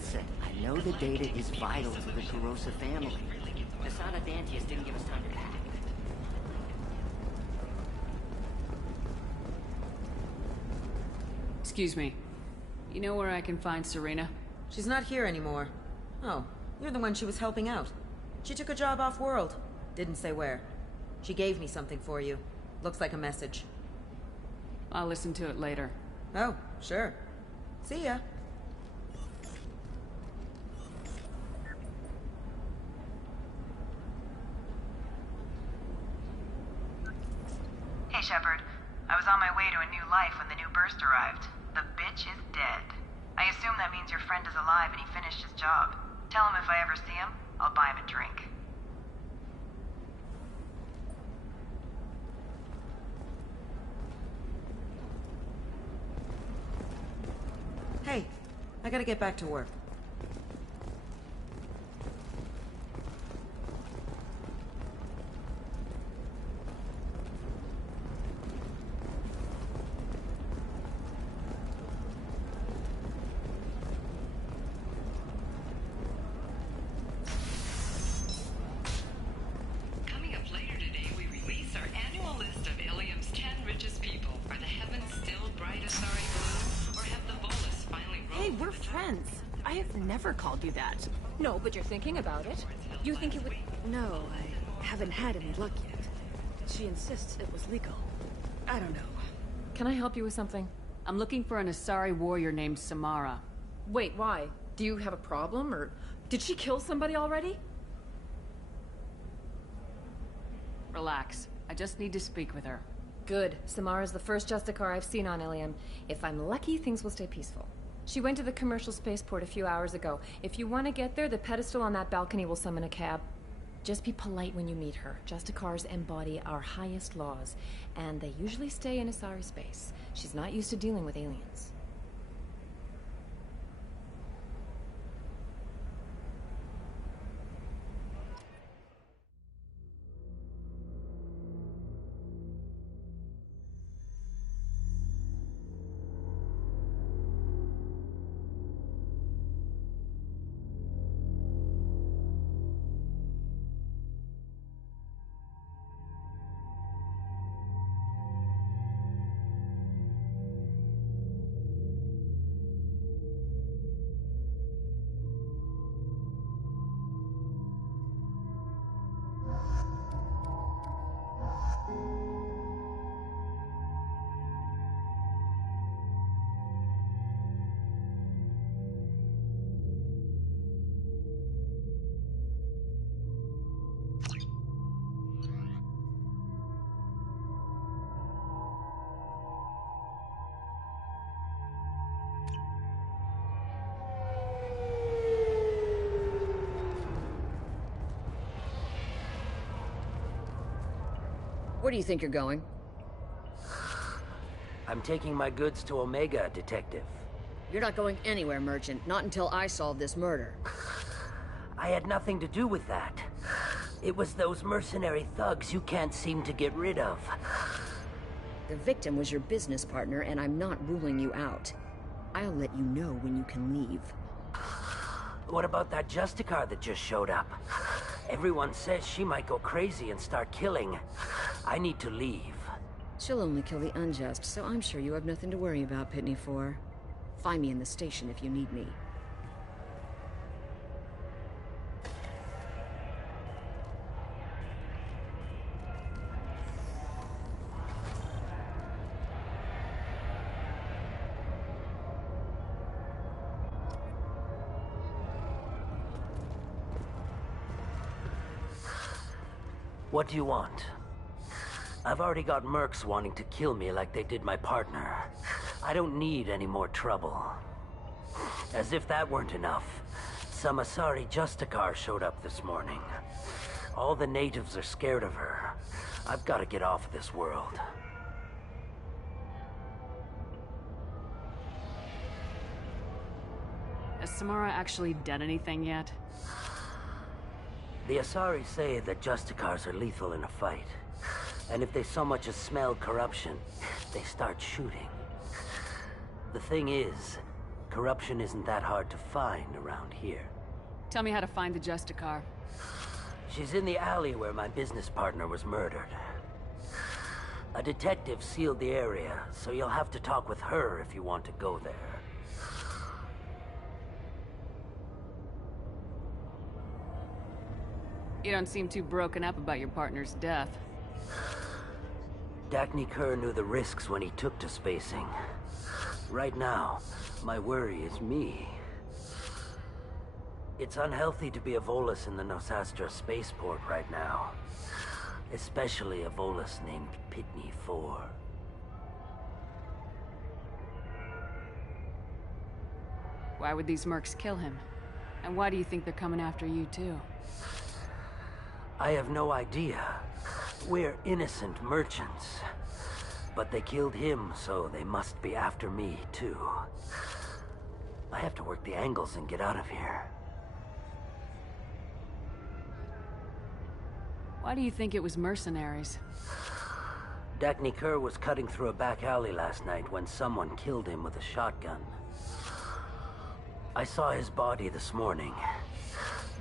Listen, I know the data is vital to the Kurosa family. The son of Dantius didn't give us time to pack. Excuse me. You know where I can find Serena? She's not here anymore. Oh, you're the one she was helping out. She took a job off-world. Didn't say where. She gave me something for you. Looks like a message. I'll listen to it later. Oh, sure. See ya. Hey, Shepard. I was on my way to a new life when the new burst arrived. The bitch is dead. I assume that means your friend is alive and he finished his job. Tell him if I ever see him, I'll buy him a drink. Hey, I gotta get back to work. Coming up later today, we release our annual list of Ilium's 10 richest people. Are the heavens still bright as starry blue, or have the bolus finally rolled? Hey, we're friends. I have never called you that. No, but you're thinking about it. You think it would... No, I haven't had any luck yet. She insists it was legal. I don't know. Can I help you with something? I'm looking for an Asari warrior named Samara. Wait, why? Do you have a problem, or... Did she kill somebody already? Relax. I just need to speak with her. Good. Samara's the first Justicar I've seen on Ilium. If I'm lucky, things will stay peaceful. She went to the commercial spaceport a few hours ago. If you want to get there, the pedestal on that balcony will summon a cab. Just be polite when you meet her. Justicars embody our highest laws, and they usually stay in Asari space. She's not used to dealing with aliens. Where do you think you're going? I'm taking my goods to Omega, Detective. You're not going anywhere, Merchant. Not until I solve this murder. I had nothing to do with that. It was those mercenary thugs you can't seem to get rid of. The victim was your business partner, and I'm not ruling you out. I'll let you know when you can leave. What about that Justicar that just showed up? Everyone says she might go crazy and start killing. I need to leave. She'll only kill the unjust, so I'm sure you have nothing to worry about, Pitney 4. Find me in the station if you need me. What do you want? I've already got mercs wanting to kill me like they did my partner. I don't need any more trouble. As if that weren't enough, some Asari Justicar showed up this morning. All the natives are scared of her. I've got to get off of this world. Has Samara actually done anything yet? The Asari say that Justicars are lethal in a fight. And if they so much as smell corruption, they start shooting. The thing is, Corruption isn't that hard to find around here. Tell me how to find the Justicar. She's in the alley where my business partner was murdered. A detective sealed the area, so you'll have to talk with her if you want to go there. You don't seem too broken up about your partner's death. Dagny Kerr knew the risks when he took to spacing. Right now, my worry is me. It's unhealthy to be a Volus in the Nosastra spaceport right now. Especially a Volus named Pitney 4. Why would these mercs kill him? And why do you think they're coming after you too? I have no idea. We're innocent merchants. But they killed him, so they must be after me too. I have to work the angles and get out of here. Why do you think it was mercenaries? Dagny Kerr was cutting through a back alley last night when someone killed him with a shotgun. I saw his body this morning.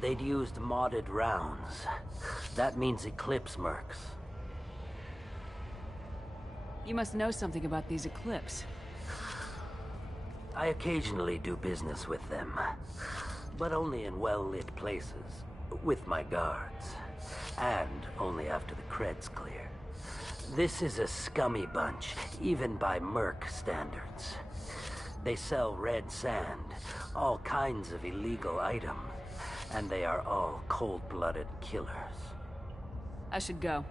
They'd used modded rounds. That means Eclipse mercs. You must know something about these Eclipse. I occasionally do business with them. But only in well-lit places. With my guards. And only after the cred's clear. This is a scummy bunch, even by merc standards. They sell red sand, all kinds of illegal items, and they are all cold-blooded killers. I should go.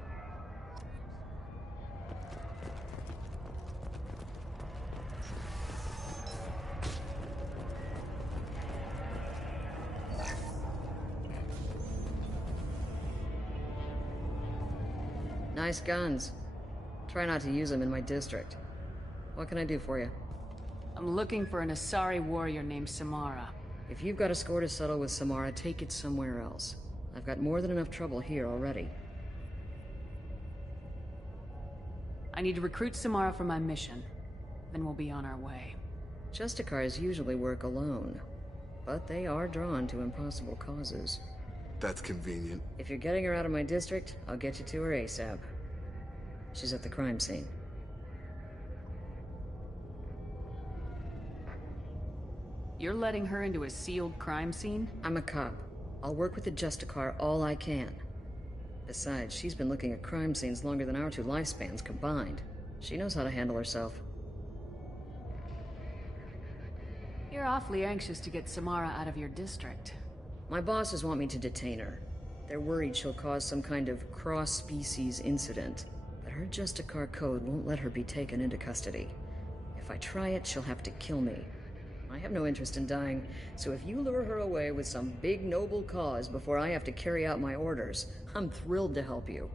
Nice guns. Try not to use them in my district. What can I do for you? I'm looking for an Asari warrior named Samara. If you've got a score to settle with Samara, take it somewhere else. I've got more than enough trouble here already. I need to recruit Samara for my mission. Then we'll be on our way. Justicars usually work alone, but they are drawn to impossible causes. That's convenient. If you're getting her out of my district, I'll get you to her ASAP. She's at the crime scene. You're letting her into a sealed crime scene? I'm a cop. I'll work with the Justicar all I can. Besides, she's been looking at crime scenes longer than our two lifespans combined. She knows how to handle herself. You're awfully anxious to get Samara out of your district. My bosses want me to detain her. They're worried she'll cause some kind of cross-species incident. But her Justicar code won't let her be taken into custody. If I try it, she'll have to kill me. I have no interest in dying, so if you lure her away with some big noble cause before I have to carry out my orders, I'm thrilled to help you.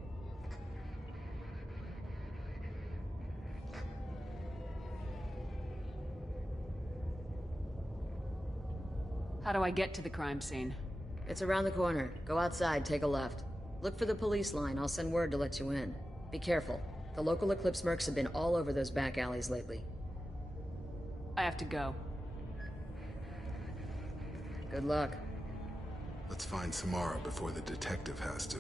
How do I get to the crime scene? It's around the corner. Go outside, take a left. Look for the police line. I'll send word to let you in. Be careful. The local Eclipse mercs have been all over those back alleys lately. I have to go. Good luck. Let's find Samara before the detective has to.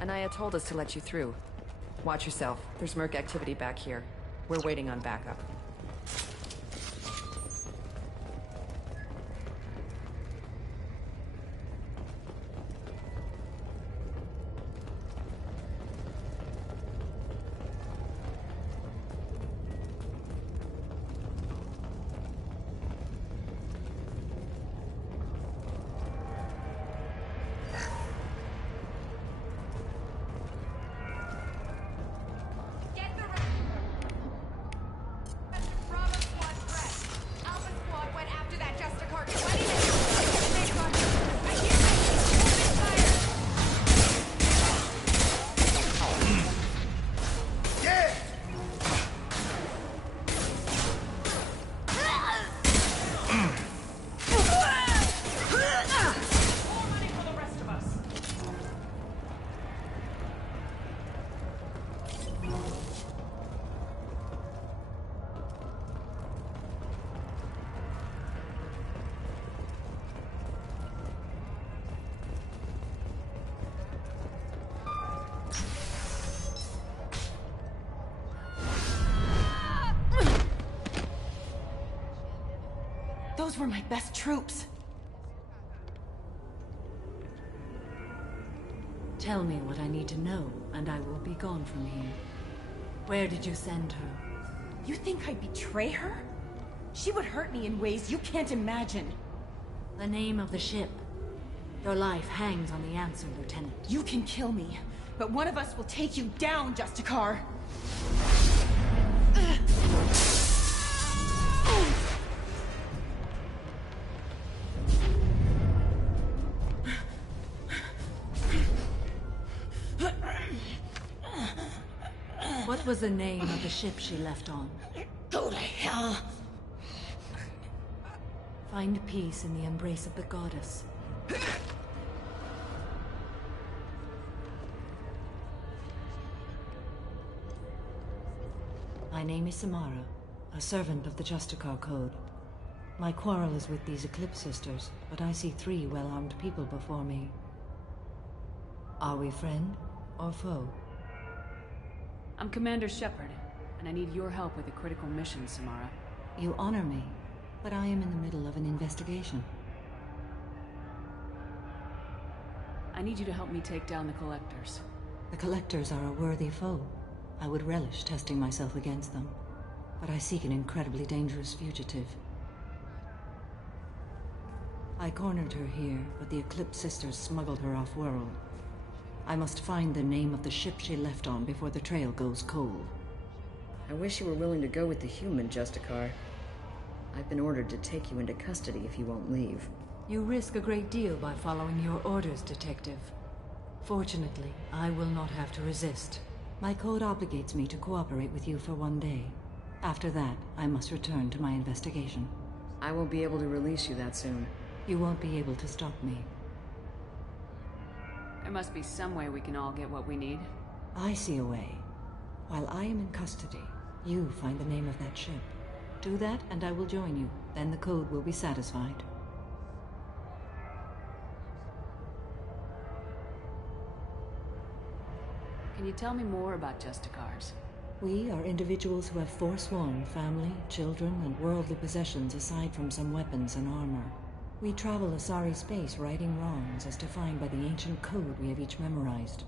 Anaya told us to let you through. Watch yourself. There's merc activity back here. We're waiting on backup. were my best troops. Tell me what I need to know, and I will be gone from here. Where did you send her? You think I'd betray her? She would hurt me in ways you can't imagine. The name of the ship. Your life hangs on the answer, Lieutenant. You can kill me, but one of us will take you down, Justicar. What was the name of the ship she left on? Go to hell! Find peace in the embrace of the goddess. My name is Samara, a servant of the Justicar Code. My quarrel is with these Eclipse Sisters, but I see 3 well-armed people before me. Are we friend or foe? I'm Commander Shepard, and I need your help with a critical mission, Samara. You honor me, but I am in the middle of an investigation. I need you to help me take down the Collectors. The Collectors are a worthy foe. I would relish testing myself against them, but I seek an incredibly dangerous fugitive. I cornered her here, but the Eclipse Sisters smuggled her off-world. I must find the name of the ship she left on before the trail goes cold. I wish you were willing to go with the human, Justicar. I've been ordered to take you into custody if you won't leave. You risk a great deal by following your orders, Detective. Fortunately, I will not have to resist. My code obligates me to cooperate with you for 1 day. After that, I must return to my investigation. I won't be able to release you that soon. You won't be able to stop me. There must be some way we can all get what we need. I see a way. While I am in custody, you find the name of that ship. Do that, and I will join you. Then the code will be satisfied. Can you tell me more about Justicars? We are individuals who have forsworn family, children, and worldly possessions aside from some weapons and armor. We travel Asari space righting wrongs as defined by the ancient code we have each memorized.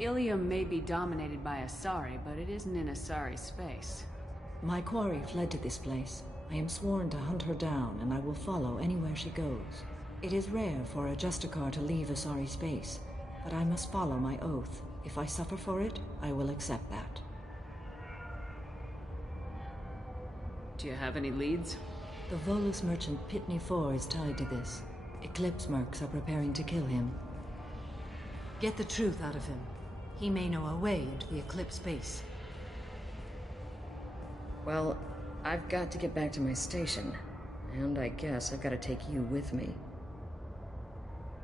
Ilium may be dominated by Asari, but it isn't in Asari space. My quarry fled to this place. I am sworn to hunt her down, and I will follow anywhere she goes. It is rare for a Justicar to leave Asari space, but I must follow my oath. If I suffer for it, I will accept that. Do you have any leads? The Volus merchant Pitney 4 is tied to this. Eclipse mercs are preparing to kill him. Get the truth out of him. He may know a way into the Eclipse base. Well, I've got to get back to my station. And I guess I've got to take you with me.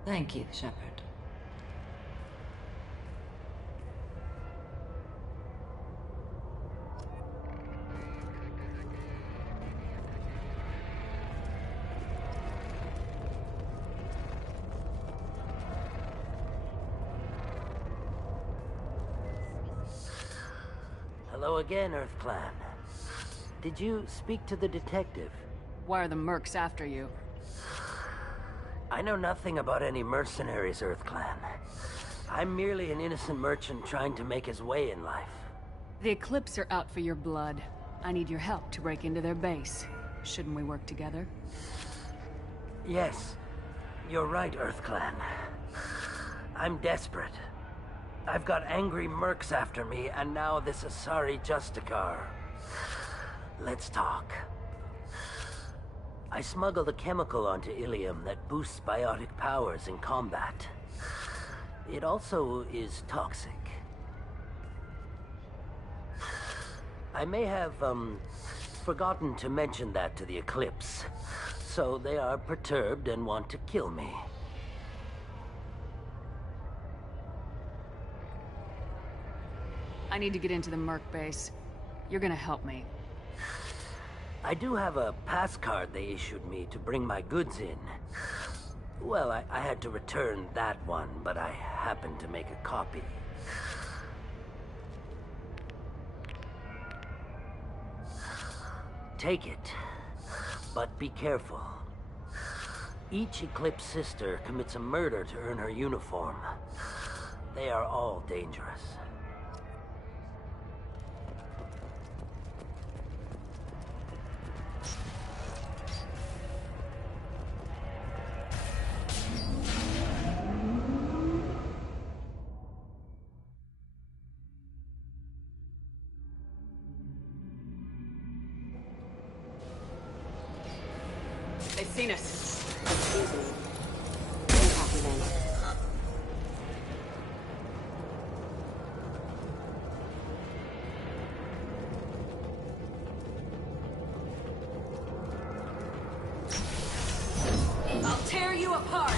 Thank you, Shepard. Hello again, Earth Clan. Did you speak to the detective? Why are the mercs after you? I know nothing about any mercenaries, Earth Clan. I'm merely an innocent merchant trying to make his way in life. The Eclipse are out for your blood. I need your help to break into their base. Shouldn't we work together? Yes, you're right, Earth Clan. I'm desperate. I've got angry mercs after me, and now this Asari Justicar. Let's talk. I smuggled a chemical onto Ilium that boosts biotic powers in combat. It also is toxic. I may have, forgotten to mention that to the Eclipse, so they are perturbed and want to kill me. I need to get into the merc base. You're gonna help me. I do have a pass card they issued me to bring my goods in. Well, I had to return that one, but I happened to make a copy. Take it. But be careful. Each Eclipse sister commits a murder to earn her uniform. They are all dangerous. They've seen us. Excuse me. Don't copy then. I'll tear you apart!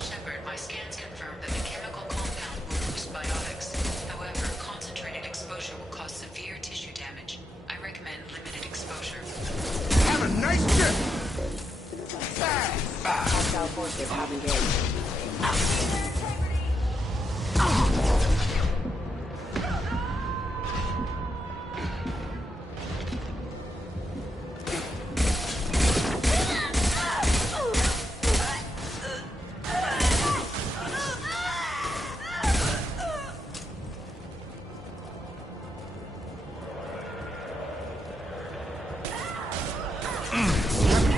Shepard, my scans confirm that the chemical compound will boost biotics. However, concentrated exposure will cause severe tissue damage. I recommend limited exposure. Have a nice trip! Hostile forces have engaged.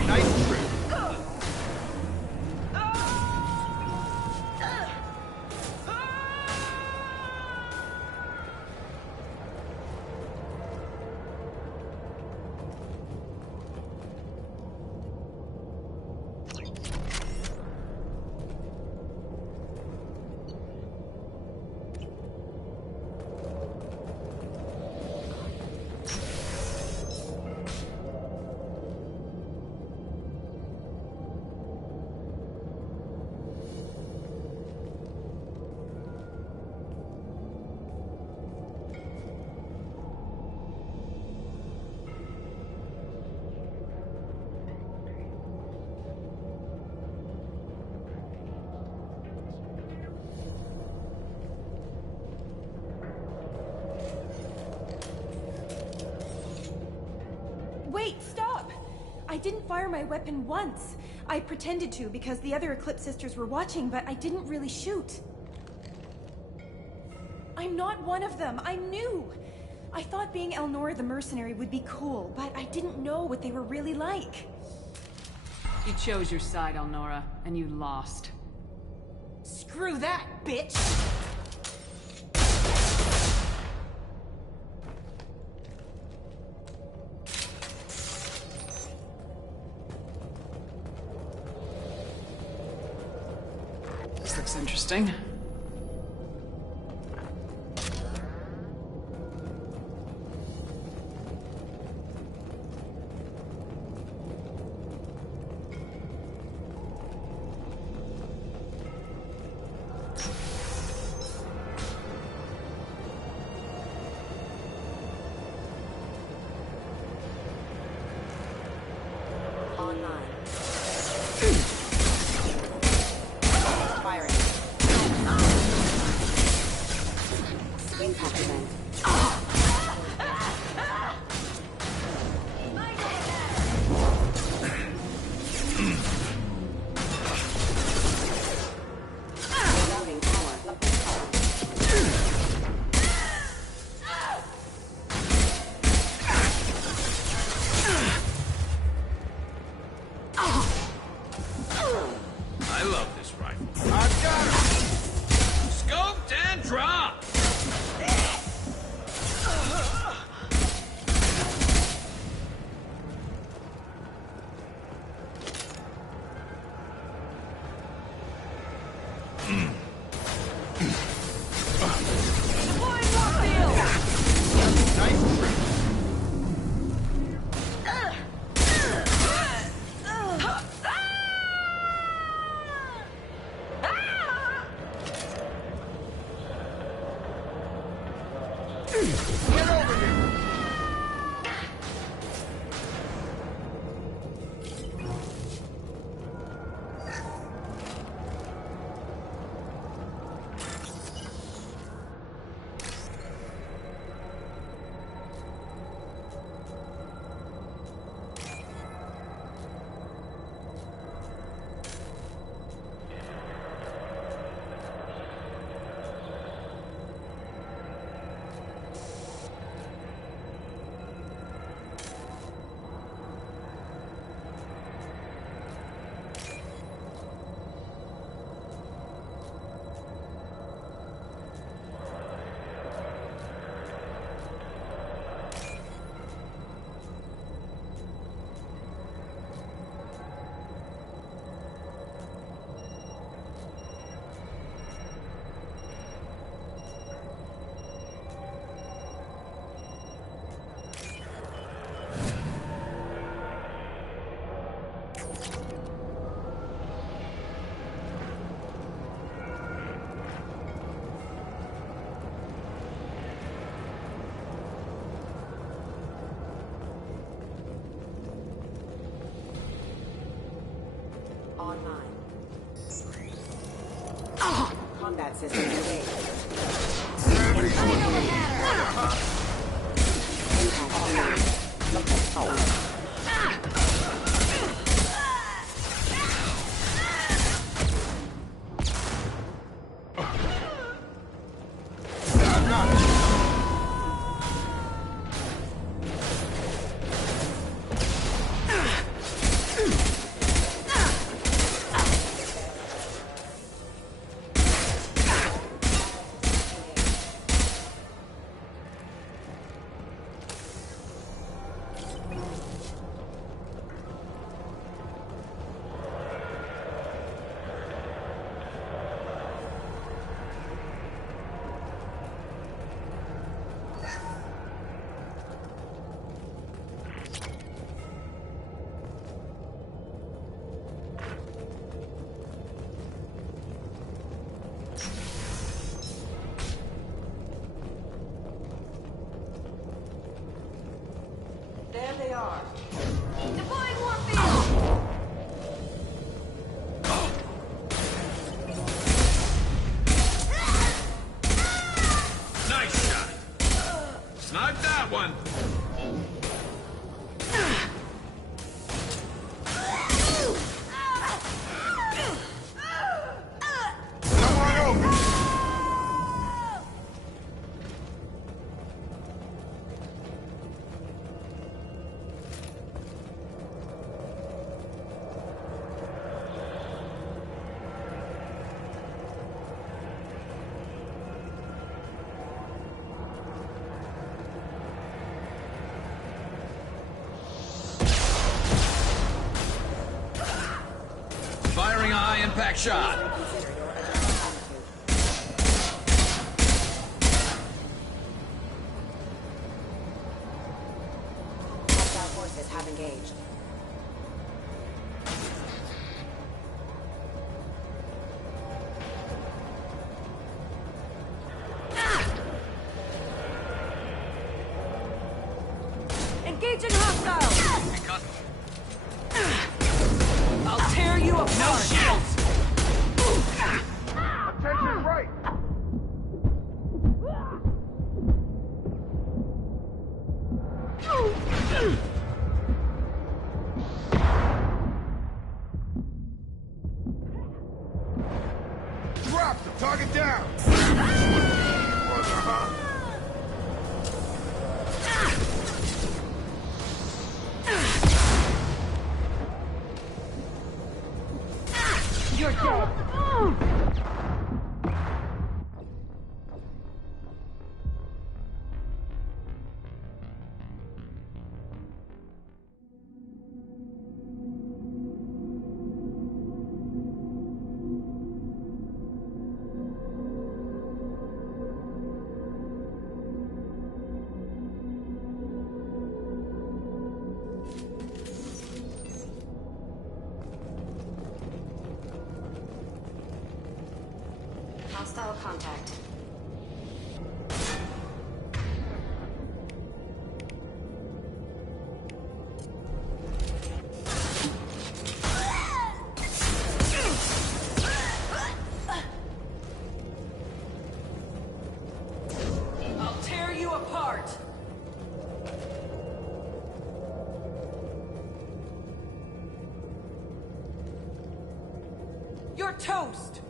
Nice trip. Wait, stop! I didn't fire my weapon once. I pretended to because the other Eclipse sisters were watching, but I didn't really shoot. I'm not one of them. I'm new. I thought being Elnora the mercenary would be cool, but I didn't know what they were really like. You chose your side, Elnora, and you lost. Screw that, bitch! This looks interesting. Online. Firing. online. Combat system engaged. There they are. Deploying warfield! Nice shot. Snag that one. Come on over. Firing a high-impact shot. Hostile forces have engaged. Engaging hostile! Because I'll tear you apart! no shields. Attention right. Drop the target down. You're dead! Hostile contact. I'll tear you apart! You're toast!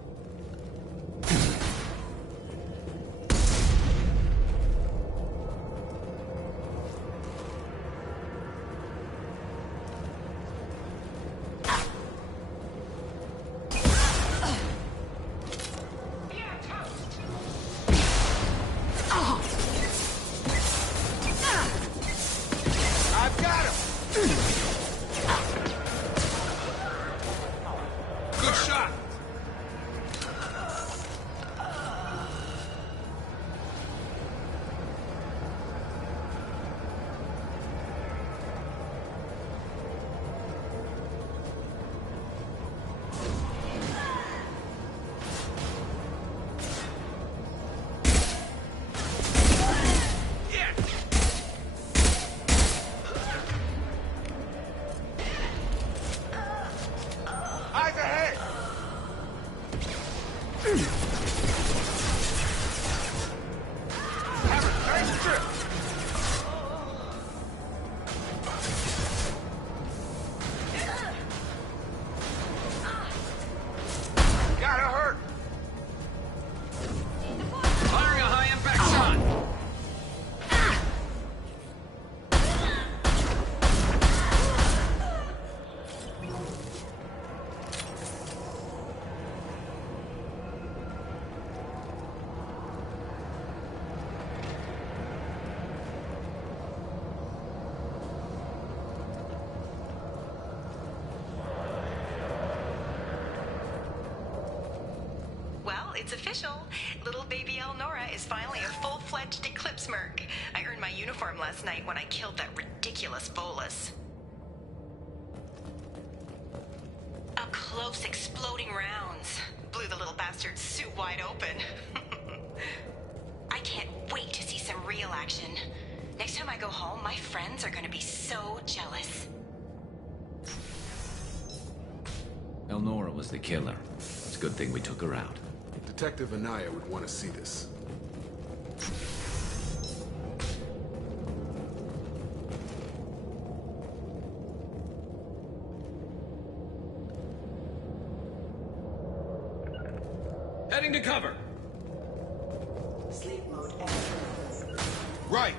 I've got him. Good shot. Nice trip. Gotta hurt. Firing a high-impact shot. Well, it's official. Little baby Elnora is finally a full-fledged Eclipse Merc. I earned my uniform last night when I killed that ridiculous Volus. Up close, exploding rounds. Blew the little bastard's suit wide open. I can't wait to see some real action. Next time I go home, my friends are gonna be so jealous. Elnora was the killer. It's a good thing we took her out. Detective Anaya would want to see this. Heading to cover. Sleep mode activated. Right.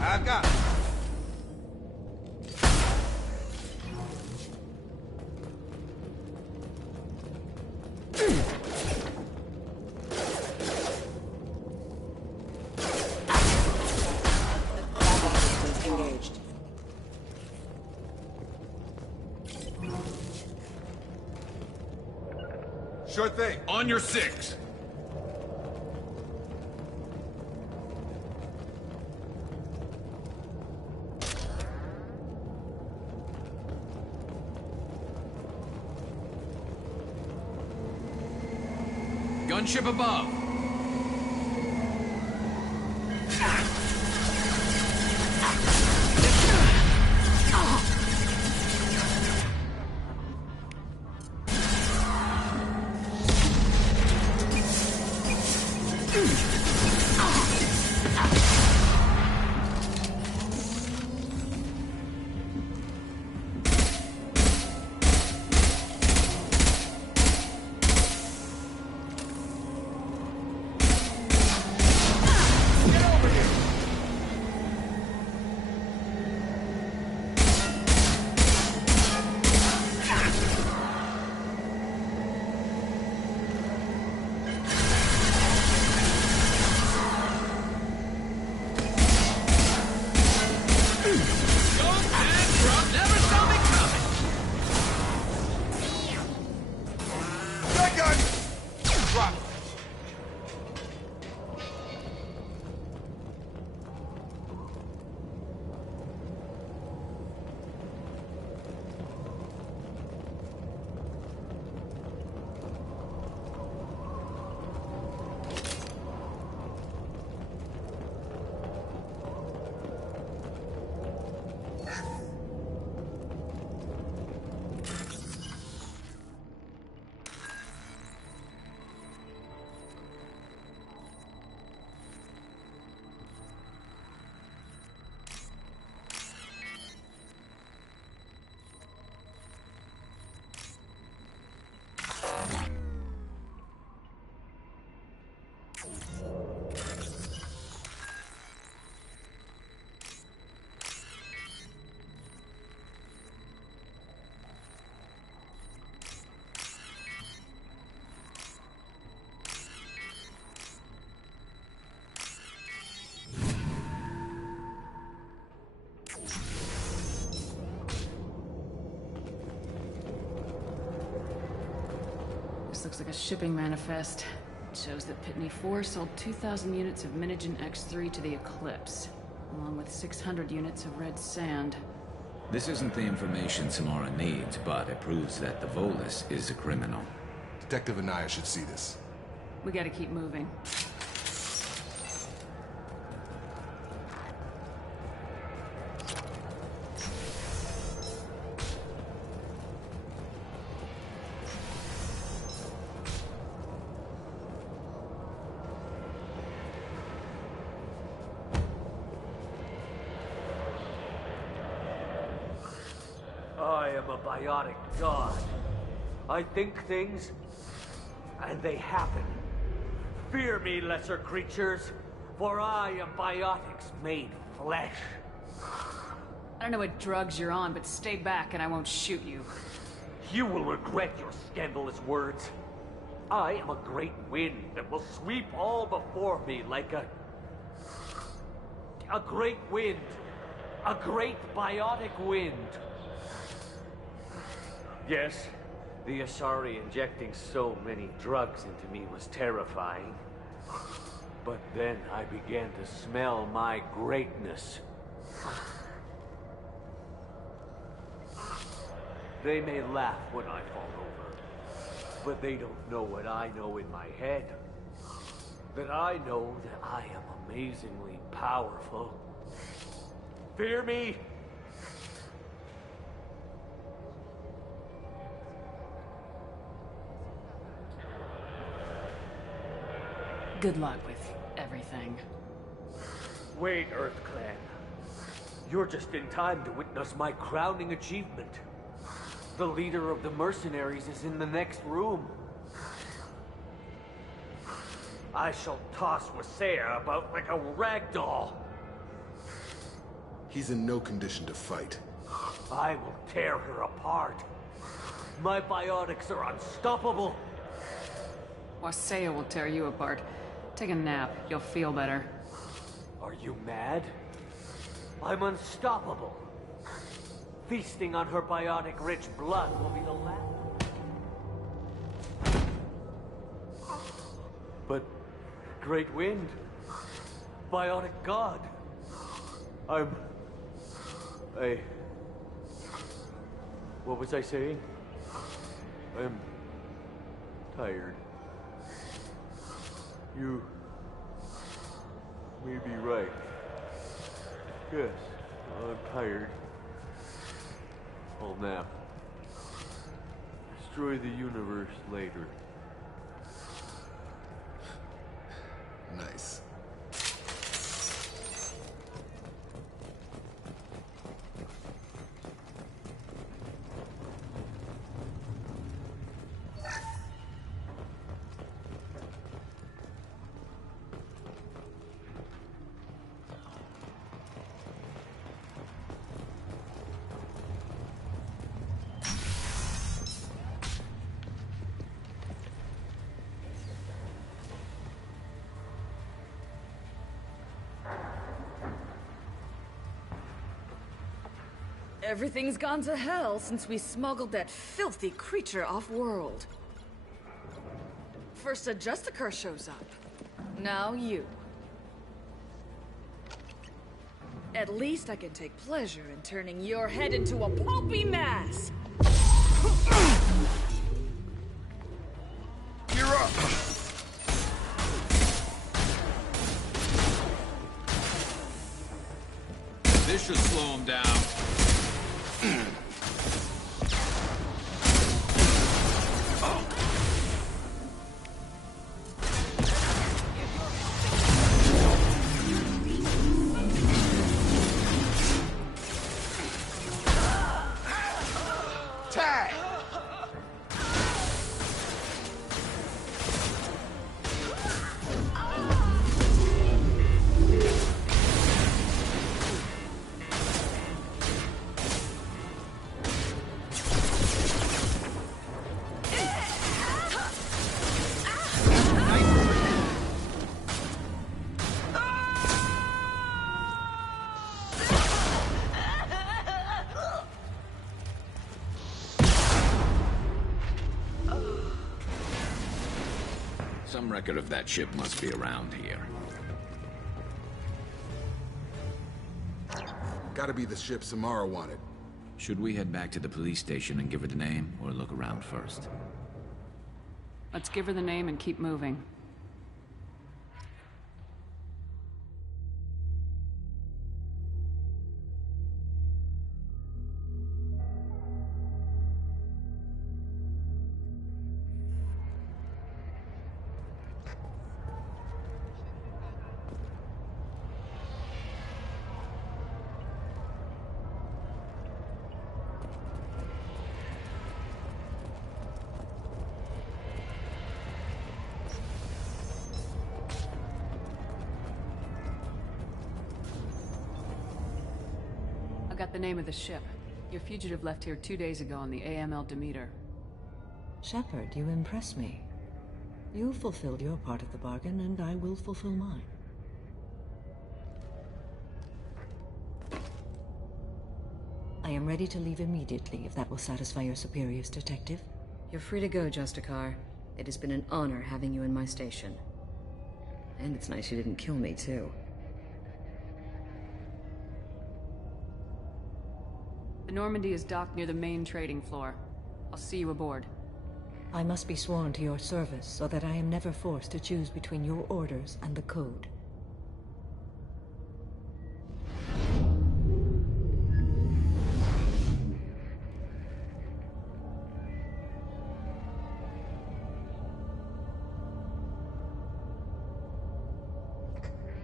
I've got it. Engaged. Sure thing. On your six. Gunship above. This looks like a shipping manifest. It shows that Pitney 4 sold 2,000 units of Minigen X3 to the Eclipse, along with 600 units of red sand. This isn't the information Samara needs, but it proves that the Volus is a criminal. Detective Anaya should see this. We gotta keep moving. I am a biotic god. I think things, and they happen. Fear me, lesser creatures, for I am biotics made flesh. I don't know what drugs you're on, but stay back and I won't shoot you. You will regret your scandalous words. I am a great wind that will sweep all before me like a great wind. A great biotic wind. Yes, the Asari injecting so many drugs into me was terrifying. But then I began to smell my greatness. They may laugh when I fall over, but they don't know what I know in my head. That I know that I am amazingly powerful. Fear me? Good luck with everything. Wait, Earth Clan. You're just in time to witness my crowning achievement. The leader of the mercenaries is in the next room. I shall toss Wasea about like a rag doll. He's in no condition to fight. I will tear her apart. My biotics are unstoppable. Wasea will tear you apart. Take a nap. You'll feel better. Are you mad? I'm unstoppable. Feasting on her biotic-rich blood will be the last. But, Great Wind, biotic god, what was I saying? I'm tired. You may be right. Yes, I'm tired. I'll nap. Destroy the universe later. Nice. Everything's gone to hell since we smuggled that filthy creature off-world. First a Justicar shows up. Now you. At least I can take pleasure in turning your head into a pulpy mass! You're up! This should slow him down. Tag! Some record of that ship must be around here. Gotta be the ship Samara wanted. Should we head back to the police station and give her the name, or look around first? Let's give her the name and keep moving. got the name of the ship. Your fugitive left here 2 days ago on the AML Demeter. Shepard, you impress me. You fulfilled your part of the bargain, and I will fulfill mine. I am ready to leave immediately, if that will satisfy your superiors, Detective. You're free to go, Justicar. It has been an honor having you in my station. And it's nice you didn't kill me, too. The Normandy is docked near the main trading floor. I'll see you aboard. I must be sworn to your service so that I am never forced to choose between your orders and the Code.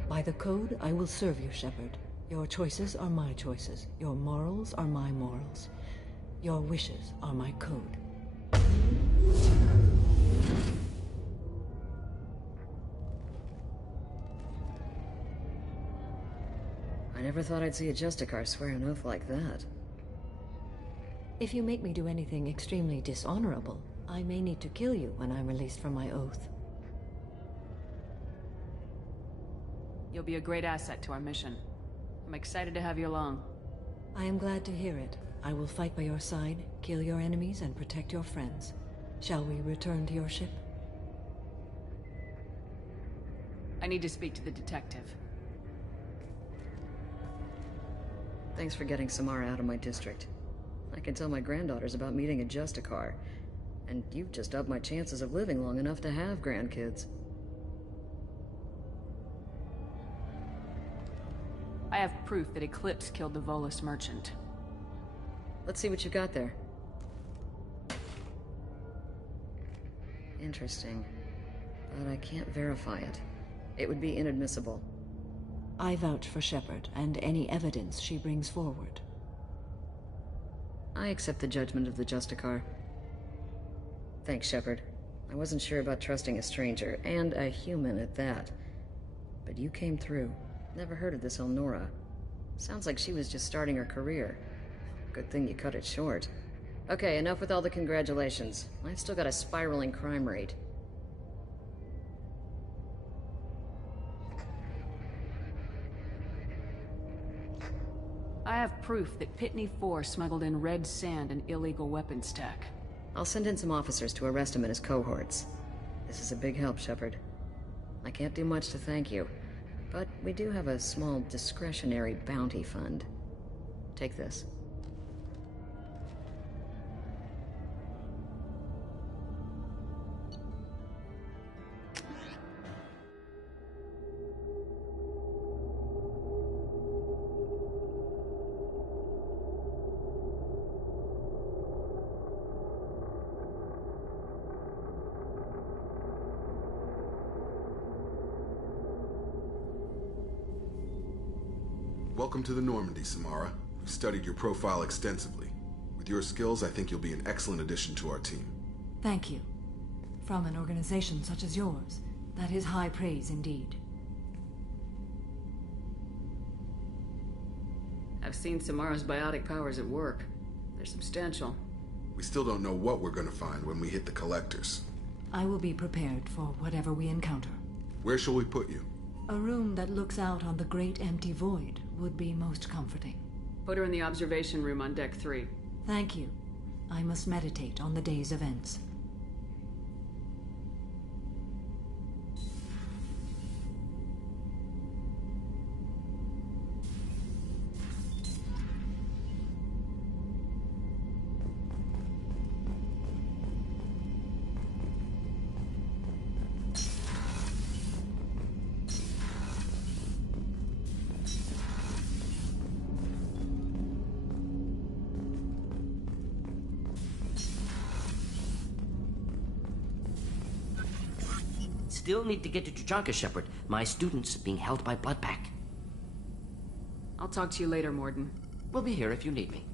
By the Code, I will serve you, Shepard. Your choices are my choices. Your morals are my morals. Your wishes are my code. I never thought I'd see a Justicar swear an oath like that. If you make me do anything extremely dishonorable, I may need to kill you when I'm released from my oath. You'll be a great asset to our mission. I'm excited to have you along. I am glad to hear it. I will fight by your side, kill your enemies, and protect your friends. Shall we return to your ship? I need to speak to the detective. Thanks for getting Samara out of my district. I can tell my granddaughters about meeting a Justicar. And you've just upped my chances of living long enough to have grandkids. I have proof that Eclipse killed the Volus merchant. Let's see what you got there. Interesting. But I can't verify it. It would be inadmissible. I vouch for Shepard and any evidence she brings forward. I accept the judgment of the Justicar. Thanks, Shepard. I wasn't sure about trusting a stranger, and a human at that. But you came through. Never heard of this Elnora. Sounds like she was just starting her career. Good thing you cut it short. Okay, enough with all the congratulations. I've still got a spiraling crime rate. I have proof that Pitney 4 smuggled in red sand and illegal weapons tech. I'll send in some officers to arrest him and his cohorts. This is a big help, Shepard. I can't do much to thank you, but we do have a small discretionary bounty fund. Take this. Welcome to the Normandy, Samara. We've studied your profile extensively. With your skills, I think you'll be an excellent addition to our team. Thank you. From an organization such as yours, that is high praise indeed. I've seen Samara's biotic powers at work. They're substantial. We still don't know what we're gonna find when we hit the collectors. I will be prepared for whatever we encounter. Where shall we put you? A room that looks out on the great empty void would be most comforting. Put her in the observation room on Deck 3. Thank you. I must meditate on the day's events. Still need to get to Tuchanka, Shepard. My student's being held by Bloodpack. I'll talk to you later, Morden. We'll be here if you need me.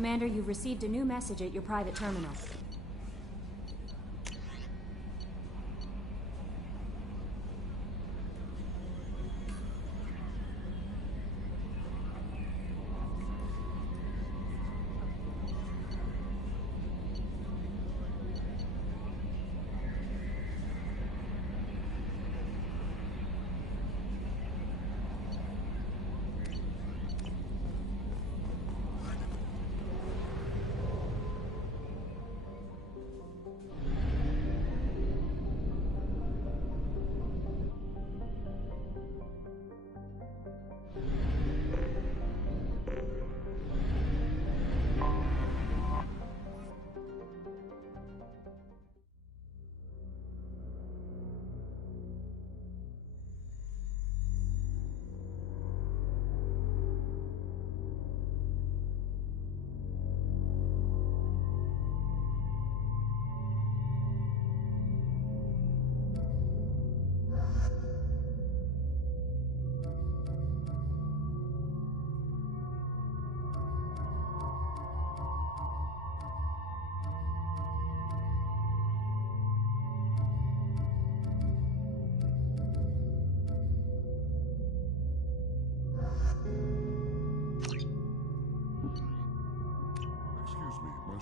Commander, you've received a new message at your private terminal.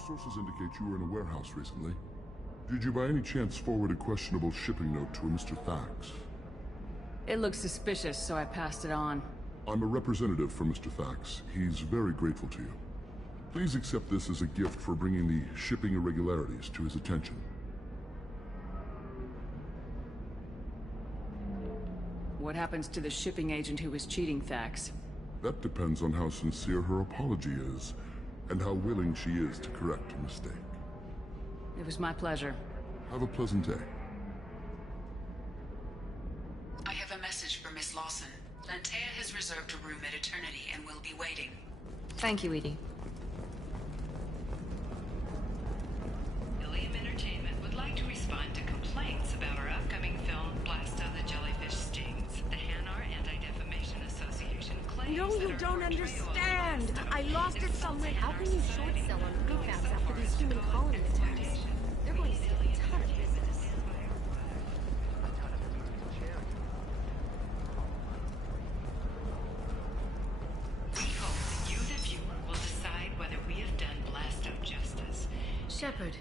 Sources indicate you were in a warehouse recently. Did you by any chance forward a questionable shipping note to a Mr. Thax? It looked suspicious, so I passed it on. I'm a representative for Mr. Thax. He's very grateful to you. Please accept this as a gift for bringing the shipping irregularities to his attention. What happens to the shipping agent who was cheating Thax? That depends on how sincere her apology is, and how willing she is to correct a mistake. It was my pleasure. Have a pleasant day. I have a message for Miss Lawson. Lantea has reserved a room at Eternity and will be waiting. Thank you, Edie. Ilium Entertainment would like to respond to complaints about our upcoming film, Blast of the Jellyfish Stings. The Hanar Anti-Defamation Association claims No, you don't understand! I lost it somewhere. How can you short sell on PFAS after these human colony attacks? They're going to see a ton of business. We hope you, the viewer, will decide whether we have done Blasto justice. Shepard,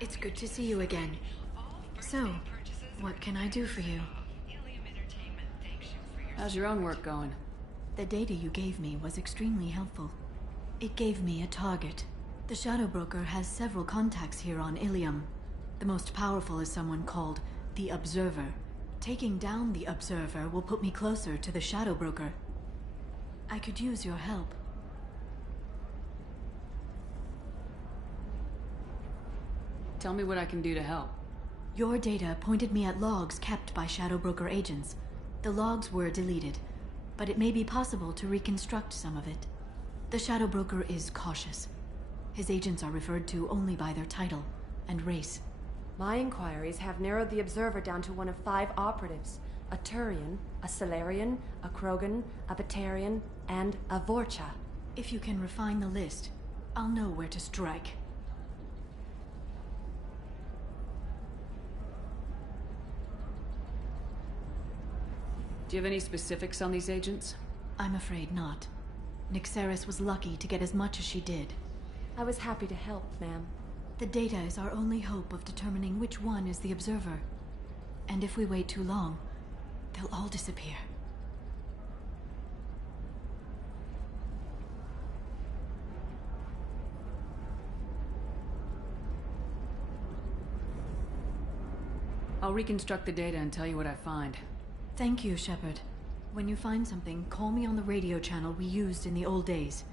it's good to see you again. So, what can I do for you? How's your own work going? The data you gave me was extremely helpful. It gave me a target. The Shadow Broker has several contacts here on Ilium. The most powerful is someone called the Observer. Taking down the Observer will put me closer to the Shadow Broker. I could use your help. Tell me what I can do to help. Your data pointed me at logs kept by Shadow Broker agents. The logs were deleted, but it may be possible to reconstruct some of it. The Shadow Broker is cautious. His agents are referred to only by their title and race. My inquiries have narrowed the Observer down to one of 5 operatives. A Turian, a Solarian, a Krogan, a Batarian, and a Vorcha. If you can refine the list, I'll know where to strike. Do you have any specifics on these agents? I'm afraid not. Nyxeris was lucky to get as much as she did. I was happy to help, ma'am. The data is our only hope of determining which one is the Observer. And if we wait too long, they'll all disappear. I'll reconstruct the data and tell you what I find. Thank you, Shepard. When you find something, call me on the radio channel we used in the old days.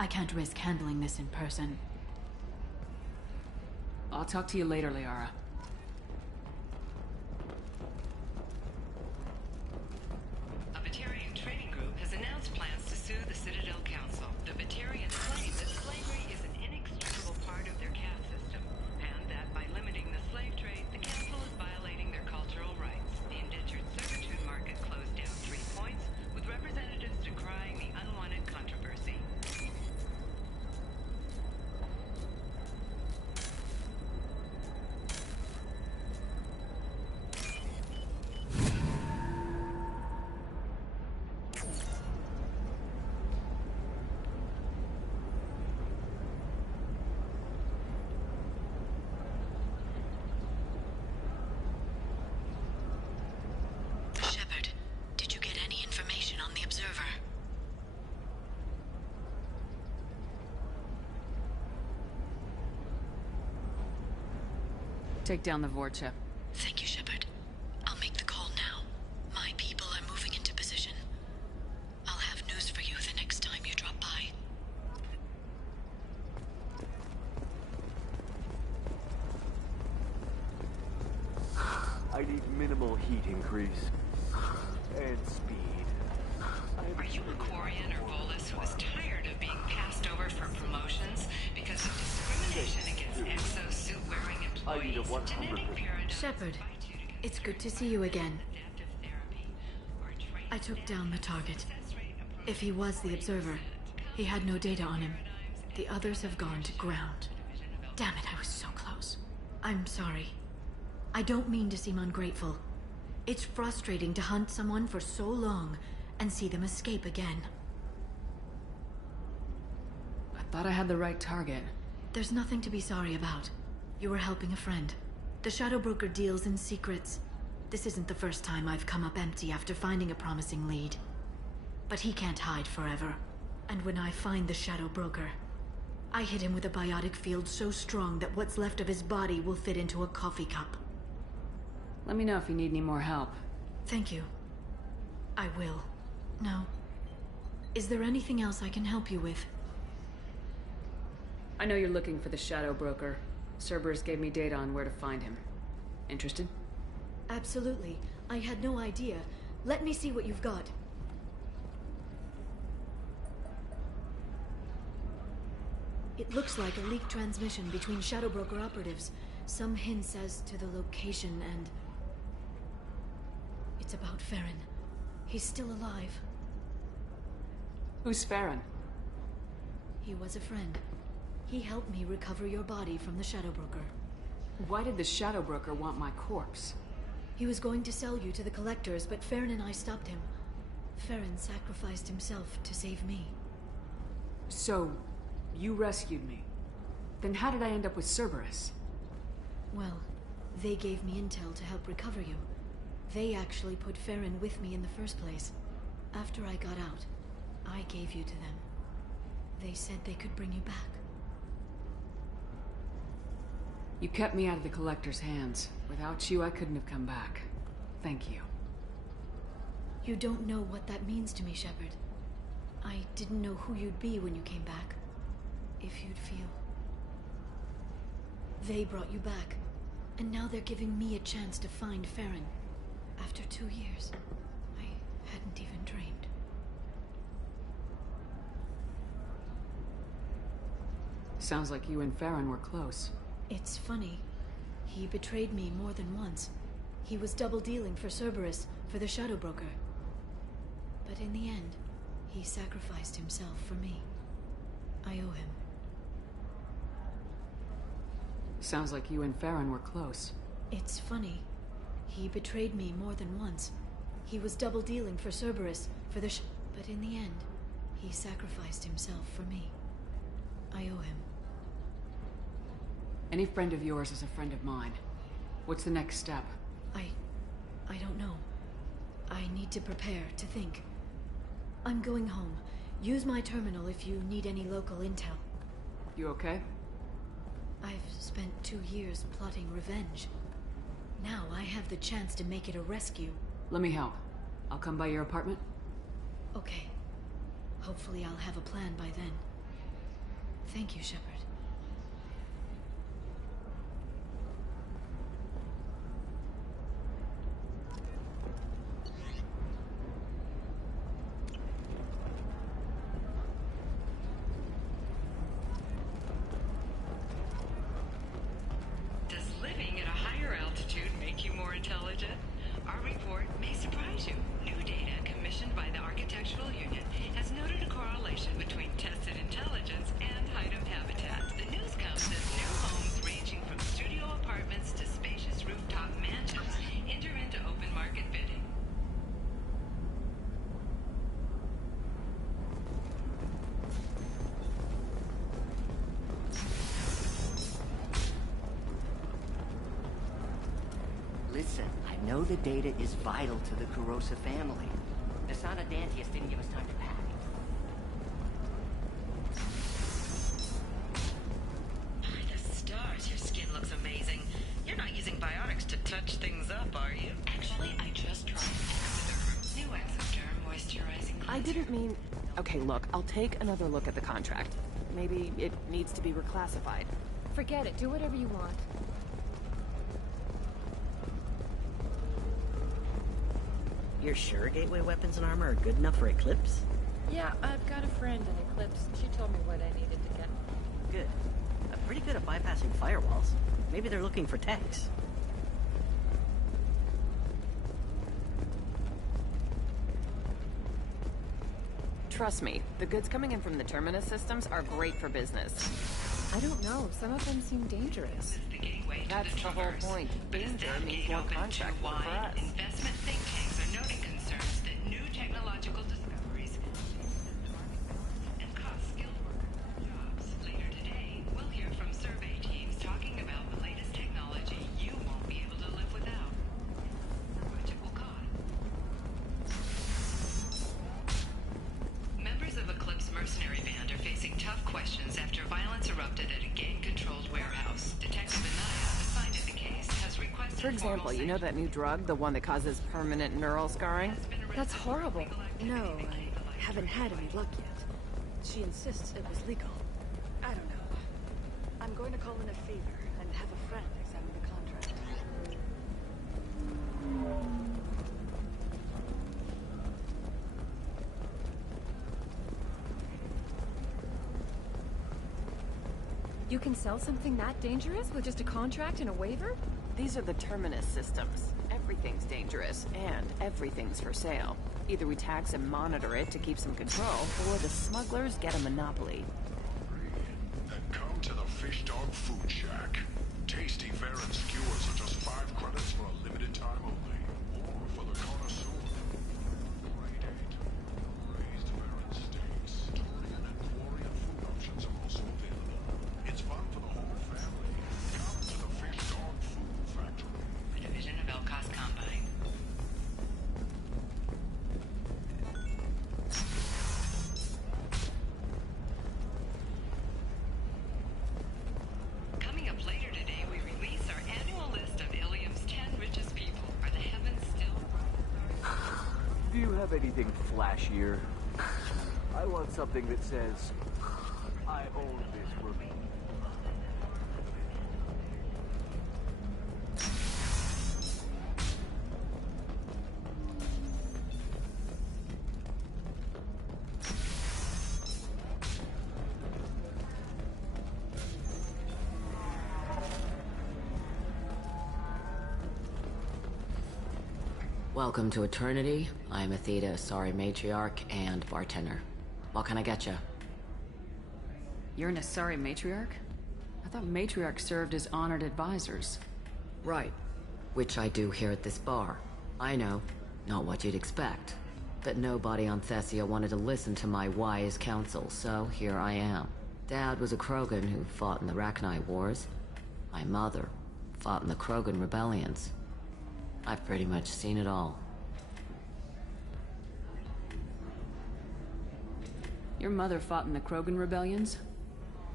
I can't risk handling this in person. I'll talk to you later, Liara. A Batarian trading group has announced plans to sue the Citadel Council. The Batarians claim that slavery is an inextricable part of their caste system, and that by limiting the slave trade, the council is violating their cultural rights. The indentured servitude market closed down 3 points, with representatives decrying the unwanted controversy. Take down the Vorcha. Thank you, Shepard. I'll make the call now. My people are moving into position. I'll have news for you the next time you drop by. I need minimal heat increase. And speed. Are you a Quarian or Volus who is tired of being passed over for promotions because of discrimination against exosuit-wearing employees? Genetic paradigm. Shepard, it's good to see you again. I took down the target. If he was the Observer, he had no data on him. The others have gone to ground. Damn it, I was so close. I'm sorry. I don't mean to seem ungrateful. It's frustrating to hunt someone for so long and see them escape again. I thought I had the right target. There's nothing to be sorry about. You were helping a friend. The Shadow Broker deals in secrets. This isn't the first time I've come up empty after finding a promising lead. But he can't hide forever. And when I find the Shadow Broker, I hit him with a biotic field so strong that what's left of his body will fit into a coffee cup. Let me know if you need any more help. Thank you. I will. No. Is there anything else I can help you with? I know you're looking for the Shadow Broker. Cerberus gave me data on where to find him. Interested? Absolutely. I had no idea. Let me see what you've got. It looks like a leaked transmission between Shadow Broker operatives. Some hints as to the location and... It's about Farron. He's still alive. Who's Farron? He was a friend. He helped me recover your body from the Shadow Broker. Why did the Shadow Broker want my corpse? He was going to sell you to the Collectors, but Farron and I stopped him. Farron sacrificed himself to save me. So, you rescued me. Then how did I end up with Cerberus? Well, they gave me intel to help recover you. They actually put Farron with me in the first place. After I got out, I gave you to them. They said they could bring you back. You kept me out of the Collector's hands. Without you, I couldn't have come back. Thank you. You don't know what that means to me, Shepard. I didn't know who you'd be when you came back. If you'd feel. They brought you back, and now they're giving me a chance to find Farron. After 2 years, I hadn't even dreamed. Sounds like you and Farron were close. It's funny. He betrayed me more than once. He was double-dealing for Cerberus, for the Shadow Broker. But in the end, he sacrificed himself for me. I owe him. Sounds like you and Farron were close. It's funny. He betrayed me more than once. He was double-dealing for Cerberus, for the but in the end, he sacrificed himself for me. I owe him. Any friend of yours is a friend of mine. What's the next step? I don't know. I need to prepare, to think. I'm going home. Use my terminal if you need any local intel. You okay? I've spent 2 years plotting revenge. Now I have the chance to make it a rescue. Let me help. I'll come by your apartment. Okay. Hopefully I'll have a plan by then. Thank you, Shepard. Does living at a higher altitude make you more intelligent? Our report may surprise you. New data commissioned by the Architectural Union has noted a correlation between tested intelligence and height of habitat. The news comes as new homes ranging from studio apartments to spacious rooftop mansions enter into open market bidding. Listen, I know the data is vital to the Kurosa family. Nasana Dantius didn't give us time to pack. By the stars, your skin looks amazing. You're not using touch things up, are you? Actually, I just tried Exoderm. New Exoderm moisturizing cleanser. I didn't mean... Okay, look, I'll take another look at the contract. Maybe it needs to be reclassified. Forget it. Do whatever you want. You're sure gateway weapons and armor are good enough for Eclipse? Yeah, I've got a friend in Eclipse. She told me what I needed to get. Good. I'm pretty good at bypassing firewalls. Maybe they're looking for techs. Trust me, the goods coming in from the Terminus systems are great for business. I don't know. Some of them seem dangerous. That's the whole point. Danger means more contract work for us. Investment think tanks are noting concerns that new technological discoveries and cost skilled worker jobs. Later today, we'll hear from survey teams talking about the latest technology you won't be able to live without. How much it will cost. Members of Eclipse mercenary band are facing tough questions after violence erupted at a gang-controlled warehouse. Detective Anaya, assigned to the case, has requested... For example, you know that new drug, the one that causes permanent neural scarring? That's horrible. No, I haven't had any luck yet. She insists it was legal. I don't know. I'm going to call in a favor and have a friend examine the contract. You can sell something that dangerous with just a contract and a waiver? These are the Terminus systems. Everything's dangerous, and everything's for sale. Either we tax and monitor it to keep some control, or the smugglers get a monopoly. Then come to the Fish Dog Food Shack. Tasty Varen skewers are just 5 credits for a limited time only. Or for the connoisseur. Grade 8. Raised Varen steaks. Turian and Quarian food options are also available. It's fun for the whole family. Come to the Fish Dog Food Factory. A division of Elcos Combine. Coming up later today, we release our annual list of Ilium's 10 richest people. Are the heavens still... Do you have anything flashier? I want something that says, I own this woman. Welcome to Eternity. I'm Athena, Asari Matriarch and bartender. What can I get you? You're an Asari matriarch? I thought matriarchs served as honored advisors. Right. Which I do here at this bar. I know, not what you'd expect. But nobody on Thessia wanted to listen to my wise counsel, so here I am. Dad was a Krogan who fought in the Rachni Wars. My mother fought in the Krogan rebellions. I've pretty much seen it all. Your mother fought in the Krogan rebellions?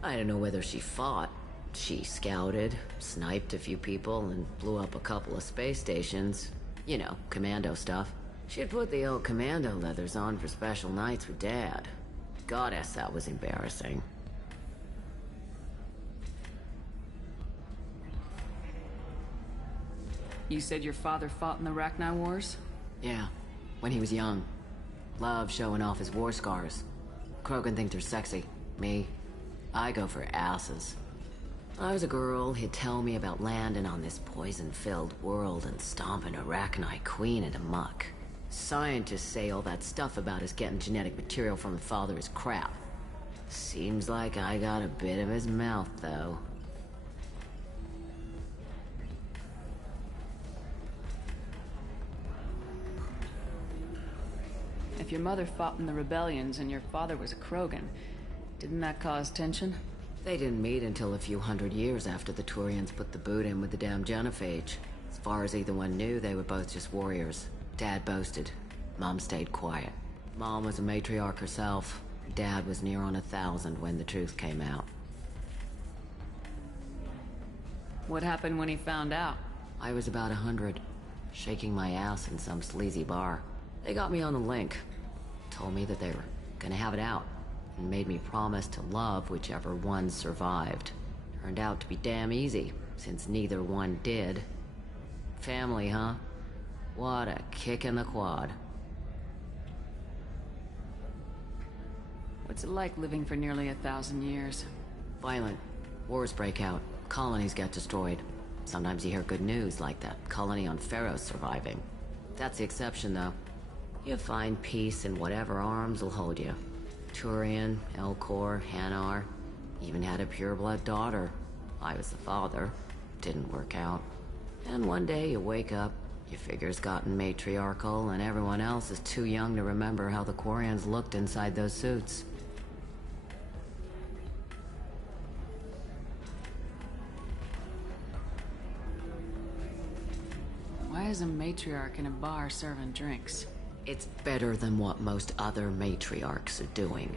I don't know whether she fought. She scouted, sniped a few people, and blew up a couple of space stations. You know, commando stuff. She'd put the old commando leathers on for special nights with Dad. Goddess, that was embarrassing. You said your father fought in the Rachni Wars? Yeah, when he was young. Loved showing off his war scars. Krogan think they're sexy. Me, I go for asses. I was a girl, he'd tell me about landing on this poison-filled world and stomping a Rachni queen into muck. Scientists say all that stuff about us getting genetic material from the father is crap. Seems like I got a bit of his mouth, though. If your mother fought in the rebellions and your father was a Krogan, didn't that cause tension? They didn't meet until a few hundred years after the Turians put the boot in with the damn genophage. As far as either one knew, they were both just warriors. Dad boasted. Mom stayed quiet. Mom was a matriarch herself. Dad was near on 1,000 when the truth came out. What happened when he found out? I was about 100, shaking my ass in some sleazy bar. They got me on the link, told me that they were gonna have it out, and made me promise to love whichever one survived. Turned out to be damn easy, since neither one did. Family, huh? What a kick in the quad. What's it like living for nearly 1,000 years? Violent. Wars break out. Colonies get destroyed. Sometimes you hear good news, like that colony on Pharaoh surviving. That's the exception, though. You find peace in whatever arms will hold you. Turian, Elcor, Hanar. Even had a pureblood daughter. I was the father. Didn't work out. And one day you wake up, your figure's gotten matriarchal, and everyone else is too young to remember how the Quarians looked inside those suits. Why is a matriarch in a bar serving drinks? It's better than what most other matriarchs are doing.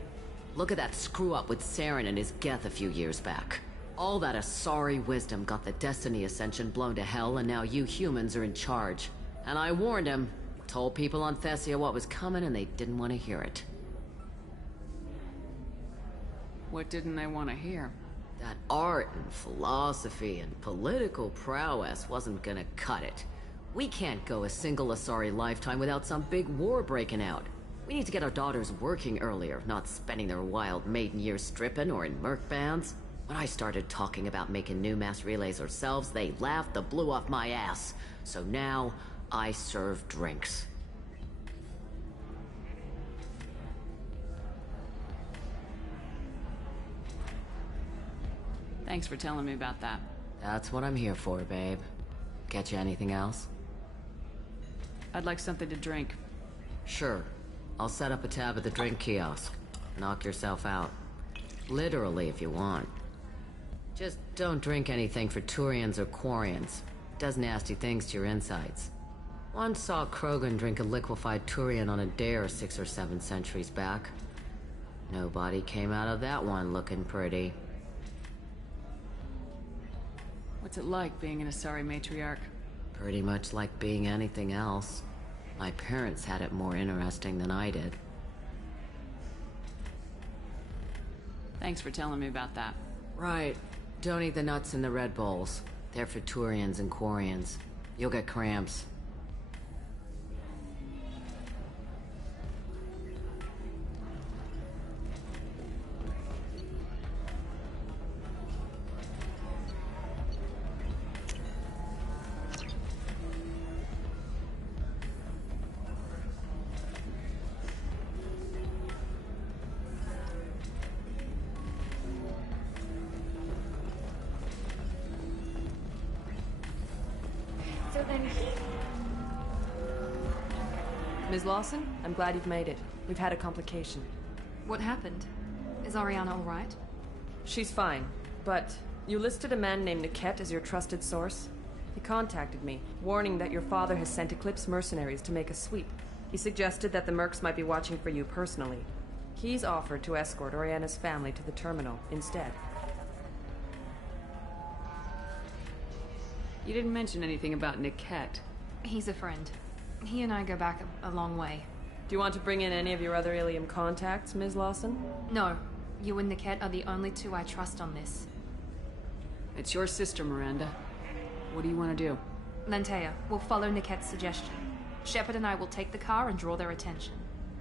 Look at that screw-up with Saren and his Geth a few years back. All that Asari wisdom got the Destiny Ascension blown to hell, and now you humans are in charge. And I warned him, told people on Thessia what was coming, and they didn't want to hear it. What didn't they want to hear? That art and philosophy and political prowess wasn't gonna cut it. We can't go a single Asari lifetime without some big war breaking out. We need to get our daughters working earlier, not spending their wild maiden years stripping or in merc bands. When I started talking about making new mass relays ourselves, they laughed the blue off my ass. So now, I serve drinks. Thanks for telling me about that. That's what I'm here for, babe. Get you anything else? I'd like something to drink. Sure. I'll set up a tab at the drink kiosk. Knock yourself out. Literally, if you want. Just don't drink anything for Turians or Quarians. Does nasty things to your insides. Once saw Krogan drink a liquefied Turian on a dare 6 or 7 centuries back. Nobody came out of that one looking pretty. What's it like being an Asari matriarch? Pretty much like being anything else. My parents had it more interesting than I did. Thanks for telling me about that. Right. Don't eat the nuts in the Red Bowls. They're for Turians and Quarians. You'll get cramps. Ms. Lawson, I'm glad you've made it. We've had a complication. What happened? Is Ariana all right? She's fine, but you listed a man named Niket as your trusted source. He contacted me, warning that your father has sent Eclipse mercenaries to make a sweep. He suggested that the mercs might be watching for you personally. He's offered to escort Oriana's family to the terminal instead. You didn't mention anything about Niket. He's a friend. He and I go back a long way. Do you want to bring in any of your other Ilium contacts, Ms. Lawson? No. You and Niket are the only two I trust on this. It's your sister, Miranda. What do you want to do? Lantea, we'll follow Niket's suggestion. Shepard and I will take the car and draw their attention.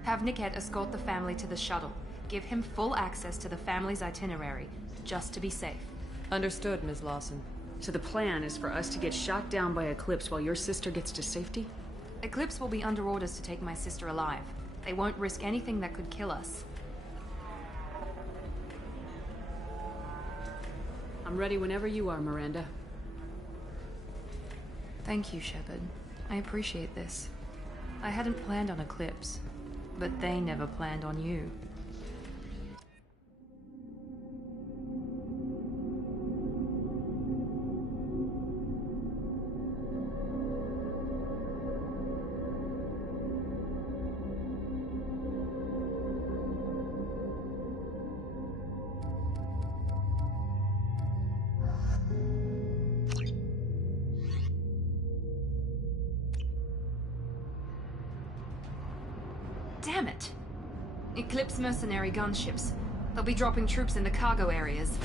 Have Niket escort the family to the shuttle. Give him full access to the family's itinerary, just to be safe. Understood, Ms. Lawson. So the plan is for us to get shot down by Eclipse while your sister gets to safety? Eclipse will be under orders to take my sister alive. They won't risk anything that could kill us. I'm ready whenever you are, Miranda. Thank you, Shepard. I appreciate this. I hadn't planned on Eclipse, but they never planned on you. Damn it! Eclipse mercenary gunships. They'll be dropping troops in the cargo areas.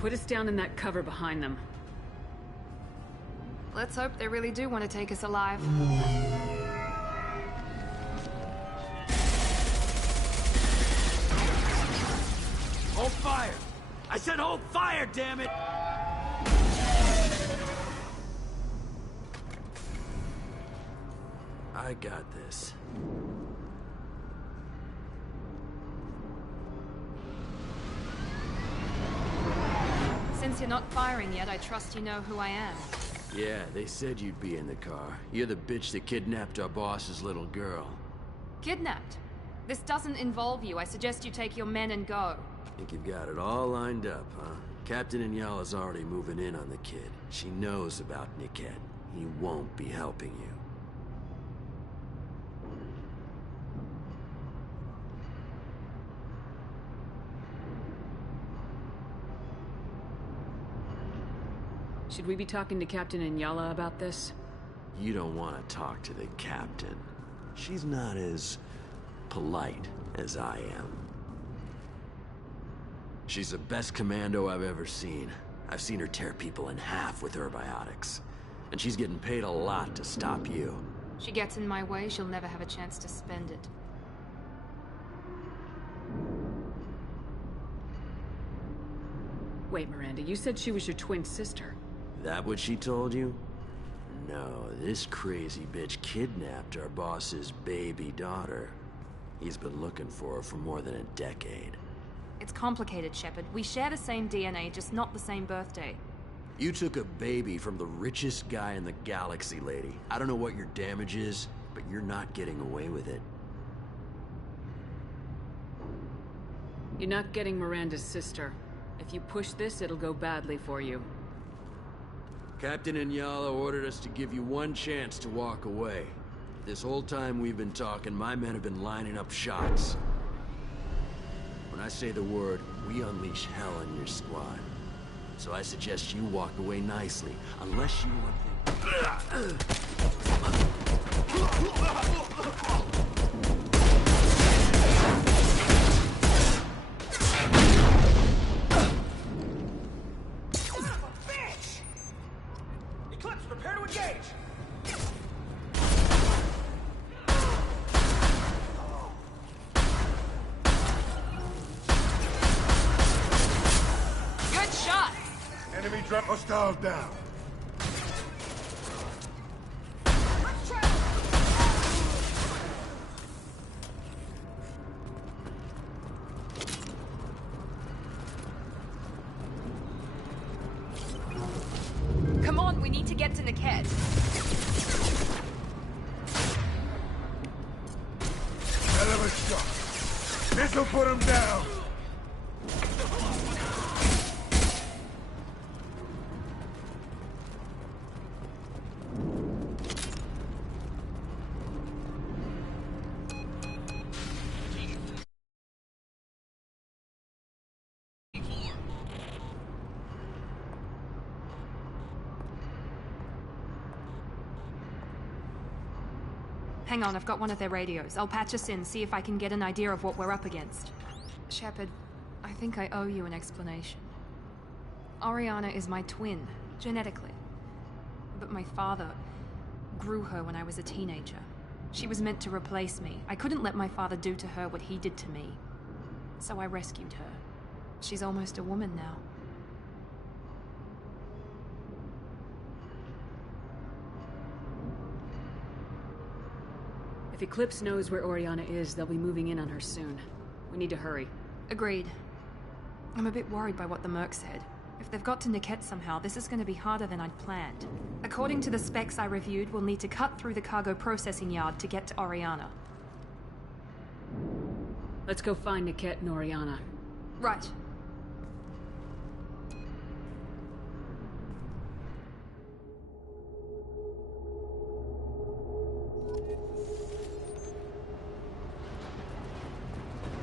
Put us down in that cover behind them. Let's hope they really do want to take us alive. Hold fire! I said hold fire, damn it! I got this. Since you're not firing yet, I trust you know who I am. Yeah, they said you'd be in the car. You're the bitch that kidnapped our boss's little girl. Kidnapped? This doesn't involve you. I suggest you take your men and go. Think you've got it all lined up, huh? Captain Inyala's already moving in on the kid. She knows about Niket. He won't be helping you. Should we be talking to Captain Inyala about this? You don't want to talk to the captain. She's not as polite as I am. She's the best commando I've ever seen. I've seen her tear people in half with her biotics. And she's getting paid a lot to stop you. She gets in my way, she'll never have a chance to spend it. Wait, Miranda, you said she was your twin sister. That what she told you? No, this crazy bitch kidnapped our boss's baby daughter. He's been looking for her for more than a decade. It's complicated, Shepard. We share the same DNA, just not the same birthday. You took a baby from the richest guy in the galaxy, lady. I don't know what your damage is, but you're not getting away with it. You're not getting Miranda's sister. If you push this, it'll go badly for you. Captain Inyala ordered us to give you one chance to walk away. This whole time we've been talking, my men have been lining up shots. When I say the word, we unleash hell in your squad. So I suggest you walk away nicely, unless you want Eclipse, prepare to engage! Good shot! Enemy drop hostiles down. Come on, we need to get to Niket. Hell of a shot. This'll put him down. Hang on, I've got one of their radios. I'll patch us in, see if I can get an idea of what we're up against. Shepard, I think I owe you an explanation. Oriana is my twin, genetically. But my father grew her when I was a teenager. She was meant to replace me. I couldn't let my father do to her what he did to me. So I rescued her. She's almost a woman now. If Eclipse knows where Oriana is, they'll be moving in on her soon. We need to hurry. Agreed. I'm a bit worried by what the Merc said. If they've got to Niket somehow, this is going to be harder than I'd planned. According to the specs I reviewed, we'll need to cut through the cargo processing yard to get to Oriana. Let's go find Niket and Oriana. Right.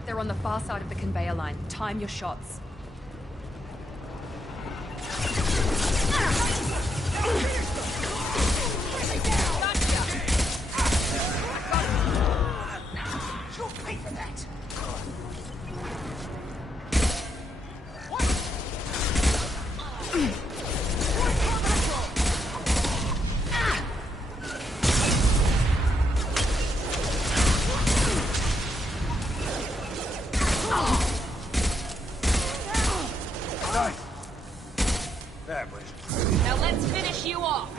They're on the far side of the conveyor line. Time your shots. You'll pay for that! Now let's finish you off.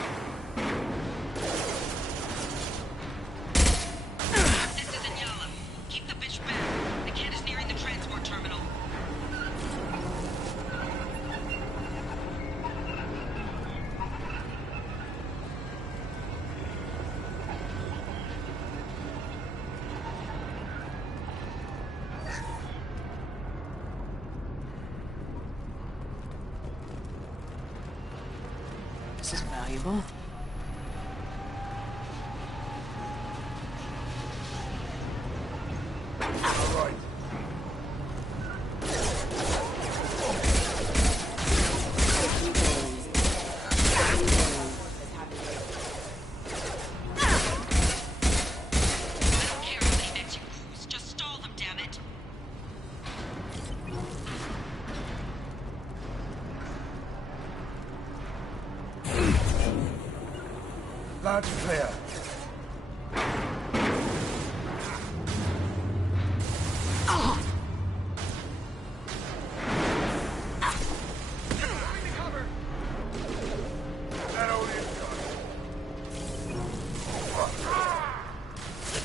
This is Inyala. Keep the bitch back. The kid is nearing the transport terminal. This is valuable. All right. Just stall them, damn it. Launch clear.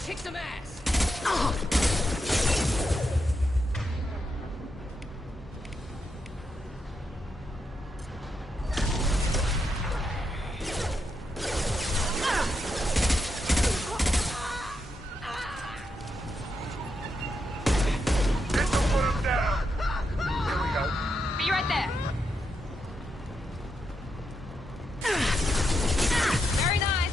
Kick some ass. Be right there. Very nice.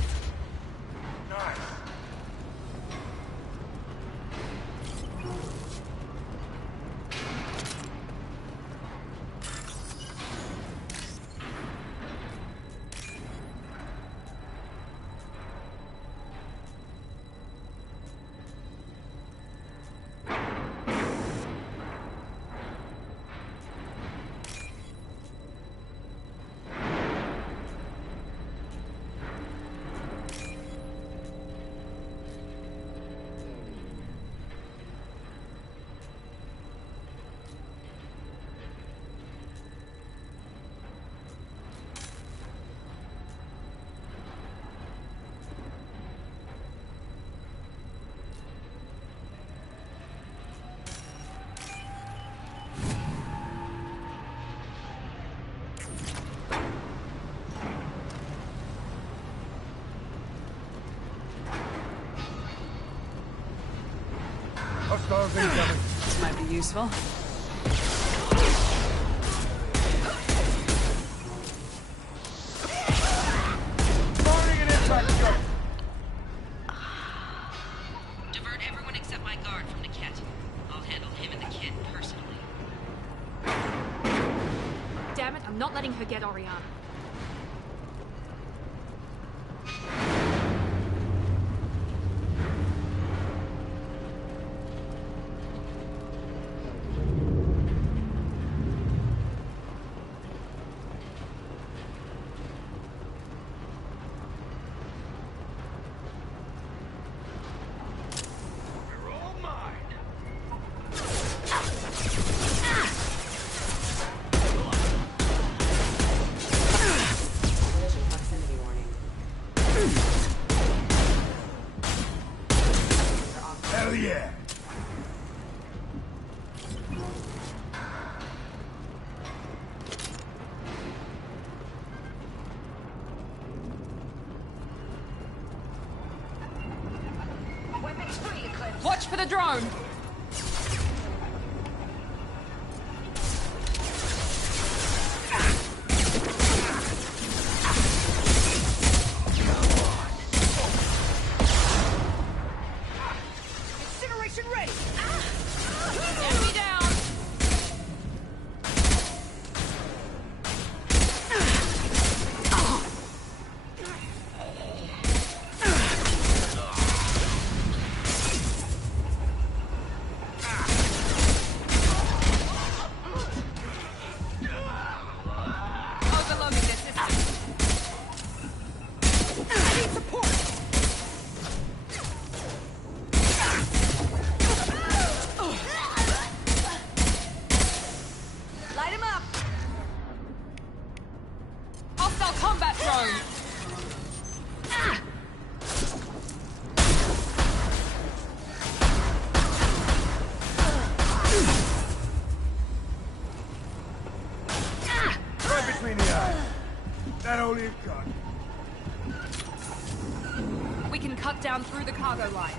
Hostiles incoming. This might be useful. Firing an impact shot. Divert everyone except my guard from Niket. I'll handle him and the kid personally. Damn it, I'm not letting her get Oriana. Hell yeah. Weapons free, Eclipse. Watch for the drone. Incineration ready. got? We can cut down through the cargo line.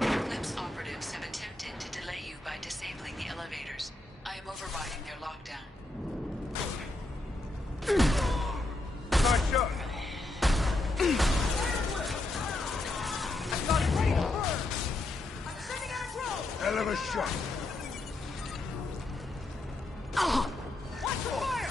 Eclipse operatives have attempted to delay you by disabling the elevators. I am overriding their lockdown. Nice shot. I've got it ready to burn! I'm sending out a drone! Hell of a shot. Watch the fire!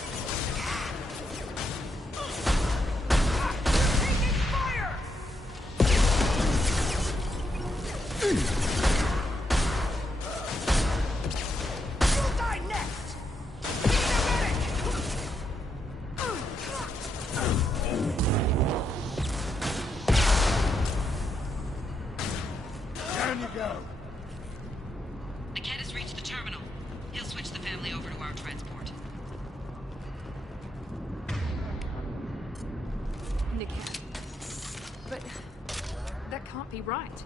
You'll die next! Down you go. Niket has reached the terminal. He'll switch the family over to our transport. Niket. But that can't be right.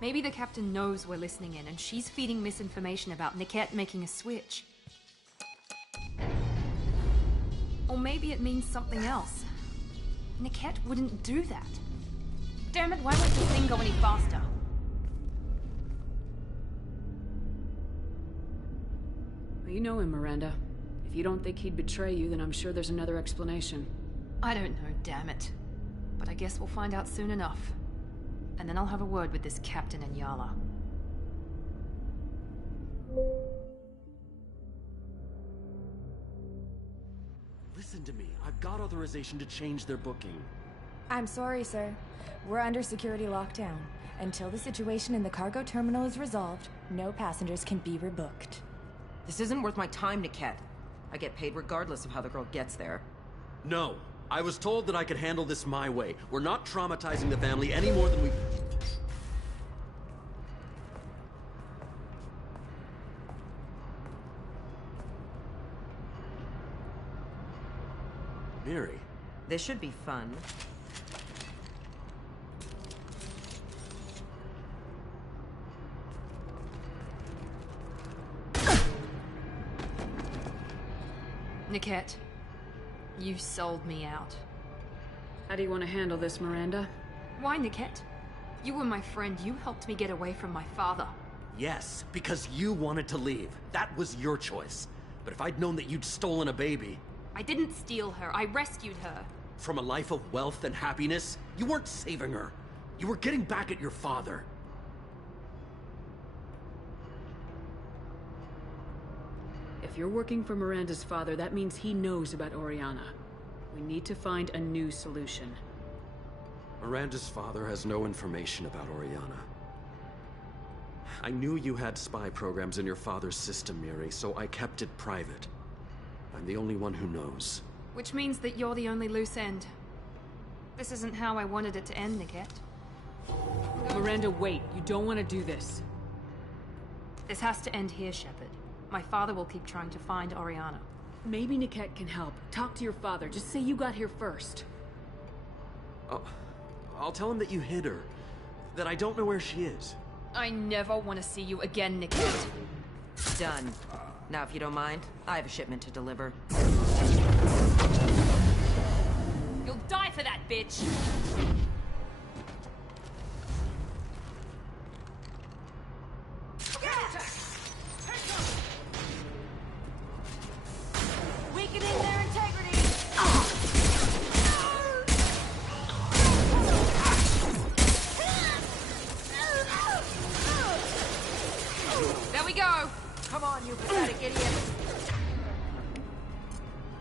Maybe the captain knows we're listening in, and she's feeding misinformation about Niket making a switch. Or maybe it means something else. Niket wouldn't do that. Damn it, why won't this thing go any faster? Well, you know him, Miranda. If you don't think he'd betray you, then I'm sure there's another explanation. I don't know, damn it. But I guess we'll find out soon enough. And then I'll have a word with this captain and Yala. Listen to me. I've got authorization to change their booking. I'm sorry, sir. We're under security lockdown. Until the situation in the cargo terminal is resolved, no passengers can be rebooked. This isn't worth my time, Niket. I get paid regardless of how the girl gets there. No. I was told that I could handle this my way. We're not traumatizing the family any more than we... Miri. This should be fun. Niket, you sold me out. How do you want to handle this, Miranda? Why, Niket? You were my friend. You helped me get away from my father. Yes, because you wanted to leave. That was your choice. But if I'd known that you'd stolen a baby... I didn't steal her. I rescued her. From a life of wealth and happiness, you weren't saving her. You were getting back at your father. If you're working for Miranda's father, that means he knows about Oriana. We need to find a new solution. Miranda's father has no information about Oriana. I knew you had spy programs in your father's system, Miri, so I kept it private. I'm the only one who knows. Which means that you're the only loose end. This isn't how I wanted it to end, Niket. Miranda, wait. You don't want to do this. This has to end here, Shepard. My father will keep trying to find Oriana. Maybe Niket can help. Talk to your father. Just say you got here first. I'll tell him that you hid her. That I don't know where she is. I never want to see you again, Niket. Done. Now, if you don't mind, I have a shipment to deliver. You'll die for that, bitch!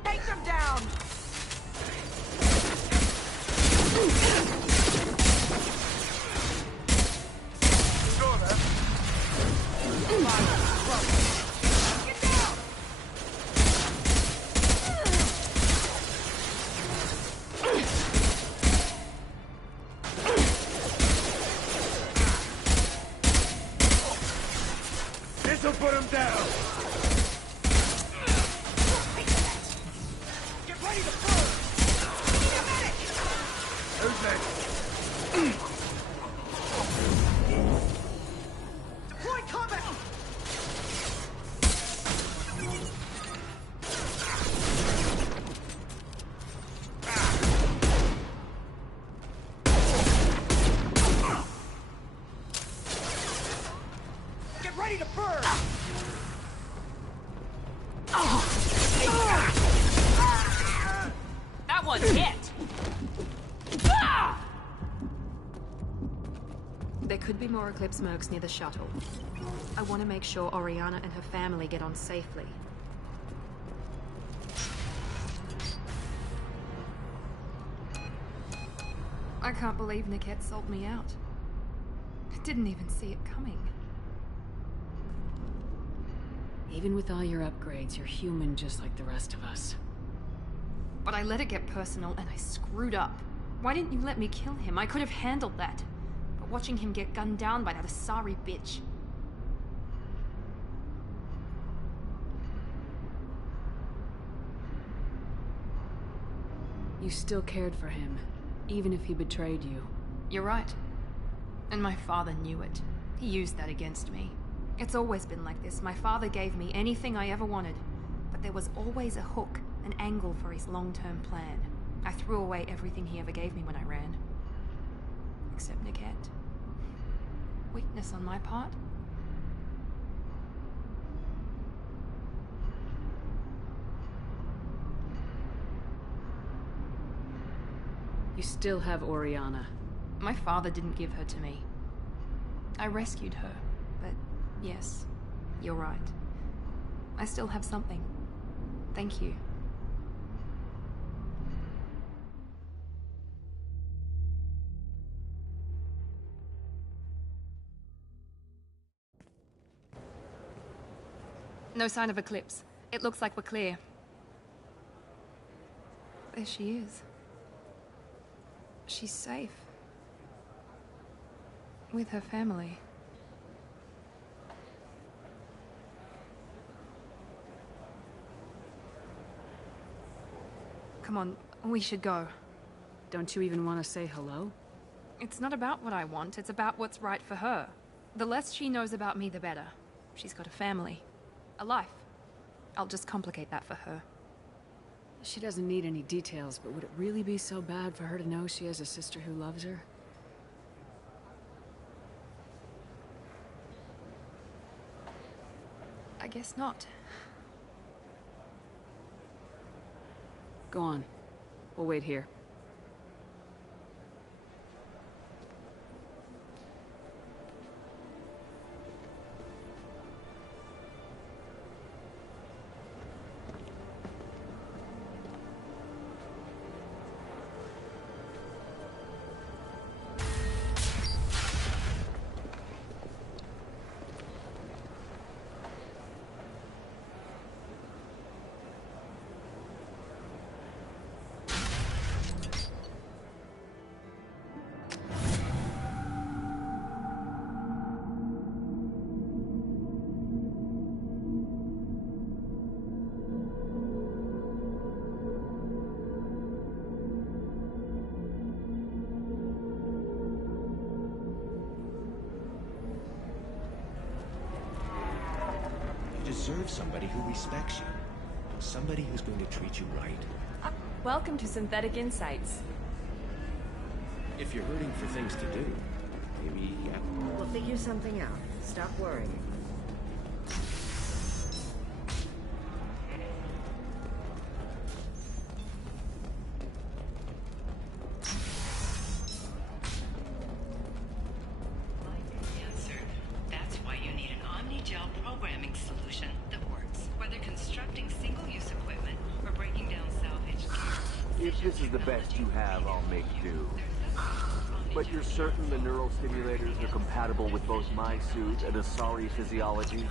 Take them down! Sure there. Get down! This'll put him down. Get ready to burn! Need a medic! Who's next? Deploy combat! Get ready to burn! That one hit! There could be more Eclipse mercs near the shuttle. I want to make sure Oriana and her family get on safely. I can't believe Niket sold me out. I didn't even see it coming. Even with all your upgrades, you're human just like the rest of us. But I let it get personal and I screwed up. Why didn't you let me kill him? I could have handled that. But watching him get gunned down by that Asari bitch. You still cared for him, even if he betrayed you. You're right. And my father knew it. He used that against me. It's always been like this. My father gave me anything I ever wanted. But there was always a hook, an angle for his long-term plan. I threw away everything he ever gave me when I ran. Except Niket. Weakness on my part? You still have Oriana. My father didn't give her to me. I rescued her, but yes, you're right. I still have something. Thank you. No sign of Eclipse. It looks like we're clear. There she is. She's safe. With her family. Come on, we should go. Don't you even want to say hello? It's not about what I want, it's about what's right for her. The less she knows about me, the better. She's got a family. A life. I'll just complicate that for her. She doesn't need any details, but would it really be so bad for her to know she has a sister who loves her? I guess not. Go on. We'll wait here. You deserve somebody who respects you. Somebody who's going to treat you right. Welcome to Synthetic Insights. If you're hurting for things to do, maybe... We'll figure something out. Stop worrying. Answer. That's why you need an omni-gel programming solution that works. Whether constructing single-use equipment or breaking down If this is the best you have, I'll make do. But you're certain the neural stimulators are compatible with both my suit and Asari physiology?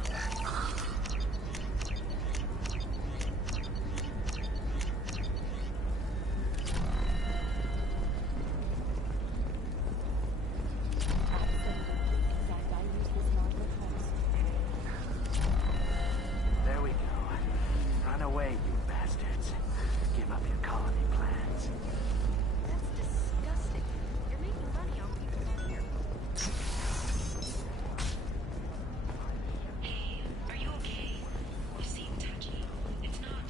There we go. Run away, you bastards. Give up your colony plans. That's disgusting. You're making money on people here. Hey, are you okay? You seem touchy. It's not.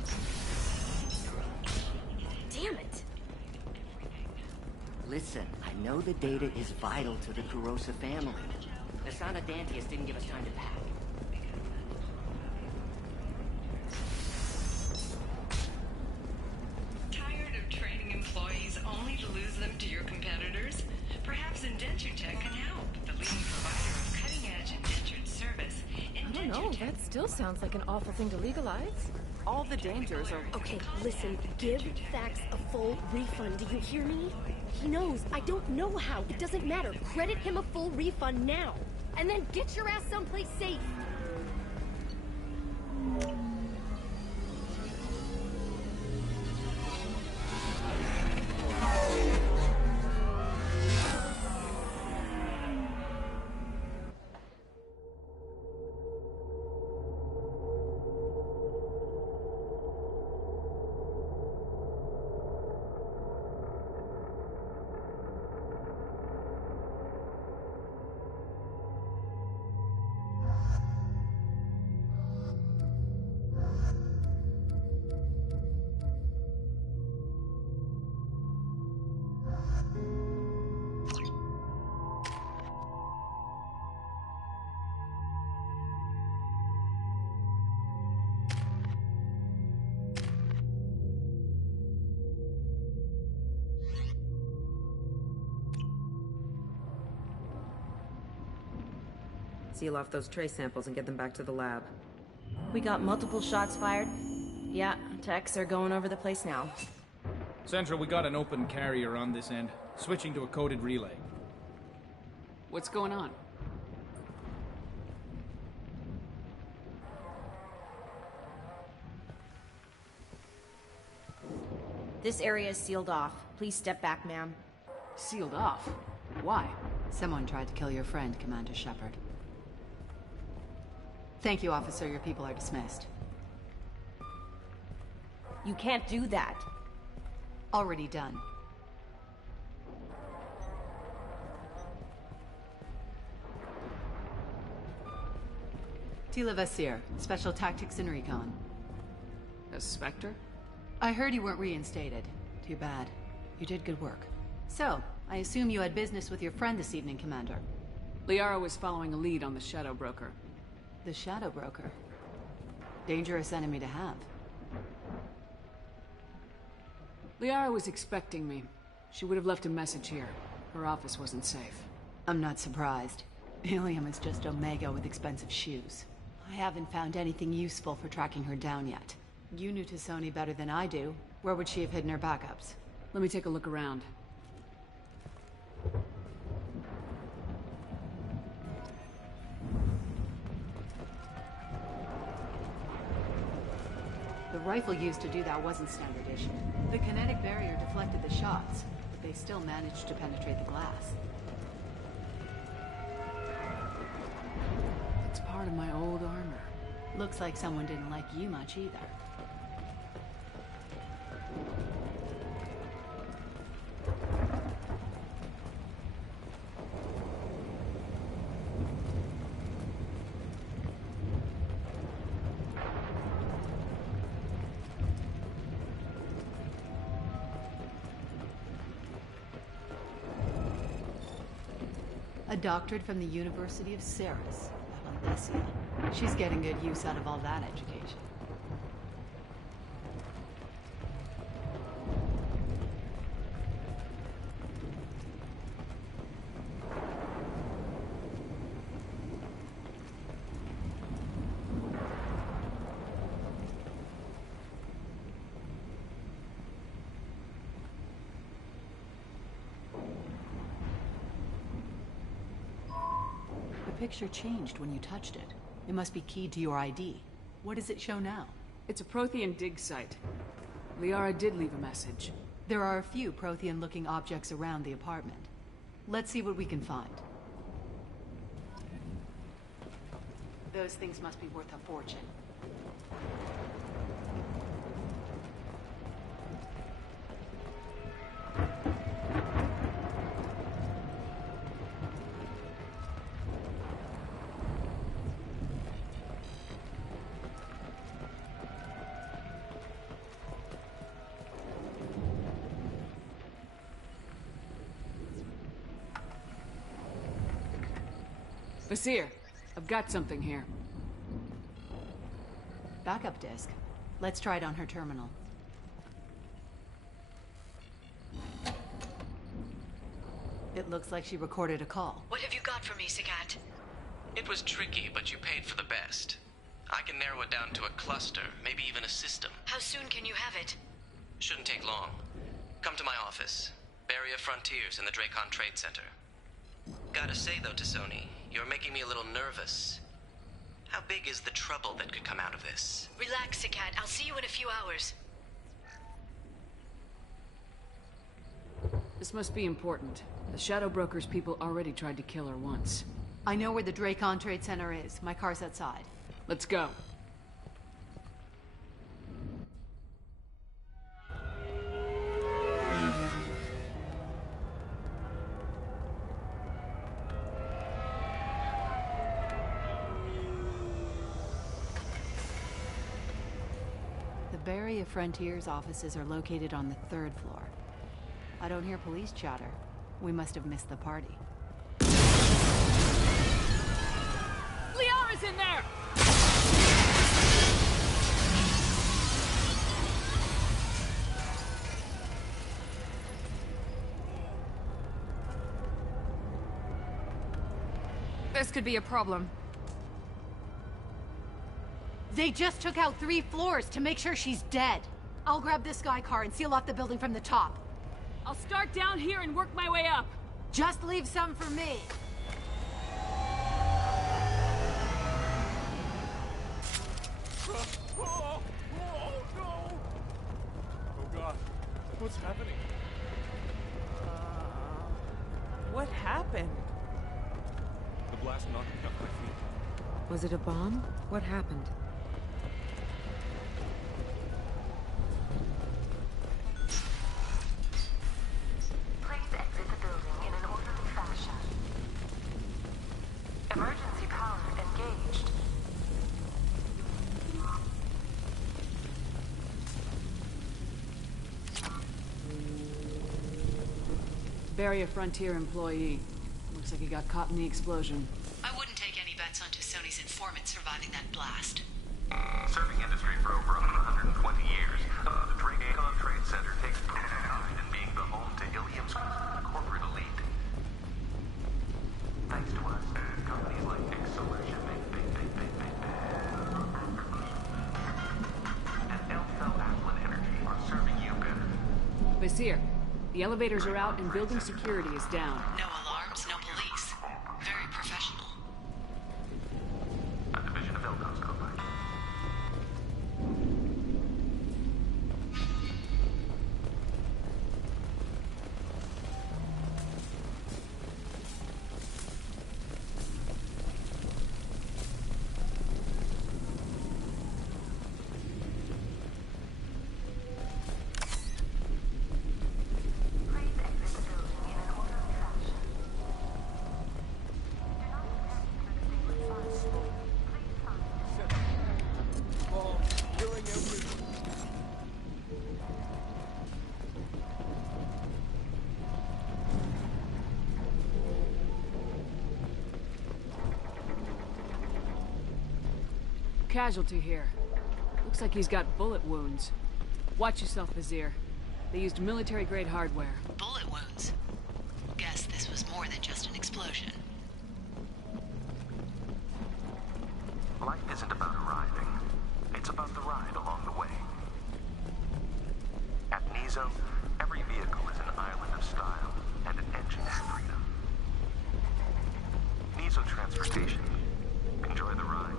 Damn it! Listen, I know the data is vital to the Kurosa family. Nasana Dantius didn't give us time to pack. Tired of training employees only to lose them to your competitors? Perhaps Indenture Tech can help. The leading provider of cutting-edge indentured service. I don't know, that still sounds like an awful thing to legalize. All the dangers are... Okay, listen, give Fax a full refund, do you hear me? He knows, I don't know how, it doesn't matter. Credit him a full refund now. And then get your ass someplace safe. Seal off those trace samples and get them back to the lab. We got multiple shots fired. Yeah, techs are going over the place now. Central, we got an open carrier on this end. Switching to a coded relay. What's going on? This area is sealed off. Please step back, ma'am. Sealed off? Why? Someone tried to kill your friend, Commander Shepard. Thank you, officer. Your people are dismissed. You can't do that. Already done. Tila Vasir, Special Tactics and Recon. A Spectre? I heard you weren't reinstated. Too bad. You did good work. So, I assume you had business with your friend this evening, Commander. Liara was following a lead on the Shadow Broker. The Shadow Broker? Dangerous enemy to have. Liara was expecting me. She would have left a message here. Her office wasn't safe. I'm not surprised. Ilium is just Omega with expensive shoes. I haven't found anything useful for tracking her down yet. You knew Tassoni better than I do. Where would she have hidden her backups? Let me take a look around. The rifle used to do that wasn't standard issue. The kinetic barrier deflected the shots, but they still managed to penetrate the glass. It's part of my old armor. Looks like someone didn't like you much either. A doctorate from the University of Ceres, Valencia. She's getting good use out of all that education. picture changed when you touched it. It must be keyed to your ID. What does it show now? It's a Prothean dig site. Liara did leave a message. There are a few Prothean-looking objects around the apartment. Let's see what we can find. Those things must be worth a fortune. Basir, I've got something here. Backup disk. Let's try it on her terminal. It looks like she recorded a call. What have you got for me, Sagat? It was tricky, but you paid for the best. I can narrow it down to a cluster, maybe even a system. How soon can you have it? Shouldn't take long. Come to my office. Barrier Frontiers in the Dracon Trade Center. Gotta say though, T'Soni, you're making me a little nervous. How big is the trouble that could come out of this? Relax, Sagat. I'll see you in a few hours. This must be important. The Shadow Broker's people already tried to kill her once. I know where the Dracon Trade Center is. My car's outside. Let's go. The Barrier Frontiers offices are located on the 3rd floor. I don't hear police chatter. We must have missed the party. Liara's in there! This could be a problem. They just took out 3 floors to make sure she's dead. I'll grab this Sky car and seal off the building from the top. I'll start down here and work my way up. Just leave some for me. Oh, no! Oh god, what's happening? What happened? The blast knocked me off my feet. Was it a bomb? What happened? Please exit the building in an orderly fashion. Emergency power engaged. Barrier Frontier employee. Looks like he got caught in the explosion. I wouldn't take any bets on T'Soni's informant surviving that blast. Serving industry for over 120 years, the Dracon Trade Center takes pride in being the home to Ilium's corporate elite. Thanks to us, companies like Exolution make big. And Elfell Applin Energy are serving you better. Basir, the elevators are out and building security is down. No alarms, no police. Very professional. A division of Elcos go by. Casualty here. Looks like he's got bullet wounds. Watch yourself, Basir. They used military-grade hardware. Bullet wounds. Guess this was more than just an explosion. Life isn't about arriving. It's about the ride along the way. At Nizo, every vehicle is an island of style and an engine of freedom. Transportation. Enjoy the ride.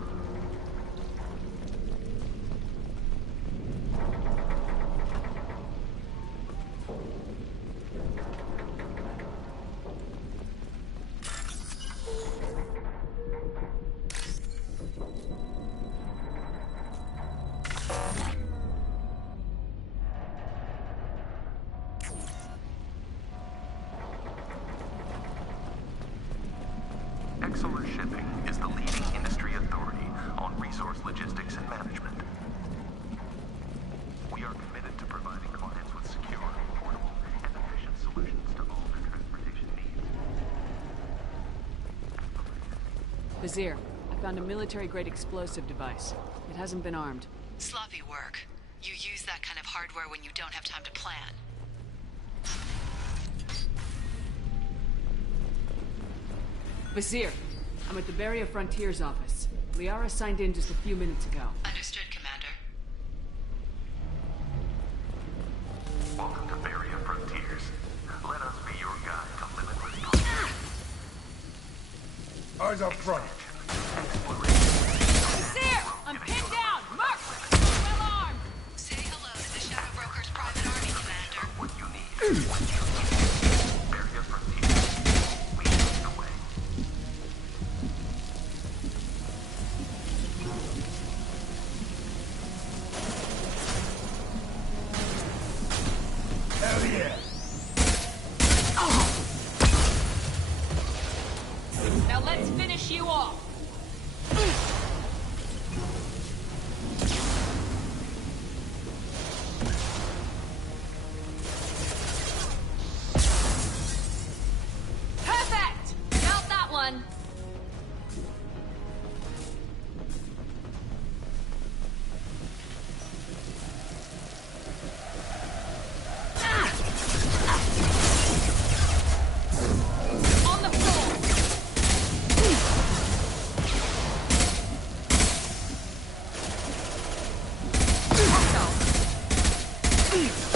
Exolar Shipping is the leading industry authority on resource logistics and management. We are committed to providing clients with secure, affordable, and efficient solutions to all their transportation needs. Vizier, I found a military-grade explosive device. It hasn't been armed. Sloppy work. You use that kind of hardware when you don't have time to plan. Vizier, I'm at the Barrier Frontiers office. Liara signed in just a few minutes ago. Understood, Commander. Welcome to Barrier Frontiers. Let us be your guide to limitless possibilities. Eyes up front. Vizier! I'm pinned down! Mark! Well armed! Say hello to the Shadow Broker's private army, Commander. What you need. Barrier Frontiers. We lead the way. Hell yeah! Now let's finish you off! Perfect! Got that one. On the floor!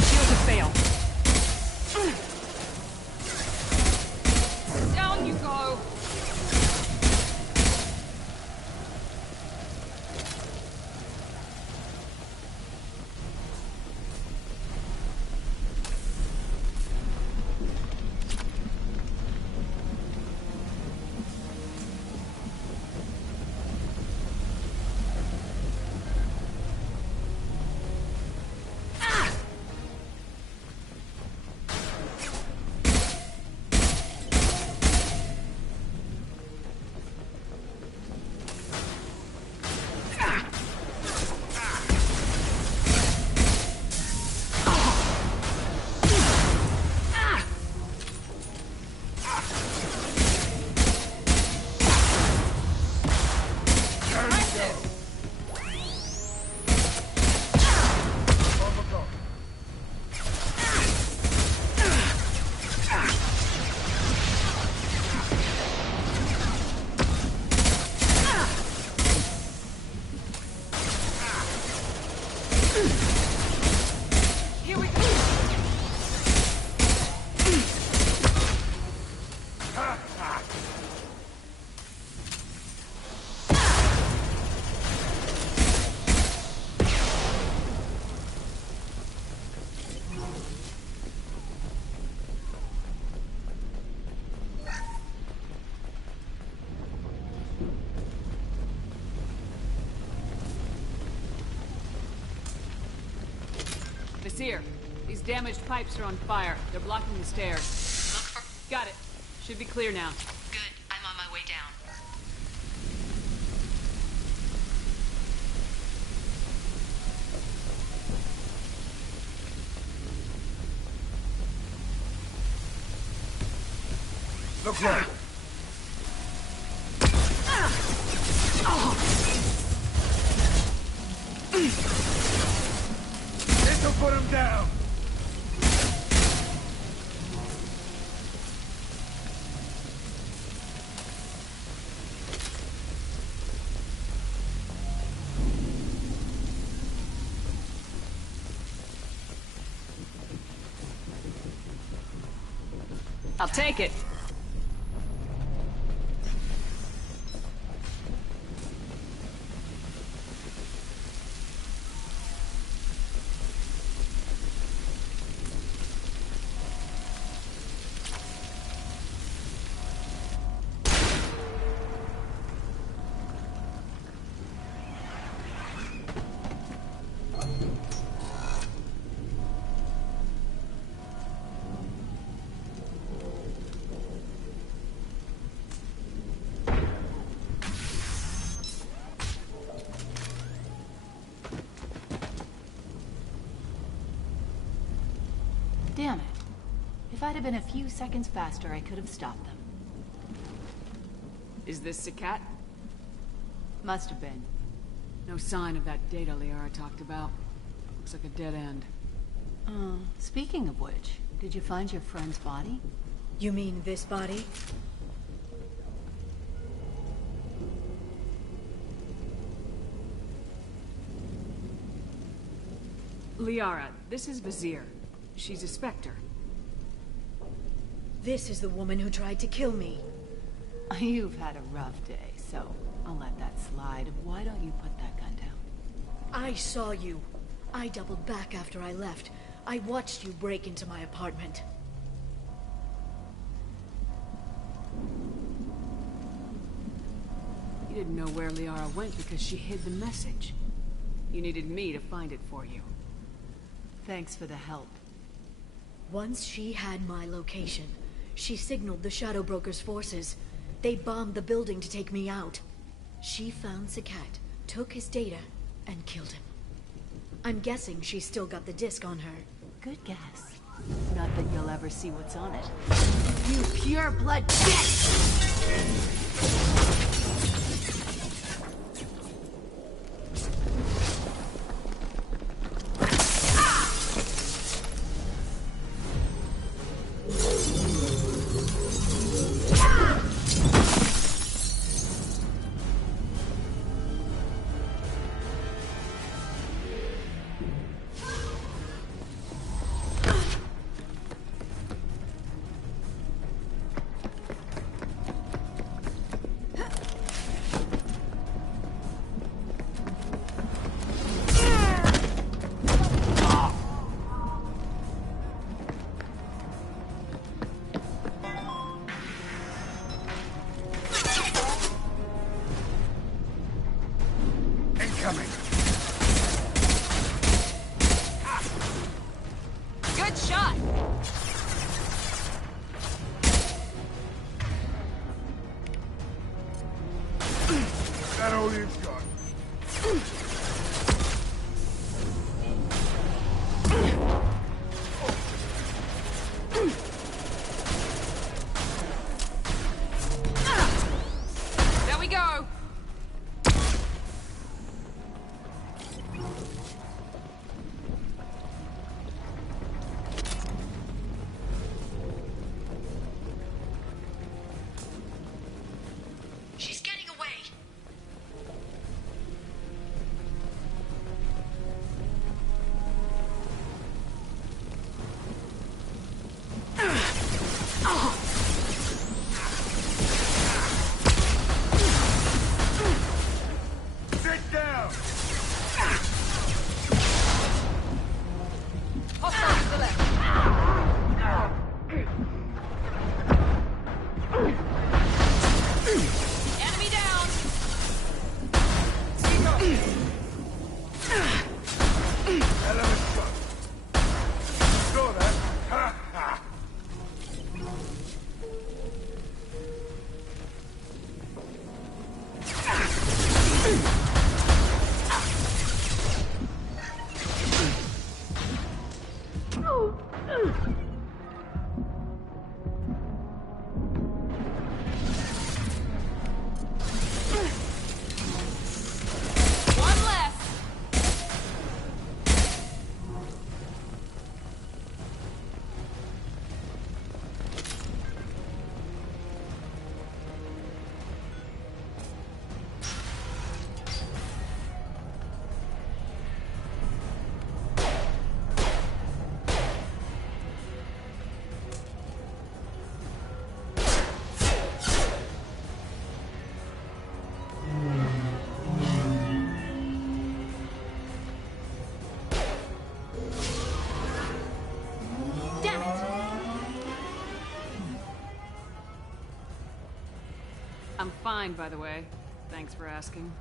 Shields have failed. Down you go! Here we go! Vizier, these damaged pipes are on fire. They're blocking the stairs. Look for... Got it. Should be clear now. Good. I'm on my way down. Look right. This'll put him down. I'll take it. Damn it. If I'd have been a few seconds faster, I could have stopped them. Is this Sakat? Must have been. No sign of that data Liara talked about. Looks like a dead end. Speaking of which, did you find your friend's body? You mean this body? Liara, this is Vizier. She's a Spectre. This is the woman who tried to kill me. You've had a rough day, so I'll let that slide. Why don't you put that gun down? I saw you. I doubled back after I left. I watched you break into my apartment. You didn't know where Liara went because she hid the message. You needed me to find it for you. Thanks for the help. Once she had my location, she signaled the Shadow Broker's forces. They bombed the building to take me out. She found Sakat, took his data, and killed him. I'm guessing she's still got the disc on her. Good guess. Not that you'll ever see what's on it. You pure blood bitch! Good shot! That all you've got. There we go! She's getting away. Sit down! Hostile to the left. Enemy down! Element shot. Saw that? Ha ha! One left! Damn it! I'm fine, by the way. Thanks for asking.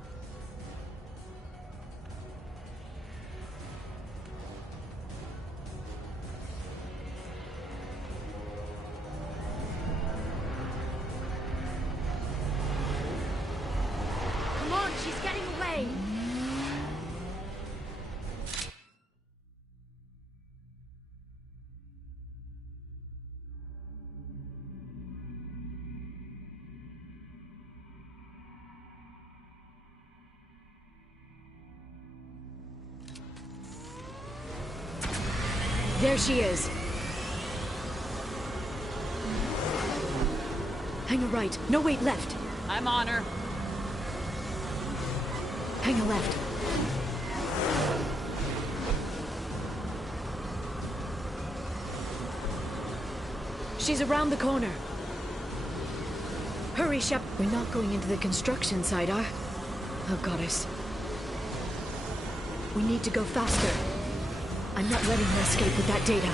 Come on, she's getting away! There she is. Hang a right. No, wait, left. I'm on her. Hang a left. She's around the corner. Hurry, Shep. We're not going into the construction site, Oh, goddess. We need to go faster. I'm not letting her escape with that data.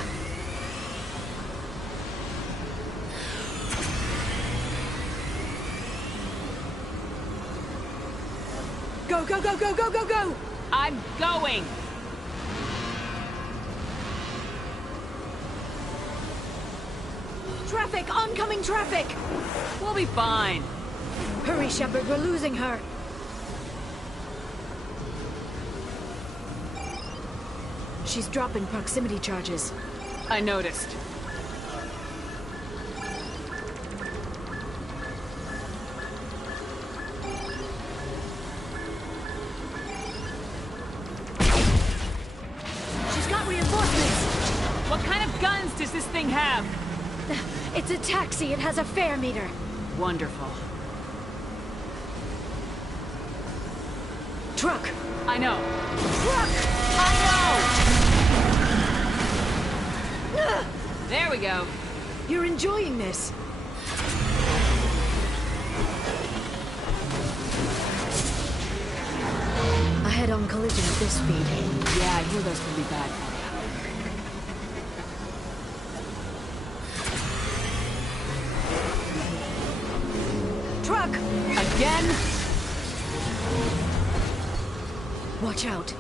Go, go, go, go, go, go, go! I'm going! Traffic! Oncoming traffic! We'll be fine. Hurry, Shepard, we're losing her. She's dropping proximity charges. I noticed. She's got reinforcements! What kind of guns does this thing have? It's a taxi. It has a fare meter. Wonderful. Truck! I know. Truck! I know! There we go. You're enjoying this. A head-on collision at this speed. Yeah, I hear those can be bad. Truck! Again? Watch out.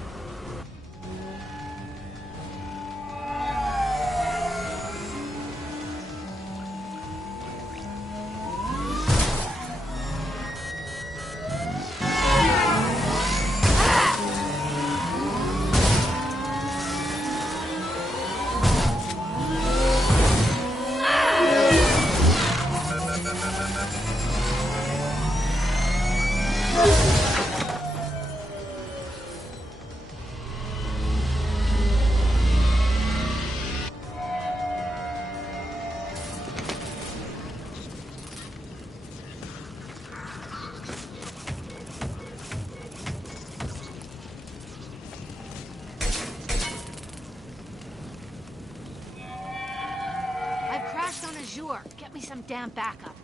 Get me some damn backup.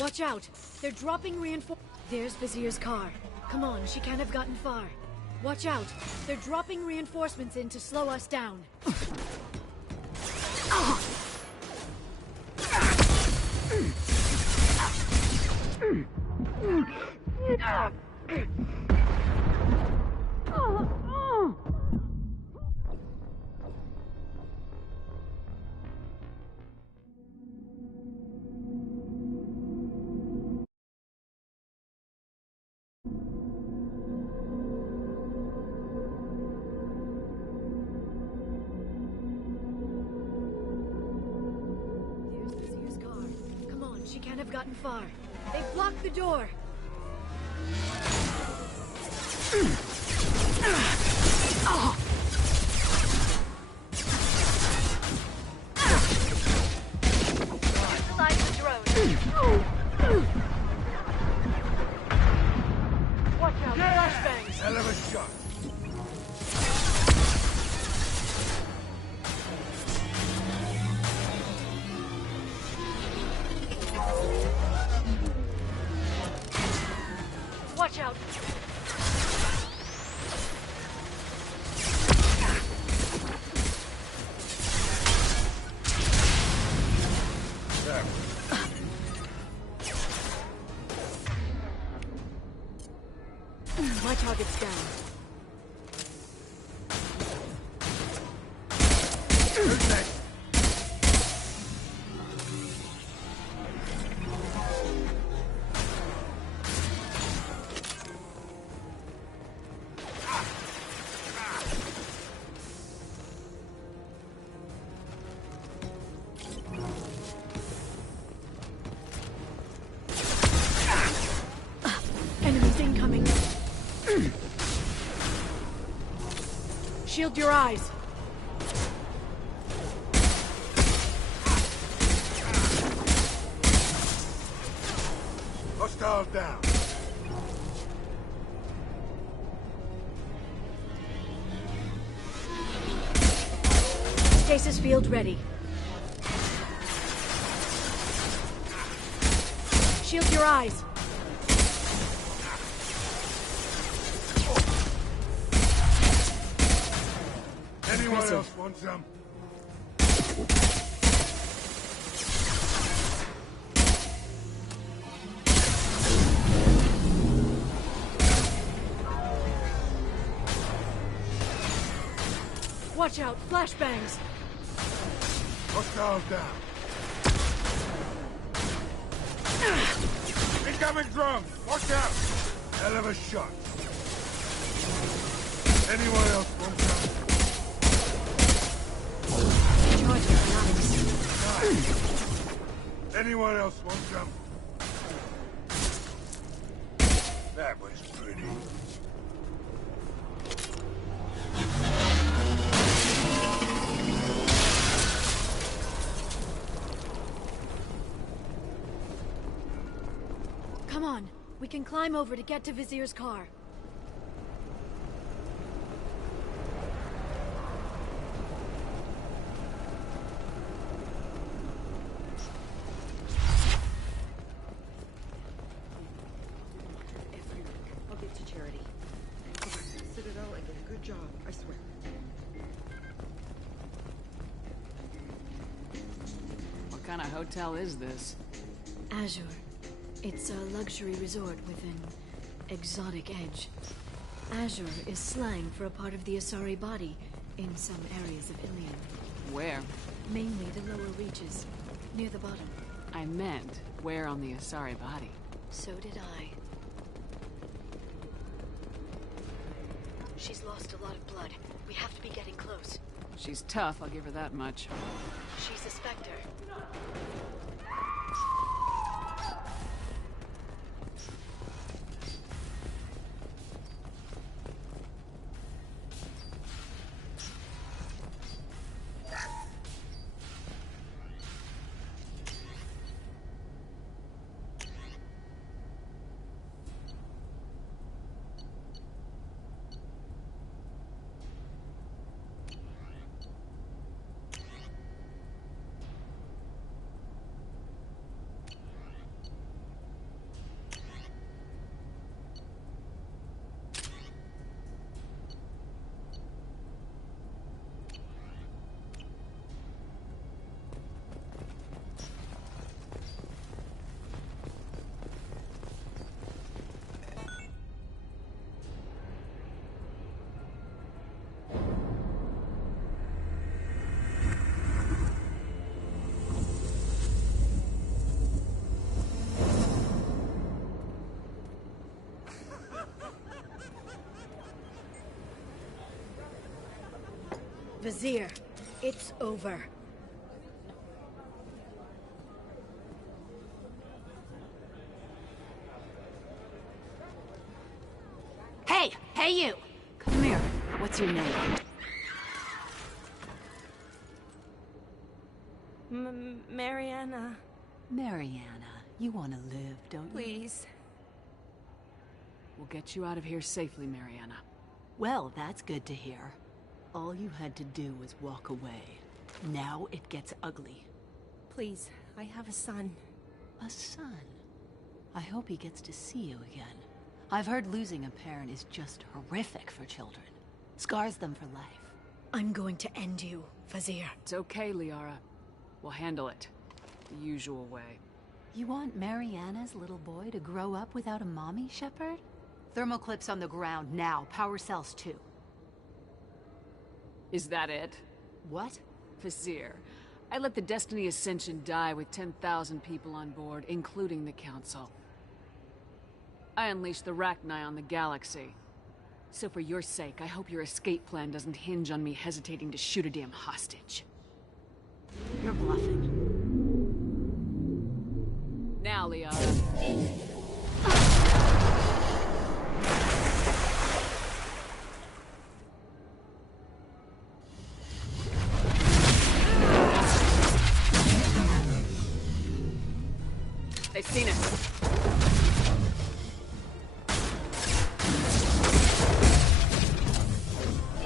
Watch out! They're dropping reinforcements. There's Vizier's car. Come on, she can't have gotten far. Watch out! They're dropping reinforcements in to slow us down. There's Vizier's car. Come on, she can't have gotten far. They've blocked the door. Utilize the drone. Watch out, flashbangs. Hell of a shot. Watch out. My target's down. Who's next? Shield your eyes. Hostile down. Stasis field ready. Shield your eyes. Anyone else want some? Watch out, flashbangs. Hostiles down. Incoming drone! Watch out! Hell of a shot. Anyone else want some? Nice. Anyone else want some? That was pretty. Come on, we can climb over to get to Vizier's car. I'll get to Charity. Go back to the Citadel and get a good job, I swear. What kind of hotel is this? Azure. It's a luxury resort with an exotic edge. Azure is slang for a part of the Asari body in some areas of Ilium. Where? Mainly the lower reaches, near the bottom. I meant, where on the Asari body? So did I. She's lost a lot of blood. We have to be getting close. She's tough, I'll give her that much. She's a Spectre. Vizier, it's over. Hey! Hey, you! Come here. What's your name? Mariana. Mariana. You want to live, don't you? Please. We'll get you out of here safely, Mariana. Well, that's good to hear. All you had to do was walk away. Now it gets ugly. Please, I have a son. A son? I hope he gets to see you again. I've heard losing a parent is just horrific for children. Scars them for life. I'm going to end you, Vizier. It's okay, Liara. We'll handle it. The usual way. You want Mariana's little boy to grow up without a mommy, Shepard? Thermal clips on the ground now. Power cells too. Is that it? What? Vizier, I let the Destiny Ascension die with 10,000 people on board, including the Council. I unleashed the Rachni on the galaxy. So for your sake, I hope your escape plan doesn't hinge on me hesitating to shoot a damn hostage. You're bluffing. Now, Liara. They've seen us.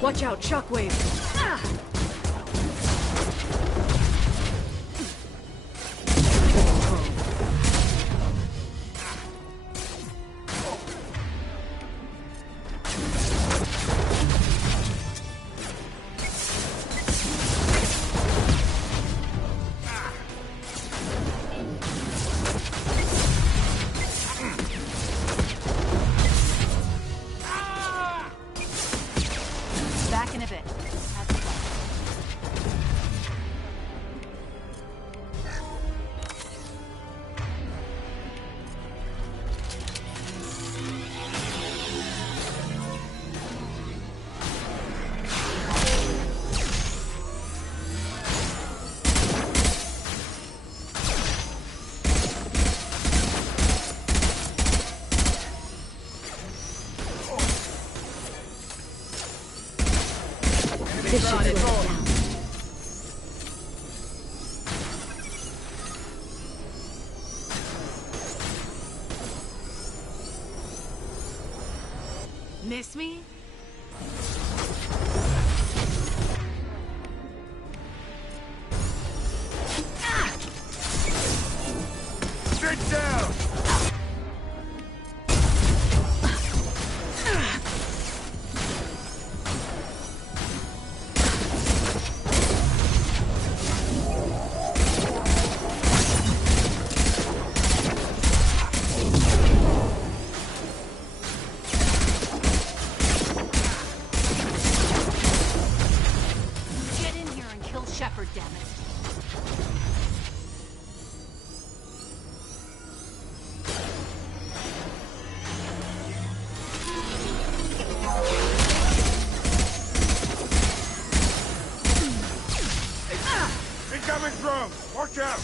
Watch out, shockwave! Ah! Back in a bit. This should slow it down. Miss me? Sit down! Get in here and kill Shepard, damn it. Incoming drone! Watch out!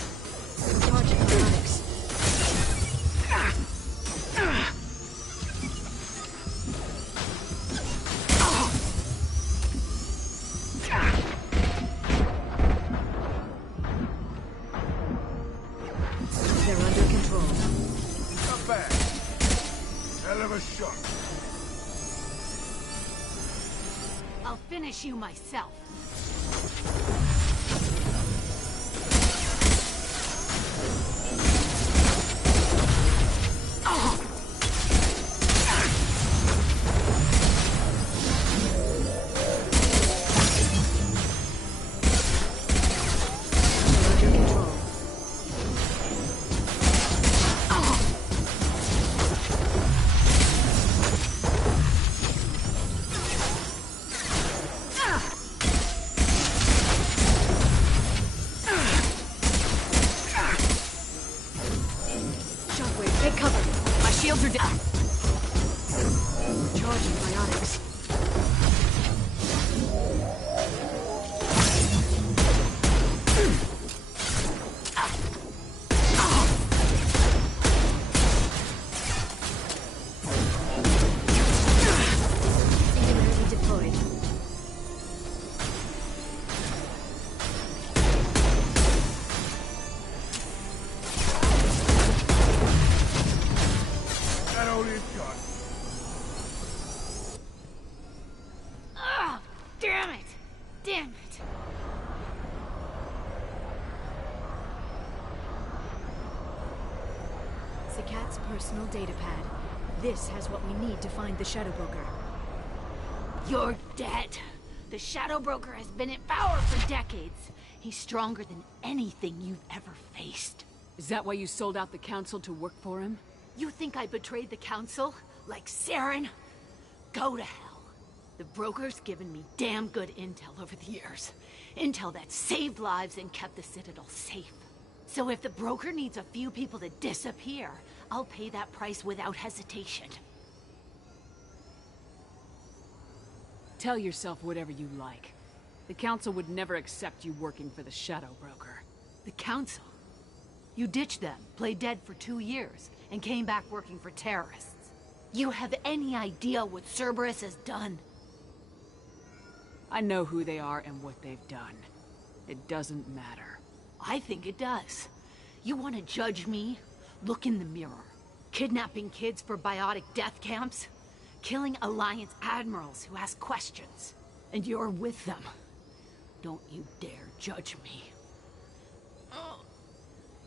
Charging narcotics. They're under control. Come back! Hell of a shot! I'll finish you myself. They're under control. Shockwave, take cover. My shields are down. Charging biotics. Singularity deployed. That only a shot. Ah, damn it! Damn it! Zakat's personal data pad. This has what we need to find the Shadow Broker. You're dead. The Shadow Broker has been in power for decades. He's stronger than anything you've ever faced. Is that why you sold out the Council to work for him? You think I betrayed the Council? Like Saren? Go to hell. The Broker's given me damn good intel over the years. Intel that saved lives and kept the Citadel safe. So if the Broker needs a few people to disappear, I'll pay that price without hesitation. Tell yourself whatever you like. The Council would never accept you working for the Shadow Broker. The Council? You ditched them, played dead for 2 years, and came back working for terrorists. You have any idea what Cerberus has done? I know who they are and what they've done. It doesn't matter. I think it does. You want to judge me? Look in the mirror. Kidnapping kids for biotic death camps? Killing Alliance admirals who ask questions. And you're with them. Don't you dare judge me.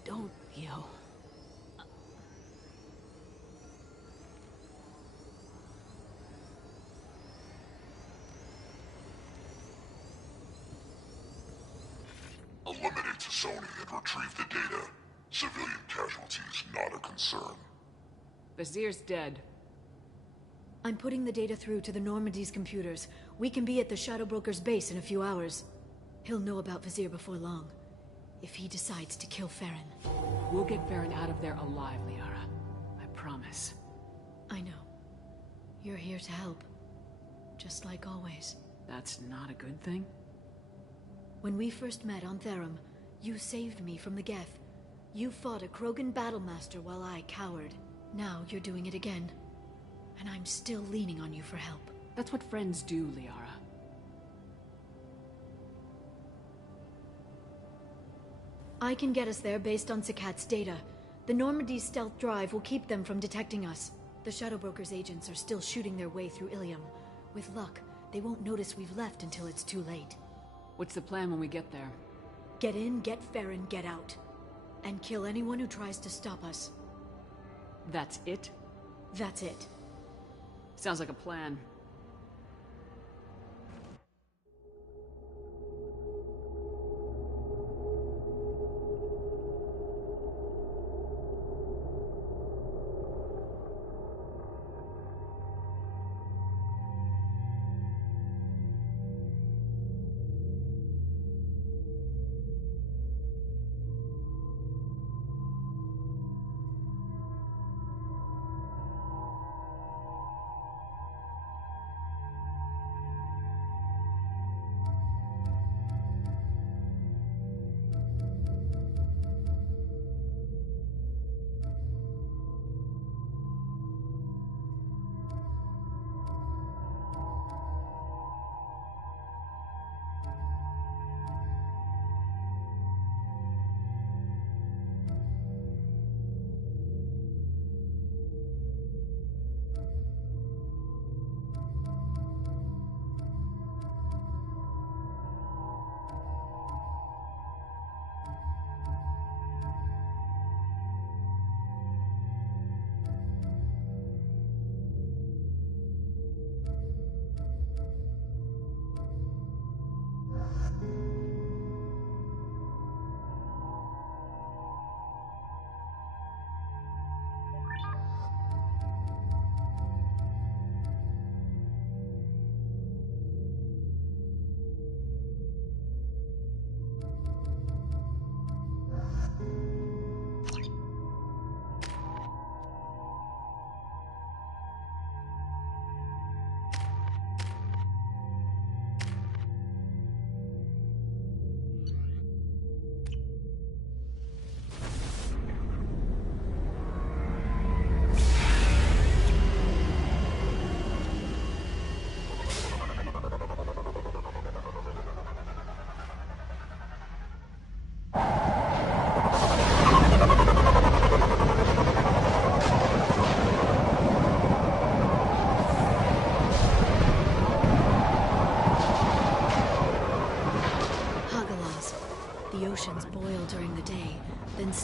Don't you? Eliminate Sony and retrieve the data. Civilian casualties not a concern. Vizier's dead. I'm putting the data through to the Normandy's computers. We can be at the Shadow Broker's base in a few hours. He'll know about Vizier before long. If he decides to kill Farron. We'll get Farron out of there alive, Liara. I promise. I know. You're here to help. Just like always. That's not a good thing? When we first met on Therum, you saved me from the Geth. You fought a Krogan battlemaster while I cowered. Now you're doing it again. And I'm still leaning on you for help. That's what friends do, Liara. I can get us there based on Sakat's data. The Normandy's stealth drive will keep them from detecting us. The Shadow Broker's agents are still shooting their way through Ilium. With luck, they won't notice we've left until it's too late. What's the plan when we get there? Get in, get Farron, get out. And kill anyone who tries to stop us. That's it? That's it. Sounds like a plan.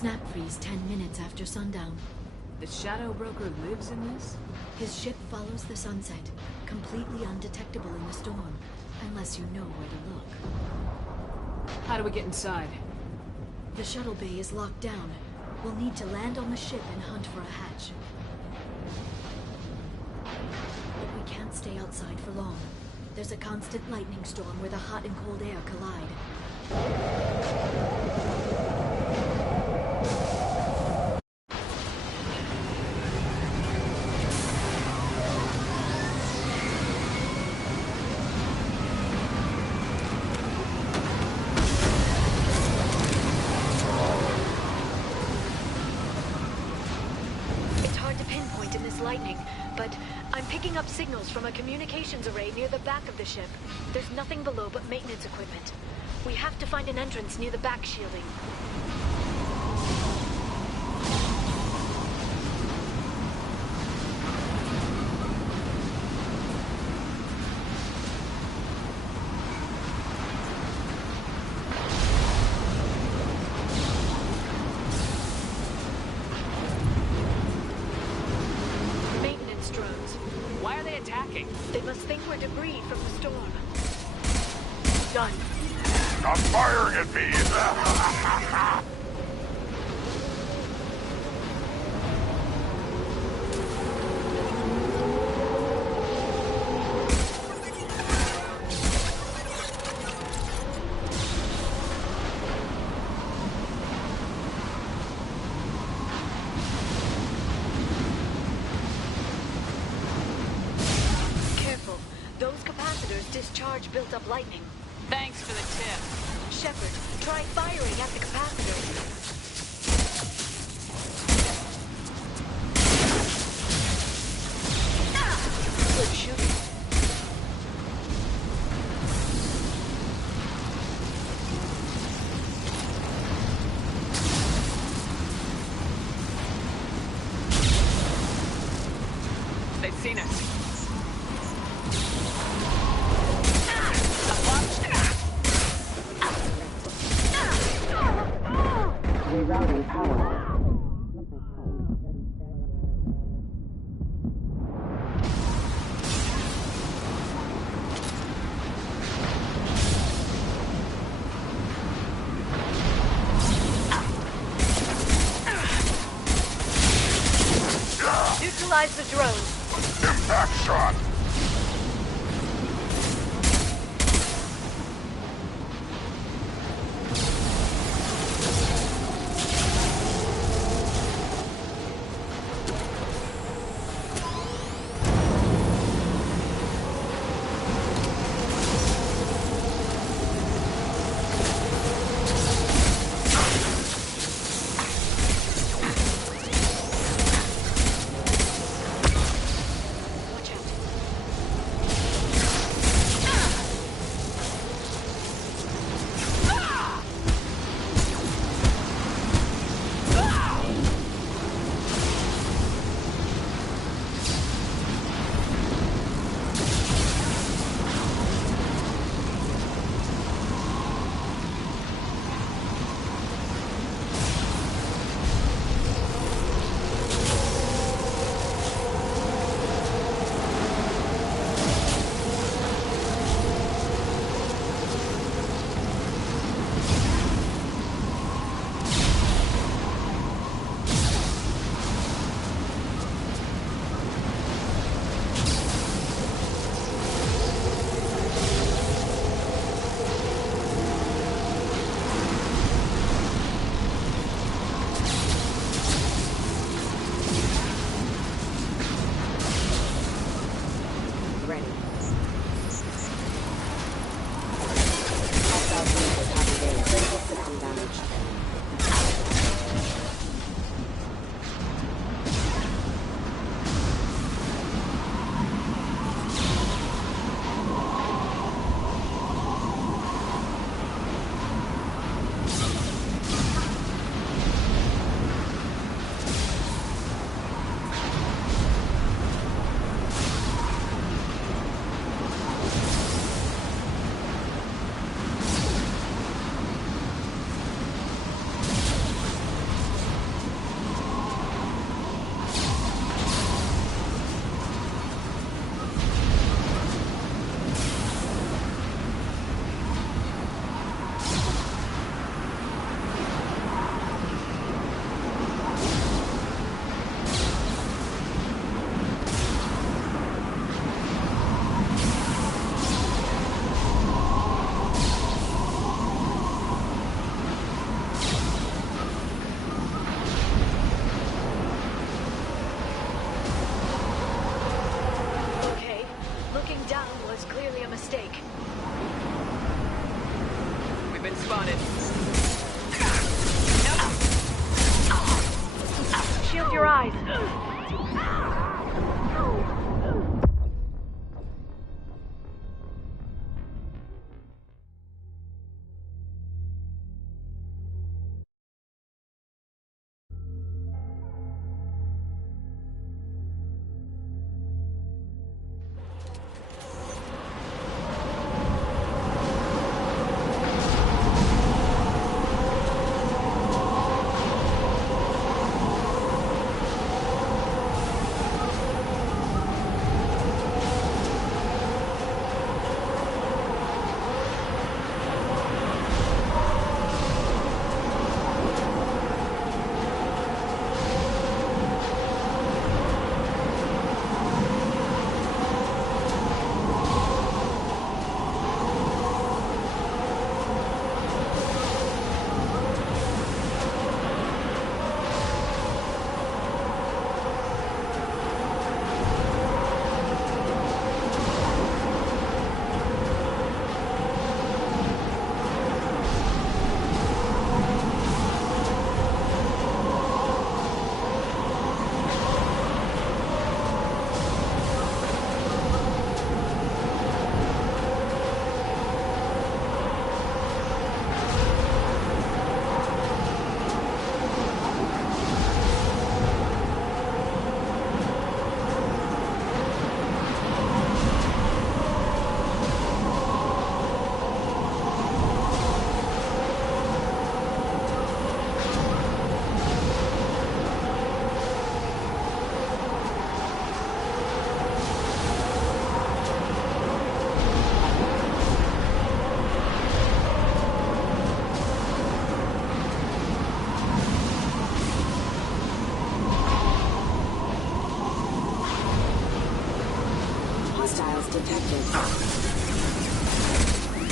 Snap freeze 10 minutes after sundown. The Shadow Broker lives in this? His ship follows the sunset, completely undetectable in the storm, unless you know where to look. How do we get inside? The shuttle bay is locked down. We'll need to land on the ship and hunt for a hatch. But we can't stay outside for long. There's a constant lightning storm where the hot and cold air collide. Signals from a communications array near the back of the ship. There's nothing below but maintenance equipment. We have to find an entrance near the back shielding. think we're debris from the storm. Done. Stop firing at me! Careful. Those capacitors discharge built-up lightning. Thanks for the tip. Shepard, try firing at the capacitors. Good shooting. They've seen us. Rerouting power. Neutralize the drone. Impact shot! spotted. Shield your eyes. detected.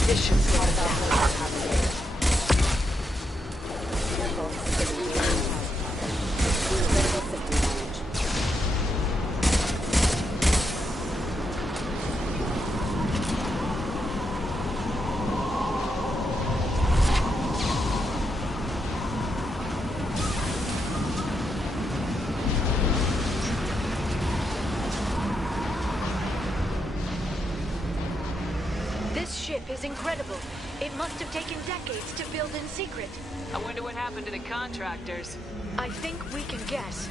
This should slow it down. Careful, civilian damage. Critical system damage. This ship is incredible. It must have taken decades to build in secret. I wonder what happened to the contractors. I think we can guess.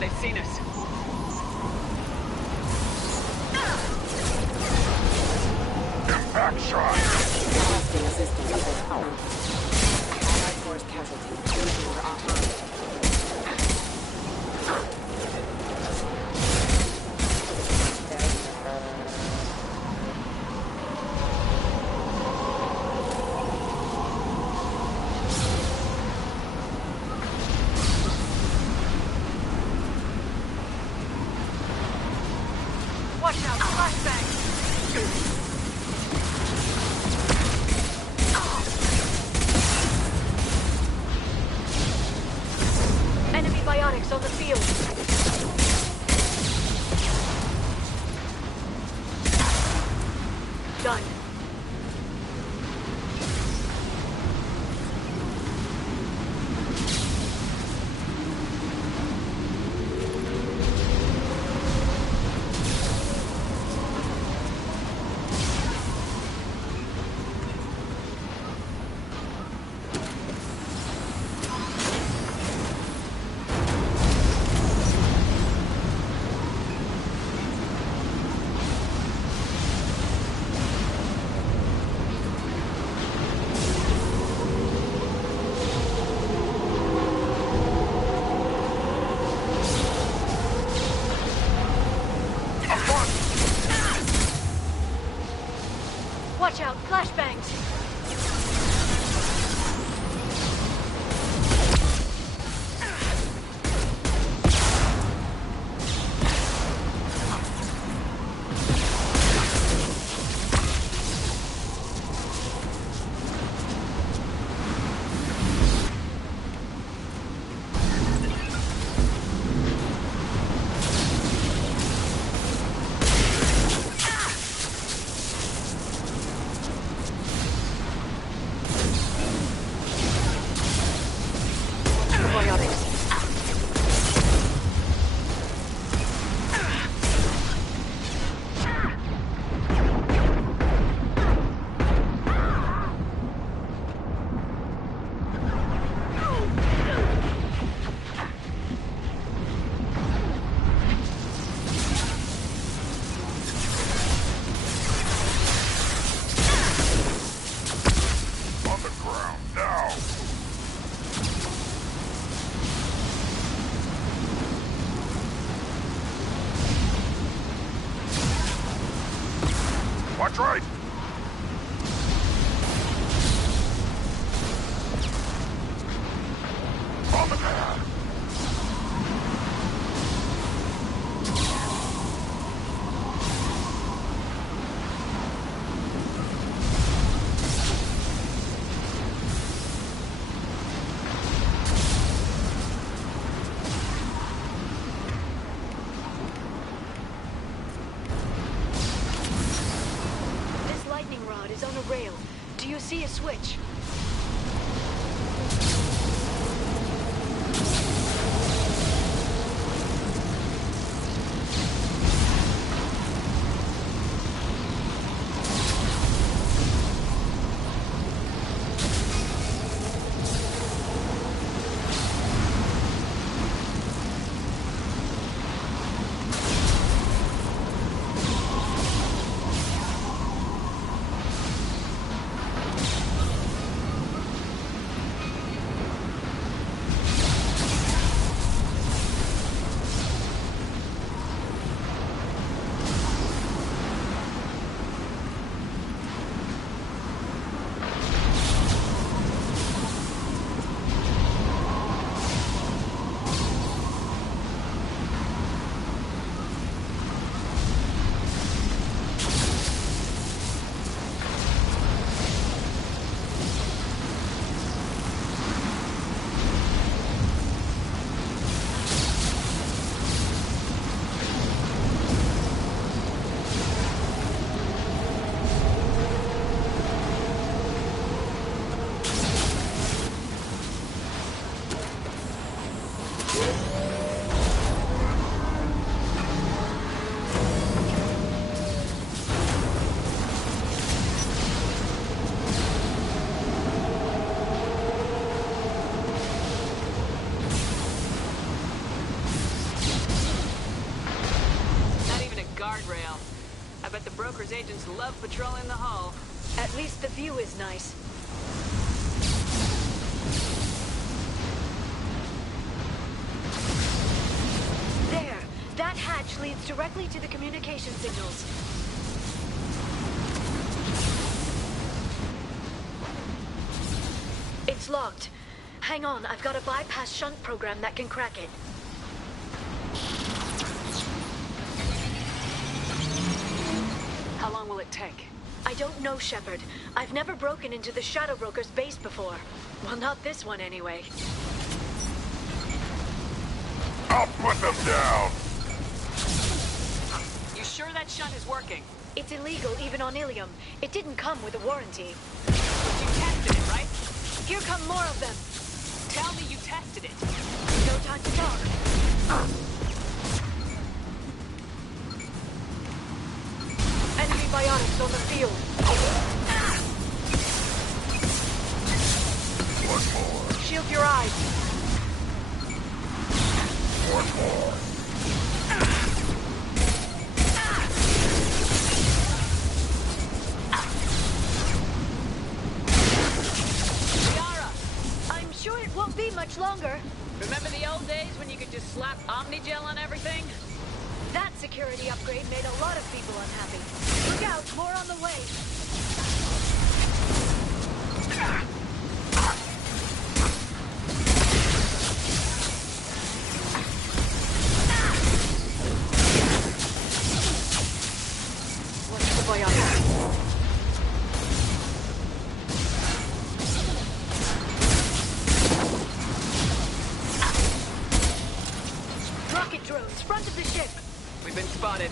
They've seen us. Impact shot! Requesting assistance with power. Allied force casualty. Losing your autonomy. Watch out, flashbang! Enemy biotics on the field. Done. Watch out, flashbangs! a rail. Do you see a switch? Guardrail. I bet the broker's agents love patrolling the hull. At least the view is nice. There! That hatch leads directly to the communication signals. It's locked. Hang on, I've got a bypass shunt program that can crack it. How long will it take? I don't know, Shepard. I've never broken into the Shadow Broker's base before. Well, not this one anyway. I'll put them down! You sure that shunt is working? It's illegal even on Ilium. It didn't come with a warranty. But you tested it, right? Here come more of them. Tell me you tested it. No time to talk. Enemy biotics on the field. One more. Shield your eyes. One more. I'm sure it won't be much longer. Remember the old days when you could just slap Omnigel on everything? That security upgrade made a lot of people unhappy. Look out, more on the way. What's the biotic? Rocket drones, front of the ship. We've been spotted.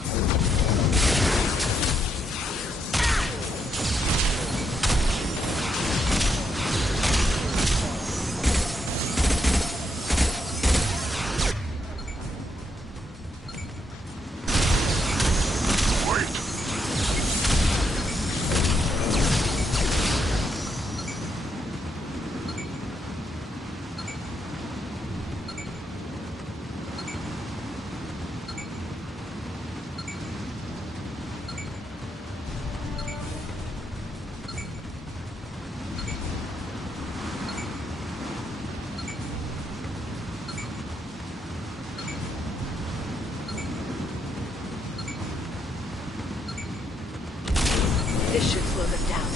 This should slow them down.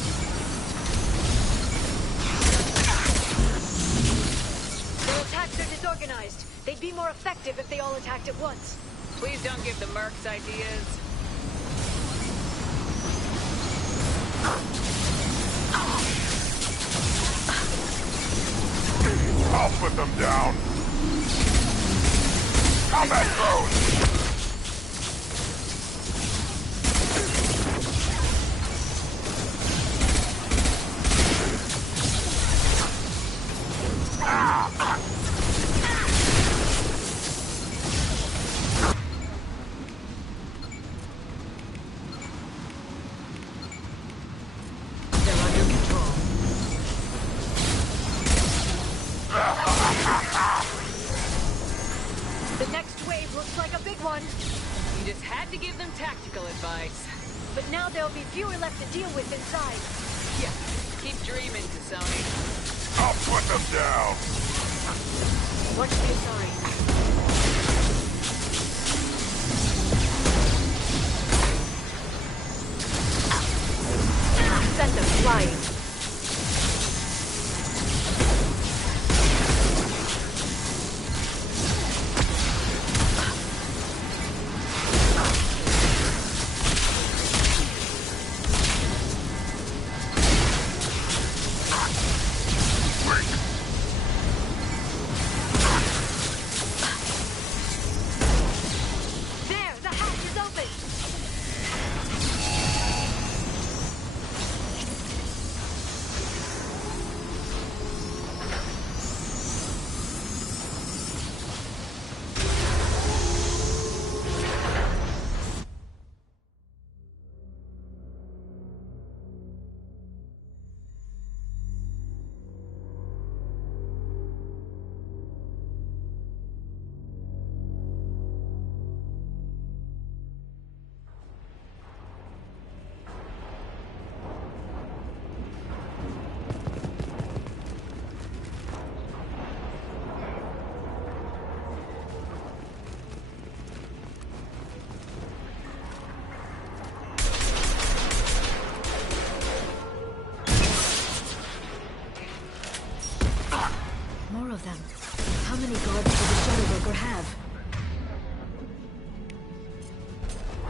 Their attacks are disorganized. They'd be more effective if they all attacked at once. Please don't give the mercs ideas. I'll put them down. Combat drones! Looks like a big one. You just had to give them tactical advice. But now there'll be fewer left to deal with inside. Yeah, keep dreaming, Sony. I'll put them down! Watch the inside. Send them flying. There, the hatch is open. More of them. How many guards does the Shadow Broker have?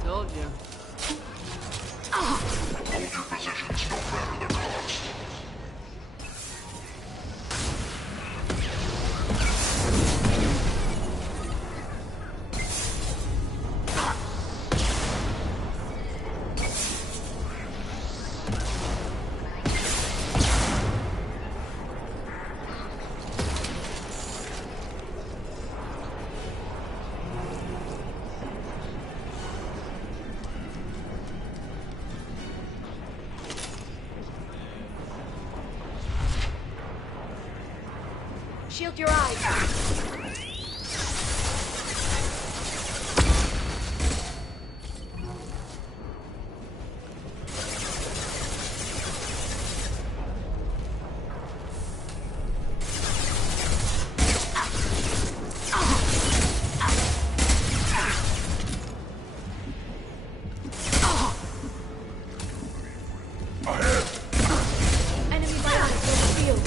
Told you. Hold your positions no matter the cost. Shield your eyes. Enemy bionics over the field.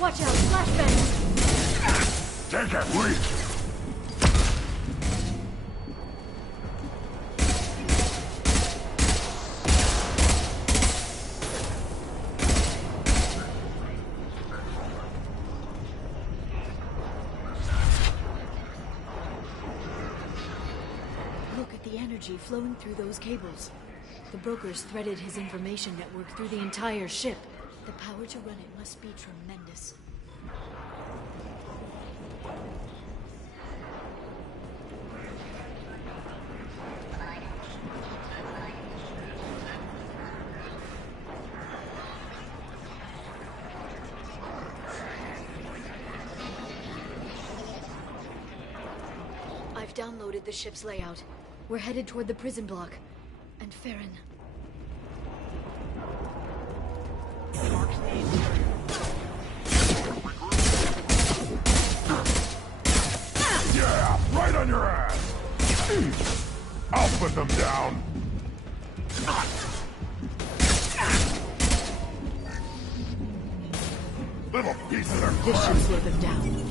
Watch out, flashbang! Take it, weak! Look at the energy flowing through those cables. The brokers threaded his information network through the entire ship. The power to run it must be tremendous. I've downloaded the ship's layout. We're headed toward the prison block. And Farron. Yeah, right on your ass! I'll put them down! Little pieces of This crap! should slow them down.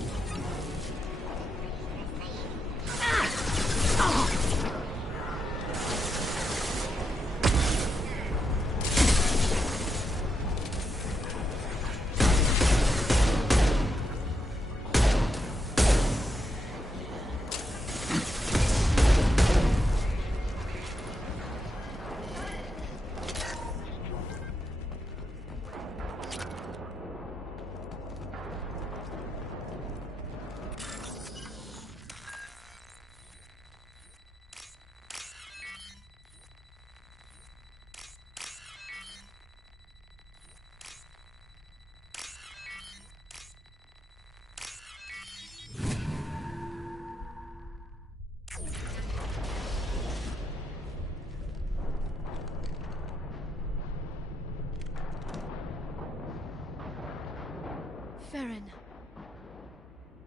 Farron,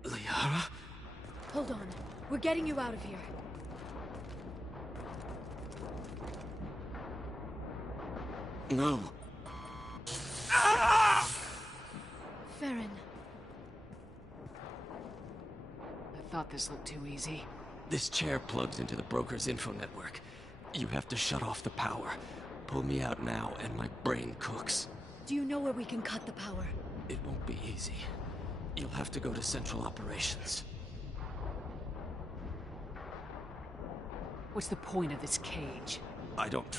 Liara? hold on. We're getting you out of here. No. Farron. I thought this looked too easy. This chair plugs into the broker's info network. You have to shut off the power. Pull me out now, and my brain cooks. Do you know where we can cut the power? It won't be easy. You'll have to go to Central Operations. What's the point of this cage? I don't...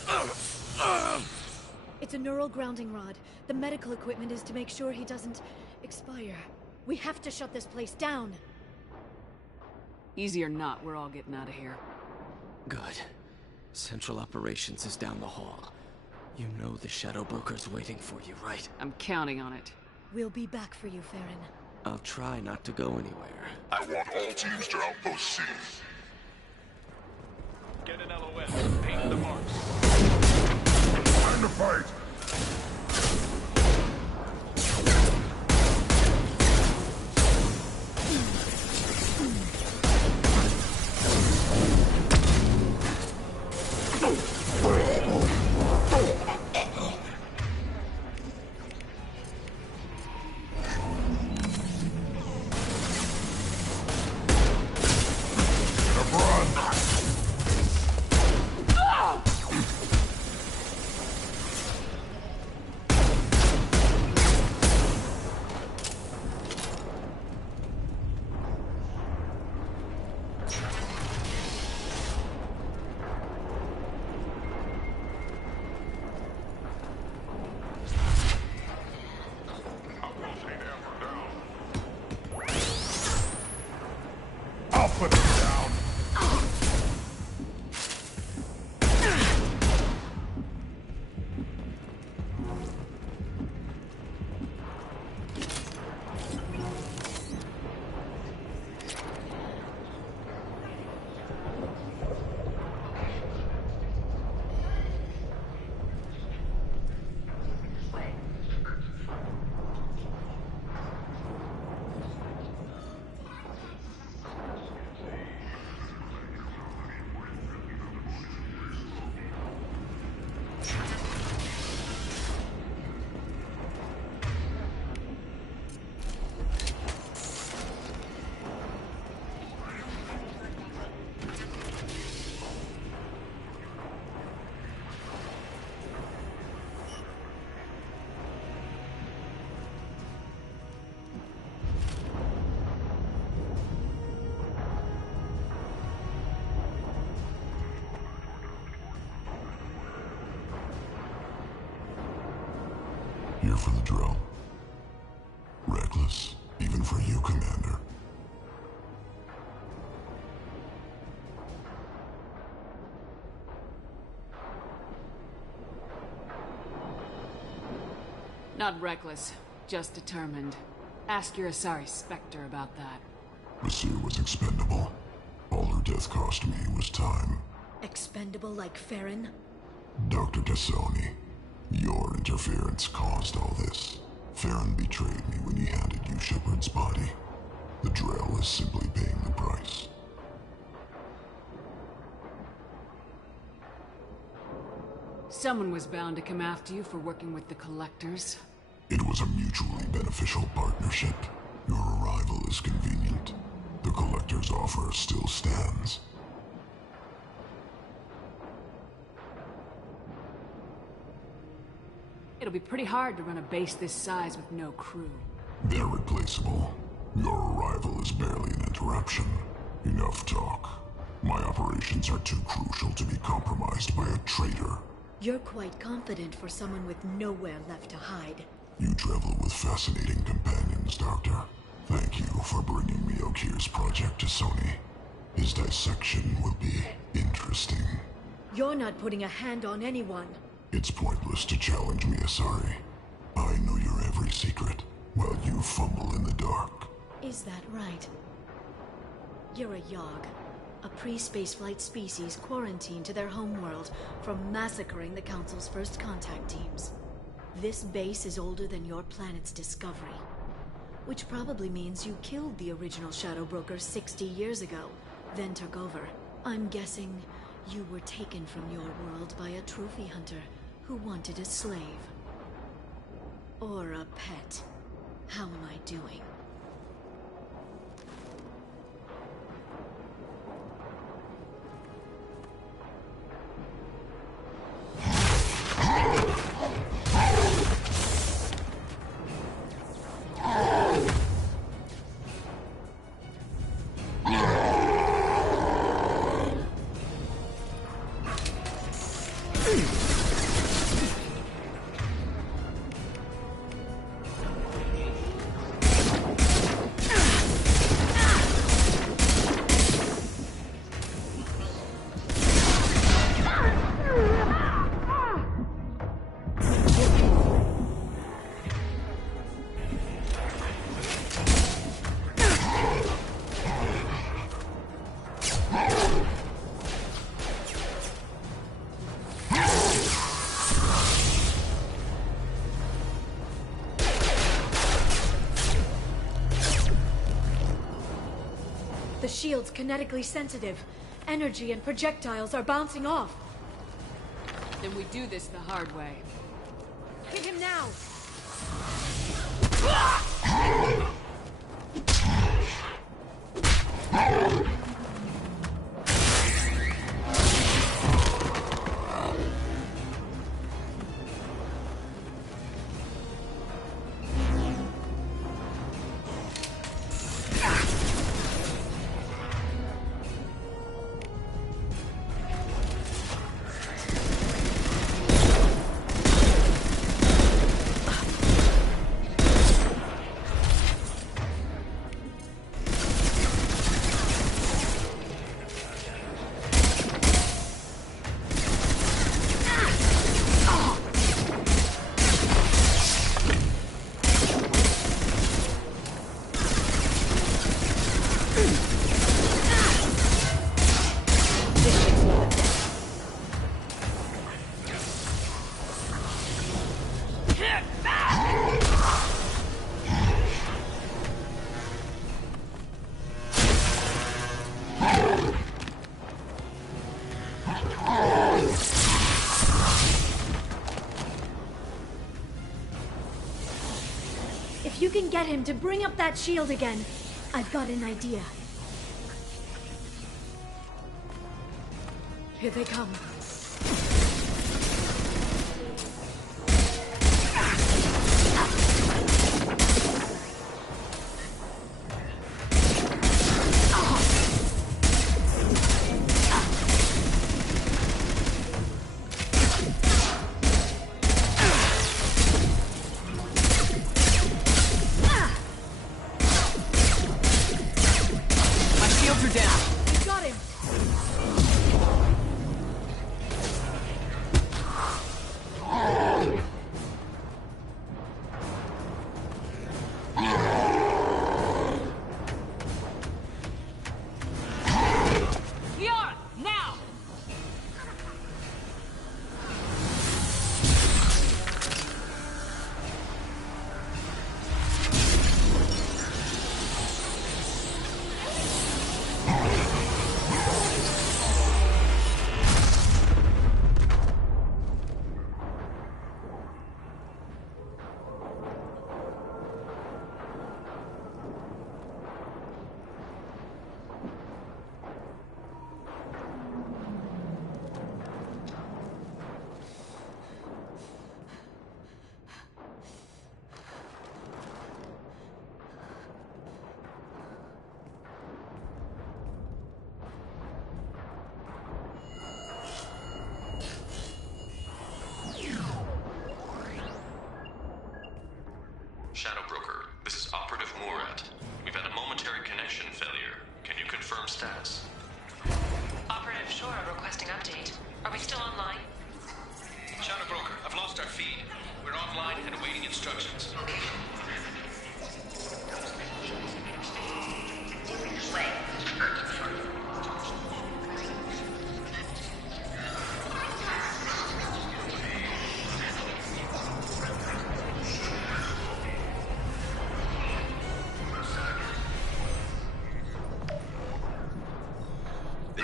It's a neural grounding rod. The medical equipment is to make sure he doesn't expire. We have to shut this place down. Easy or not, we're all getting out of here. Good. Central Operations is down the hall. You know the Shadow Broker's waiting for you, right? I'm counting on it. We'll be back for you, Farron. I'll try not to go anywhere. I want all teams to Outpost C. Get an LOS. Paint the marks. Time to fight! I'll put them down. Here for the drill. Reckless, even for you, Commander. Not reckless, just determined. Ask your Asari Spectre about that. Monsieur was expendable. All her death cost me was time. Expendable like Farron? Dr. Tassoni, your interference caused all this. Farron betrayed me when he handed you Shepard's body. The Drell is simply paying the price. Someone was bound to come after you for working with the Collectors. It was a mutually beneficial partnership. Your arrival is convenient. The Collector's offer still stands. It'll be pretty hard to run a base this size with no crew. They're replaceable. Your arrival is barely an interruption. Enough talk. My operations are too crucial to be compromised by a traitor. You're quite confident for someone with nowhere left to hide. You travel with fascinating companions, Doctor. Thank you for bringing me Okir's project to Sony. His dissection will be interesting. You're not putting a hand on anyone. It's pointless to challenge me, Asari. I know your every secret, while you fumble in the dark. Is that right? You're a Yogg, a pre-spaceflight species quarantined to their homeworld from massacring the Council's first contact teams. This base is older than your planet's discovery. Which probably means you killed the original Shadow Broker 60 years ago, then took over. I'm guessing you were taken from your world by a trophy hunter who wanted a slave. Or a pet. How am I doing? The shield's kinetically sensitive. Energy and projectiles are bouncing off. Then we do this the hard way. Hit him now! If you can get him to bring up that shield again, I've got an idea. Here they come. Shadow Broker, this is Operative Murat. We've had a momentary connection failure. Can you confirm status? Operative Shora requesting update. Are we still online? Shadow Broker, I've lost our feed. We're offline and awaiting instructions. Okay.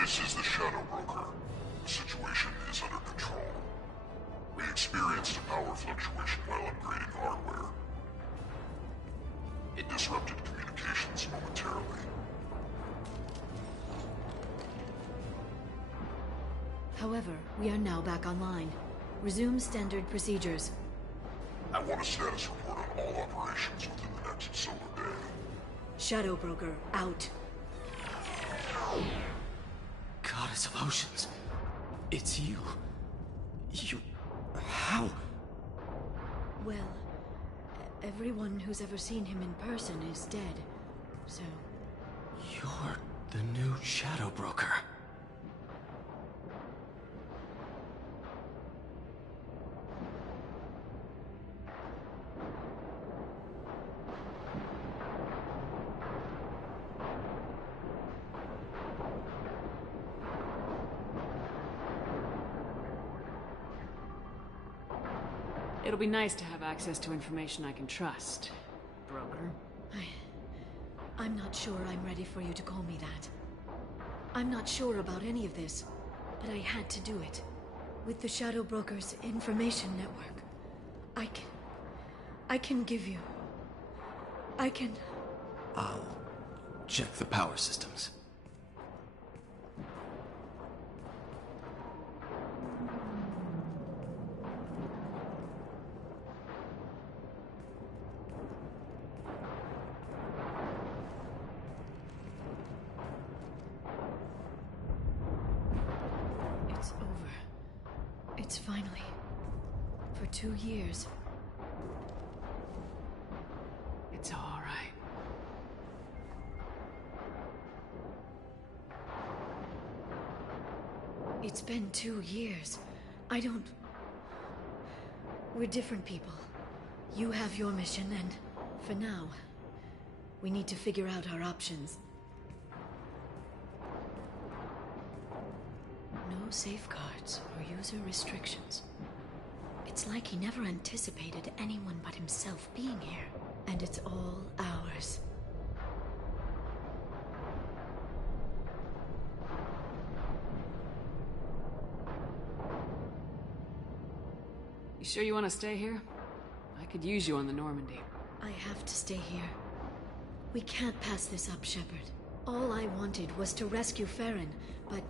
This is the Shadow Broker. The situation is under control. We experienced a power fluctuation while upgrading hardware. It disrupted communications momentarily. However, we are now back online. Resume standard procedures. I want a status report on all operations within the next solar day. Shadow Broker, out. Goddess of Oceans. It's you. You... How? Well, everyone who's ever seen him in person is dead, so... You're the new Shadow Broker. It'll be nice to have access to information I can trust, broker. I'm not sure I'm ready for you to call me that. I'm not sure about any of this, but I had to do it. With the Shadow Broker's information network, I can give you... I'll check the power systems. It's over. It's finally... For 2 years. It's all right. It's been 2 years. I don't... We're different people. You have your mission, and for now, we need to figure out our options. No safeguards or user restrictions. It's like he never anticipated anyone but himself being here. And it's all ours. You sure you want to stay here? I could use you on the Normandy. I have to stay here. We can't pass this up, Shepard. All I wanted was to rescue Farron, but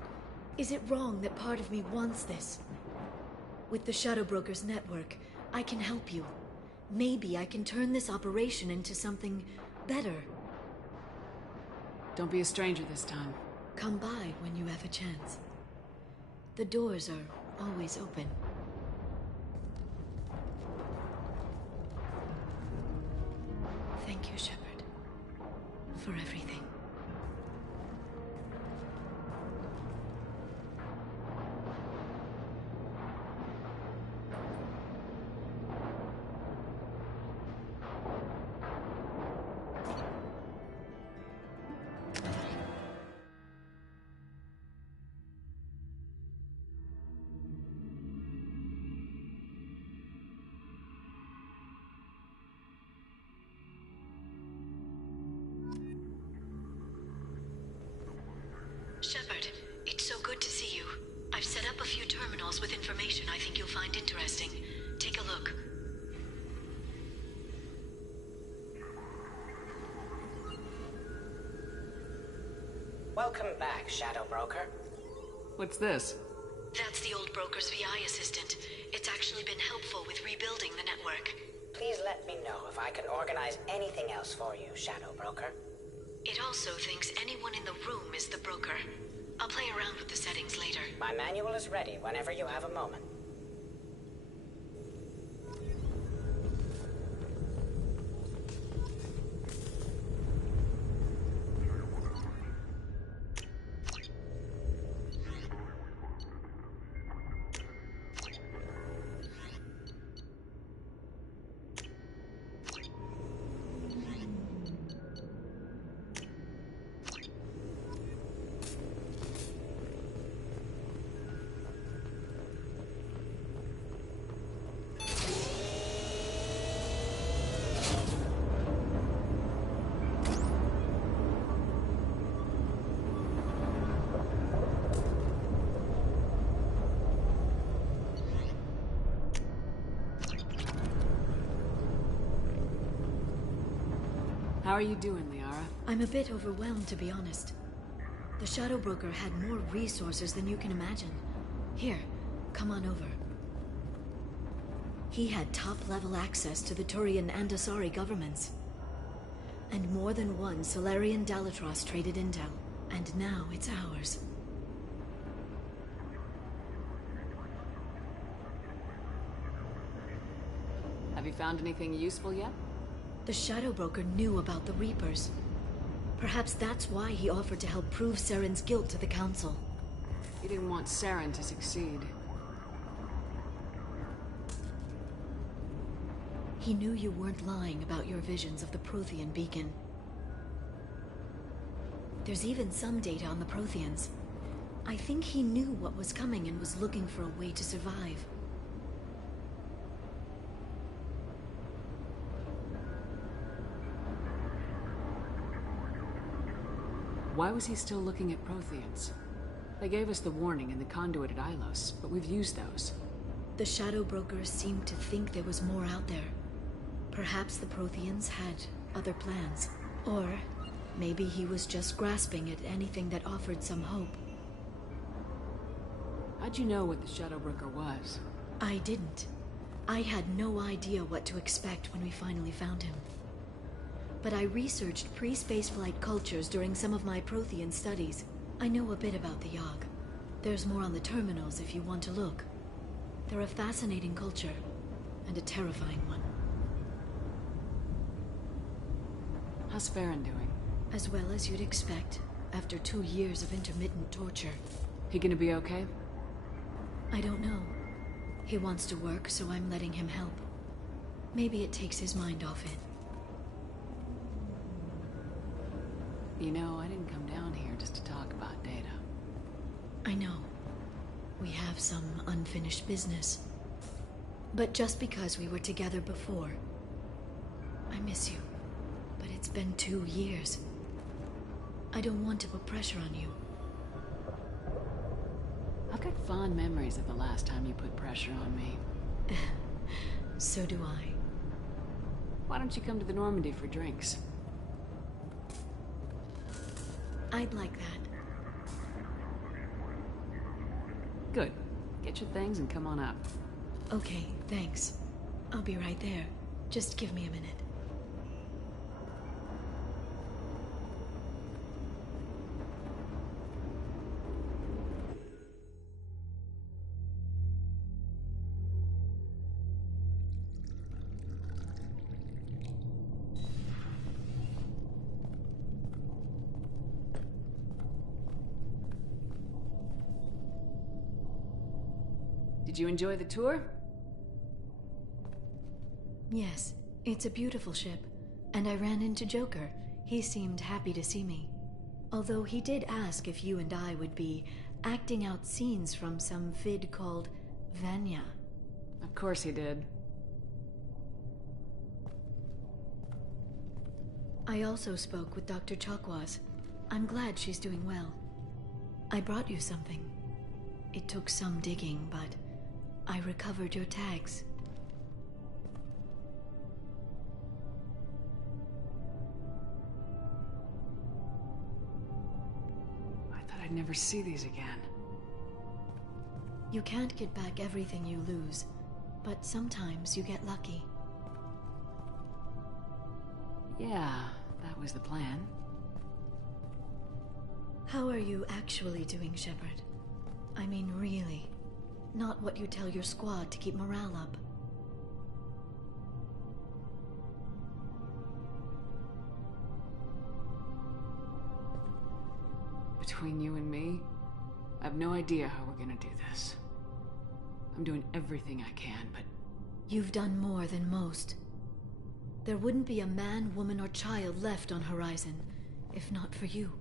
is it wrong that part of me wants this? With the Shadow Broker's network, I can help you. Maybe I can turn this operation into something better. Don't be a stranger this time. Come by when you have a chance. The doors are always open. Thank you, Shepard, for everything. Shepard, it's so good to see you. I've set up a few terminals with information I think you'll find interesting. Take a look. Welcome back, Shadow Broker. What's this? That's the old broker's VI assistant. It's actually been helpful with rebuilding the network. Please let me know if I can organize anything else for you, Shadow Broker. It also thinks anyone in the room is the broker. I'll play around with the settings later. My manual is ready whenever you have a moment. How are you doing, Liara? I'm a bit overwhelmed, to be honest. The Shadow Broker had more resources than you can imagine. Here, come on over. He had top-level access to the Turian and Asari governments. And more than one Solarian Dalatros traded intel. And now it's ours. Have you found anything useful yet? The Shadow Broker knew about the Reapers. Perhaps that's why he offered to help prove Saren's guilt to the Council. He didn't want Saren to succeed. He knew you weren't lying about your visions of the Prothean beacon. There's even some data on the Protheans. I think he knew what was coming and was looking for a way to survive. Why was he still looking at Protheans? They gave us the warning in the conduit at Ilos, but we've used those. The Shadow Brokers seemed to think there was more out there. Perhaps the Protheans had other plans. Or maybe he was just grasping at anything that offered some hope. How'd you know what the Shadow Broker was? I didn't. I had no idea what to expect when we finally found him. But I researched pre-spaceflight cultures during some of my Prothean studies. I know a bit about the Yogg. There's more on the terminals if you want to look. They're a fascinating culture, and a terrifying one. How's Farron doing? As well as you'd expect, after 2 years of intermittent torture. He gonna be okay? I don't know. He wants to work, so I'm letting him help. Maybe it takes his mind off it. You know, I didn't come down here just to talk about Data. I know. We have some unfinished business. But just because we were together before, I miss you. But it's been 2 years. I don't want to put pressure on you. I've got fond memories of the last time you put pressure on me. So do I. Why don't you come to the Normandy for drinks? I'd like that. Good. Get your things and come on up. Okay, thanks. I'll be right there. Just give me a minute. Did you enjoy the tour? Yes, it's a beautiful ship. And I ran into Joker. He seemed happy to see me. Although he did ask if you and I would be acting out scenes from some vid called Vanya. Of course he did. I also spoke with Dr. Chakwas. I'm glad she's doing well. I brought you something. It took some digging, but I recovered your tags. I thought I'd never see these again. You can't get back everything you lose, but sometimes you get lucky. Yeah, that was the plan. How are you actually doing, Shepard? I mean, really. Not what you tell your squad to keep morale up. Between you and me, I have no idea how we're gonna do this. I'm doing everything I can, but... You've done more than most. There wouldn't be a man, woman, or child left on Horizon, if not for you.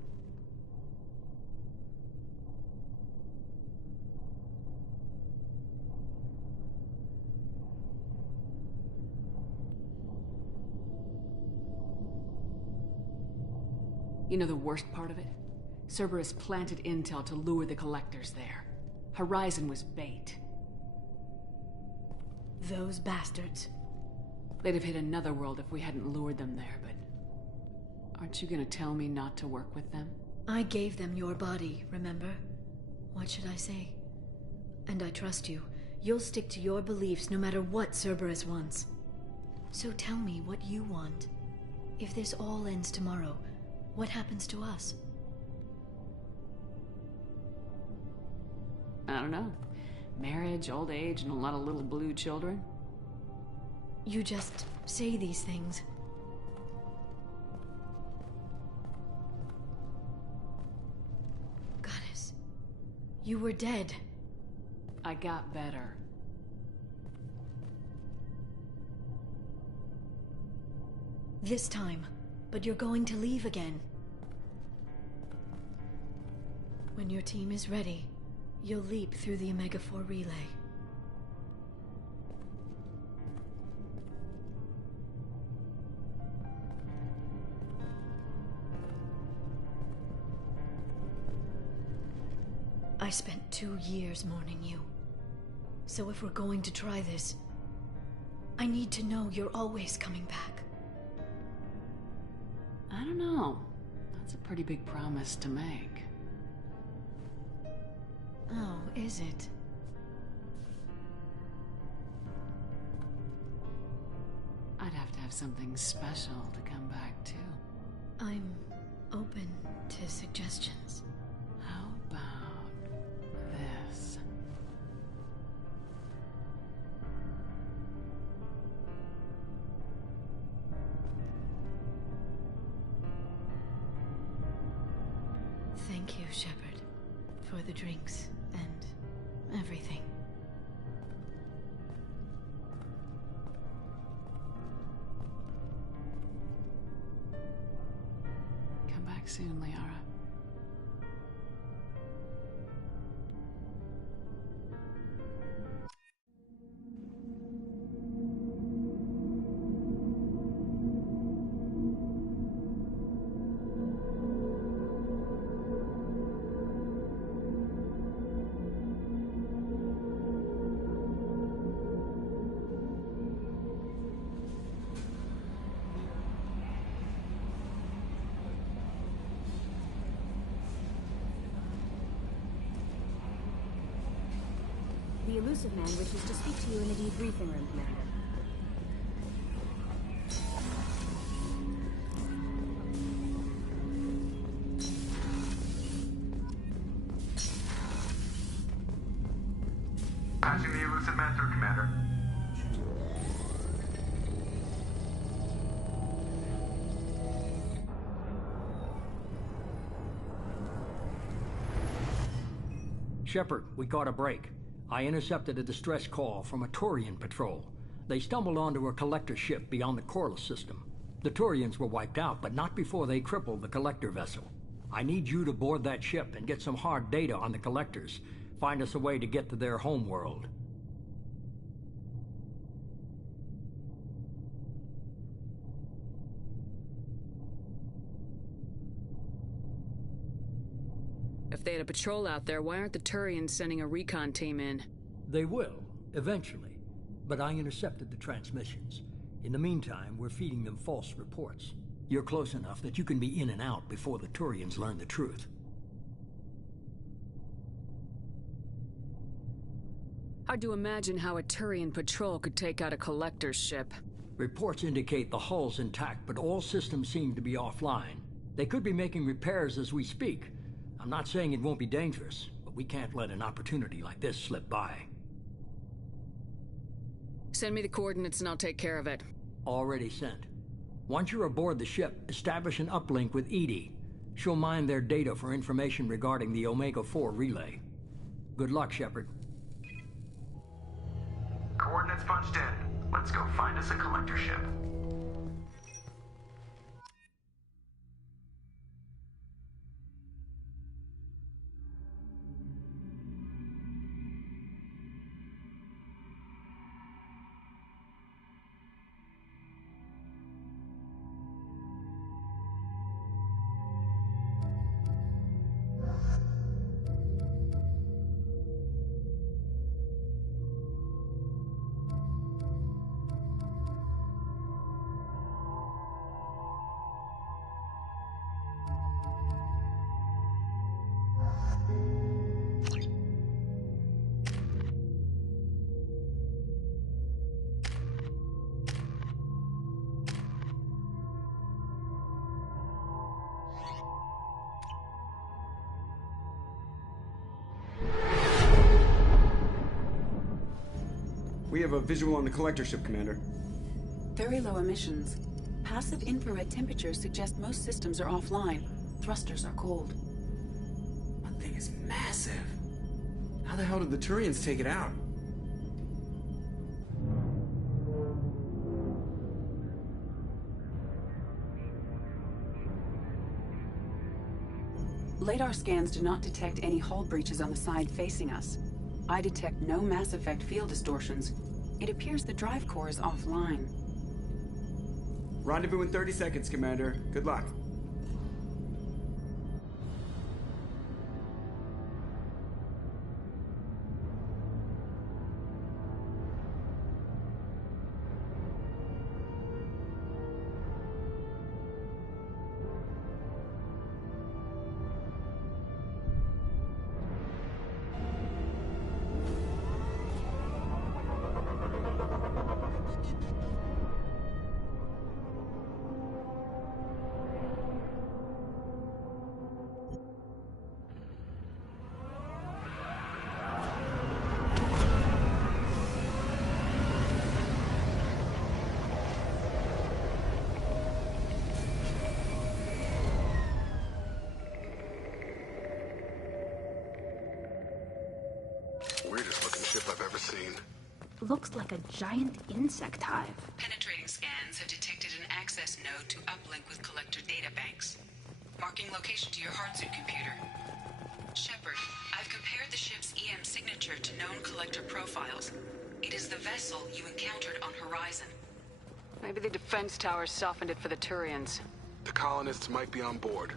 You know the worst part of it? Cerberus planted intel to lure the collectors there. Horizon was bait. Those bastards. They'd have hit another world if we hadn't lured them there, but... Aren't you gonna tell me not to work with them? I gave them your body, remember? What should I say? And I trust you. You'll stick to your beliefs no matter what Cerberus wants. So tell me what you want. If this all ends tomorrow, what happens to us? I don't know. Marriage, old age, and a lot of little blue children? You just say these things. Goddess, you were dead. I got better. This time, but you're going to leave again. When your team is ready, you'll leap through the Omega-4 relay. I spent 2 years mourning you. So if we're going to try this, I need to know you're always coming back. I don't know. That's a pretty big promise to make. Oh, is it? I'd have to have something special to come back to. I'm open to suggestions. How about this? Thank you, Shepard, for the drinks and everything. Come back soon, Liara. The elusive man wishes to speak to you in the debriefing room, Commander. Passing the elusive man through, Commander. Shepard, we caught a break. I intercepted a distress call from a Turian patrol. They stumbled onto a collector ship beyond the Corliss system. The Turians were wiped out, but not before they crippled the collector vessel. I need you to board that ship and get some hard data on the collectors. Find us a way to get to their homeworld. If they had a patrol out there, why aren't the Turians sending a recon team in? They will, eventually. But I intercepted the transmissions. In the meantime, we're feeding them false reports. You're close enough that you can be in and out before the Turians learn the truth. Hard to imagine how a Turian patrol could take out a collector's ship. Reports indicate the hull's intact, but all systems seem to be offline. They could be making repairs as we speak. I'm not saying it won't be dangerous, but we can't let an opportunity like this slip by. Send me the coordinates and I'll take care of it. Already sent. Once you're aboard the ship, establish an uplink with Edie. She'll mine their data for information regarding the Omega-4 relay. Good luck, Shepard. Coordinates punched in. Let's go find us a collector ship. We have a visual on the collector ship, Commander. Very low emissions. Passive infrared temperatures suggest most systems are offline. Thrusters are cold. That thing is massive. How the hell did the Turians take it out? Radar scans do not detect any hull breaches on the side facing us. I detect no mass effect field distortions. It appears the drive core is offline. Rendezvous in 30 seconds, Commander. Good luck. Weirdest looking ship I've ever seen. Looks like a giant insect hive. Penetrating scans have detected an access node to uplink with collector databanks. Marking location to your hardsuit computer. Shepard, I've compared the ship's EM signature to known collector profiles. It is the vessel you encountered on Horizon. Maybe the defense towers softened it for the Turians. The colonists might be on board.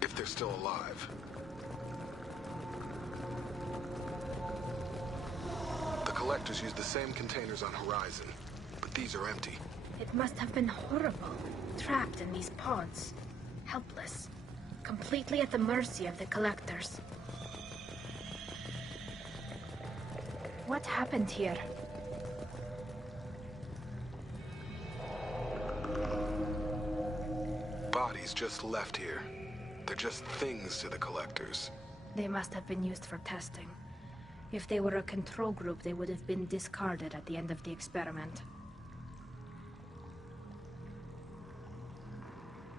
If they're still alive. The collectors use the same containers on Horizon, but these are empty. It must have been horrible. Trapped in these pods. Helpless. Completely at the mercy of the collectors. What happened here? Bodies just left here. They're just things to the collectors. They must have been used for testing. If they were a control group, they would have been discarded at the end of the experiment.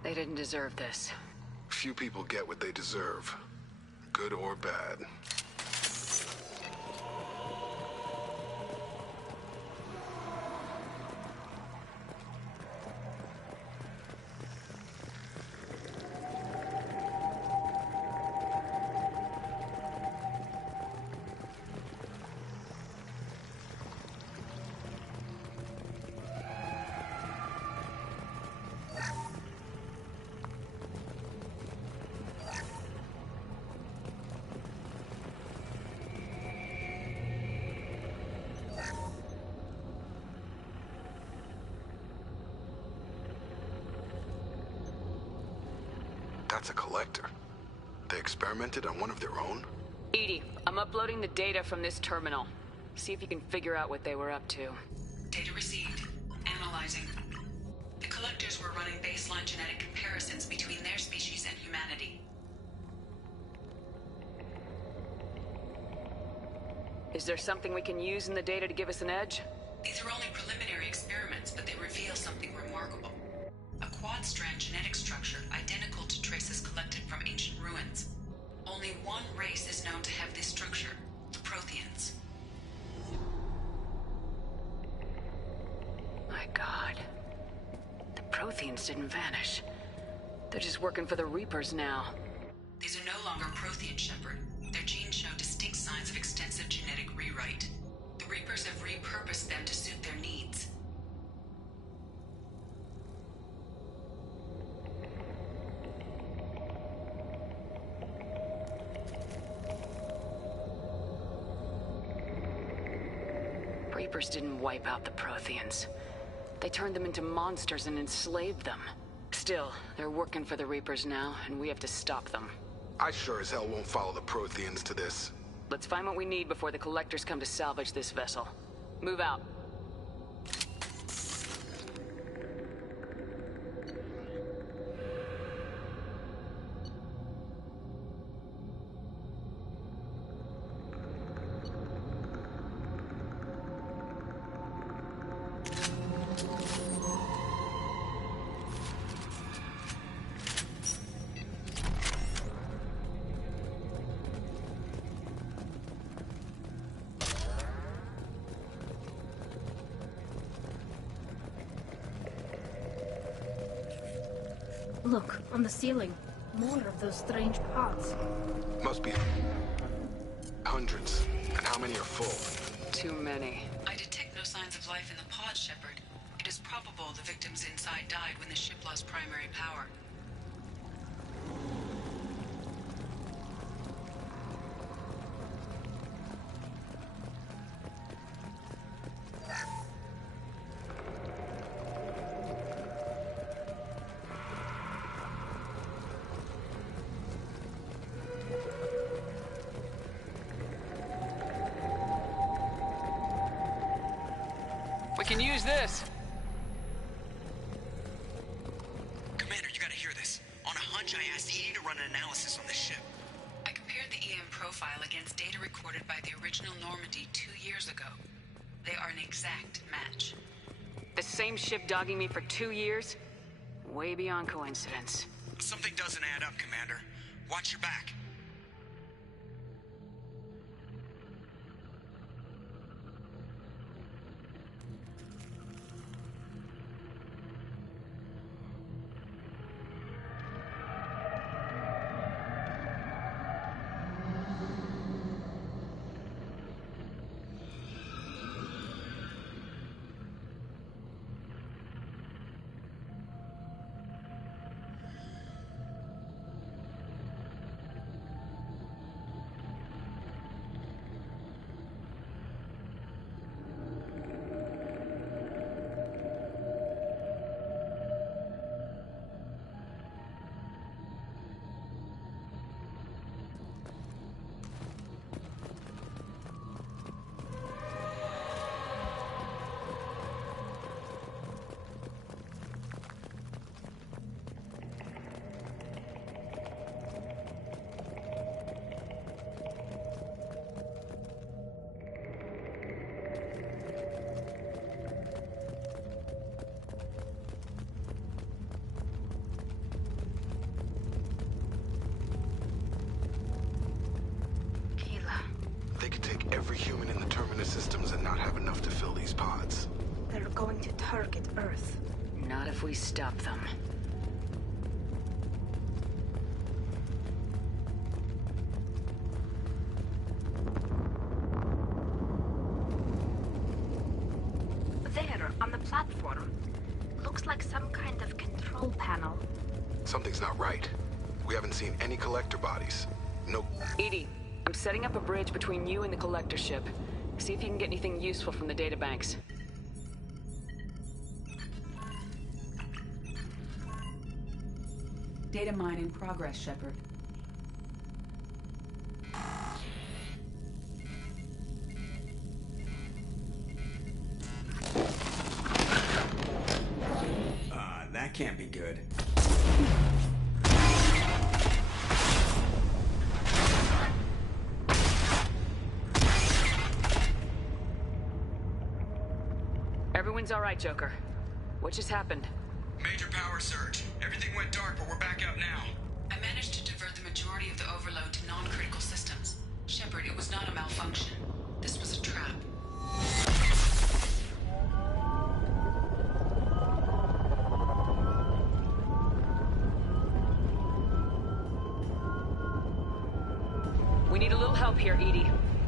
They didn't deserve this. Few people get what they deserve, good or bad. That's a collector. They experimented on one of their own? Edie, I'm uploading the data from this terminal. See if you can figure out what they were up to. Data received. Analyzing. The collectors were running baseline genetic comparisons between their species and humanity. Is there something we can use in the data to give us an edge? These are only preliminary experiments, but they reveal something remarkable. A quad-strand genetic structure identical to traces collected from ancient ruins. Only one race is known to have this structure, the Protheans. My God. The Protheans didn't vanish. They're just working for the Reapers now. These are no longer Prothean, Shepard. Their genes show distinct signs of extensive genetic rewrite. The Reapers have repurposed them to suit their needs. Reapers didn't wipe out the Protheans. They turned them into monsters and enslaved them. Still, they're working for the Reapers now, and we have to stop them. I sure as hell won't follow the Protheans to this. Let's find what we need before the Collectors come to salvage this vessel. Move out. Look, on the ceiling. More of those strange pods. Must be hundreds. And how many are full? Too many. I detect no signs of life in the pod, Shepard. It is probable the victims inside died when the ship lost primary power. We can use this. Commander, you gotta hear this. On a hunch, I asked Edie to run an analysis on this ship. I compared the EM profile against data recorded by the original Normandy 2 years ago. They are an exact match. The same ship dogging me for 2 years? Way beyond coincidence. Something doesn't add up, Commander. Watch your back. They could take every human in the Terminus systems and not have enough to fill these pods. They're going to target Earth. Not if we stop them. There, on the platform. Looks like some kind of control panel. Something's not right. We haven't seen any collector bodies. No... Edie, I'm setting up a bridge between you and the collector ship. See if you can get anything useful from the databanks. Data mine in progress, Shepard. That can't be good. Everyone's all right, Joker. What just happened? Major power surge. Everything went dark, but we're back up now. I managed to divert the majority of the overload to non-critical systems. Shepard, it was not a malfunction. This was a trap. We need a little help here, Edie.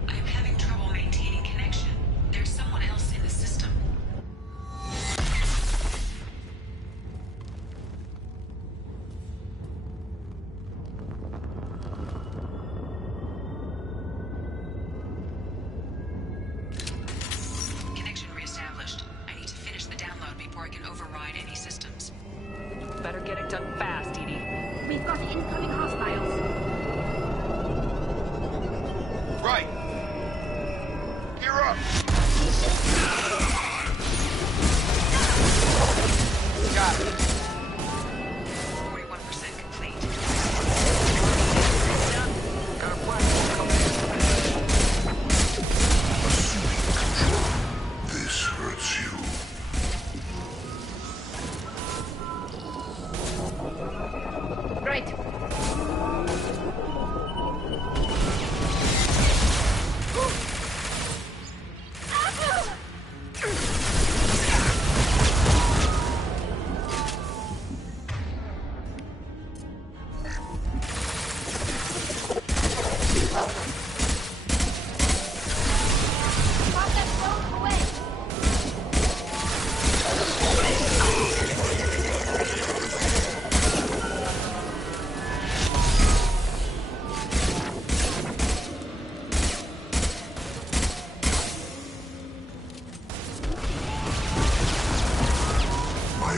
I am having trouble maintaining connection. There's someone else in the system. Connection reestablished. I need to finish the download before I can override any systems. Better get it done fast, Edie. We've got incoming hostiles. Right! Gear up! Got it. 41% complete. Got a platform coming. Assuming control. This hurts you. Right. My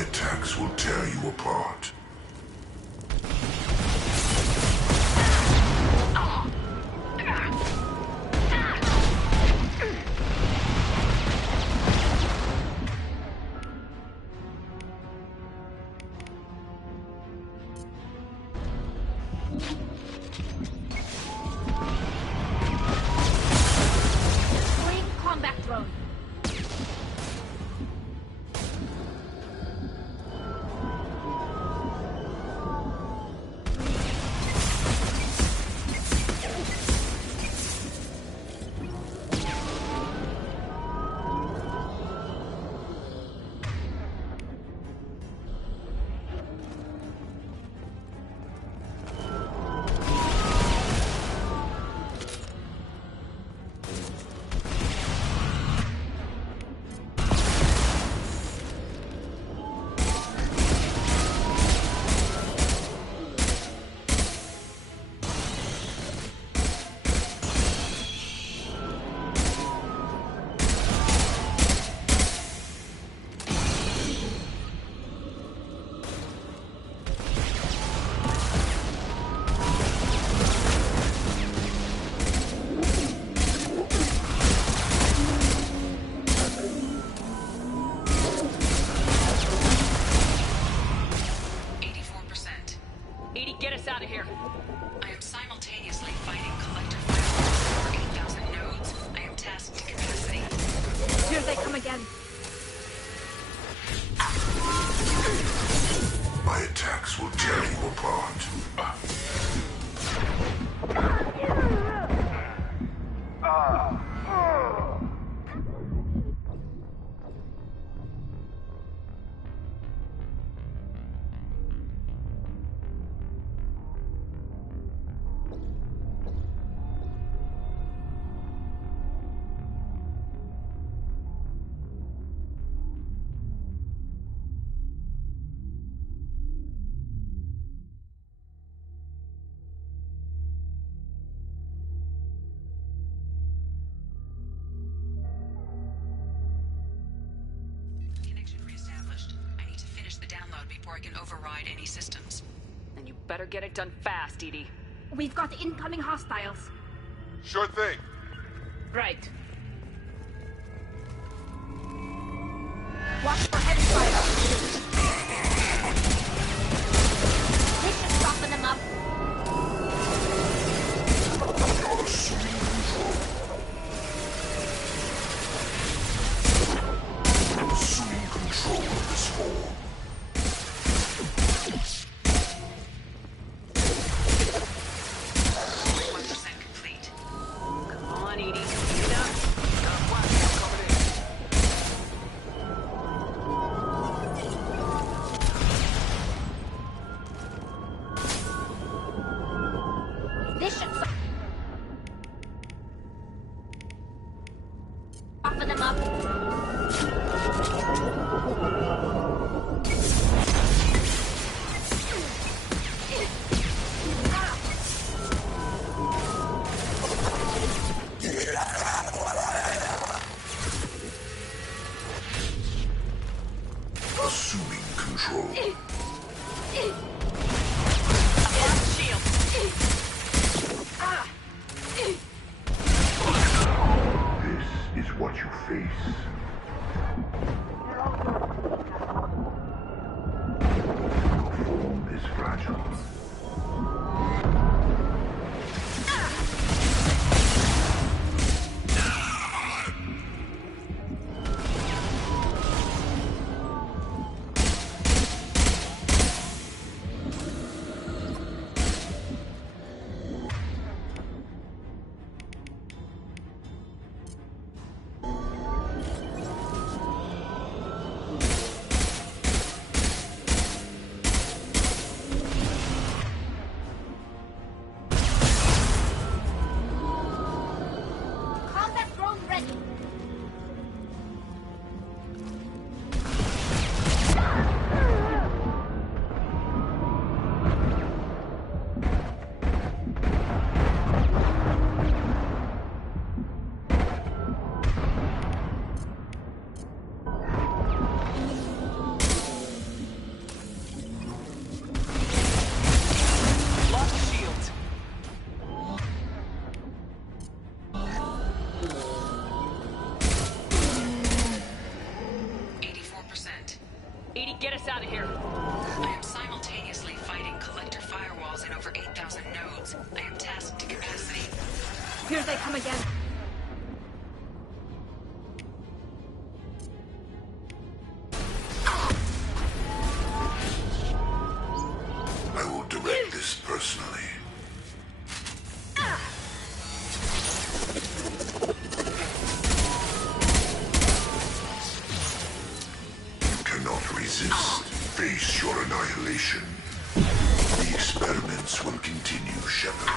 attacks will tear you apart. Bring combat drone. Get us out of here. I am simultaneously fighting collector files over 8,000 nodes. I am tasked to capacity. Here they come again. My attacks will tear you apart. Connection reestablished. I need to finish the download before I can override any systems. Then you better get it done fast, Edie. We've got incoming hostiles. Sure thing. Right. Watch for heavy fire. This is stopping them up. Assume control of this form. Come on, Edie. Get up. Got a platform coming in. Get us out of here. I am simultaneously fighting collector firewalls in over 8,000 nodes. I am tasked to capacity. Here they come again. I will direct this personally. You cannot resist. Face your annihilation. The experiments will continue, Shepard.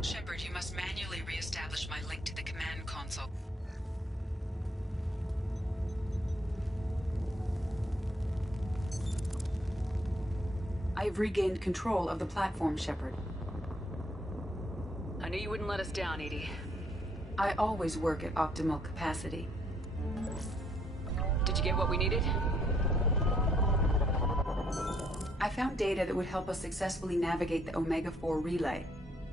Shepard, you must manually re-establish my link to the command console. I have regained control of the platform, Shepard. I knew you wouldn't let us down, Edie. I always work at optimal capacity. Did you get what we needed? I found data that would help us successfully navigate the Omega-4 relay.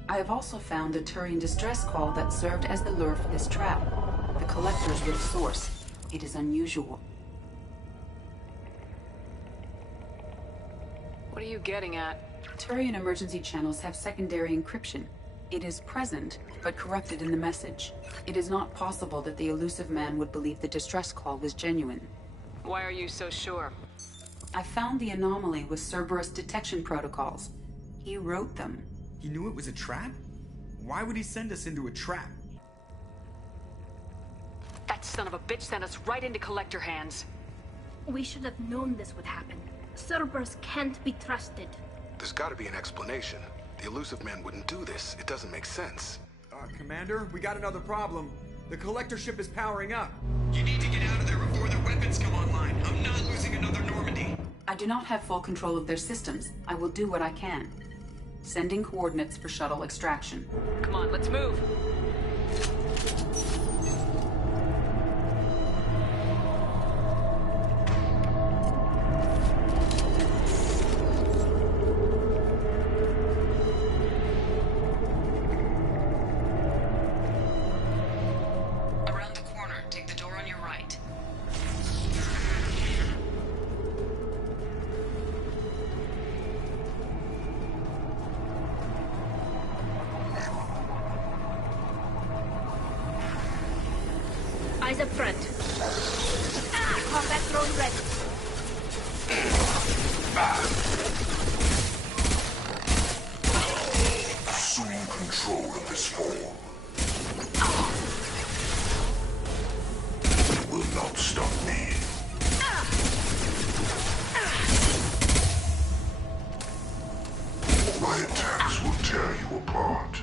I have also found a Turian distress call that served as the lure for this trap. The Collector's with source. It is unusual. What are you getting at? Turian emergency channels have secondary encryption. It is present, but corrupted in the message. It is not possible that the elusive man would believe the distress call was genuine. Why are you so sure? I found the anomaly with Cerberus detection protocols. He wrote them. He knew it was a trap? Why would he send us into a trap? That son of a bitch sent us right into Collector hands. We should have known this would happen. Cerberus can't be trusted. There's gotta be an explanation. The elusive man wouldn't do this. It doesn't make sense. Commander, we got another problem. The collector ship is powering up. You need to get out of there before their weapons come online. I'm not losing another Normandy. I do not have full control of their systems. I will do what I can. Sending coordinates for shuttle extraction. Come on, let's move. Around the corner, take the door on your right. Eyes up front. Combat drone ready. Assuming control of this form. It will not stop me. My attacks will tear you apart.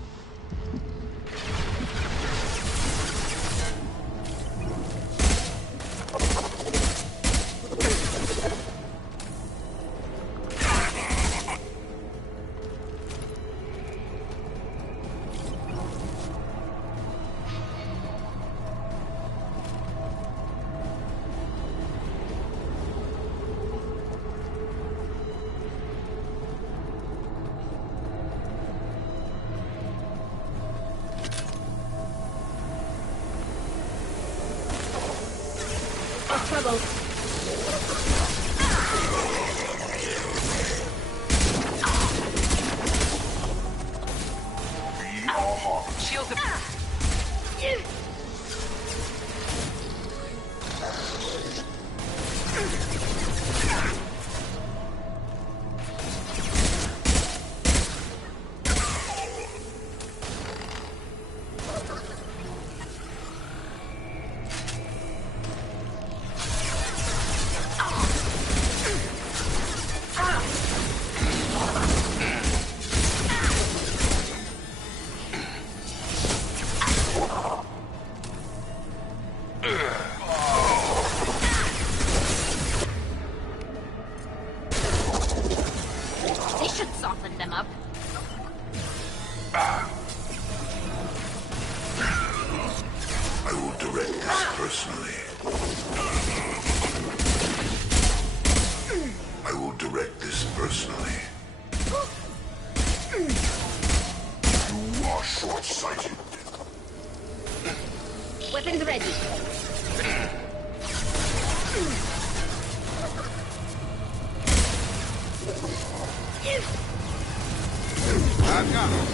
Trouble. Shields up. personally. I will direct this personally. You are short-sighted. Weapons ready. I've got him.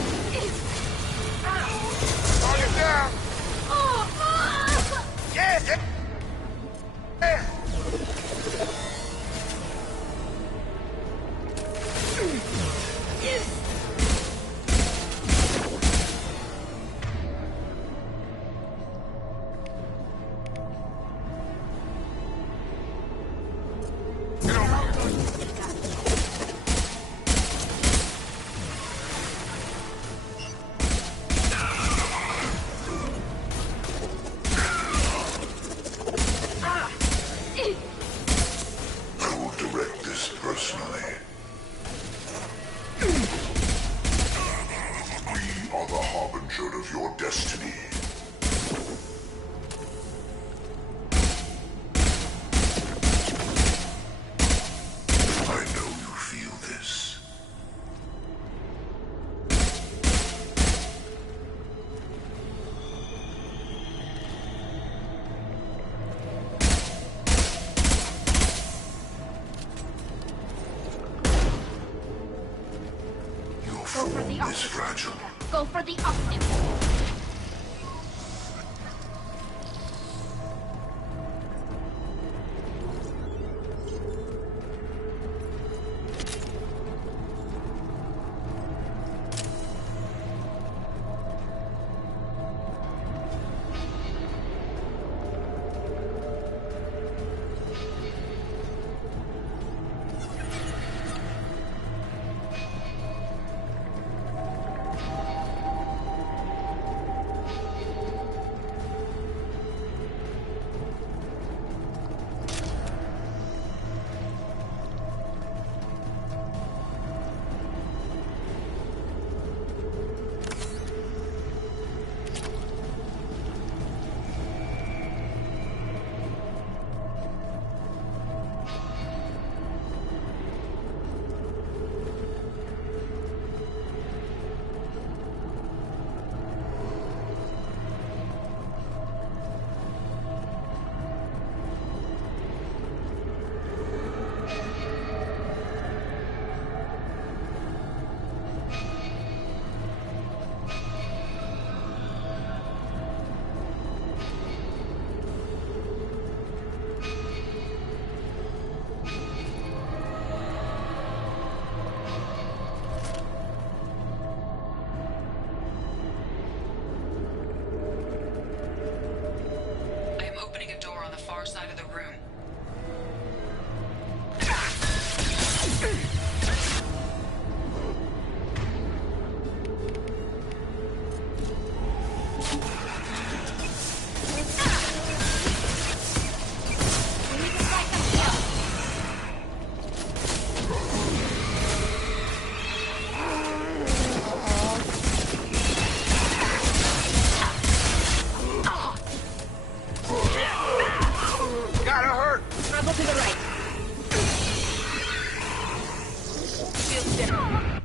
Target down. Yeah. Yeah. I will direct this personally. We are the harbinger of your destiny. I know you feel this. Your form is fragile. Go for the optic. I am opening a door on the far side of the room. Gotta hurt. Travel to the right. Shields down.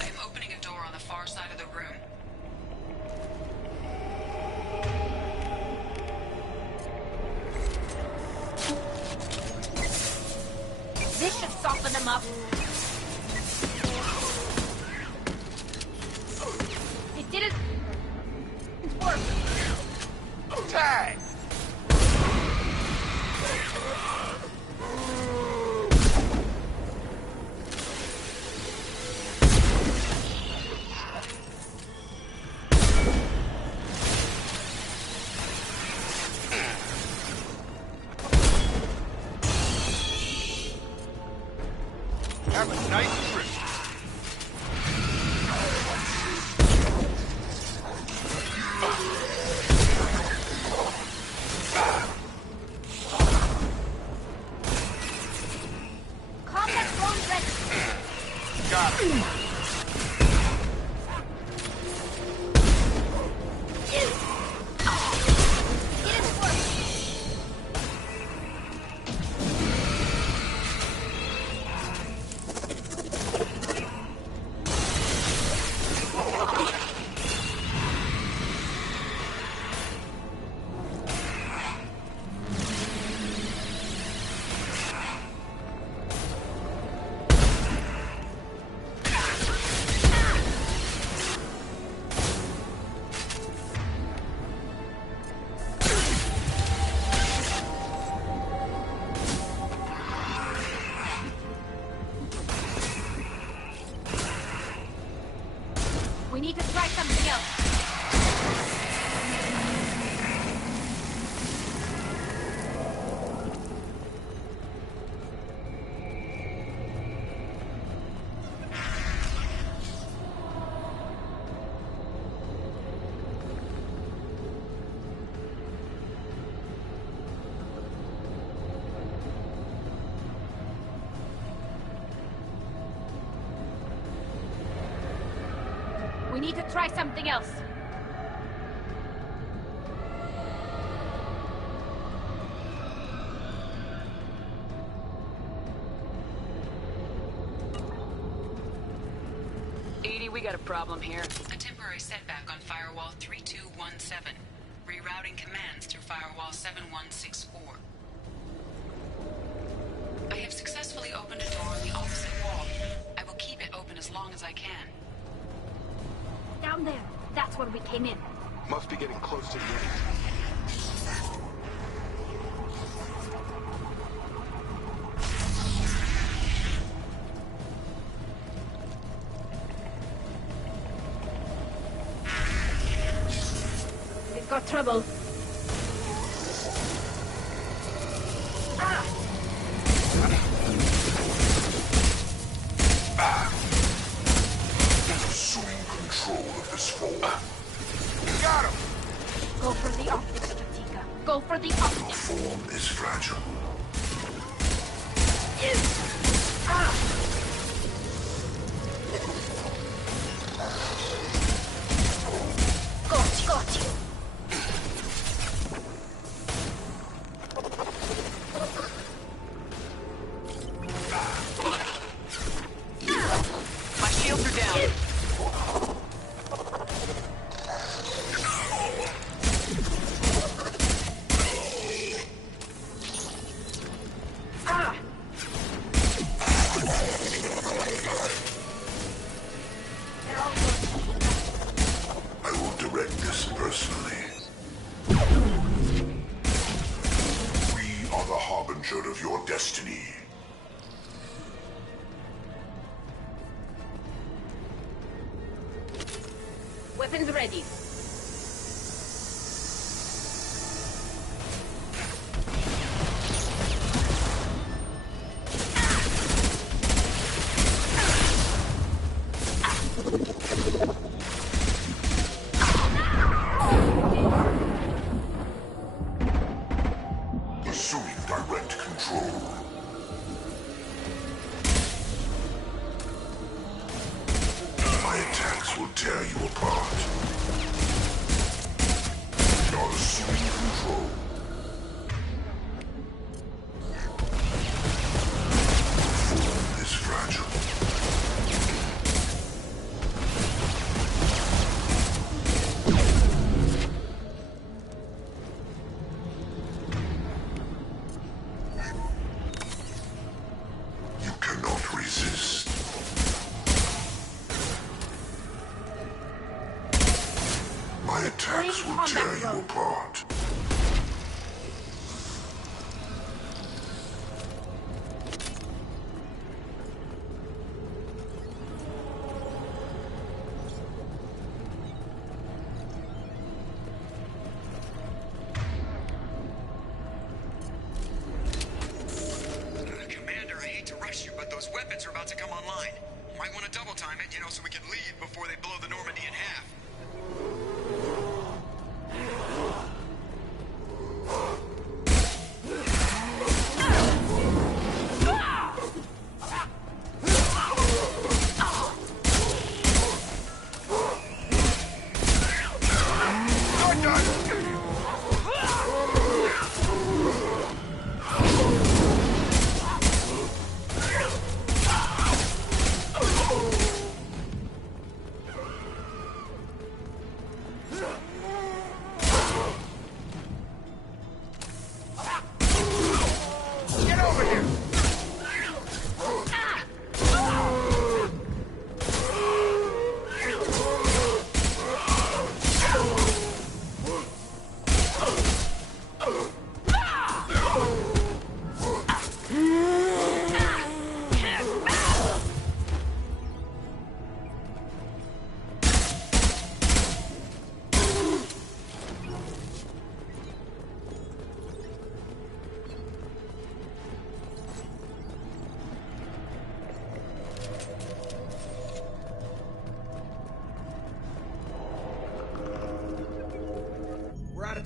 I am opening a door on the far side of the room. This should soften them up. It didn't work. Tag. Have a nice trip. We need to try something else. We need to try something else. Edie, we got a problem here. A temporary setback on Firewall 3217. Rerouting commands through Firewall 7164. I have successfully opened a door on the opposite wall. I will keep it open as long as I can. Down there. That's where we came in. Must be getting close to the end. We've got trouble. Assuming control of this form. Got him! Go for the optics, Stratika. Go for the optics. Form is fragile. Got you. My shields are down. I will direct this personally. We are the harbinger of your destiny. Weapons ready. Assuming direct control. My attacks will tear you apart. You're assuming control. Form is fragile. You cannot resist. My attacks will tear you apart. Commander, I hate to rush you, but those weapons are about to come online. Might want to double time it, so we can leave before they blow the Normandy in half.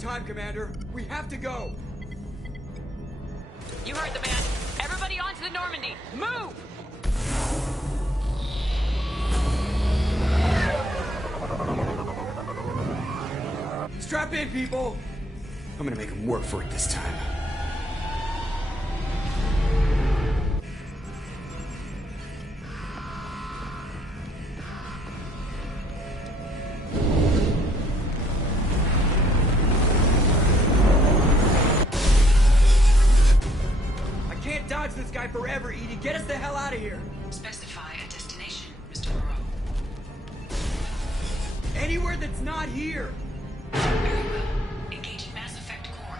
time, Commander. We have to go. You heard the man. Everybody onto the Normandy. Move! Strap in, people. I'm gonna make him work for it this time. I can't dodge this guy forever, Edie. Get us the hell out of here. Specify a destination, Mr. Moreau. Anywhere that's not here. Very well. Engaging Mass Effect core.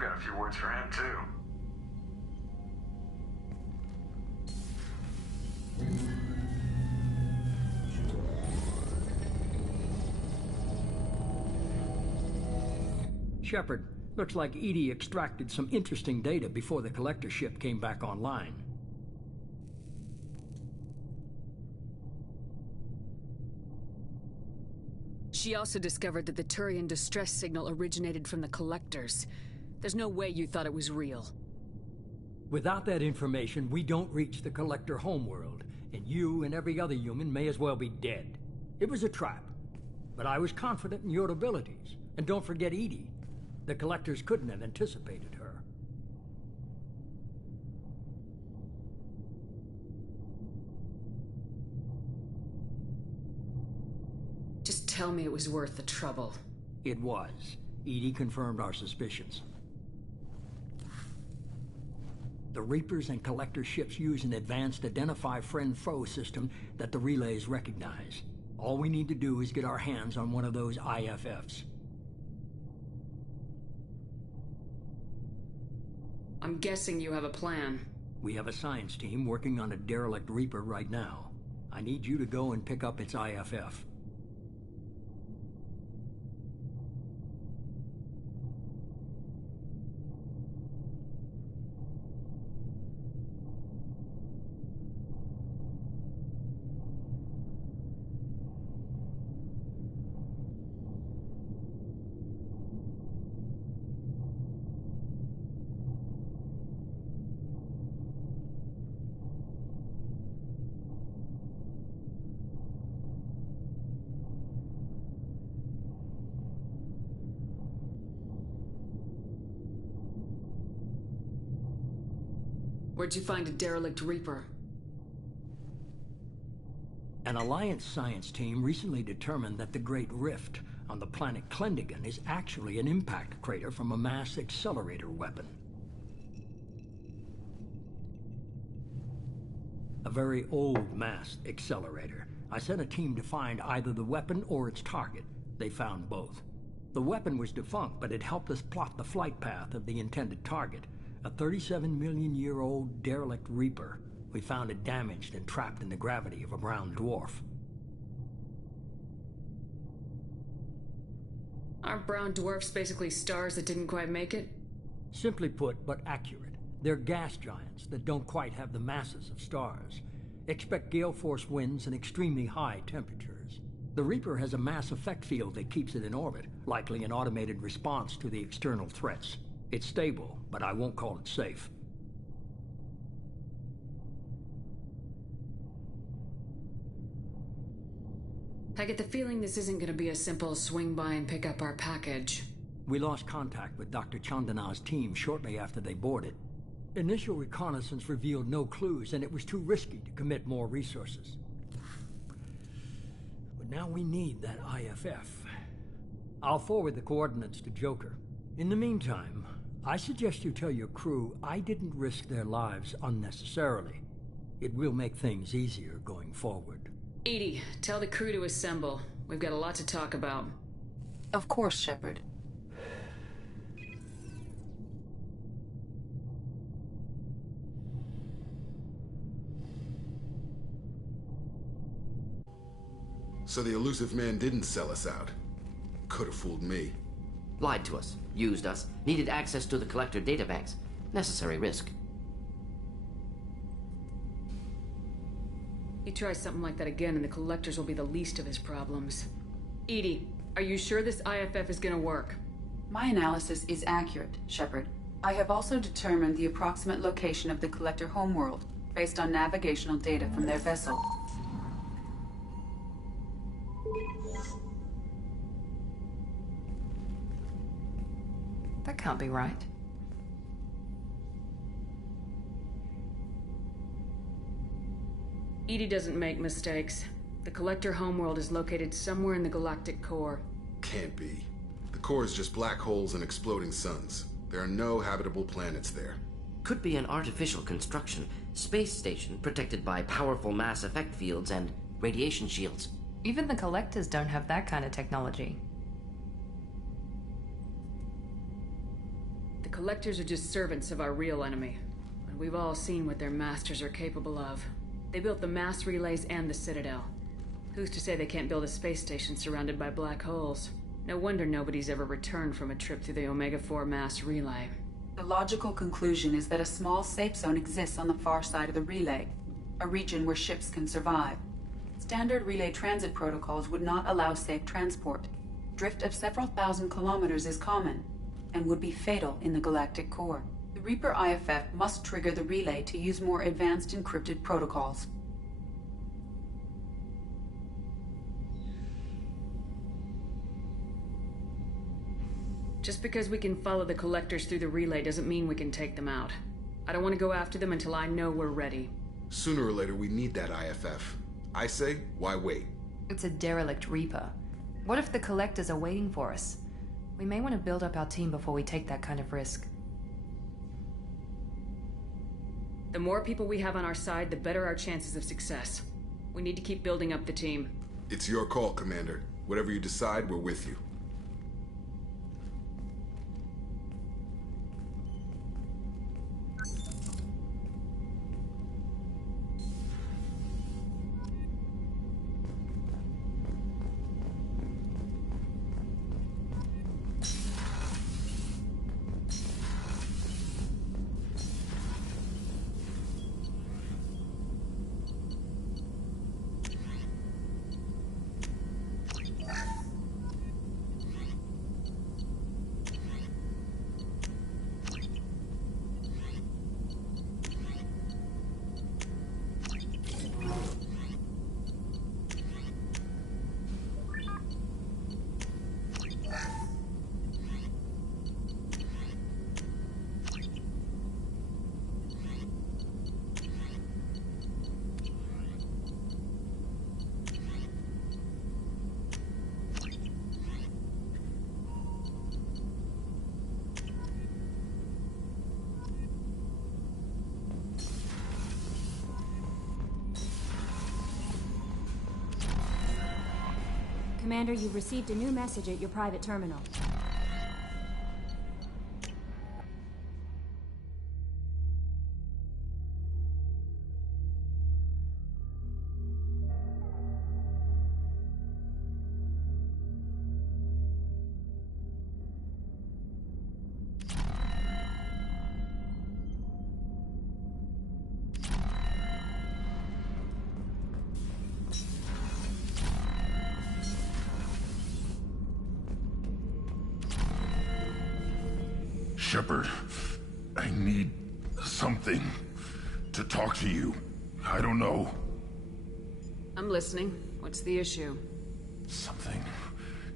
A few words for him, too. Shepard, looks like Edie extracted some interesting data before the collector ship came back online. She also discovered that the Turian distress signal originated from the collectors. There's no way you thought it was real. Without that information, we don't reach the collector homeworld, and you and every other human may as well be dead. It was a trap, but I was confident in your abilities. And don't forget Edie. The collectors couldn't have anticipated her. Just tell me it was worth the trouble. It was. Edie confirmed our suspicions. The Reapers and Collector ships use an advanced identify friend-foe system that the relays recognize. All we need to do is get our hands on one of those IFFs. I'm guessing you have a plan. We have a science team working on a derelict Reaper right now. I need you to go and pick up its IFF. Where'd you find a derelict Reaper? An Alliance science team recently determined that the Great Rift on the planet Klendigan is actually an impact crater from a mass accelerator weapon. A very old mass accelerator. I sent a team to find either the weapon or its target. They found both. The weapon was defunct, but it helped us plot the flight path of the intended target. A 37-million-year-old derelict Reaper. We found it damaged and trapped in the gravity of a brown dwarf. Aren't brown dwarfs basically stars that didn't quite make it? Simply put, but accurate. They're gas giants that don't quite have the masses of stars. Expect gale force winds and extremely high temperatures. The Reaper has a mass effect field that keeps it in orbit, likely an automated response to the external threats. It's stable, but I won't call it safe. I get the feeling this isn't going to be a simple swing by and pick up our package. We lost contact with Dr. Chandana's team shortly after they boarded. Initial reconnaissance revealed no clues, and it was too risky to commit more resources. But now we need that IFF. I'll forward the coordinates to Joker. In the meantime, I suggest you tell your crew I didn't risk their lives unnecessarily. It will make things easier going forward. Edie, tell the crew to assemble. We've got a lot to talk about. Of course, Shepard. So the elusive man didn't sell us out. Could have fooled me. Lied to us, used us, needed access to the collector databanks. Necessary risk. He tries something like that again and the collectors will be the least of his problems. EDI, are you sure this IFF is gonna work? My analysis is accurate, Shepard. I have also determined the approximate location of the collector homeworld, based on navigational data from their vessel. That can't be right. EDI doesn't make mistakes. The collector homeworld is located somewhere in the galactic core. Can't be. The core is just black holes and exploding suns. There are no habitable planets there. Could be an artificial construction, space station protected by powerful mass effect fields and radiation shields. Even the collectors don't have that kind of technology. The collectors are just servants of our real enemy. And we've all seen what their masters are capable of. They built the mass relays and the Citadel. Who's to say they can't build a space station surrounded by black holes? No wonder nobody's ever returned from a trip through the Omega-4 mass relay. The logical conclusion is that a small safe zone exists on the far side of the relay, a region where ships can survive. Standard relay transit protocols would not allow safe transport. Drift of several thousand kilometers is common, and would be fatal in the galactic core. The Reaper IFF must trigger the relay to use more advanced encrypted protocols. Just because we can follow the collectors through the relay doesn't mean we can take them out. I don't want to go after them until I know we're ready. Sooner or later, we need that IFF. I say, why wait? It's a derelict Reaper. What if the collectors are waiting for us? We may want to build up our team before we take that kind of risk. The more people we have on our side, the better our chances of success. We need to keep building up the team. It's your call, Commander. Whatever you decide, we're with you. Commander, you've received a new message at your private terminal. Shepard, I need something to talk to you. I don't know. I'm listening. What's the issue? Something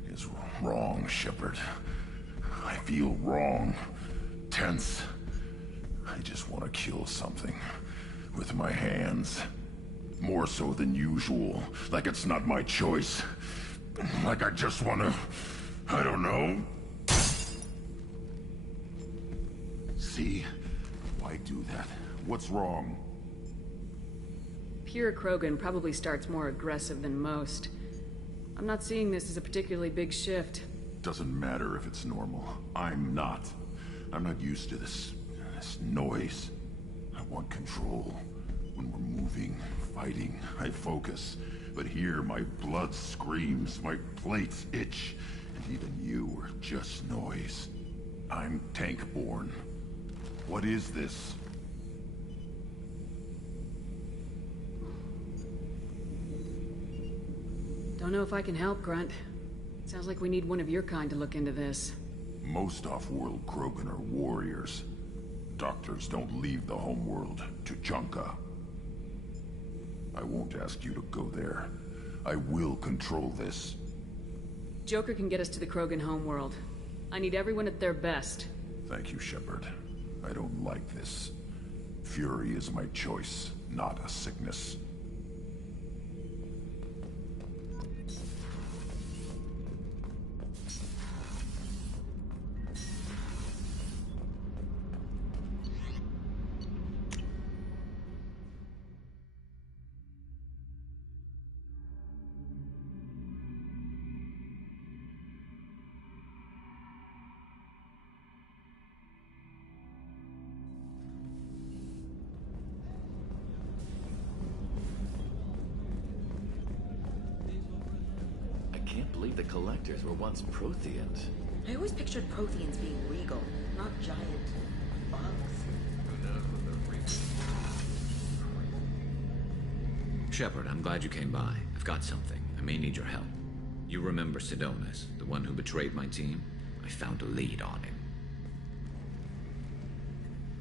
is wrong, Shepard. I feel wrong. Tense. I just want to kill something. With my hands. More so than usual. Like it's not my choice. Like I just want to... I don't know. See? Why do that? What's wrong? Pure Krogan probably starts more aggressive than most. I'm not seeing this as a particularly big shift. Doesn't matter if it's normal. I'm not. I'm not used to this noise. I want control. When we're moving, fighting, I focus. but here my blood screams, my plates itch, and even you are just noise. I'm tank-born. What is this? Don't know if I can help, Grunt. Sounds like we need one of your kind to look into this. Most off-world Krogan are warriors. Doctors don't leave the homeworld to Junka. I won't ask you to go there. I will control this. Joker can get us to the Krogan homeworld. I need everyone at their best. Thank you, Shepard. I don't like this. Fury is my choice, not a sickness. I can't believe the Collectors were once Protheans. I always pictured Protheans being regal, not giant bugs. Shepard, I'm glad you came by. I've got something. I may need your help. You remember Sidonis, the one who betrayed my team? I found a lead on him.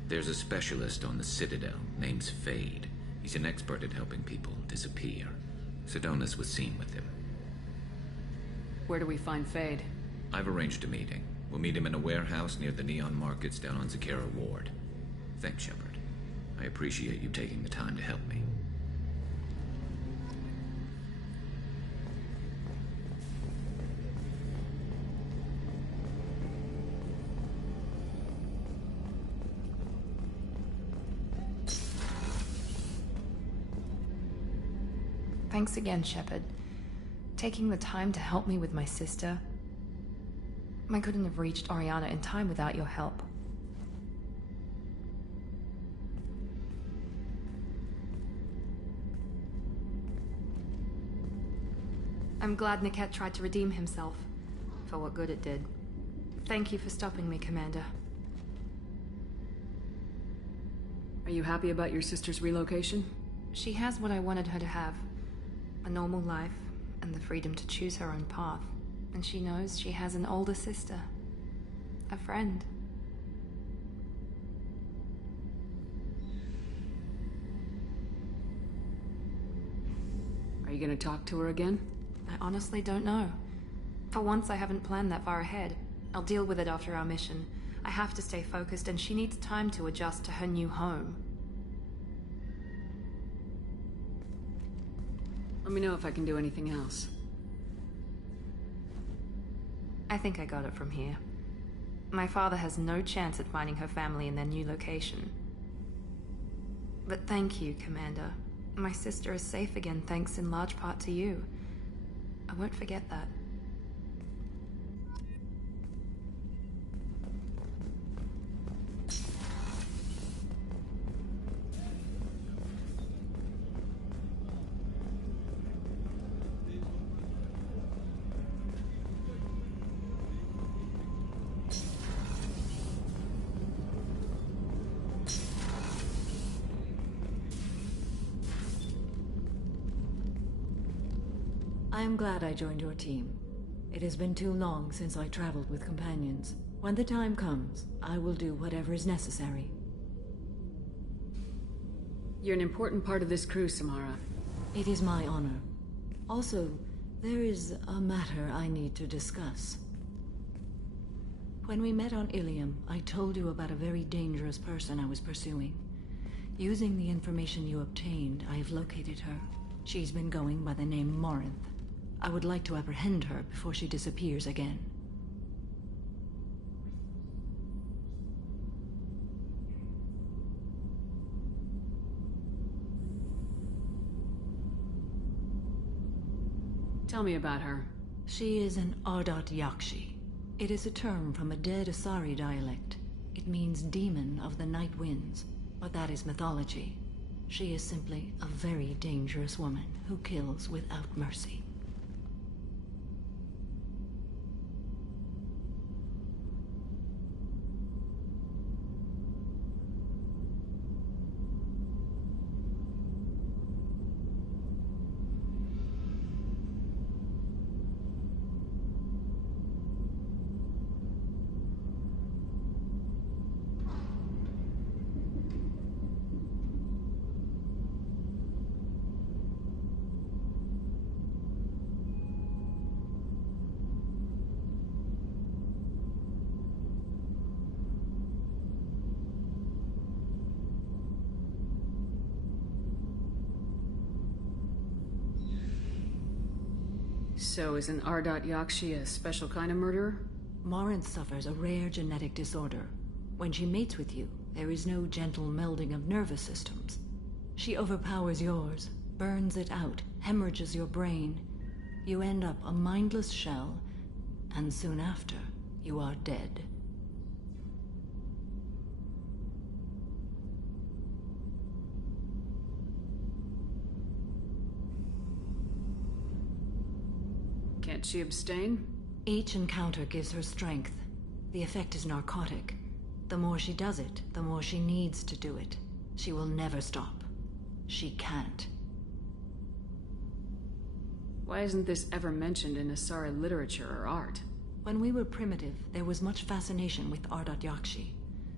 There's a specialist on the Citadel, named Fade. He's an expert at helping people disappear. Sidonis was seen with him. Where do we find Fade? I've arranged a meeting. We'll meet him in a warehouse near the Neon Markets down on Zakera Ward. Thanks, Shepard. I appreciate you taking the time to help me. Thanks again, Shepard. Taking the time to help me with my sister. I couldn't have reached Oriana in time without your help. I'm glad Niket tried to redeem himself, for what good it did. Thank you for stopping me, Commander. Are you happy about your sister's relocation? She has what I wanted her to have. A normal life, and the freedom to choose her own path. And she knows she has an older sister. A friend. Are you gonna talk to her again? I honestly don't know. For once, I haven't planned that far ahead. I'll deal with it after our mission. I have to stay focused, and she needs time to adjust to her new home. Let me know if I can do anything else. I think I got it from here. My father has no chance at finding her family in their new location. But thank you, Commander. My sister is safe again thanks in large part to you. I won't forget that. I am glad I joined your team. It has been too long since I traveled with companions. When the time comes, I will do whatever is necessary. You're an important part of this crew, Samara. It is my honor. Also, there is a matter I need to discuss. When we met on Ilium, I told you about a very dangerous person I was pursuing. Using the information you obtained, I have located her. She's been going by the name Morinth. I would like to apprehend her before she disappears again. Tell me about her. She is an Ardat Yakshi. It is a term from a dead Asari dialect. It means demon of the night winds, but that is mythology. She is simply a very dangerous woman who kills without mercy. So is an Ardat Yakshi a special kind of murderer? Morinth suffers a rare genetic disorder. When she mates with you, there is no gentle melding of nervous systems. She overpowers yours, burns it out, hemorrhages your brain. You end up a mindless shell, and soon after, you are dead. Can't she abstain? Each encounter gives her strength. The effect is narcotic. The more she does it, the more she needs to do it. She will never stop. She can't. Why isn't this ever mentioned in Asari literature or art? When we were primitive, there was much fascination with Ardat Yakshi.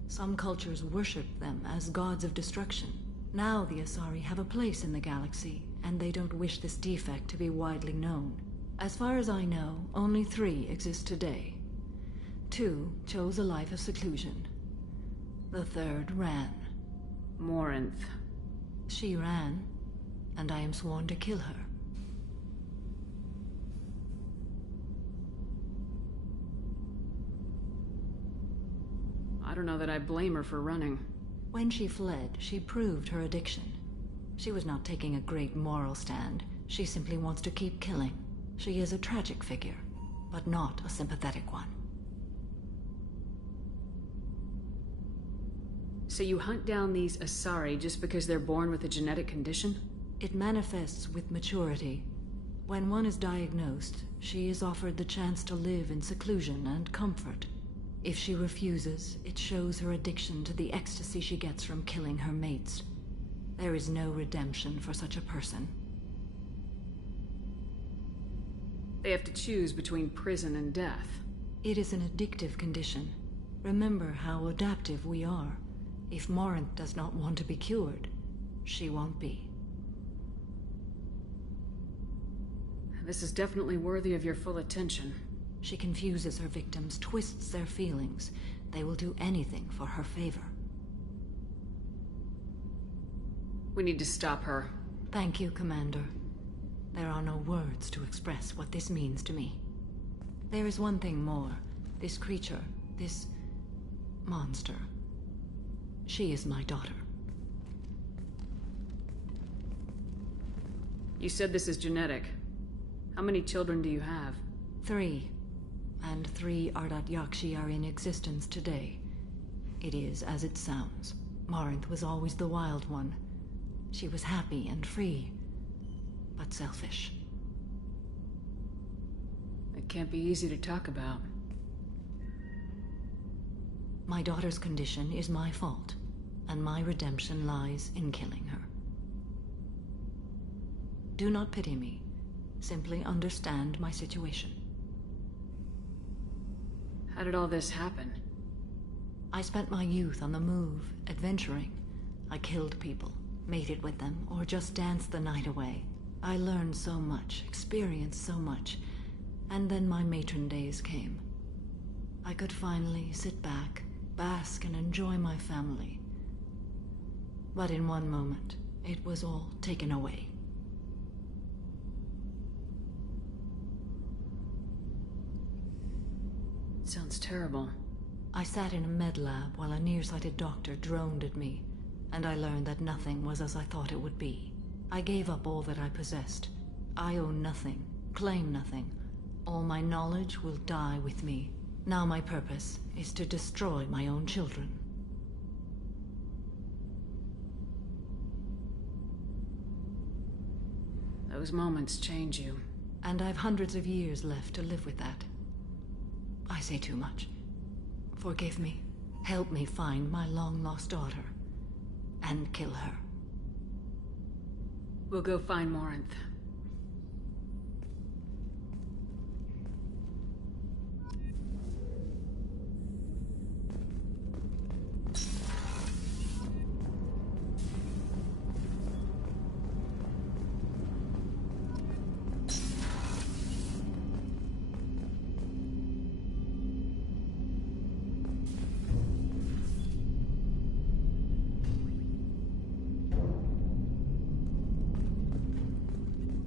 Some cultures worshipped them as gods of destruction. Now the Asari have a place in the galaxy, and they don't wish this defect to be widely known. As far as I know, only 3 exist today. 2 chose a life of seclusion. The 3rd ran. Morinth. She ran, and I am sworn to kill her. I don't know that I blame her for running. When she fled, she proved her addiction. She was not taking a great moral stand. She simply wants to keep killing. She is a tragic figure, but not a sympathetic one. So you hunt down these Asari just because they're born with a genetic condition? It manifests with maturity. When one is diagnosed, she is offered the chance to live in seclusion and comfort. If she refuses, it shows her addiction to the ecstasy she gets from killing her mates. There is no redemption for such a person. They have to choose between prison and death. It is an addictive condition. Remember how adaptive we are. If Morinth does not want to be cured, she won't be. This is definitely worthy of your full attention. She confuses her victims, twists their feelings. They will do anything for her favor. We need to stop her. Thank you, Commander. There are no words to express what this means to me. There is one thing more. This creature, this monster. She is my daughter. You said this is genetic. How many children do you have? 3. And 3 Ardat Yakshi are in existence today. It is as it sounds. Morinth was always the wild one. She was happy and free, but selfish. It can't be easy to talk about. My daughter's condition is my fault, and my redemption lies in killing her. Do not pity me. Simply understand my situation. How did all this happen? I spent my youth on the move, adventuring. I killed people, mated with them, or just danced the night away. I learned so much, experienced so much, and then my matron days came. I could finally sit back, bask and enjoy my family. But in one moment, it was all taken away. Sounds terrible. I sat in a med lab while a nearsighted doctor droned at me, and I learned that nothing was as I thought it would be. I gave up all that I possessed. I own nothing, claim nothing. All my knowledge will die with me. Now my purpose is to destroy my own children. Those moments change you. And I've hundreds of years left to live with that. I say too much. Forgive me. Help me find my long-lost daughter. And kill her. We'll go find Morinth.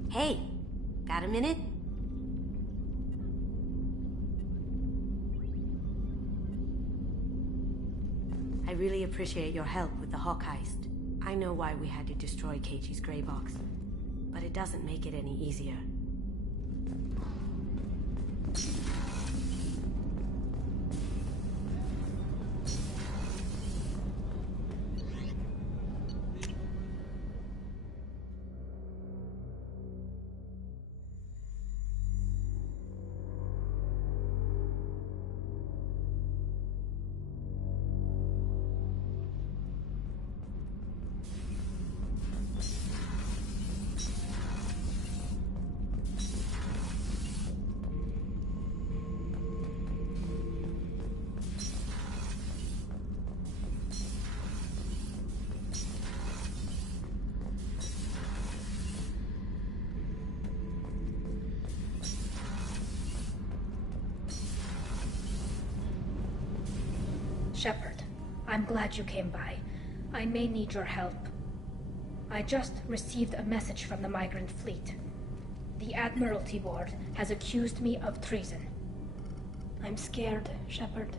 Hey, got a minute? I really appreciate your help with the Hawk heist. I know why we had to destroy Keiichi's gray box, but it doesn't make it any easier. Shepard, I'm glad you came by. I may need your help. I just received a message from the migrant fleet. The Admiralty Board has accused me of treason. I'm scared, Shepard.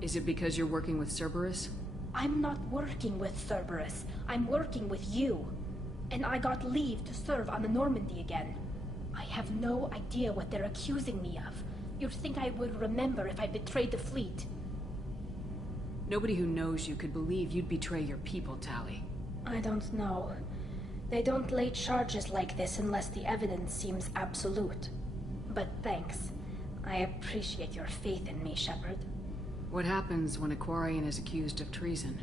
Is it because you're working with Cerberus? I'm not working with Cerberus. I'm working with you. And I got leave to serve on the Normandy again. I have no idea what they're accusing me of. You'd think I would remember if I betrayed the fleet. Nobody who knows you could believe you'd betray your people, Tali. I don't know. They don't lay charges like this unless the evidence seems absolute. But thanks. I appreciate your faith in me, Shepard. What happens when a Quarian is accused of treason?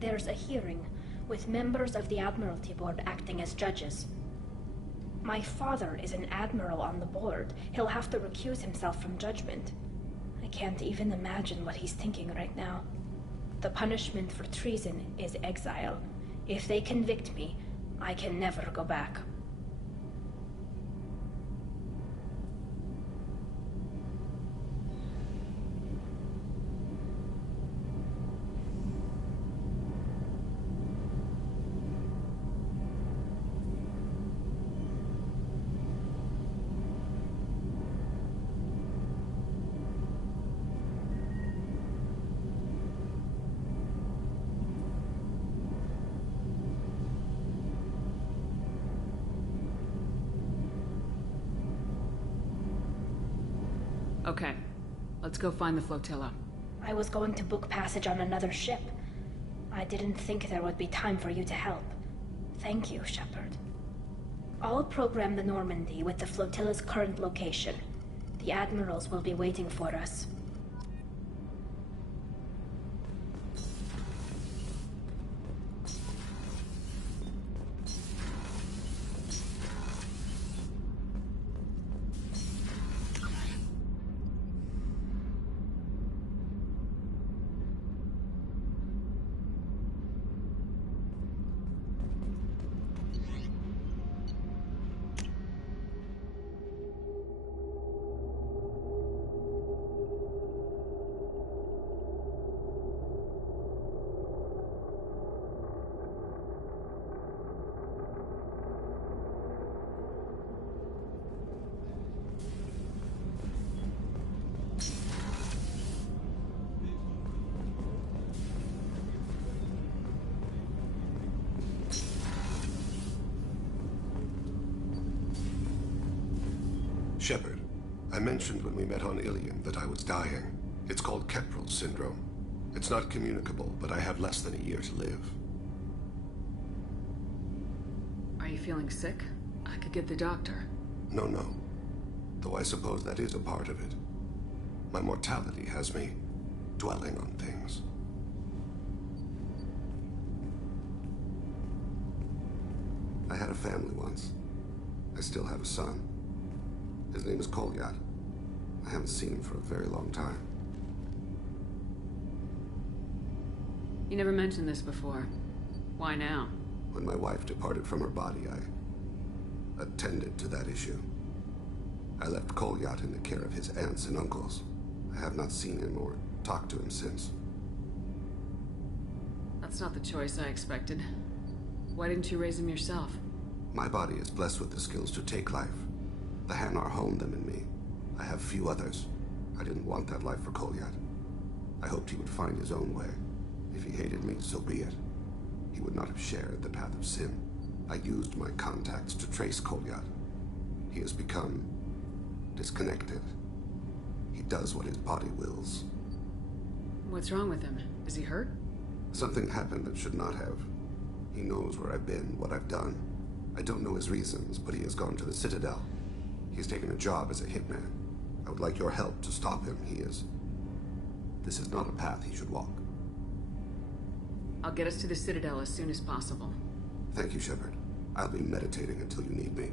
There's a hearing, with members of the Admiralty Board acting as judges. My father is an admiral on the board. He'll have to recuse himself from judgment. I can't even imagine what he's thinking right now. The punishment for treason is exile. If they convict me, I can never go back. Okay, let's go find the flotilla. I was going to book passage on another ship. I didn't think there would be time for you to help. Thank you, Shepard. I'll program the Normandy with the flotilla's current location. The admirals will be waiting for us. Shepard, I mentioned when we met on Ilion that I was dying. It's called Kepral's syndrome. It's not communicable, but I have less than a year to live. feeling sick? I could get the doctor. No, no. Though I suppose that is a part of it. My mortality has me dwelling on things. I had a family once. I still have a son. His name is Kolyat. I haven't seen him for a very long time. You never mentioned this before. Why now? When my wife departed from her body, I attended to that issue. I left Kolyat in the care of his aunts and uncles. I have not seen him or talked to him since. That's not the choice I expected. Why didn't you raise him yourself? My body is blessed with the skills to take life. The Hanar honed them in me. I have few others. I didn't want that life for Kolyat. I hoped he would find his own way. If he hated me, so be it. He would not have shared the path of sin. I used my contacts to trace Kolyat. He has become disconnected. He does what his body wills. What's wrong with him? Is he hurt? Something happened that should not have. He knows where I've been, what I've done. I don't know his reasons, but he has gone to the Citadel. He's taken a job as a hitman. I would like your help to stop him. This is not a path he should walk. I'll get us to the Citadel as soon as possible. Thank you, Shepard. I'll be meditating until you need me.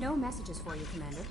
No messages for you, Commander.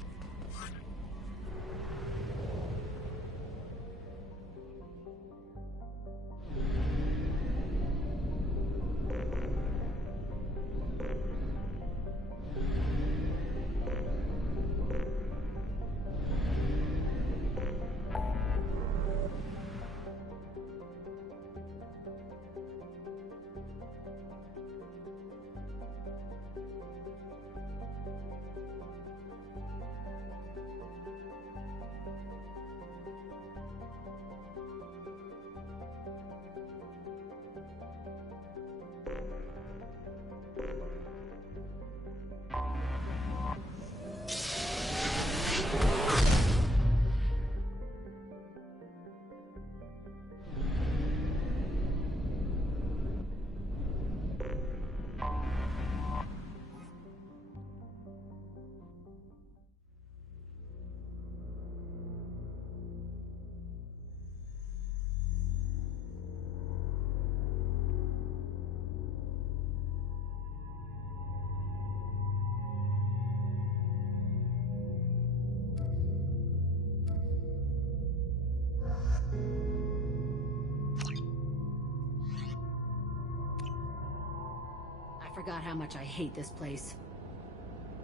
I forgot how much I hate this place.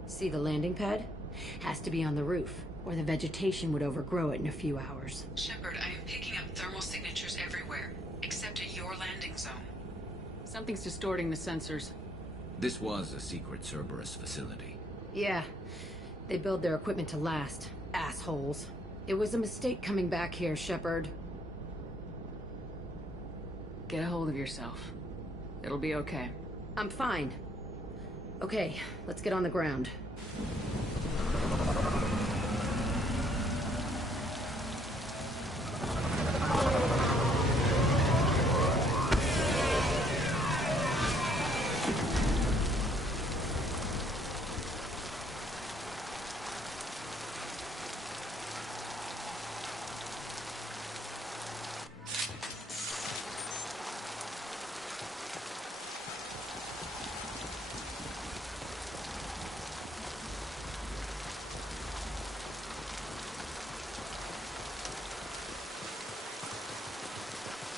See the landing pad? Has to be on the roof, or the vegetation would overgrow it in a few hours. Shepard, I am picking up thermal signatures everywhere, except at your landing zone. Something's distorting the sensors. This was a secret Cerberus facility. Yeah. They build their equipment to last. Assholes. It was a mistake coming back here, Shepard. Get a hold of yourself. It'll be okay. I'm fine. Okay, let's get on the ground.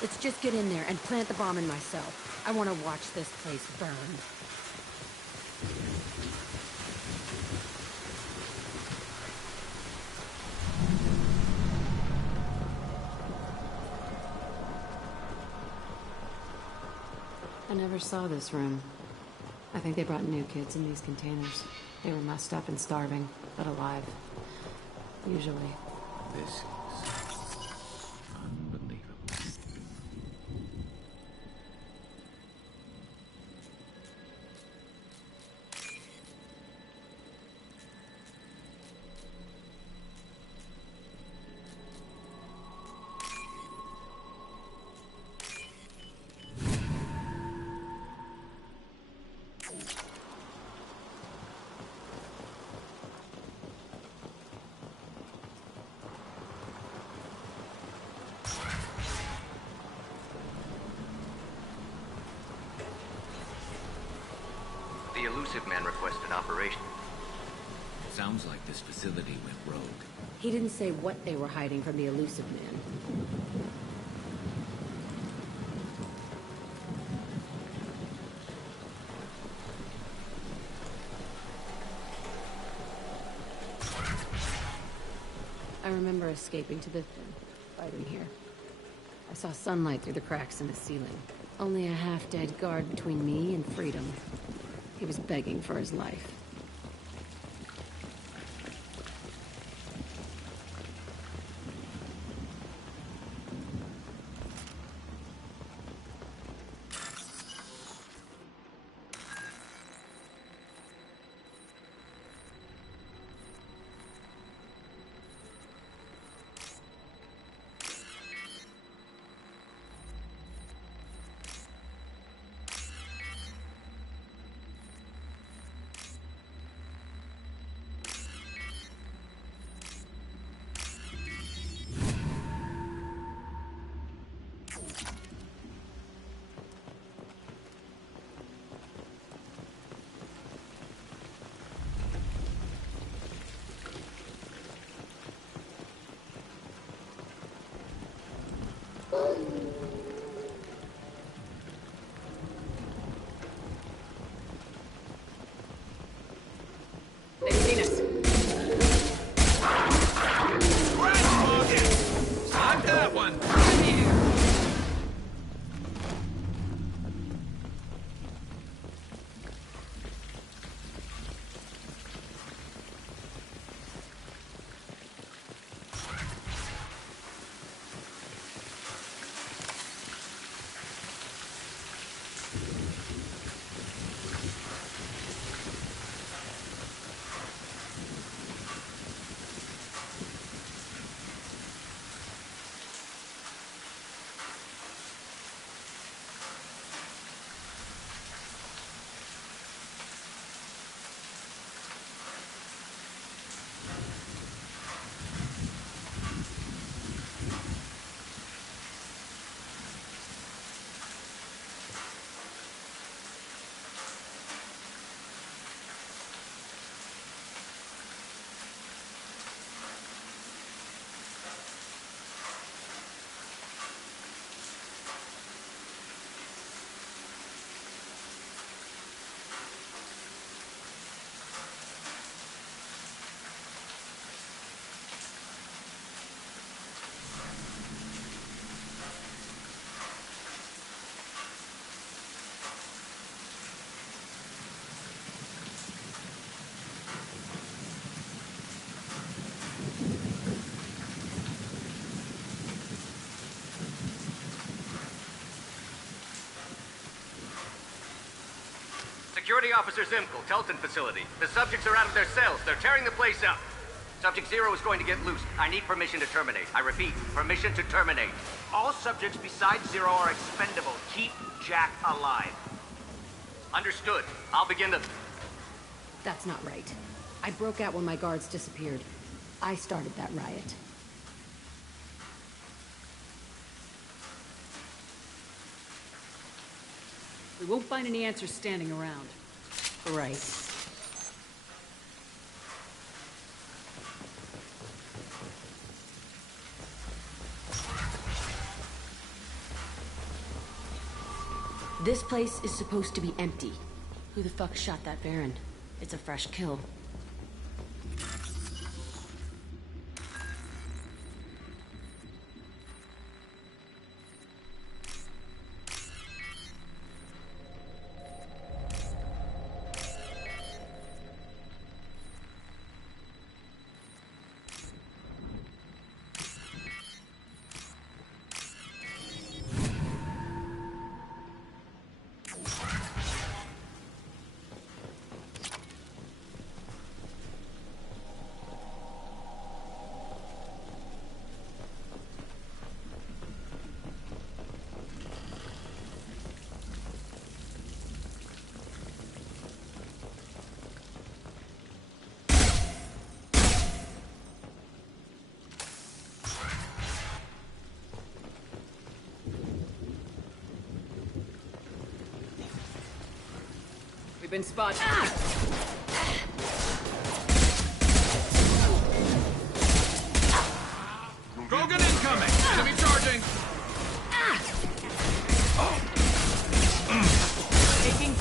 Let's just get in there and plant the bomb in myself. I want to watch this place burn. I never saw this room. I think they brought new kids in these containers. They were messed up and starving, but alive. Usually. This is unbelievable. The elusive man requested operation. Sounds like this facility went rogue. He didn't say what they were hiding from the elusive man. I remember escaping to the fighting here. I saw sunlight through the cracks in the ceiling. Only a half-dead guard between me and freedom. He was begging for his life. They've seen us. On that one! Security Officer Zimkel, Telton facility. The subjects are out of their cells. They're tearing the place up. Subject Zero is going to get loose. I need permission to terminate. I repeat, permission to terminate. All subjects besides Zero are expendable. Keep Jack alive. Understood. I'll begin the... That's not right. I broke out when my guards disappeared. I started that riot. We won't find any answers standing around. Right. This place is supposed to be empty. Who the fuck shot that Baron? It's a fresh kill. We've been spotted. Grogan incoming! Enemy charging! Taking...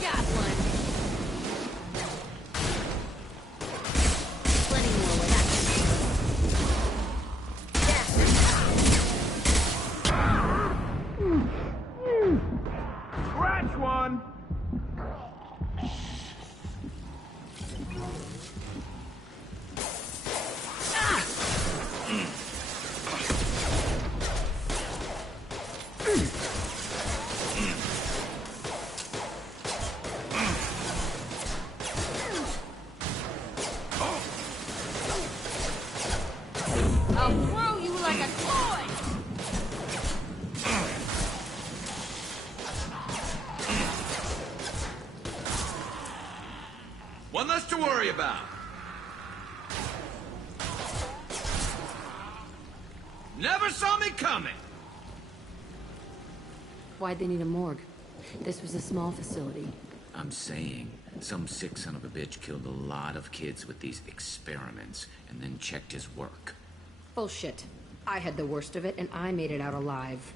Got one. Plenty more where that Scratch one! I'll throw you like a toy! One less to worry about. Never saw me coming! Why'd they need a morgue? This was a small facility. I'm saying, some sick son of a bitch killed a lot of kids with these experiments, and then checked his work. Bullshit. I had the worst of it, and I made it out alive.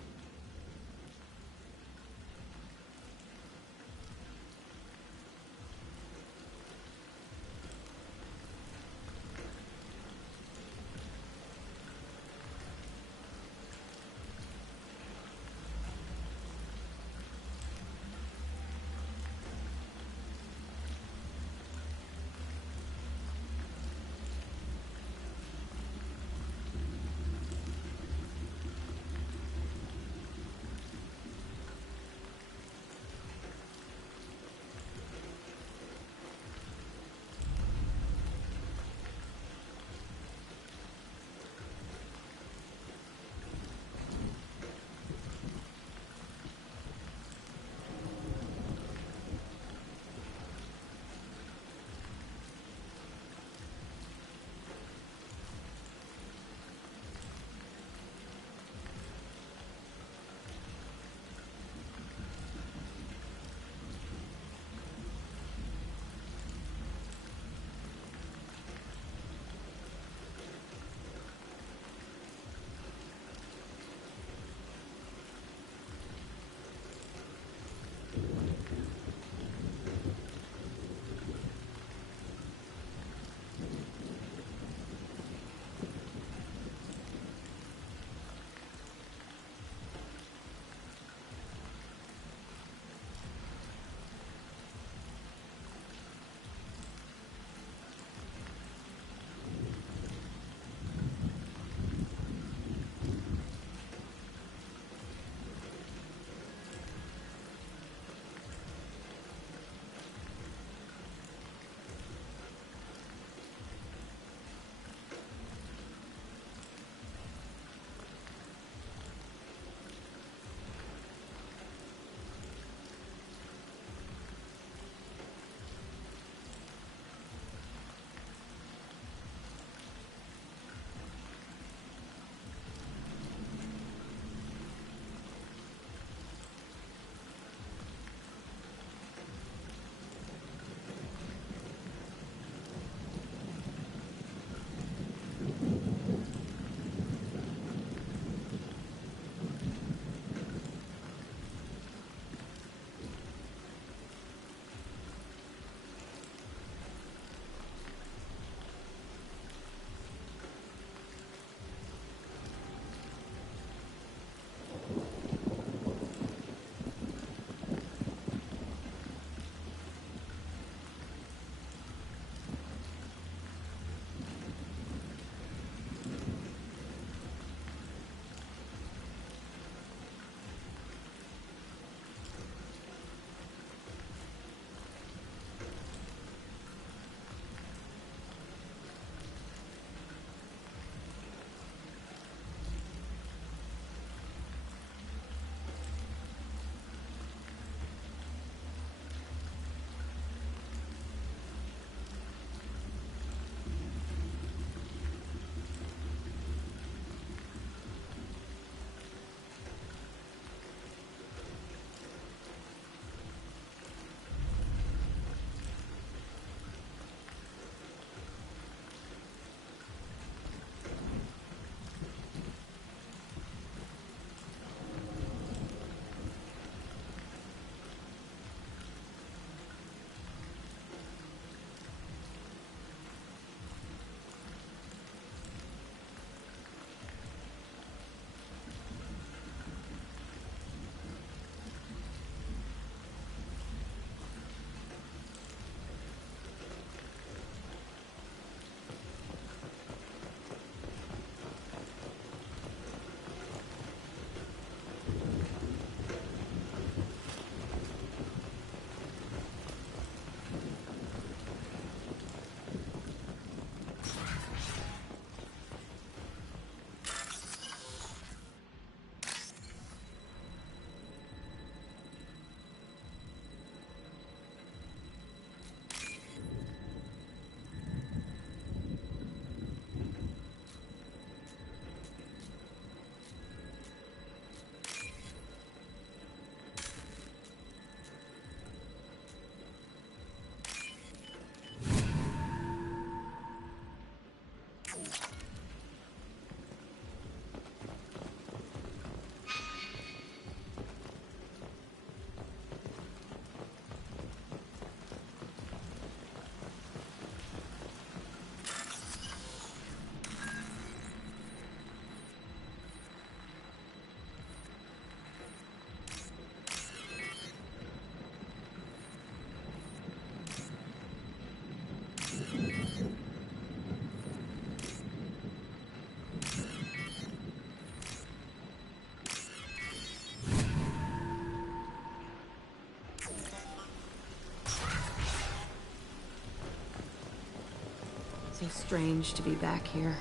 So strange to be back here.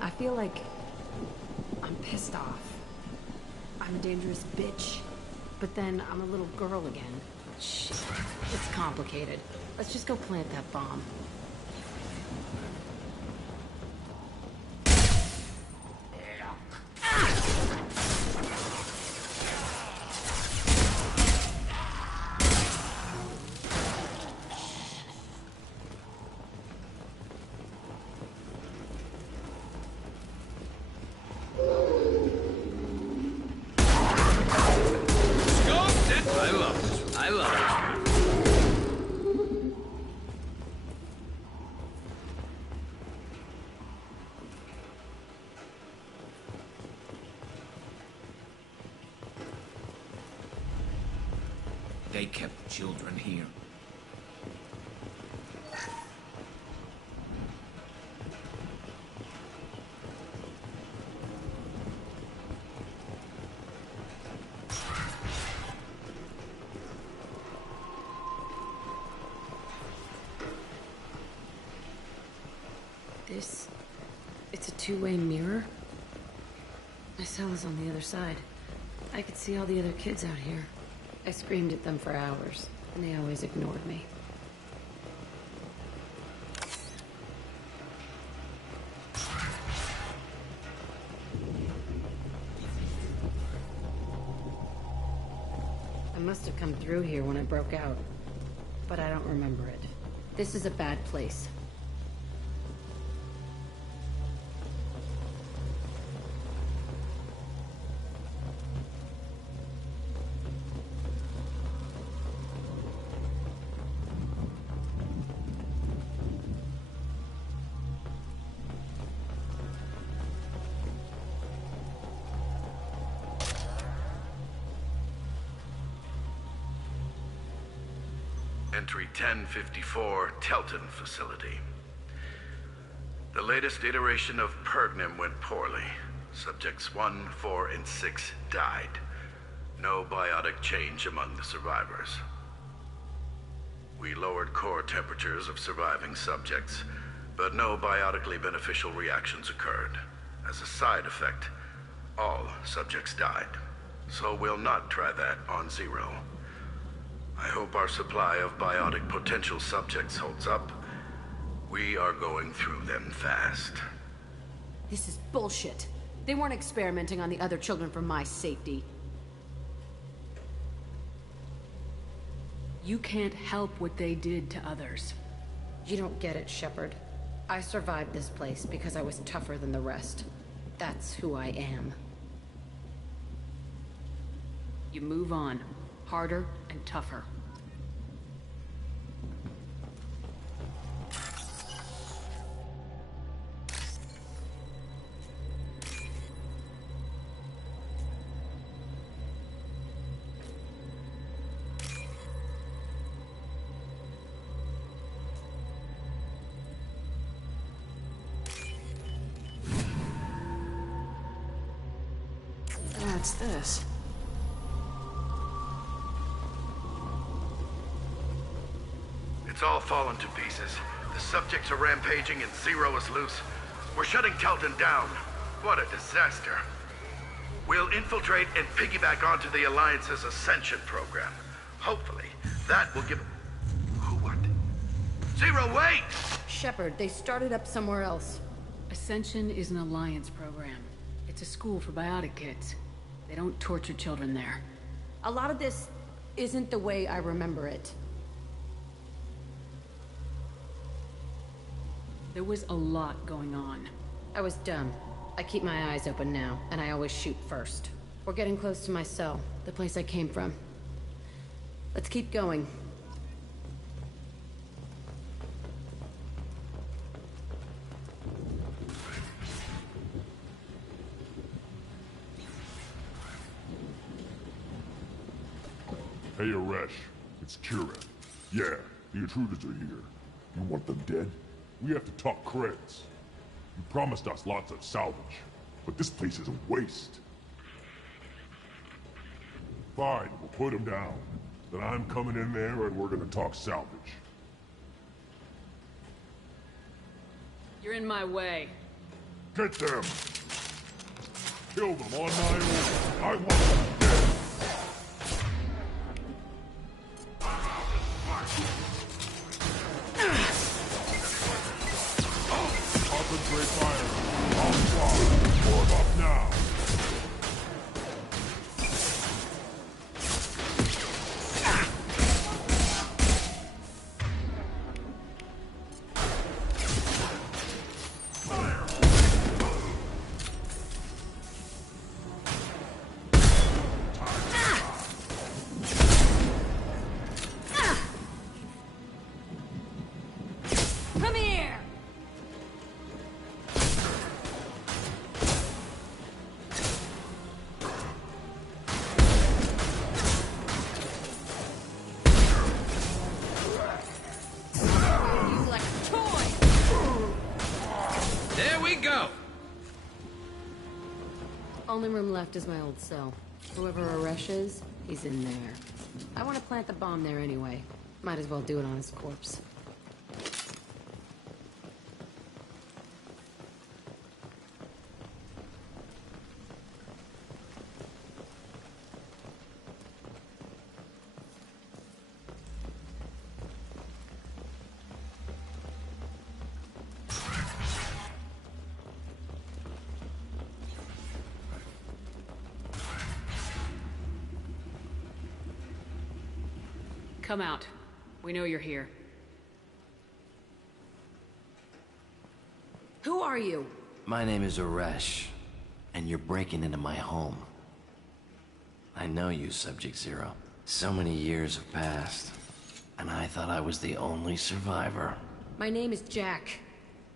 I feel like I'm pissed off. I'm a dangerous bitch. But then I'm a little girl again. Shit. It's complicated. Let's just go plant that bomb. They kept children here. It's a two-way mirror? My cell is on the other side. I could see all the other kids out here. I screamed at them for hours, and they always ignored me. I must have come through here when I broke out, but I don't remember it. This is a bad place. Entry 1054, Telton Facility. The latest iteration of Pergnim went poorly. Subjects 1, 4, and 6 died. No biotic change among the survivors. We lowered core temperatures of surviving subjects, but no biotically beneficial reactions occurred. As a side effect, all subjects died. So we'll not try that on Zero. I hope our supply of biotic potential subjects holds up. We are going through them fast. This is bullshit. They weren't experimenting on the other children for my safety. You can't help what they did to others. You don't get it, Shepard. I survived this place because I was tougher than the rest. That's who I am. You move on. Harder and tougher. What's this? It's all fallen to pieces. The subjects are rampaging and Zero is loose. We're shutting Telton down. What a disaster. We'll infiltrate and piggyback onto the Alliance's Ascension program. Hopefully, that will give... What? Zero, wait! Shepard, they started up somewhere else. Ascension is an Alliance program. It's a school for biotic kids. They don't torture children there. A lot of this isn't the way I remember it. There was a lot going on. I was dumb. I keep my eyes open now, and I always shoot first. We're getting close to my cell, the place I came from. Let's keep going. Hey, Aresh. It's Kira. Yeah, the intruders are here. You want them dead? We have to talk credits. You promised us lots of salvage, but this place is a waste. Fine, we'll put them down. Then I'm coming in there and we're gonna talk salvage. You're in my way. Get them! Kill them on my order. I want them dead! Concentrate fire. On fire. Form up now. Come here! You like a toy! There we go! Only room left is my old cell. Whoever Aresh is, he's in there. I want to plant the bomb there anyway. Might as well do it on his corpse. Come out. We know you're here. Who are you? My name is Aresh, and you're breaking into my home. I know you, Subject Zero. So many years have passed, and I thought I was the only survivor. My name is Jack.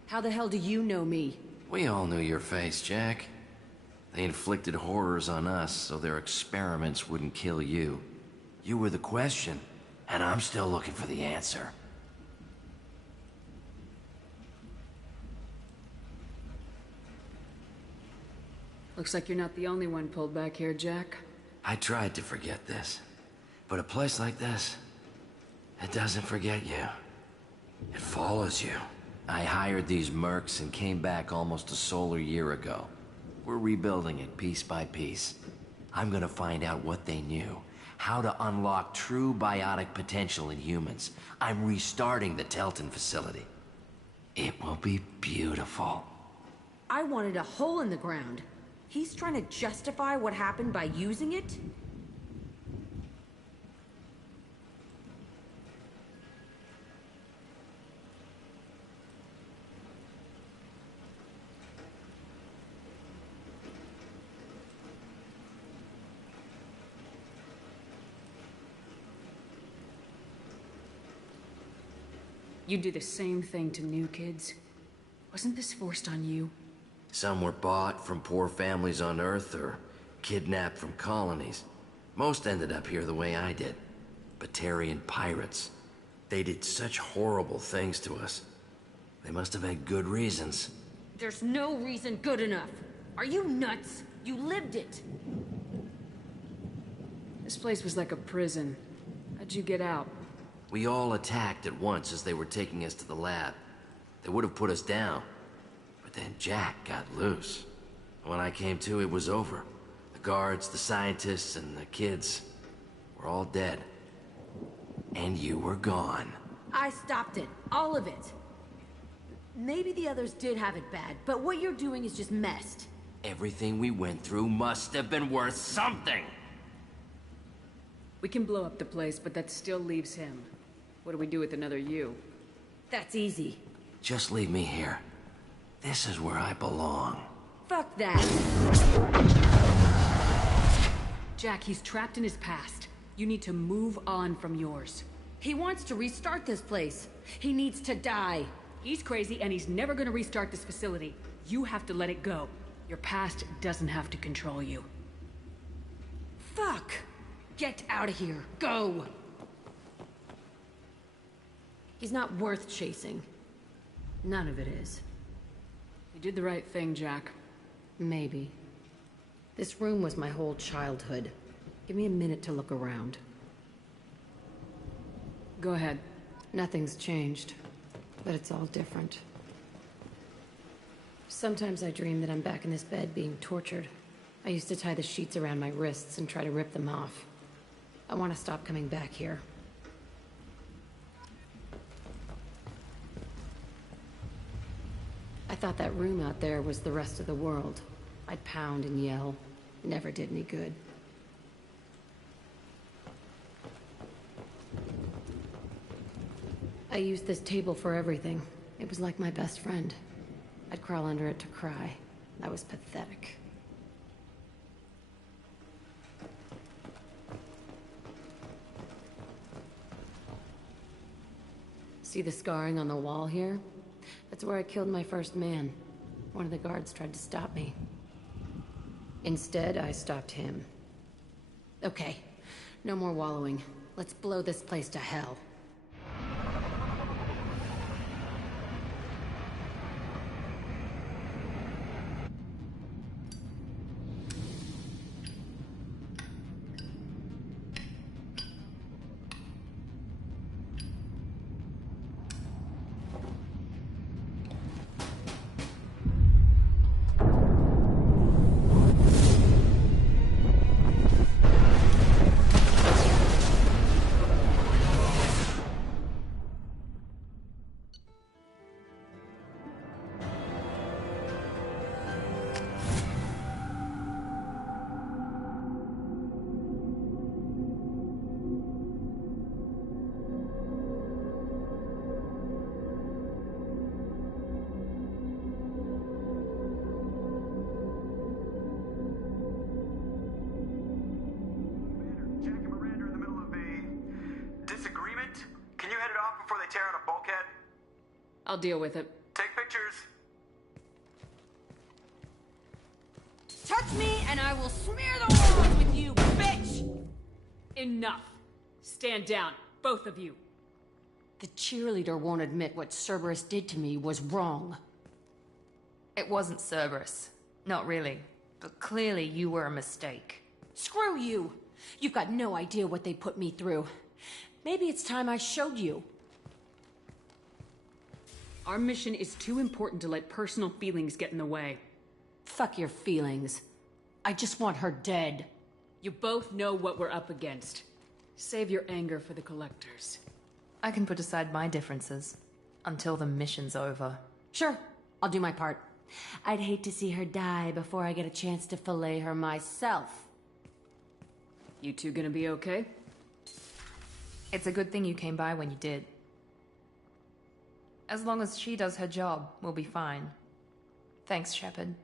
How the hell do you know me? We all knew your face, Jack. They inflicted horrors on us so their experiments wouldn't kill you. You were the question, and I'm still looking for the answer. Looks like you're not the only one pulled back here, Jack. I tried to forget this, but a place like this, it doesn't forget you. It follows you. I hired these mercs and came back almost a solar year ago. We're rebuilding it piece by piece. I'm gonna find out what they knew, how to unlock true biotic potential in humans. I'm restarting the Telton facility. It will be beautiful. I wanted a hole in the ground. He's trying to justify what happened by using it? You do the same thing to new kids. Wasn't this forced on you? Some were bought from poor families on Earth or kidnapped from colonies. Most ended up here the way I did. Batarian pirates. They did such horrible things to us. They must have had good reasons. There's no reason good enough. Are you nuts? You lived it. This place was like a prison. How'd you get out? We all attacked at once as they were taking us to the lab. They would have put us down. But then Jack got loose. When I came to, it was over. The guards, the scientists, and the kids were all dead. And you were gone. I stopped it. All of it. Maybe the others did have it bad, but what you're doing is just messed. Everything we went through must have been worth something! We can blow up the place, but that still leaves him. What do we do with another you? That's easy. Just leave me here. This is where I belong. Fuck that. Jack, he's trapped in his past. You need to move on from yours. He wants to restart this place. He needs to die. He's crazy and he's never gonna restart this facility. You have to let it go. Your past doesn't have to control you. Fuck! Get out of here. Go! He's not worth chasing. None of it is. You did the right thing, Jack. Maybe. This room was my whole childhood. Give me a minute to look around. Go ahead. Nothing's changed, but it's all different. Sometimes I dream that I'm back in this bed being tortured. I used to tie the sheets around my wrists and try to rip them off. I want to stop coming back here. I thought that room out there was the rest of the world. I'd pound and yell. Never did any good. I used this table for everything. It was like my best friend. I'd crawl under it to cry. That was pathetic. See the scarring on the wall here? That's where I killed my first man. One of the guards tried to stop me. Instead, I stopped him. Okay, no more wallowing. Let's blow this place to hell. I'll deal with it. Take pictures. Touch me and I will smear the walls with you, bitch! Enough. Stand down, both of you. The cheerleader won't admit what Cerberus did to me was wrong. It wasn't Cerberus. Not really. But clearly you were a mistake. Screw you! You've got no idea what they put me through. Maybe it's time I showed you. Our mission is too important to let personal feelings get in the way. Fuck your feelings. I just want her dead. You both know what we're up against. Save your anger for the collectors. I can put aside my differences. Until the mission's over. Sure, I'll do my part. I'd hate to see her die before I get a chance to fillet her myself. You two gonna be okay? It's a good thing you came by when you did. As long as she does her job, we'll be fine. Thanks, Shepard.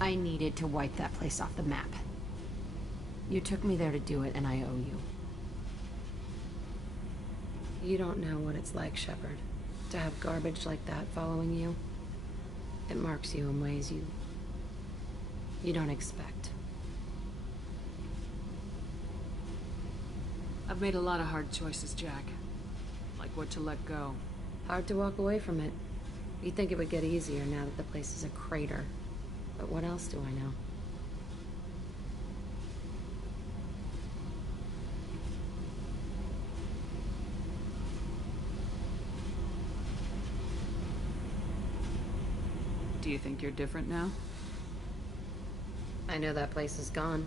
I needed to wipe that place off the map. You took me there to do it, and I owe you. You don't know what it's like, Shepard, to have garbage like that following you. It marks you in ways you don't expect. I've made a lot of hard choices, Jack. Like what to let go. Hard to walk away from it. You'd think it would get easier now that the place is a crater. But what else do I know? Do you think you're different now? I know that place is gone.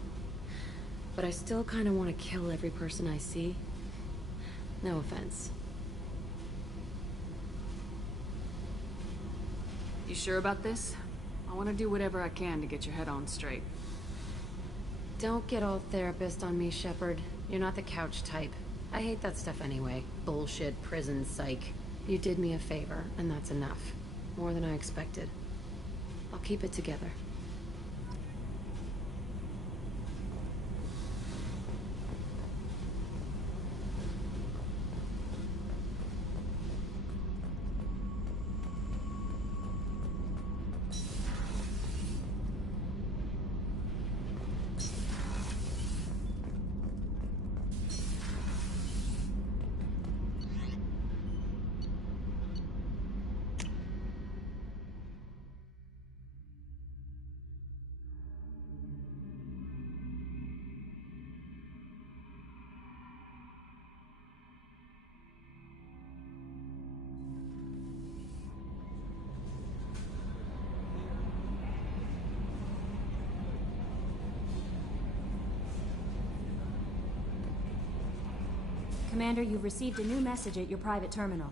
But I still kind of want to kill every person I see. No offense. You sure about this? I want to do whatever I can to get your head on straight. Don't get all therapist on me, Shepard. You're not the couch type. I hate that stuff anyway. Bullshit, prison, psych. You did me a favor, and that's enough. More than I expected. I'll keep it together. Commander, you've received a new message at your private terminal.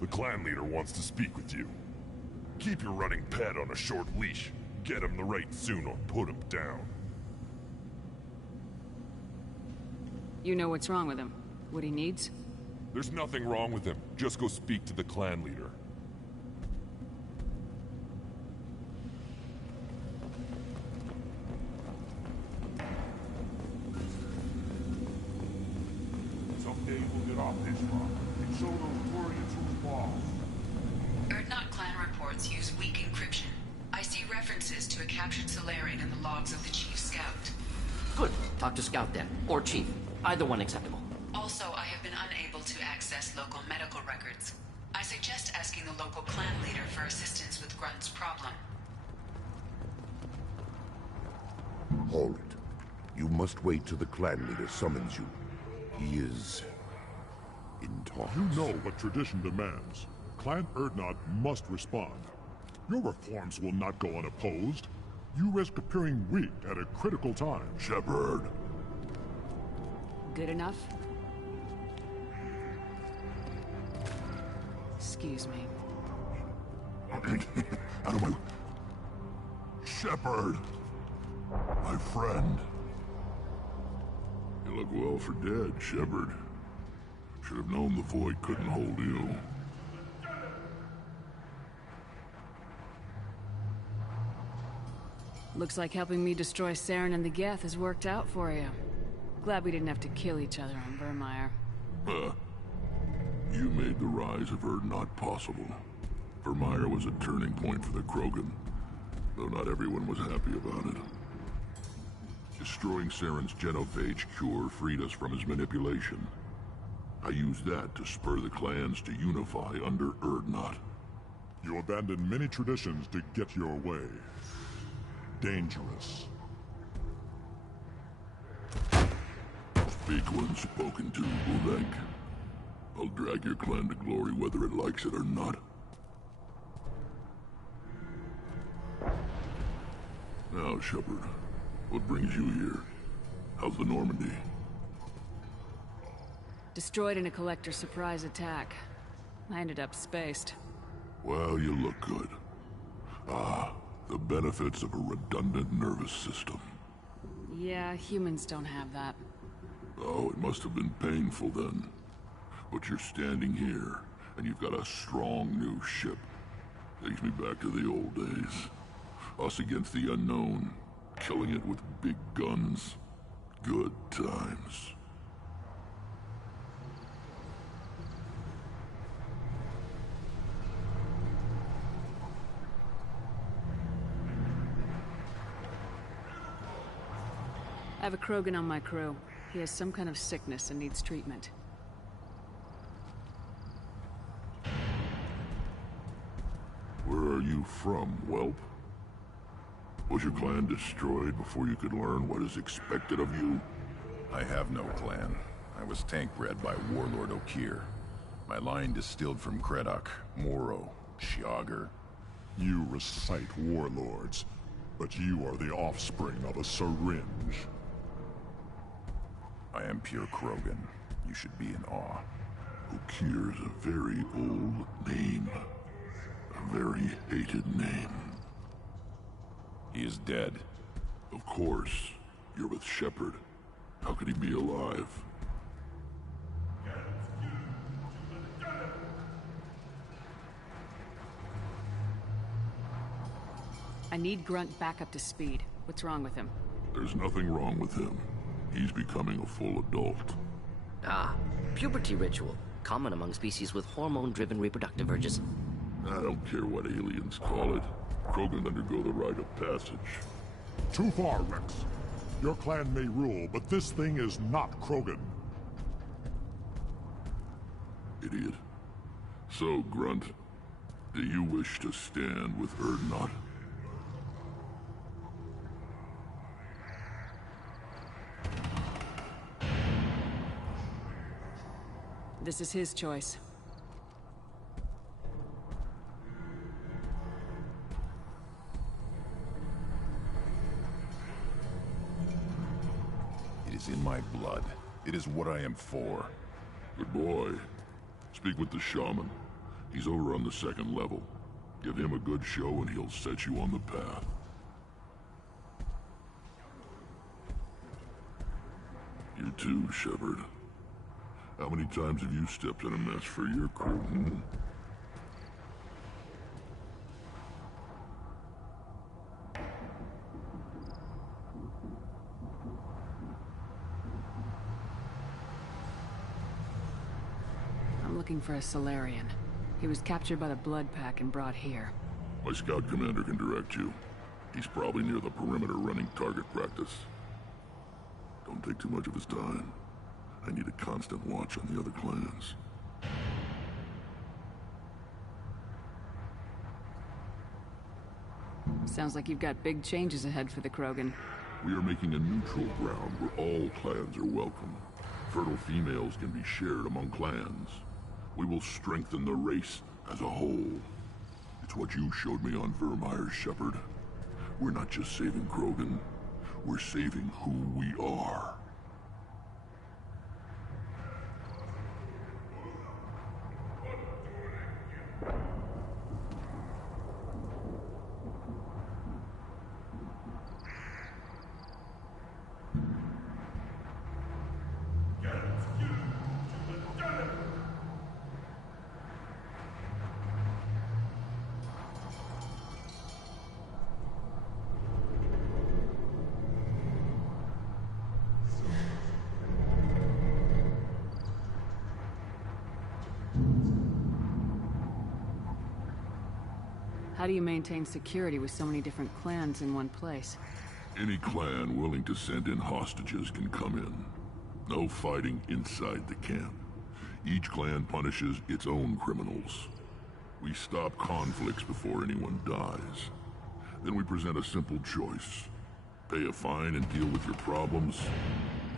The clan leader wants to speak with you. Keep your running pet on a short leash. Get him the right soon or put him down. You know what's wrong with him? What he needs? There's nothing wrong with him. Just go speak to the clan leader. Someday we'll get off this rock and show those Torians who's boss. reports use weak encryption. I see references to a captured Solarian in the logs of the Chief Scout. Good. Talk to Scout then. Or Chief. Either one acceptable. Also, I have been unable to access local medical records. I suggest asking the local clan leader for assistance with Grunt's problem. Hold it. You must wait till the clan leader summons you. He is... in talks. You know what tradition demands. Clan Erdnot must respond. Your reforms will not go unopposed. You risk appearing weak at a critical time. Shepard. Good enough? Excuse me. Out of my... Shepard! My friend. You look well for dead, Shepard. Should have known the Void couldn't hold you. Looks like helping me destroy Saren and the Geth has worked out for you. Glad we didn't have to kill each other on Vermeer. You made the rise of Erdnot possible. Vermeer was a turning point for the Krogan, though not everyone was happy about it. Destroying Saren's genophage cure freed us from his manipulation. I used that to spur the clans to unify under Erdnot. You abandoned many traditions to get your way. Dangerous. Speak when spoken to, Ulek. I'll drag your clan to glory whether it likes it or not. Now, Shepard, what brings you here? How's the Normandy? Destroyed in a Collector surprise attack. I ended up spaced. Well, you look good. The benefits of a redundant nervous system. Yeah, humans don't have that. Oh, it must have been painful then. But you're standing here, and you've got a strong new ship. Takes me back to the old days. Us against the unknown, killing it with big guns. Good times. I have a Krogan on my crew. He has some kind of sickness and needs treatment. Where are you from, whelp? Was your clan destroyed before you could learn what is expected of you? I have no clan. I was tank-bred by Warlord Okir. My line distilled from Kredok, Moro, Shiagar. You recite warlords, but you are the offspring of a syringe. I am pure Krogan. You should be in awe. Okir's a very old name. A very hated name. He is dead. Of course. You're with Shepard. How could he be alive? I need Grunt back up to speed. What's wrong with him? There's nothing wrong with him. He's becoming a full adult. Ah, puberty ritual. Common among species with hormone-driven reproductive urges. I don't care what aliens call it. Krogan undergo the rite of passage. Too far, Rex. Your clan may rule, but this thing is not Krogan. Idiot. So, Grunt, do you wish to stand with Erdnot? This is his choice. It is in my blood. It is what I am for. Good boy. Speak with the shaman. He's over on the second level. Give him a good show and he'll set you on the path. You too, Shepard. How many times have you stepped in a mess for your crew, hmm? I'm looking for a Solarian. He was captured by the Blood Pack and brought here. My scout commander can direct you. He's probably near the perimeter running target practice. Don't take too much of his time. I need a constant watch on the other clans. Sounds like you've got big changes ahead for the Krogan. We are making a neutral ground where all clans are welcome. Fertile females can be shared among clans. We will strengthen the race as a whole. It's what you showed me on Vermeer's Shepard. We're not just saving Krogan. We're saving who we are. How do you maintain security with so many different clans in one place? Any clan willing to send in hostages can come in. No fighting inside the camp. Each clan punishes its own criminals. We stop conflicts before anyone dies. Then we present a simple choice. Pay a fine and deal with your problems,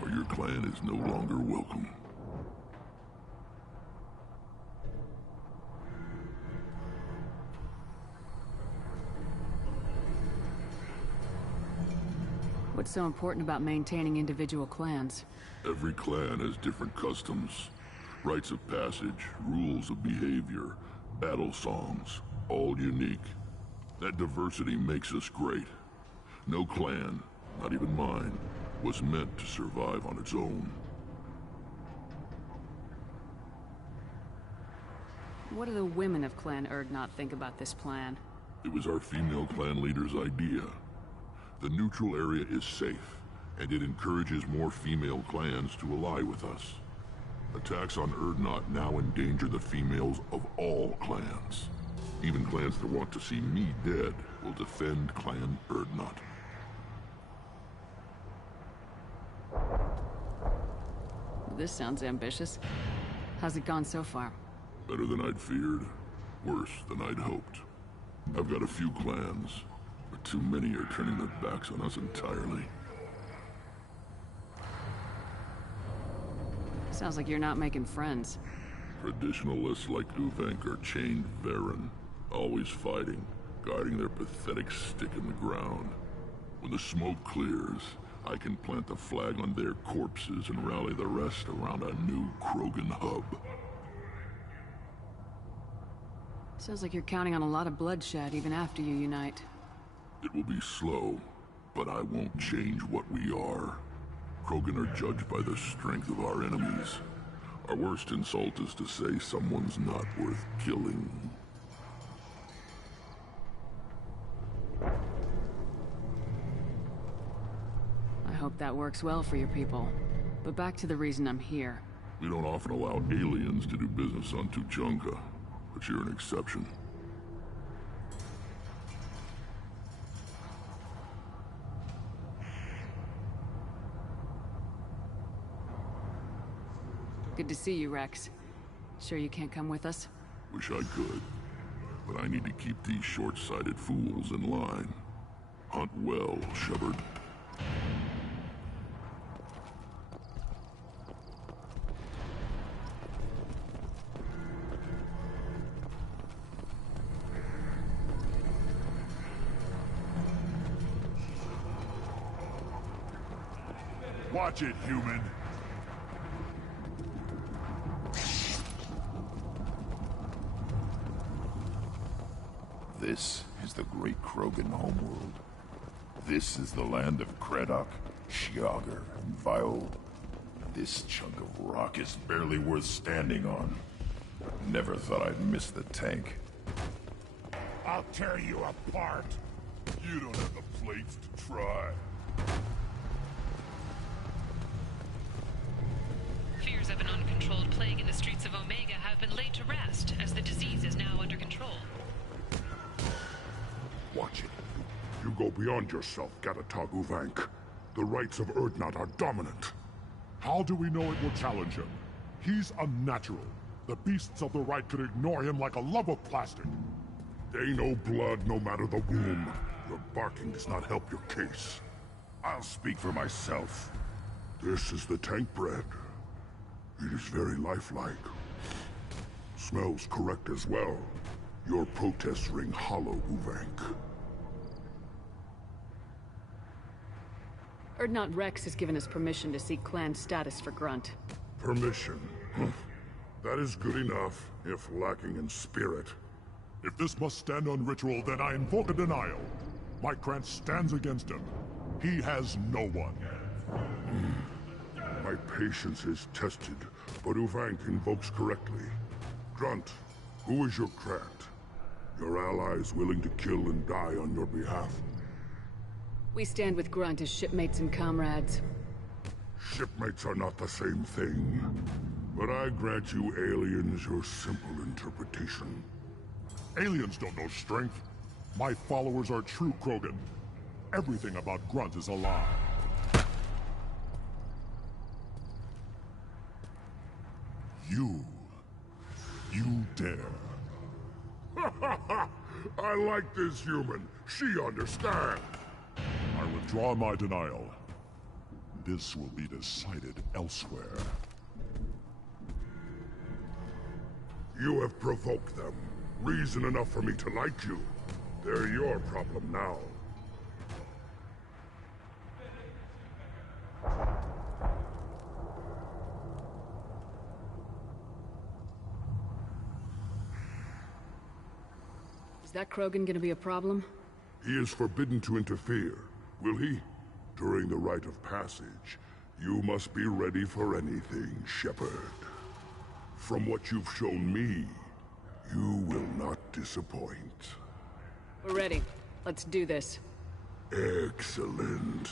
or your clan is no longer welcome. What's so important about maintaining individual clans? Every clan has different customs, rites of passage, rules of behavior, battle songs, all unique. That diversity makes us great. No clan, not even mine, was meant to survive on its own. What do the women of Clan Urdnot think about this plan? It was our female clan leader's idea. The neutral area is safe, and it encourages more female clans to ally with us. Attacks on Urdnot now endanger the females of all clans. Even clans that want to see me dead will defend Clan Urdnot. This sounds ambitious. How's it gone so far? Better than I'd feared. Worse than I'd hoped. I've got a few clans, but too many are turning their backs on us entirely. Sounds like you're not making friends. Traditionalists like Uvenk are chained Varen, always fighting, guarding their pathetic stick in the ground. When the smoke clears, I can plant the flag on their corpses and rally the rest around a new Krogan hub. Sounds like you're counting on a lot of bloodshed even after you unite. It will be slow, but I won't change what we are. Krogan are judged by the strength of our enemies. Our worst insult is to say someone's not worth killing. I hope that works well for your people. But back to the reason I'm here. We don't often allow aliens to do business on Tuchanka, but you're an exception. Good to see you, Rex. Sure you can't come with us? Wish I could, but I need to keep these short-sighted fools in line. Hunt well, Shepard. Watch it, human! This is the great Krogan homeworld. This is the land of Kredok, Shiagar, and Viol. This chunk of rock is barely worth standing on. Never thought I'd miss the tank. I'll tear you apart! You don't have the plates to try. Fears of an uncontrolled plague in the streets of Omega have been laid to rest, as the disease is now under control. watching. You go beyond yourself, Gatatog Uvank. The rights of Urdnot are dominant. How do we know it will challenge him? He's unnatural. The beasts of the right could ignore him like a lump of plastic. They know blood no matter the womb. Your barking does not help your case. I'll speak for myself. This is the tank bread. It is very lifelike. Smells correct as well. Your protests ring hollow, Uvank. Urdnot Rex has given us permission to seek clan status for Grunt. Permission? That is good enough, if lacking in spirit. If this must stand on ritual, then I invoke a denial. My Krantz stands against him. He has no one. My patience is tested, but Uvank invokes correctly. Grunt, who is your Krant? Your allies willing to kill and die on your behalf? We stand with Grunt as shipmates and comrades. Shipmates are not the same thing. But I grant you aliens your simple interpretation. Aliens don't know strength. My followers are true Krogan. Everything about Grunt is a lie. You dare. I like this human. She understands. I withdraw my denial. This will be decided elsewhere. You have provoked them. Reason enough for me to like you. They're your problem now. Is that Krogan gonna be a problem? He is forbidden to interfere. Will he? During the rite of passage, you must be ready for anything, Shepard. From what you've shown me, you will not disappoint. We're ready. Let's do this. Excellent.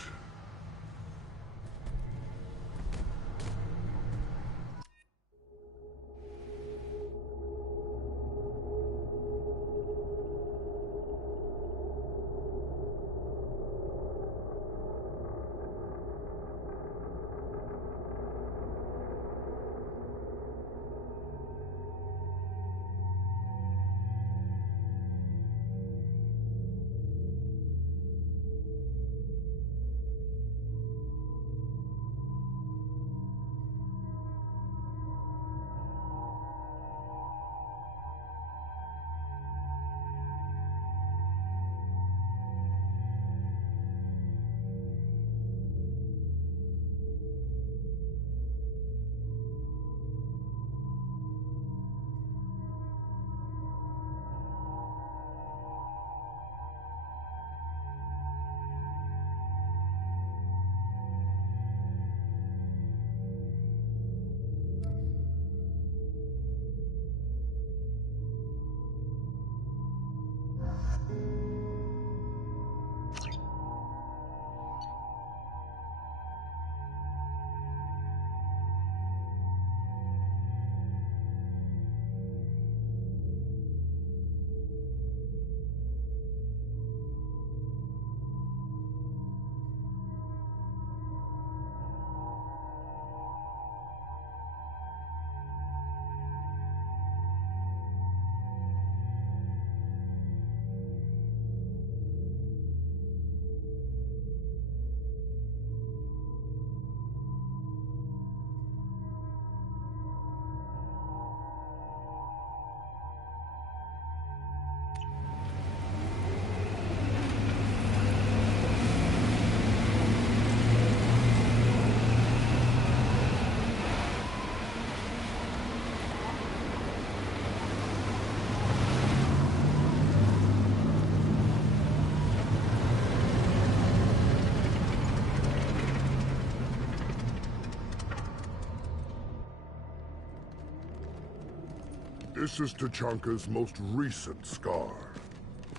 This is Tachanka's most recent scar.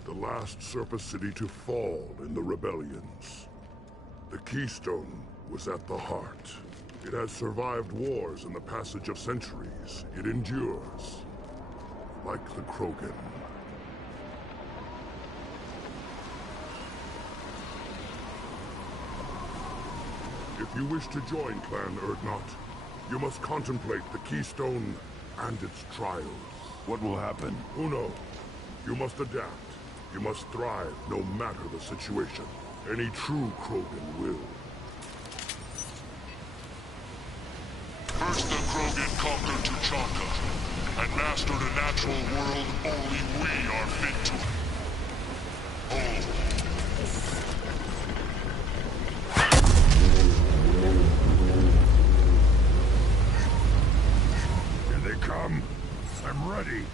The last surface city to fall in the rebellions. The Keystone was at the heart. It has survived wars and the passage of centuries. It endures. Like the Krogan. If you wish to join Clan Urdnot, you must contemplate the Keystone and its trials. What will happen? Who knows? You must adapt. You must thrive no matter the situation. Any true Krogan will. First the Krogan conquered Tuchanka, and mastered a natural world only we are fit to. Hold. Here they come. I'm ready.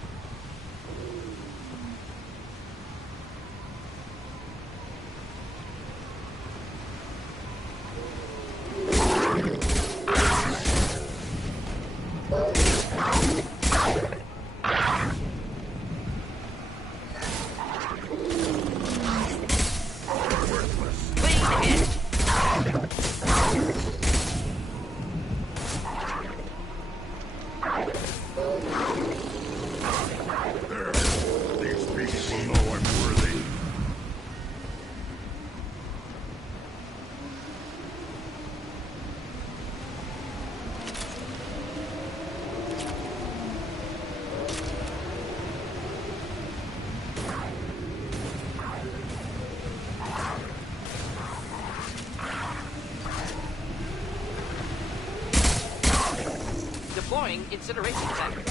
Deploying incineration battery.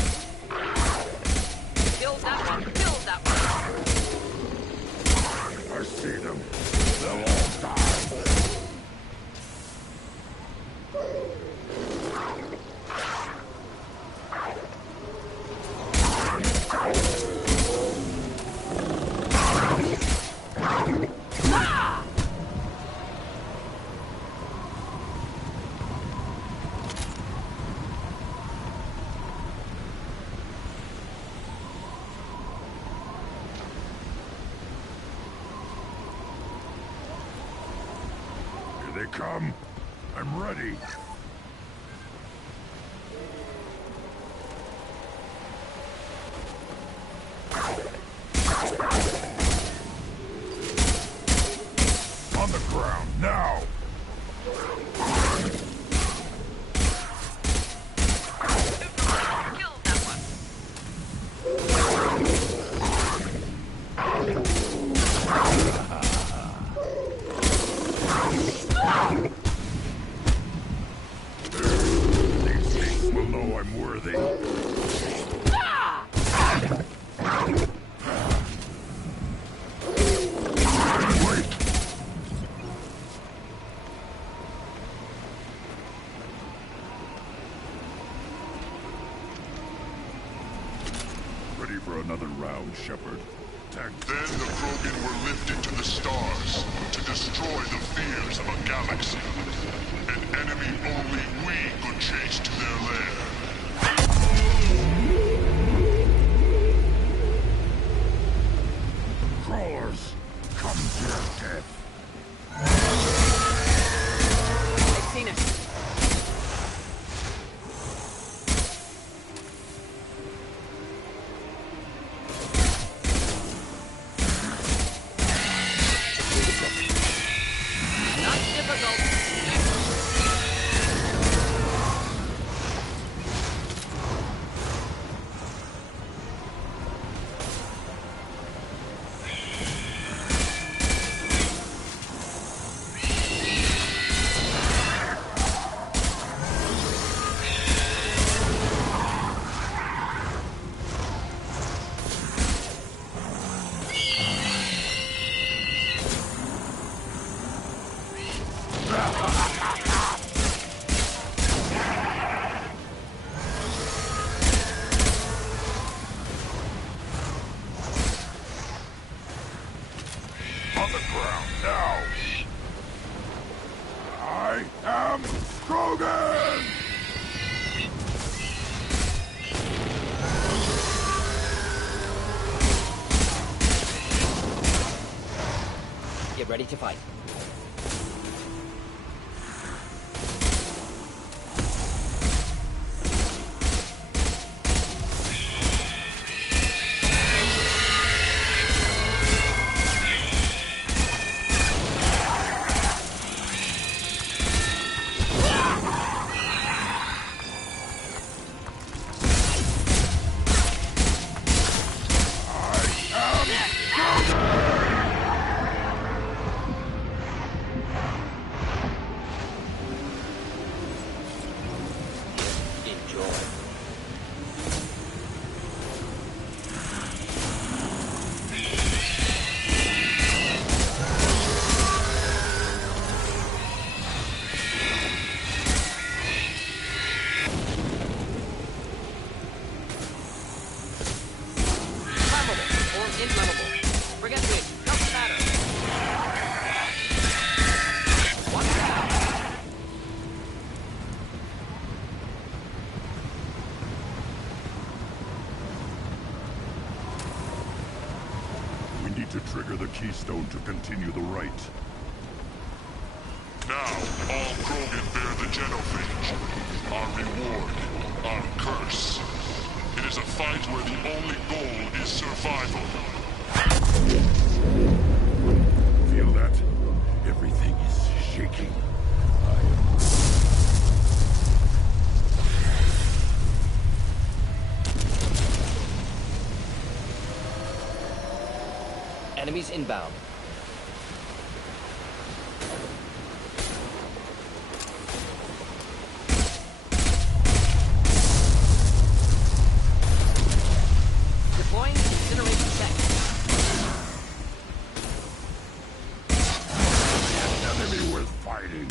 Kill that one. Kill that one. I see them. They'll all die. Here they come. I'm ready. On the ground, now! Kill that one. These things will know I'm worthy. Ready for another round, Shepard. Then the Krogan were lifted to the stars to destroy the fears of a galaxy. An enemy only we could chase to their lair. Crawlers, come to your death. I've seen it. Not difficult. On the ground, now! I am Krogan! Get ready to fight. need to trigger the keystone to continue the rite. Now, all Krogan bear the genophage. Our reward, our curse. It is a fight where the only goal is survival. Feel that? Everything is shaking. Enemies inbound. Deploying incineration check. An enemy worth fighting.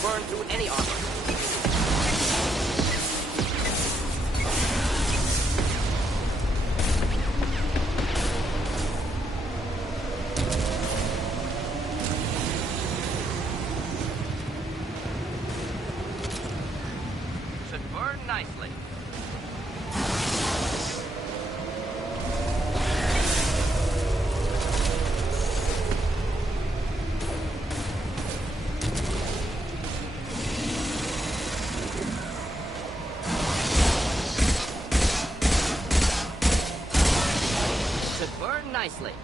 Burn through any armor. Should burn nicely. Nicely.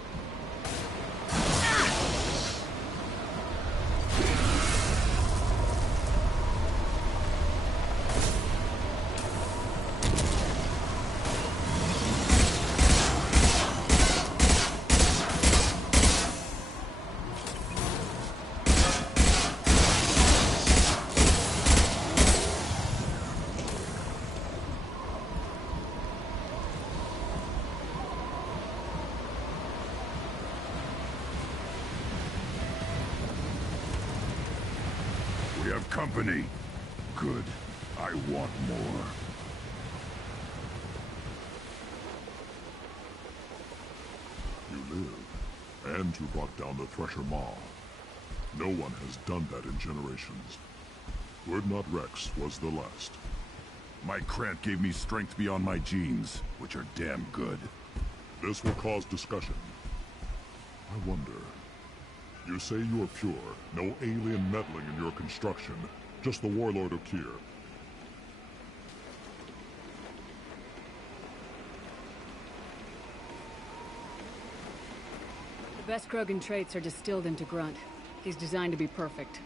We have company. Good. I want more. You live, and you brought down the Thresher Maw. No one has done that in generations. Urdnot Rex was the last. My Krant gave me strength beyond my genes, which are damn good. This will cause discussion. I wonder... You say you are pure, no alien meddling in your construction, just the Warlord Okeer. The best Krogan traits are distilled into Grunt. He's designed to be perfect.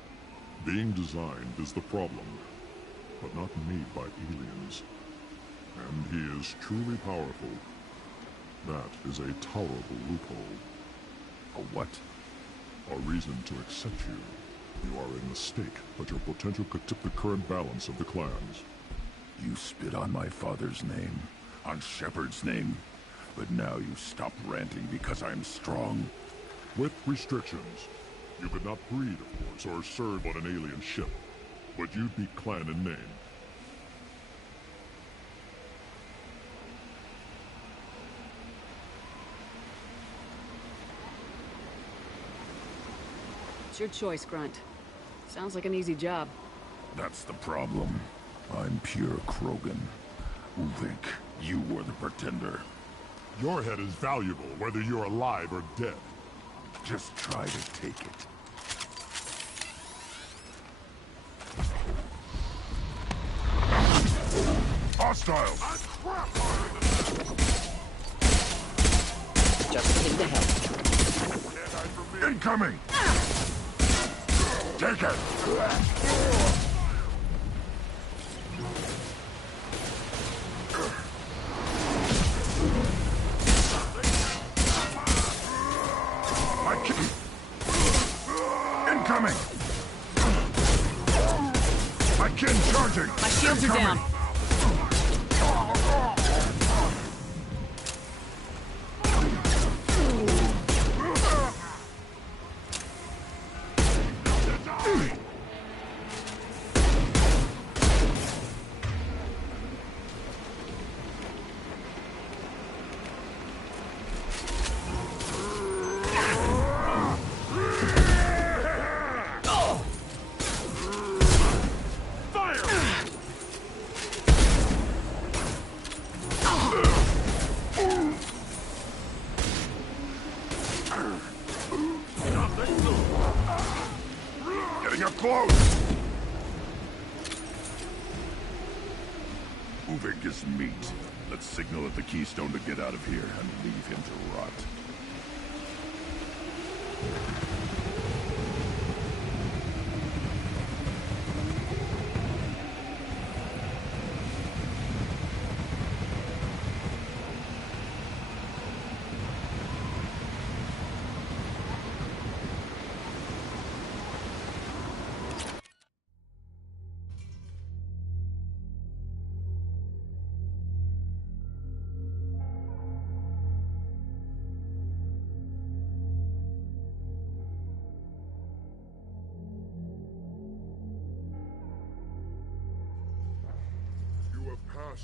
Being designed is the problem, but not made by aliens. And he is truly powerful. That is a tolerable loophole. A what? A reason to accept you. You are a mistake, but your potential could tip the current balance of the clans. You spit on my father's name, on Shepard's name, but now you stop ranting because I'm strong. With restrictions. You could not breed, of course, or serve on an alien ship, but you'd be clan in name. It's your choice, Grunt. Sounds like an easy job. That's the problem. I'm pure Krogan. Ulvik, you were the pretender. Your head is valuable, whether you're alive or dead. Just try to take it. Hostile! Just in the help. Incoming! Take it! Incoming! My kin charging! My shields are down. They're close! Uvik is meat. Let's signal at the Keystone to get out of here and leave him to rot.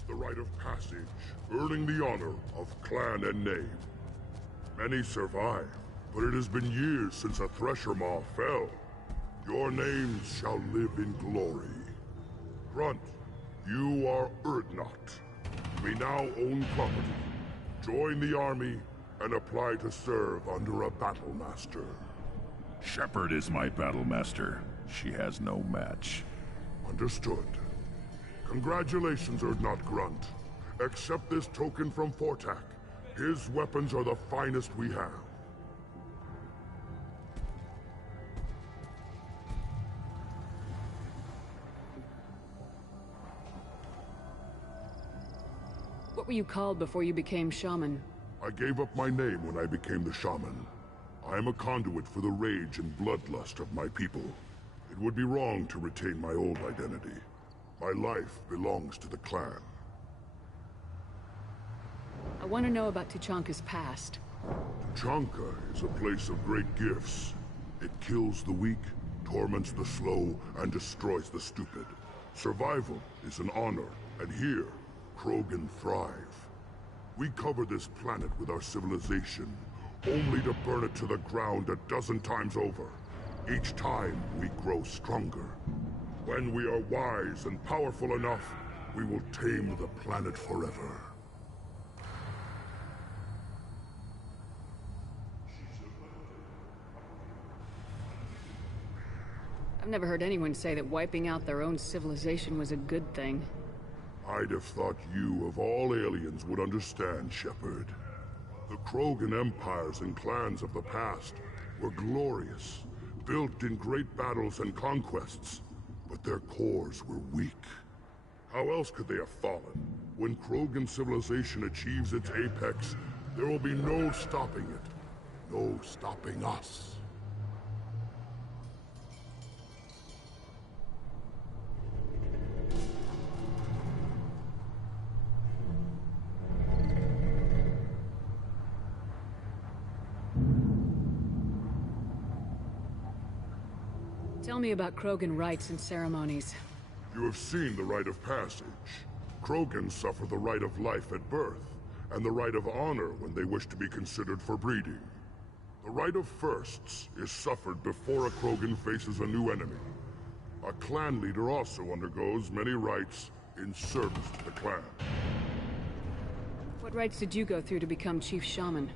The rite of passage, earning the honor of clan and name. Many survive, but it has been years since a Thresher Maw fell. Your names shall live in glory. Grunt, you are Urdnot. You may now own property. Join the army and apply to serve under a battle master. Shepard is my battle master. She has no match. Understood. Congratulations, Urdnot Grunt. Accept this token from Fortak. His weapons are the finest we have. What were you called before you became shaman? I gave up my name when I became the shaman. I am a conduit for the rage and bloodlust of my people. It would be wrong to retain my old identity. My life belongs to the clan. I want to know about Tuchanka's past. Tuchanka is a place of great gifts. It kills the weak, torments the slow, and destroys the stupid. Survival is an honor, and here, Krogan thrive. We cover this planet with our civilization, only to burn it to the ground a dozen times over. Each time, we grow stronger. When we are wise and powerful enough, we will tame the planet forever. I've never heard anyone say that wiping out their own civilization was a good thing. I'd have thought you, of all aliens, would understand, Shepard. The Krogan empires and clans of the past were glorious, built in great battles and conquests. But their cores were weak. How else could they have fallen? When Krogan civilization achieves its apex, there will be no stopping it. No stopping us. Tell me about Krogan rites and ceremonies. You have seen the rite of passage. Krogan suffer the rite of life at birth, and the rite of honor when they wish to be considered for breeding. The rite of firsts is suffered before a Krogan faces a new enemy. A clan leader also undergoes many rites in service to the clan. What rites did you go through to become Chief Shaman?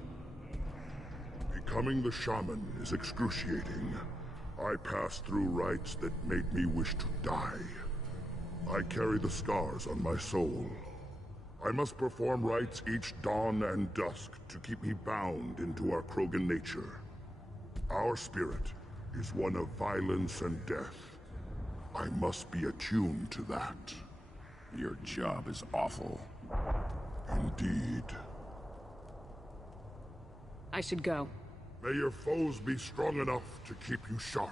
Becoming the shaman is excruciating. I passed through rites that made me wish to die. I carry the scars on my soul. I must perform rites each dawn and dusk to keep me bound into our Krogan nature. Our spirit is one of violence and death. I must be attuned to that. Your job is awful. Indeed. I should go. May your foes be strong enough to keep you sharp.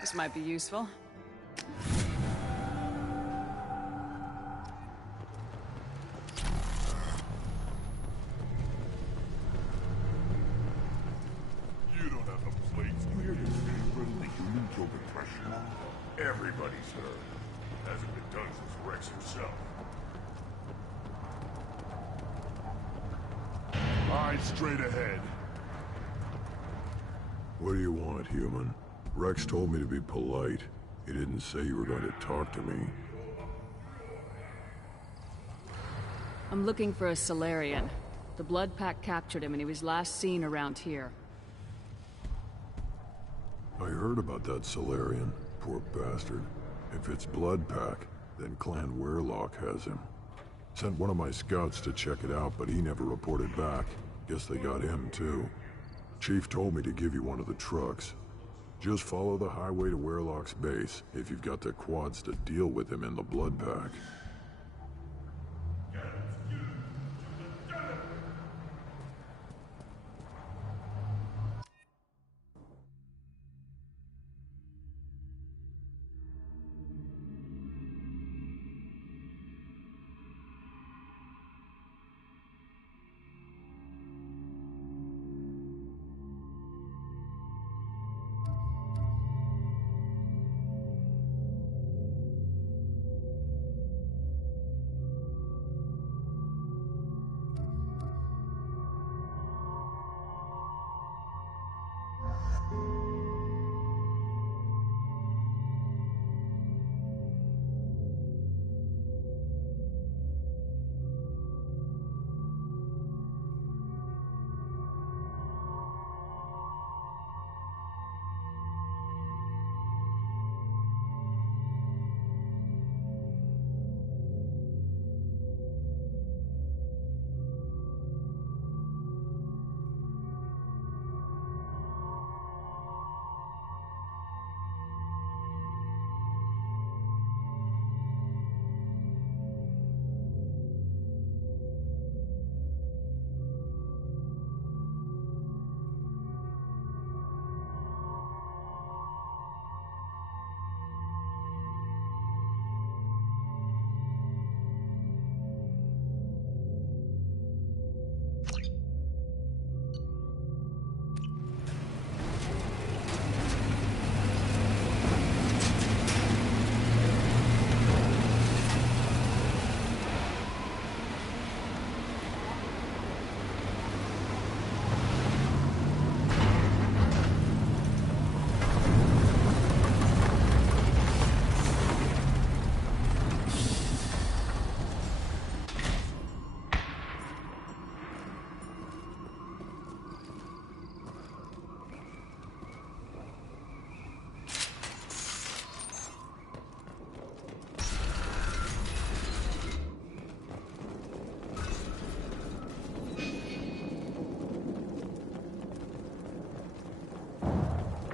This might be useful. You don't have a place. You hear this run the human kill the Thresher Maw? Everybody's heard. Hasn't been done since Rex himself. Eyes straight ahead. What do you want, human? Rex told me to be polite. He didn't say you were going to talk to me. I'm looking for a Solarian. The Blood Pack captured him and he was last seen around here. I heard about that Solarian. Poor bastard. If it's Blood Pack, then Clan Werelock has him. Sent one of my scouts to check it out, but he never reported back. Guess they got him, too. Chief told me to give you one of the trucks. Just follow the highway to Werelock's base, if you've got the quads to deal with him in the Blood Pack.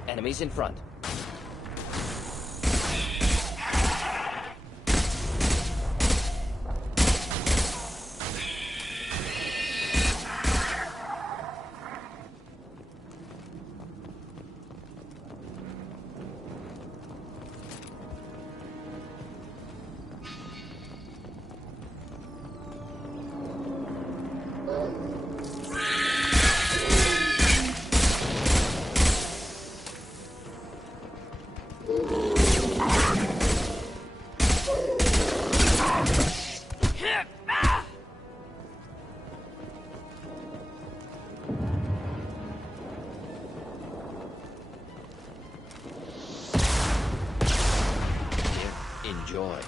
Enemies in front. Enjoy.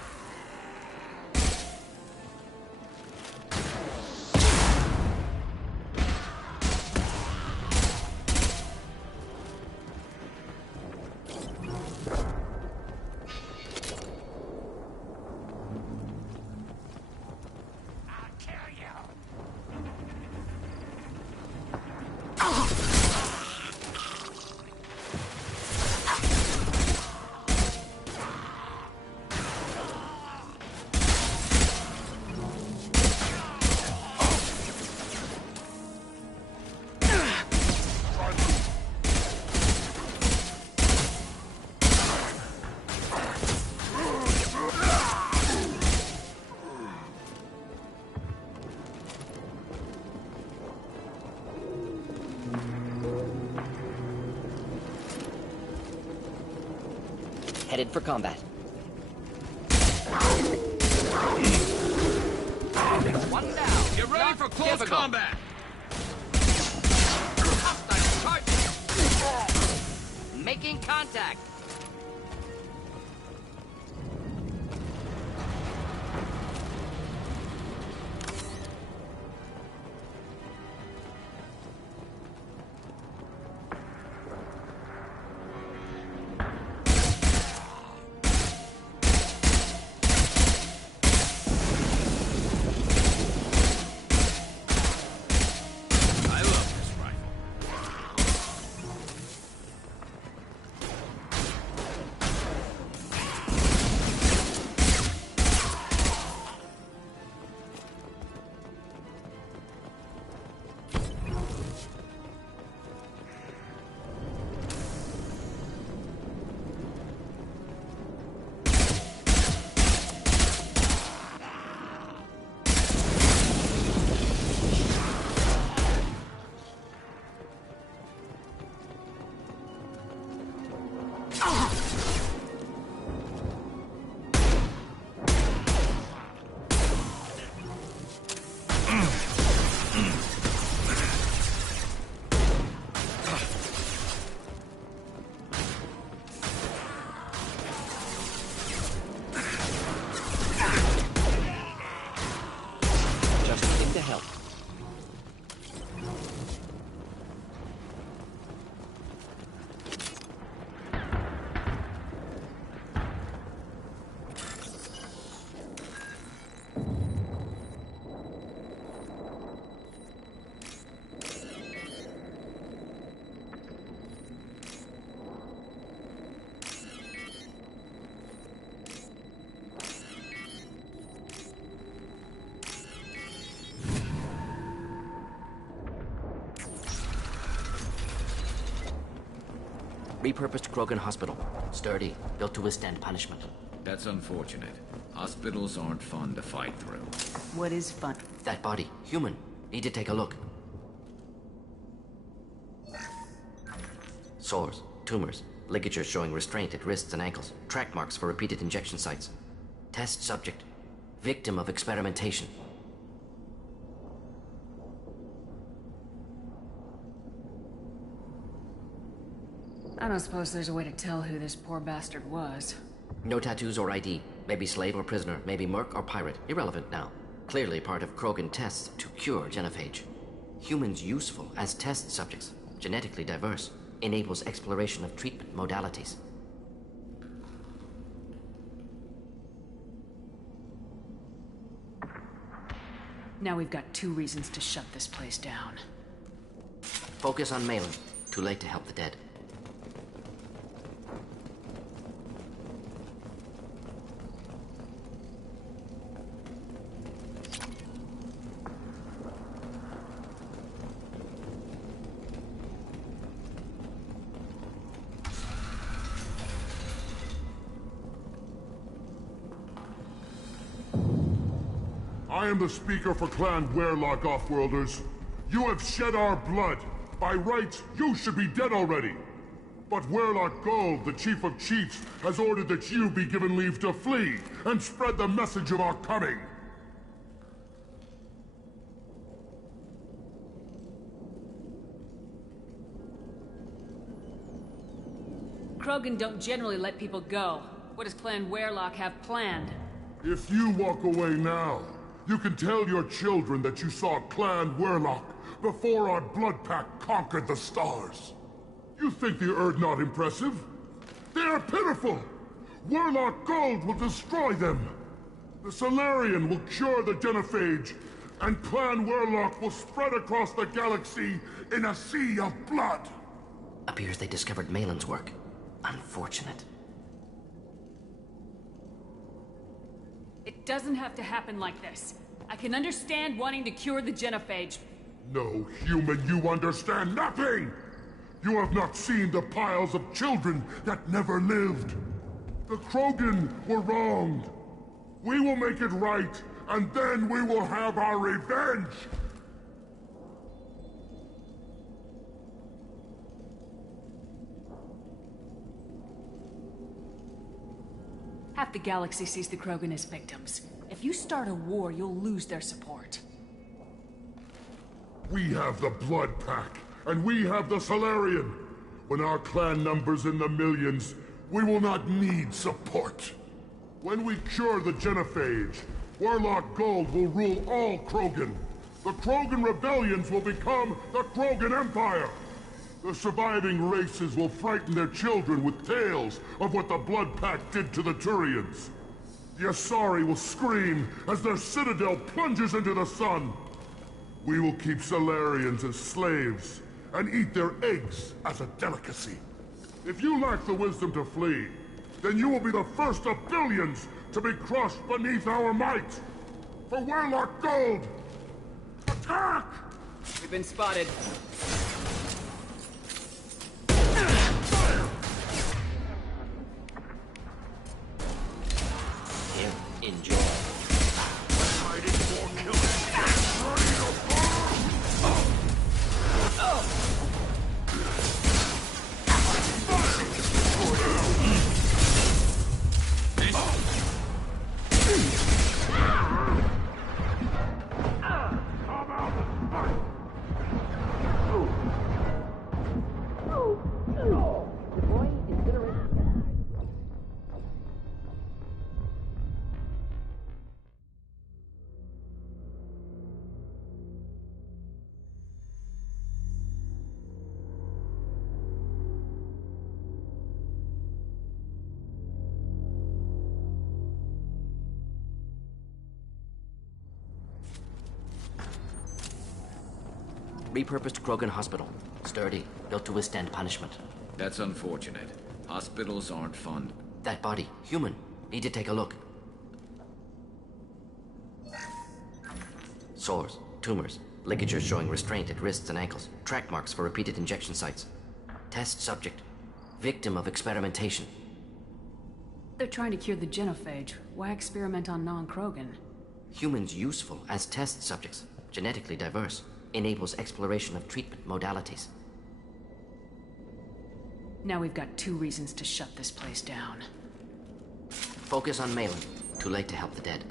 Headed for combat. One down. Get ready for close combat. Hostile charge. Making contact. Repurposed Krogan Hospital. Sturdy, built to withstand punishment. That's unfortunate. Hospitals aren't fun to fight through. What is fun? That body, human. Need to take a look. Sores, tumors, ligatures showing restraint at wrists and ankles, track marks for repeated injection sites. Test subject. Victim of experimentation. I don't suppose there's a way to tell who this poor bastard was. No tattoos or ID. Maybe slave or prisoner, maybe merc or pirate. Irrelevant now. Clearly part of Krogan tests to cure genophage. Humans useful as test subjects. Genetically diverse. Enables exploration of treatment modalities. Now we've got 2 reasons to shut this place down. Focus on Malin. Too late to help the dead. I am the speaker for Clan Werlock, Offworlders. You have shed our blood. By rights, you should be dead already. But Werlock Gold, the Chief of Chiefs, has ordered that you be given leave to flee and spread the message of our coming. Krogan don't generally let people go. What does Clan Werlock have planned? If you walk away now, you can tell your children that you saw Clan Werlock before our blood pact conquered the stars. You think the Erd not impressive? They are pitiful! Werlock Gold will destroy them! The Solarian will cure the genophage, and Clan Werlock will spread across the galaxy in a sea of blood! Appears they discovered Malin's work. Unfortunate. It doesn't have to happen like this. I can understand wanting to cure the genophage. No, human, you understand nothing! You have not seen the piles of children that never lived. The Krogan were wronged. We will make it right, and then we will have our revenge! Half the galaxy sees the Krogan as victims. If you start a war, you'll lose their support. We have the Blood Pack, and we have the Solarian. When our clan numbers in the millions, we will not need support. When we cure the genophage, Werlock Gold will rule all Krogan. The Krogan rebellions will become the Krogan Empire. The surviving races will frighten their children with tales of what the Blood Pact did to the Turians. The Asari will scream as their citadel plunges into the sun. We will keep Solarians as slaves and eat their eggs as a delicacy. If you lack the wisdom to flee, then you will be the first of billions to be crushed beneath our might. For Werlock Gold, attack! We've been spotted. Enjoy. Hiding for killing. Ready to bomb! Repurposed Krogan Hospital. Sturdy, built to withstand punishment. That's unfortunate. Hospitals aren't fun. That body, human. Need to take a look. Sores, tumors, ligatures showing restraint at wrists and ankles, track marks for repeated injection sites. Test subject. victim of experimentation. They're trying to cure the genophage. Why experiment on non-Krogan? Humans useful as test subjects, genetically diverse, enables exploration of treatment modalities. Now we've got 2 reasons to shut this place down. Focus on Malin. Too late to help the dead.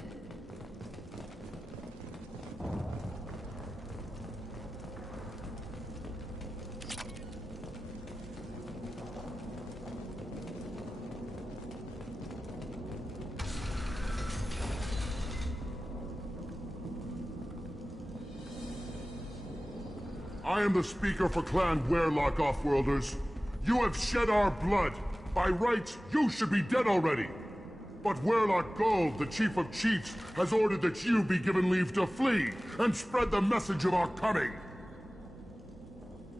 I am the speaker for Clan Werelock, Offworlders. You have shed our blood. By rights, you should be dead already. But Werelock Gold, the Chief of Chiefs, has ordered that you be given leave to flee and spread the message of our coming.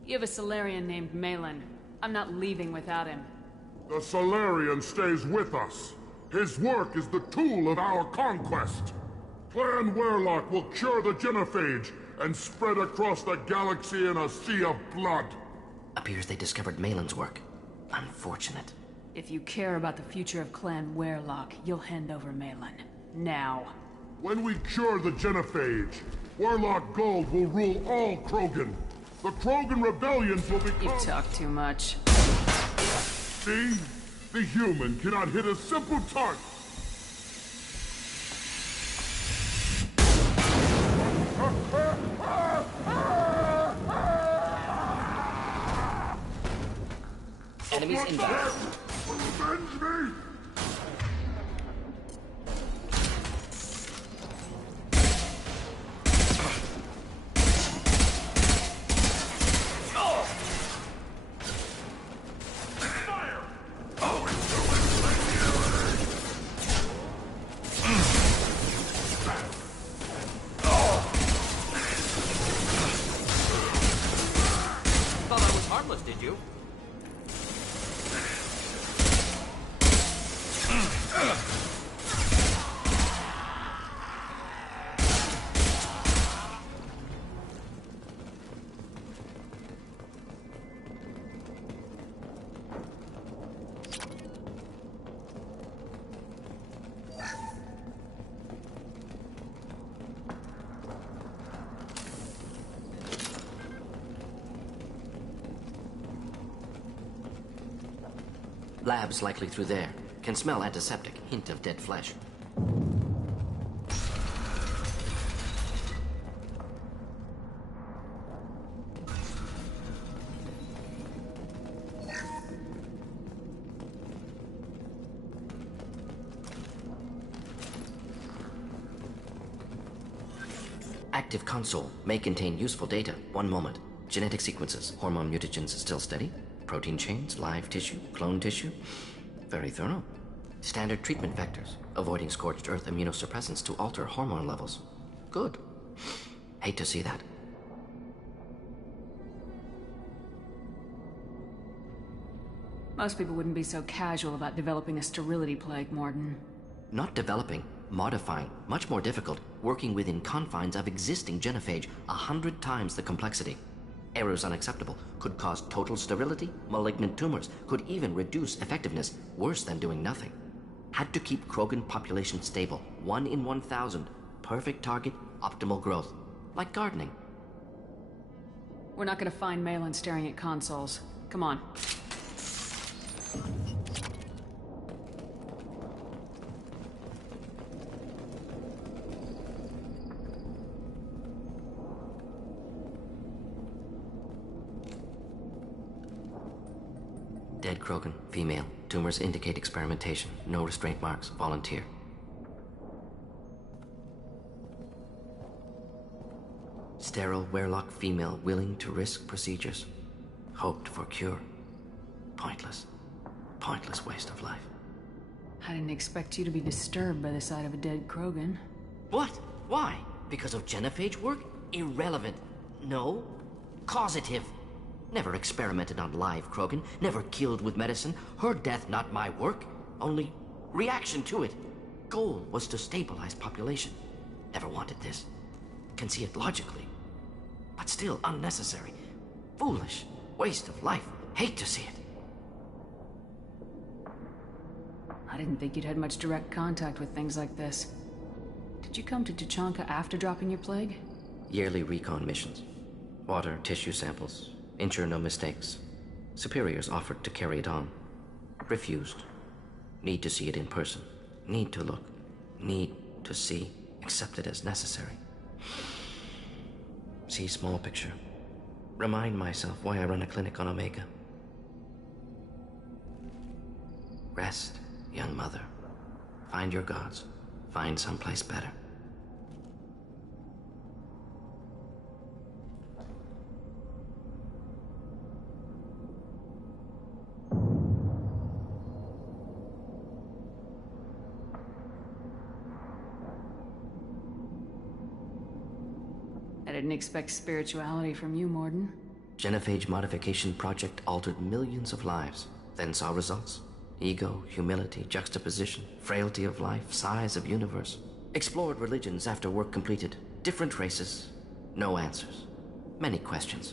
You have a Solarian named Malin. I'm not leaving without him. The Solarian stays with us. His work is the tool of our conquest. Clan Werelock will cure the genophage and spread across the galaxy in a sea of blood. Appears they discovered Malin's work. Unfortunate. If you care about the future of Clan Werelock, you'll hand over Malin. Now. When we cure the genophage, Werelock Gold will rule all Krogan. The Krogan rebellions will become... You talk too much. See? The human cannot hit a simple target. Enemies inbound. Avenge me! Thought I was harmless, did you? Labs likely through there. Can smell antiseptic, hint of dead flesh. Active console may contain useful data. One moment. Genetic sequences, hormone mutagens still steady. Protein chains, live tissue, clone tissue. Very thorough. Standard treatment vectors, avoiding scorched earth immunosuppressants to alter hormone levels. Good. Hate to see that. Most people wouldn't be so casual about developing a sterility plague, Morden. Not developing, modifying, much more difficult, working within confines of existing genophage, 100 times the complexity. Errors unacceptable, could cause total sterility, malignant tumors, could even reduce effectiveness, worse than doing nothing. Had to keep Krogan population stable, 1 in 1,000. Perfect target, optimal growth. Like gardening. We're not gonna find Malin staring at consoles. Come on. Dead Krogan, female. Tumors indicate experimentation. No restraint marks. Volunteer. Sterile Werelock female willing to risk procedures. Hoped for cure. Pointless. Pointless waste of life. I didn't expect you to be disturbed by the sight of a dead Krogan. What? Why? Because of genophage work? Irrelevant. No. Causative. Never experimented on live Krogan, never killed with medicine. Her death not my work, only reaction to it. Goal was to stabilize population. Never wanted this. Can see it logically. But still unnecessary. Foolish. Waste of life. Hate to see it. I didn't think you'd had much direct contact with things like this. Did you come to Tuchanka after dropping your plague? Yearly recon missions. Water, tissue samples. Ensure no mistakes. Superiors offered to carry it on. Refused. Need to see it in person. Need to look. Need to see. Accepted as necessary. See small picture. Remind myself why I run a clinic on Omega. Rest, young mother. Find your gods. Find someplace better. I didn't expect spirituality from you, Morden. Genophage modification project altered millions of lives, then saw results. Ego, humility, juxtaposition, frailty of life, size of universe. Explored religions after work completed. Different races. No answers. Many questions.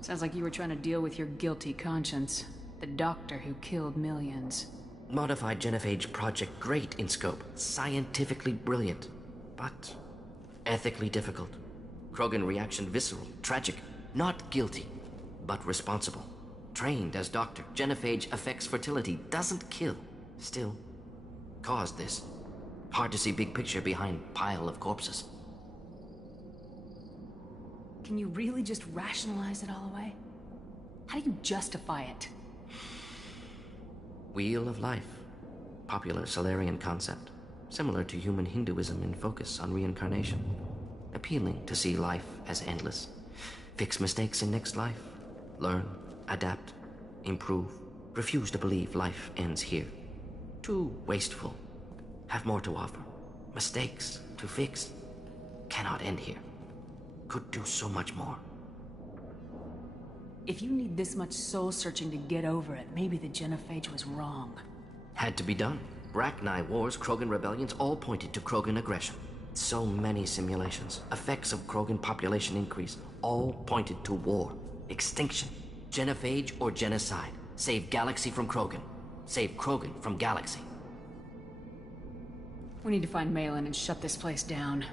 Sounds like you were trying to deal with your guilty conscience. The doctor who killed millions. Modified genophage project great in scope. Scientifically brilliant. But ethically difficult. Krogan reaction visceral, tragic. Not guilty, but responsible. Trained as doctor, genophage affects fertility, doesn't kill. Still, caused this. Hard to see big picture behind pile of corpses. Can you really just rationalize it all away? How do you justify it? Wheel of life. Popular Solarian concept. Similar to human Hinduism in focus on reincarnation. Appealing to see life as endless. Fix mistakes in next life. Learn, adapt, improve. Refuse to believe life ends here. Too wasteful. Have more to offer. Mistakes to fix. Cannot end here. Could do so much more. If you need this much soul-searching to get over it, maybe the genophage was wrong. Had to be done. Rachni wars, Krogan rebellions, all pointed to Krogan aggression. So many simulations. Effects of Krogan population increase. All pointed to war. Extinction. Genophage or genocide. Save Galaxy from Krogan. Save Krogan from Galaxy. We need to find Malin and shut this place down.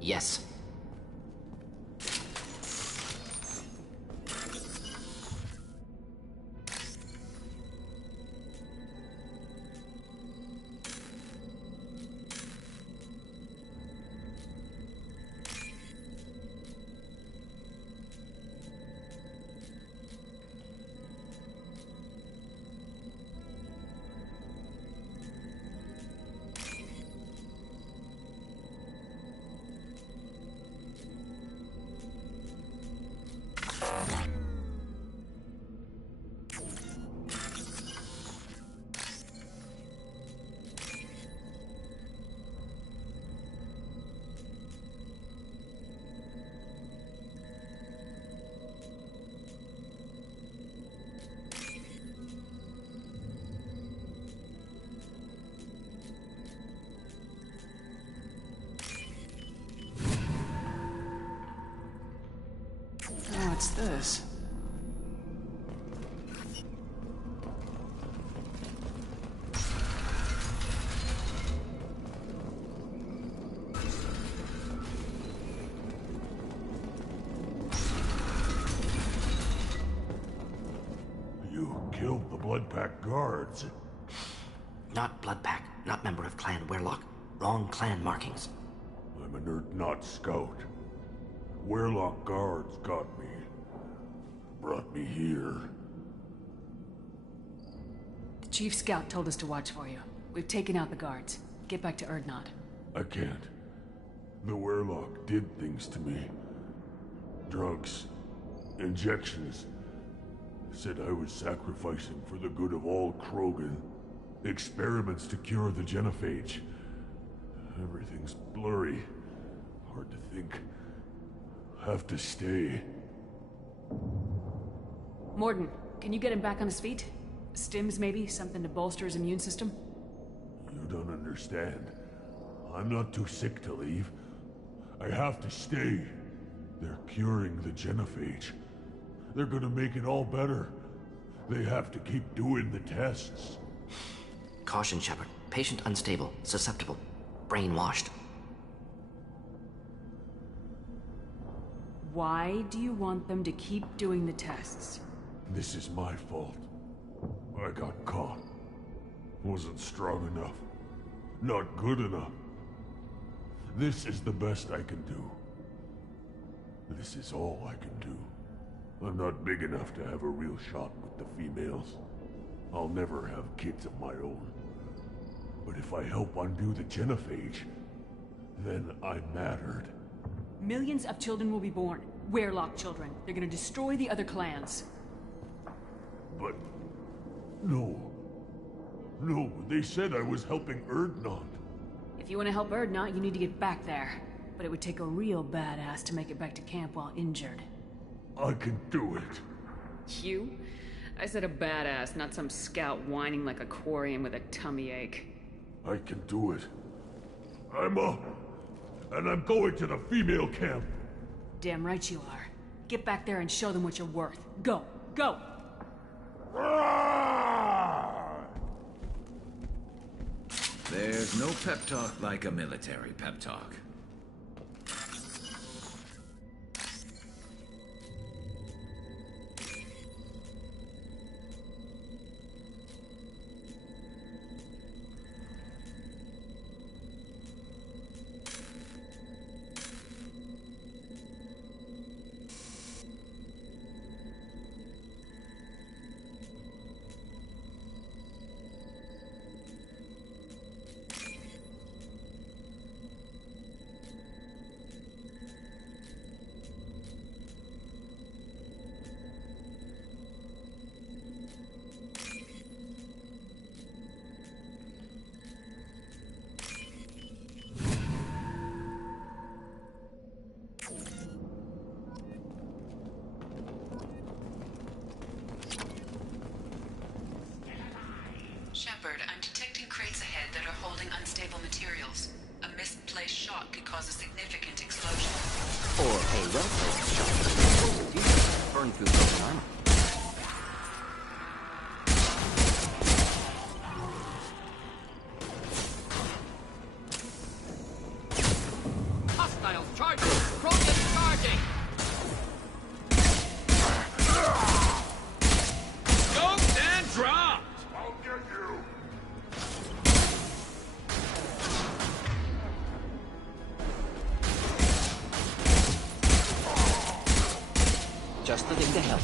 Yes. What's this? You killed the Bloodpack guards. Not Bloodpack, not member of Clan Werlock. Wrong clan markings. I'm a nerd not scout. Werlock guards got me. Brought me here. The Chief Scout told us to watch for you. We've taken out the guards. Get back to Erdnot. I can't. The Werlock did things to me. Drugs. Injections. Said I was sacrificing for the good of all Krogan. Experiments to cure the genophage. Everything's blurry. Hard to think. Have to stay. Morden, can you get him back on his feet? Stims, maybe? Something to bolster his immune system? You don't understand. I'm not too sick to leave. I have to stay. They're curing the genophage. They're gonna make it all better. They have to keep doing the tests. Caution, Shepard. Patient unstable, susceptible, brainwashed. Why do you want them to keep doing the tests? This is my fault. I got caught. Wasn't strong enough. Not good enough. This is the best I can do. This is all I can do. I'm not big enough to have a real shot with the females. I'll never have kids of my own. But if I help undo the genophage, then I mattered. Millions of children will be born. Werelock children. They're gonna destroy the other clans. But... no. No, they said I was helping Erdnot. If you want to help Erdnot, you need to get back there. But it would take a real badass to make it back to camp while injured. I can do it. You? I said a badass, not some scout whining like a quarian with a tummy ache. I can do it. I'm up. And I'm going to the female camp. Damn right you are. Get back there and show them what you're worth. Go! Go! There's no pep talk like a military pep talk. Shepard, I'm detecting crates ahead that are holding unstable materials. A misplaced shot could cause a significant explosion. Or a well-placed shot. Burn through broken armor. Hostiles charging! Krogan charging! Scoped and dropped! I'll get you! Just the thing to help.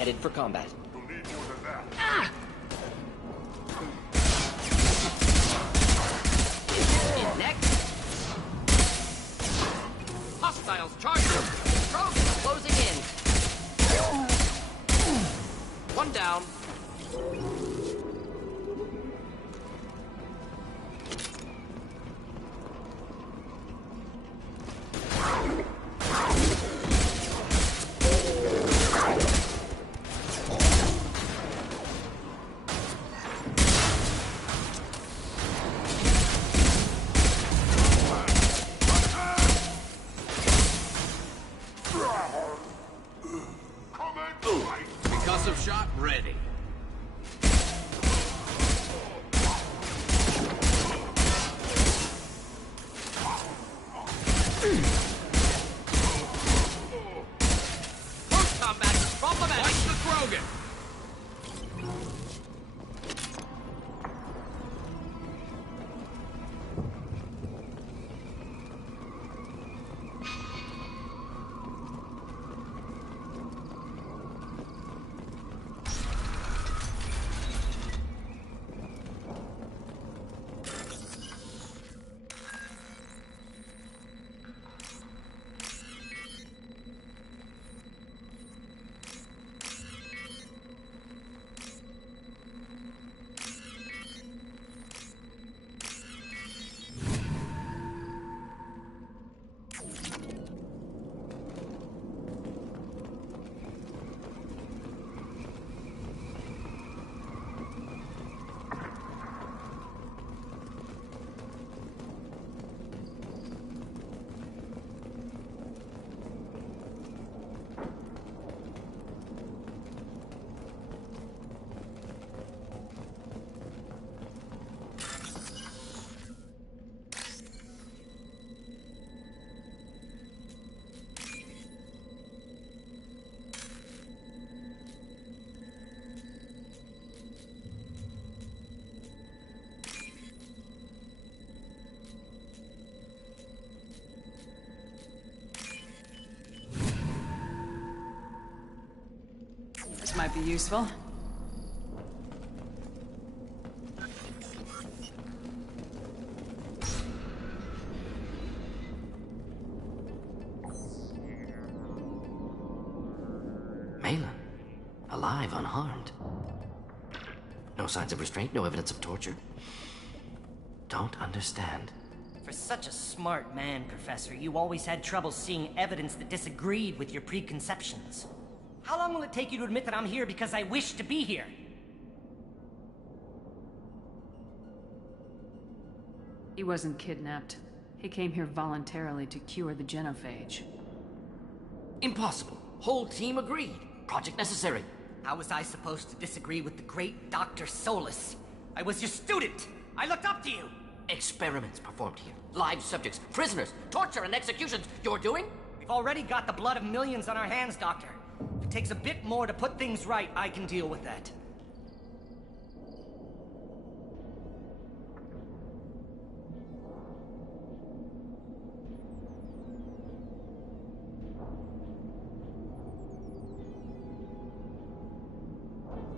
Headed for combat. You'll need more than that. Ah! In next. Hostiles charging! Krogan closing in. One down. Concussive shot ready. Close combat, problematic. Watch the Krogan. This might be useful. Malin. Alive, unharmed. No signs of restraint, no evidence of torture. Don't understand. For such a smart man, Professor, you always had trouble seeing evidence that disagreed with your preconceptions. How long will it take you to admit that I'm here because I wish to be here? He wasn't kidnapped. He came here voluntarily to cure the genophage. Impossible. Whole team agreed. Project necessary. How was I supposed to disagree with the great Dr. Solus? I was your student! I looked up to you! Experiments performed here. Live subjects, prisoners, torture and executions. You're doing? We've already got the blood of millions on our hands, Doctor. If it takes a bit more to put things right, I can deal with that.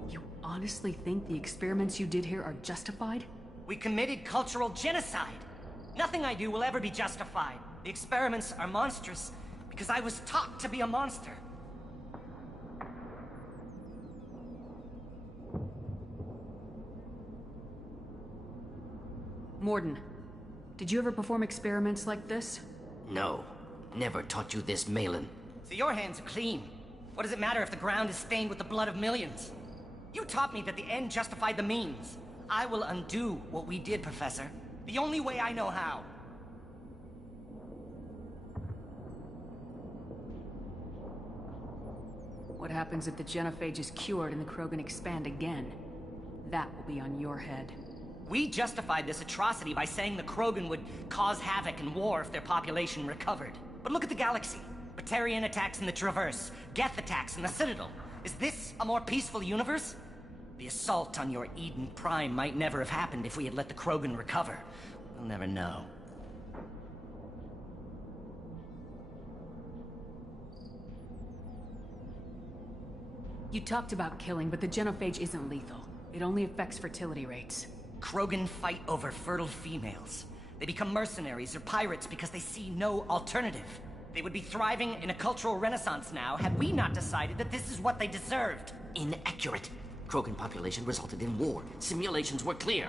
You honestly think the experiments you did here are justified? We committed cultural genocide. Nothing I do will ever be justified. The experiments are monstrous because I was taught to be a monster. Morden, did you ever perform experiments like this? No. Never taught you this, Malin. So your hands are clean. What does it matter if the ground is stained with the blood of millions? You taught me that the end justified the means. I will undo what we did, Professor. The only way I know how. What happens if the genophage is cured and the Krogan expand again? That will be on your head. We justified this atrocity by saying the Krogan would cause havoc and war if their population recovered. But look at the galaxy. Batarian attacks in the Traverse, Geth attacks in the Citadel. Is this a more peaceful universe? The assault on your Eden Prime might never have happened if we had let the Krogan recover. We'll never know. You talked about killing, but the genophage isn't lethal. It only affects fertility rates. Krogan fight over fertile females. They become mercenaries or pirates because they see no alternative. They would be thriving in a cultural renaissance now had we not decided that this is what they deserved. Inaccurate. Krogan population resulted in war. Simulations were clear.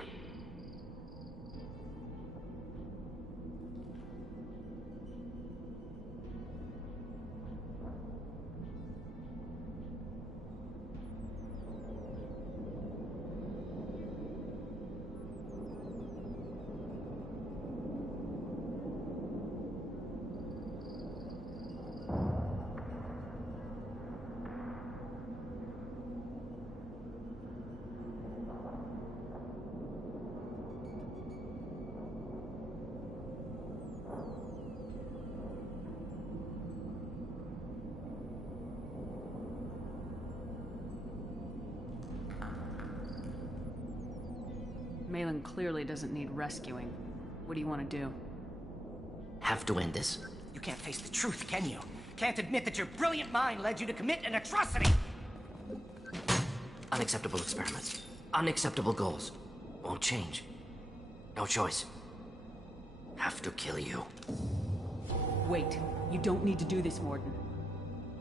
Malin clearly doesn't need rescuing. What do you want to do? Have to end this. You can't face the truth, can you? Can't admit that your brilliant mind led you to commit an atrocity! Unacceptable experiments. Unacceptable goals. Won't change. No choice. Have to kill you. Wait. You don't need to do this, Mordin.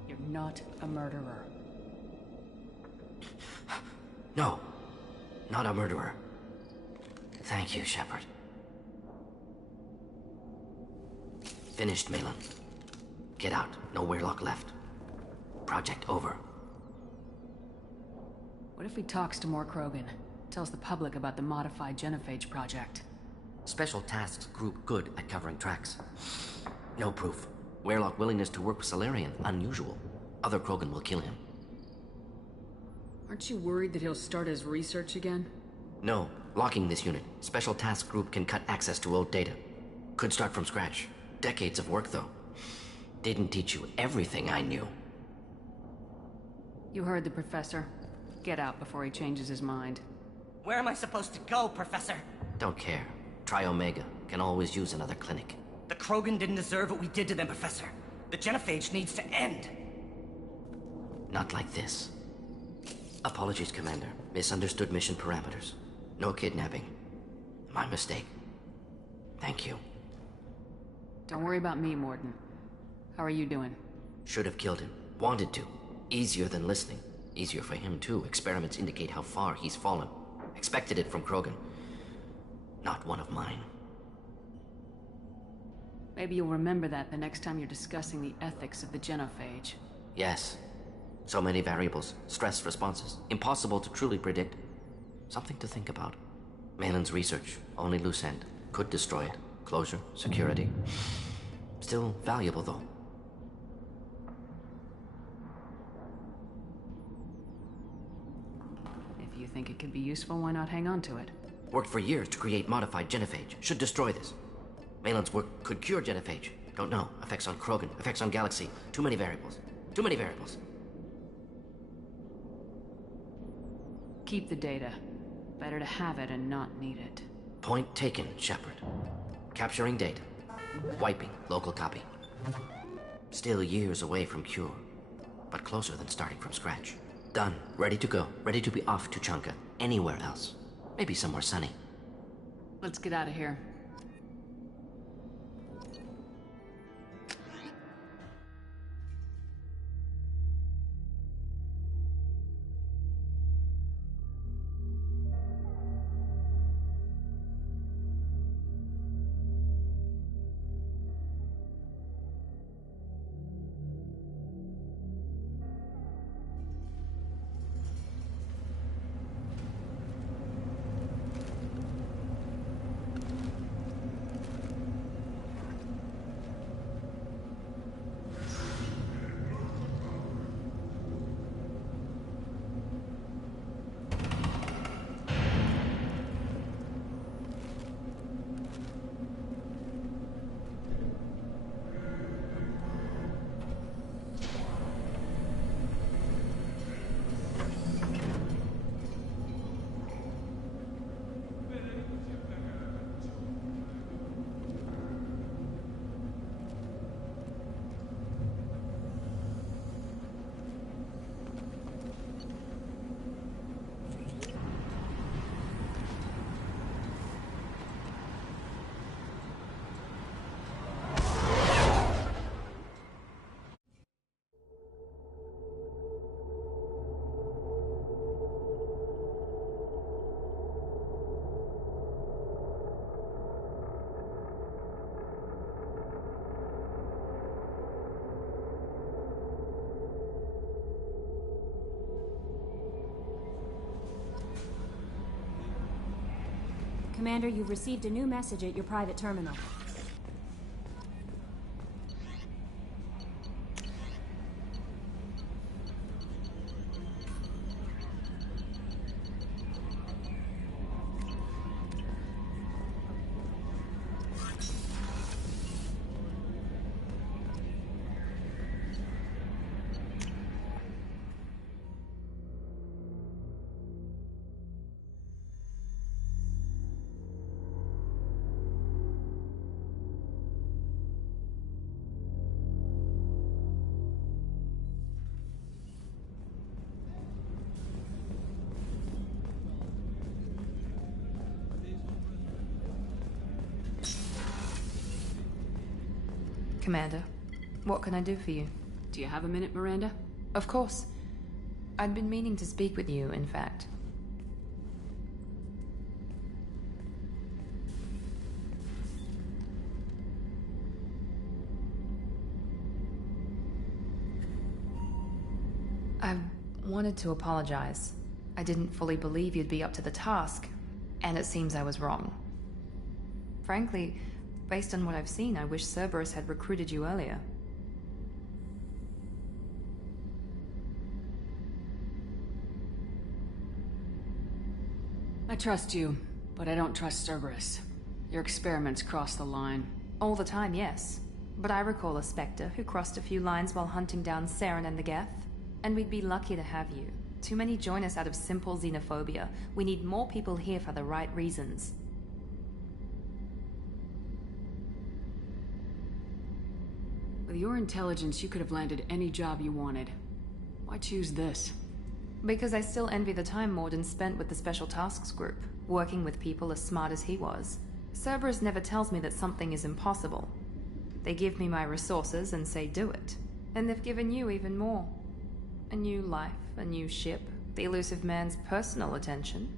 You're not a murderer. No. Not a murderer. Thank you, Shepard. Finished, Malin. Get out. No Weirlock left. Project over. What if he talks to more Krogan? Tells the public about the modified genophage project? Special Tasks Group good at covering tracks. No proof. Weirlock willingness to work with Salarian, unusual. Other Krogan will kill him. Aren't you worried that he'll start his research again? No. Locking this unit. Special Task Group can cut access to old data. Could start from scratch. Decades of work, though. Didn't teach you everything I knew. You heard the professor. Get out before he changes his mind. Where am I supposed to go, Professor? Don't care. Try Omega. Can always use another clinic. The Krogan didn't deserve what we did to them, Professor. The genophage needs to end. Not like this. Apologies, Commander. Misunderstood mission parameters. No kidnapping. My mistake. Thank you. Don't worry about me, Mordin. How are you doing? Should have killed him. Wanted to. Easier than listening. Easier for him, too. Experiments indicate how far he's fallen. Expected it from Krogan. Not one of mine. Maybe you'll remember that the next time you're discussing the ethics of the genophage. Yes. So many variables. Stress responses. Impossible to truly predict. Something to think about. Malin's research. Only loose end. Could destroy it. Closure. Security. Still valuable, though. If you think it could be useful, why not hang on to it? Worked for years to create modified genophage. Should destroy this. Malin's work could cure genophage. Don't know. Effects on Krogan. Effects on Galaxy. Too many variables. Too many variables. Keep the data. Better to have it and not need it. Point taken, Shepard. Capturing data. Wiping local copy. Still years away from cure. But closer than starting from scratch. Done. Ready to go. Ready to be off to Chunka. Anywhere else. Maybe somewhere sunny. Let's get out of here. Commander, you've received a new message at your private terminal. Commander, what can I do for you? Do you have a minute, Miranda? Of course. I'd been meaning to speak with you, in fact. I wanted to apologize. I didn't fully believe you'd be up to the task, and it seems I was wrong. Frankly, based on what I've seen, I wish Cerberus had recruited you earlier. I trust you, but I don't trust Cerberus. Your experiments cross the line. All the time, yes. But I recall a Spectre who crossed a few lines while hunting down Saren and the Geth. And we'd be lucky to have you. Too many join us out of simple xenophobia. We need more people here for the right reasons. With your intelligence, you could have landed any job you wanted. Why choose this? Because I still envy the time Morden spent with the Special Tasks Group, working with people as smart as he was. Cerberus never tells me that something is impossible. They give me my resources and say do it. And they've given you even more. A new life, a new ship, the elusive man's personal attention.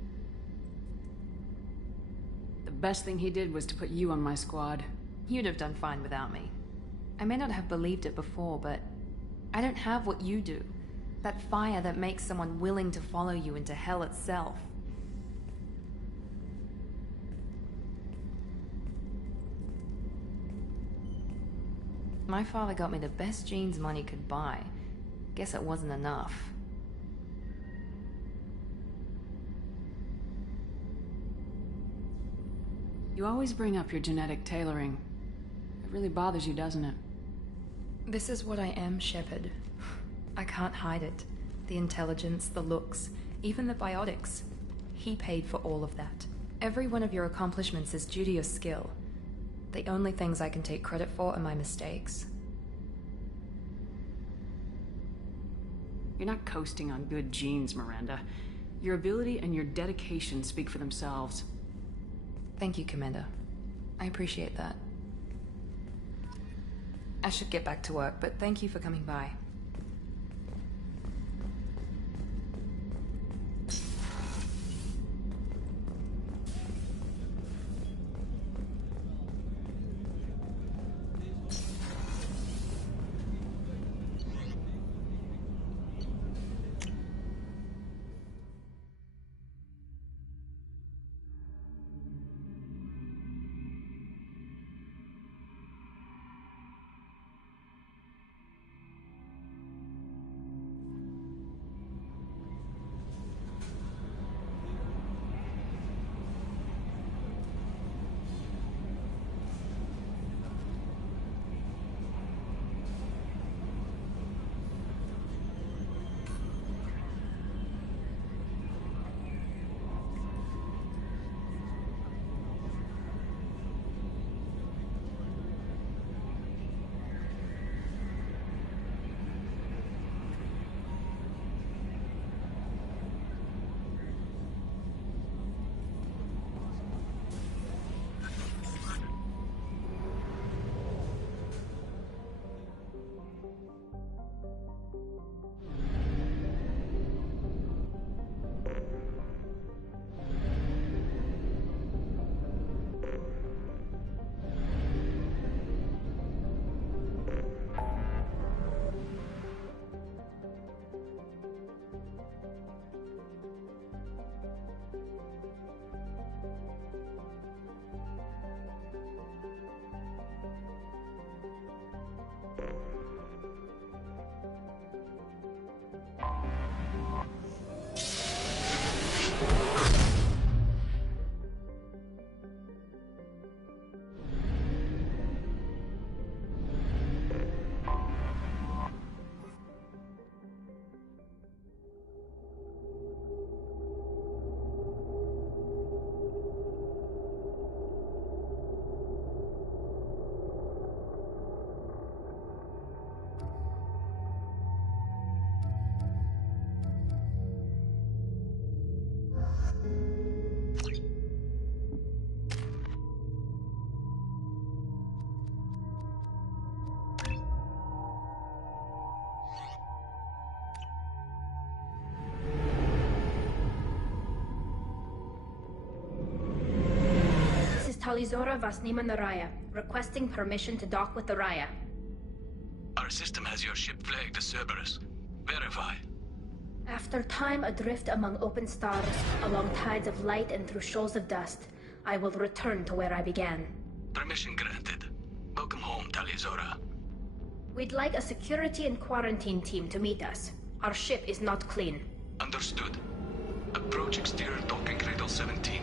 The best thing he did was to put you on my squad. You'd have done fine without me. I may not have believed it before, but I don't have what you do. That fire that makes someone willing to follow you into hell itself. My father got me the best jeans money could buy. Guess it wasn't enough. You always bring up your genetic tailoring. It really bothers you, doesn't it? This is what I am, Shepard. I can't hide it. The intelligence, the looks, even the biotics. He paid for all of that. Every one of your accomplishments is due to your skill. The only things I can take credit for are my mistakes. You're not coasting on good genes, Miranda. Your ability and your dedication speak for themselves. Thank you, Commander. I appreciate that. I should get back to work, but thank you for coming by. Talizora Vasnima Naraya, requesting permission to dock with the Raya. Our system has your ship flagged as Cerberus. Verify. After time adrift among open stars, along tides of light and through shoals of dust, I will return to where I began. Permission granted. Welcome home, Talizora. We'd like a security and quarantine team to meet us. Our ship is not clean. Understood. Approach exterior docking cradle 17.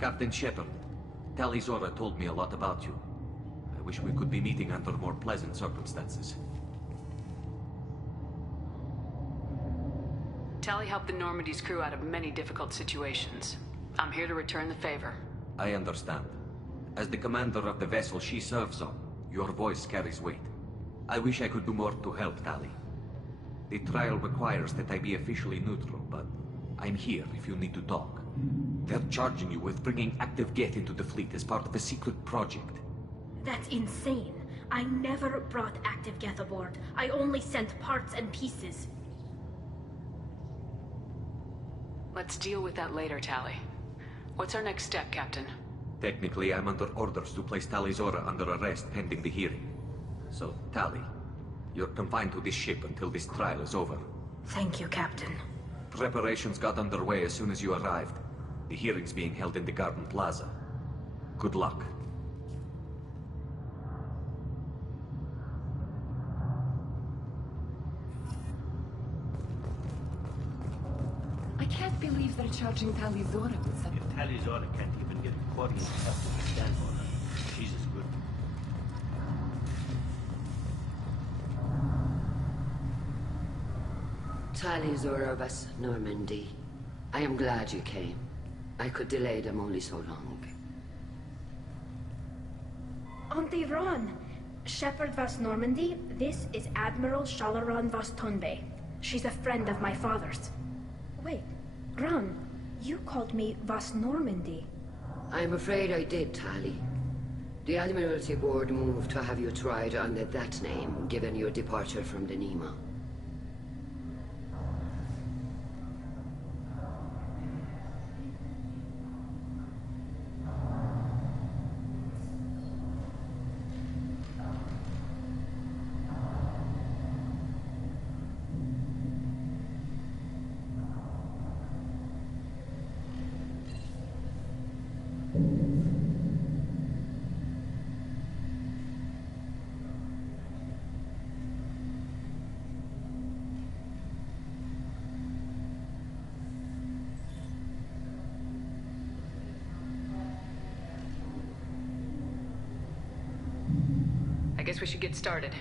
Captain Shepard, Talizora told me a lot about you. I wish we could be meeting under more pleasant circumstances. Tali helped the Normandy's crew out of many difficult situations. I'm here to return the favor. I understand. As the commander of the vessel she serves on, your voice carries weight. I wish I could do more to help, Tali. The trial requires that I be officially neutral, but I'm here if you need to talk. They're charging you with bringing active Geth into the fleet as part of a secret project. That's insane. I never brought active Geth aboard. I only sent parts and pieces. Let's deal with that later, Tali. What's our next step, Captain? Technically, I'm under orders to place Talizora under arrest pending the hearing. So, Tali, you're confined to this ship until this trial is over. Thank you, Captain. Preparations got underway as soon as you arrived. The hearing's being held in the Garden Plaza. Good luck. I can't believe they're charging Talizora with something. If Talizora can't even get a quoting test to stand for her, she's as good. Talizora Vas Normandy. I am glad you came. I could delay them only so long. Auntie Ron! Shepard Vas Normandy, this is Admiral Shalaran Vas Tonbe. She's a friend of my father's. Wait, Ron, you called me Vas Normandy. I'm afraid I did, Tali. The Admiralty Board moved to have you tried under that name, given your departure from the Nima. I guess we should get started.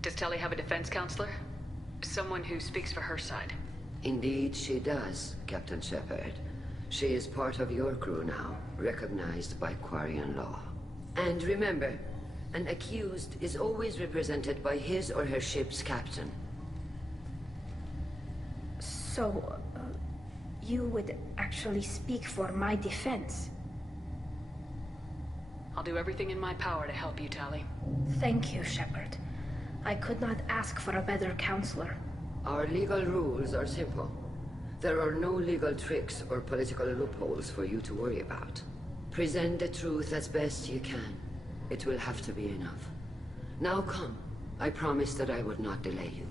Does Tali have a defense counselor? Someone who speaks for her side. Indeed she does, Captain Shepard. She is part of your crew now, recognized by Quarian law. And remember, an accused is always represented by his or her ship's captain. So, you would actually speak for my defense? I'll do everything in my power to help you, Tali. Thank you, Shepard. I could not ask for a better counselor. Our legal rules are simple. There are no legal tricks or political loopholes for you to worry about. Present the truth as best you can. It will have to be enough. Now come. I promise that I would not delay you.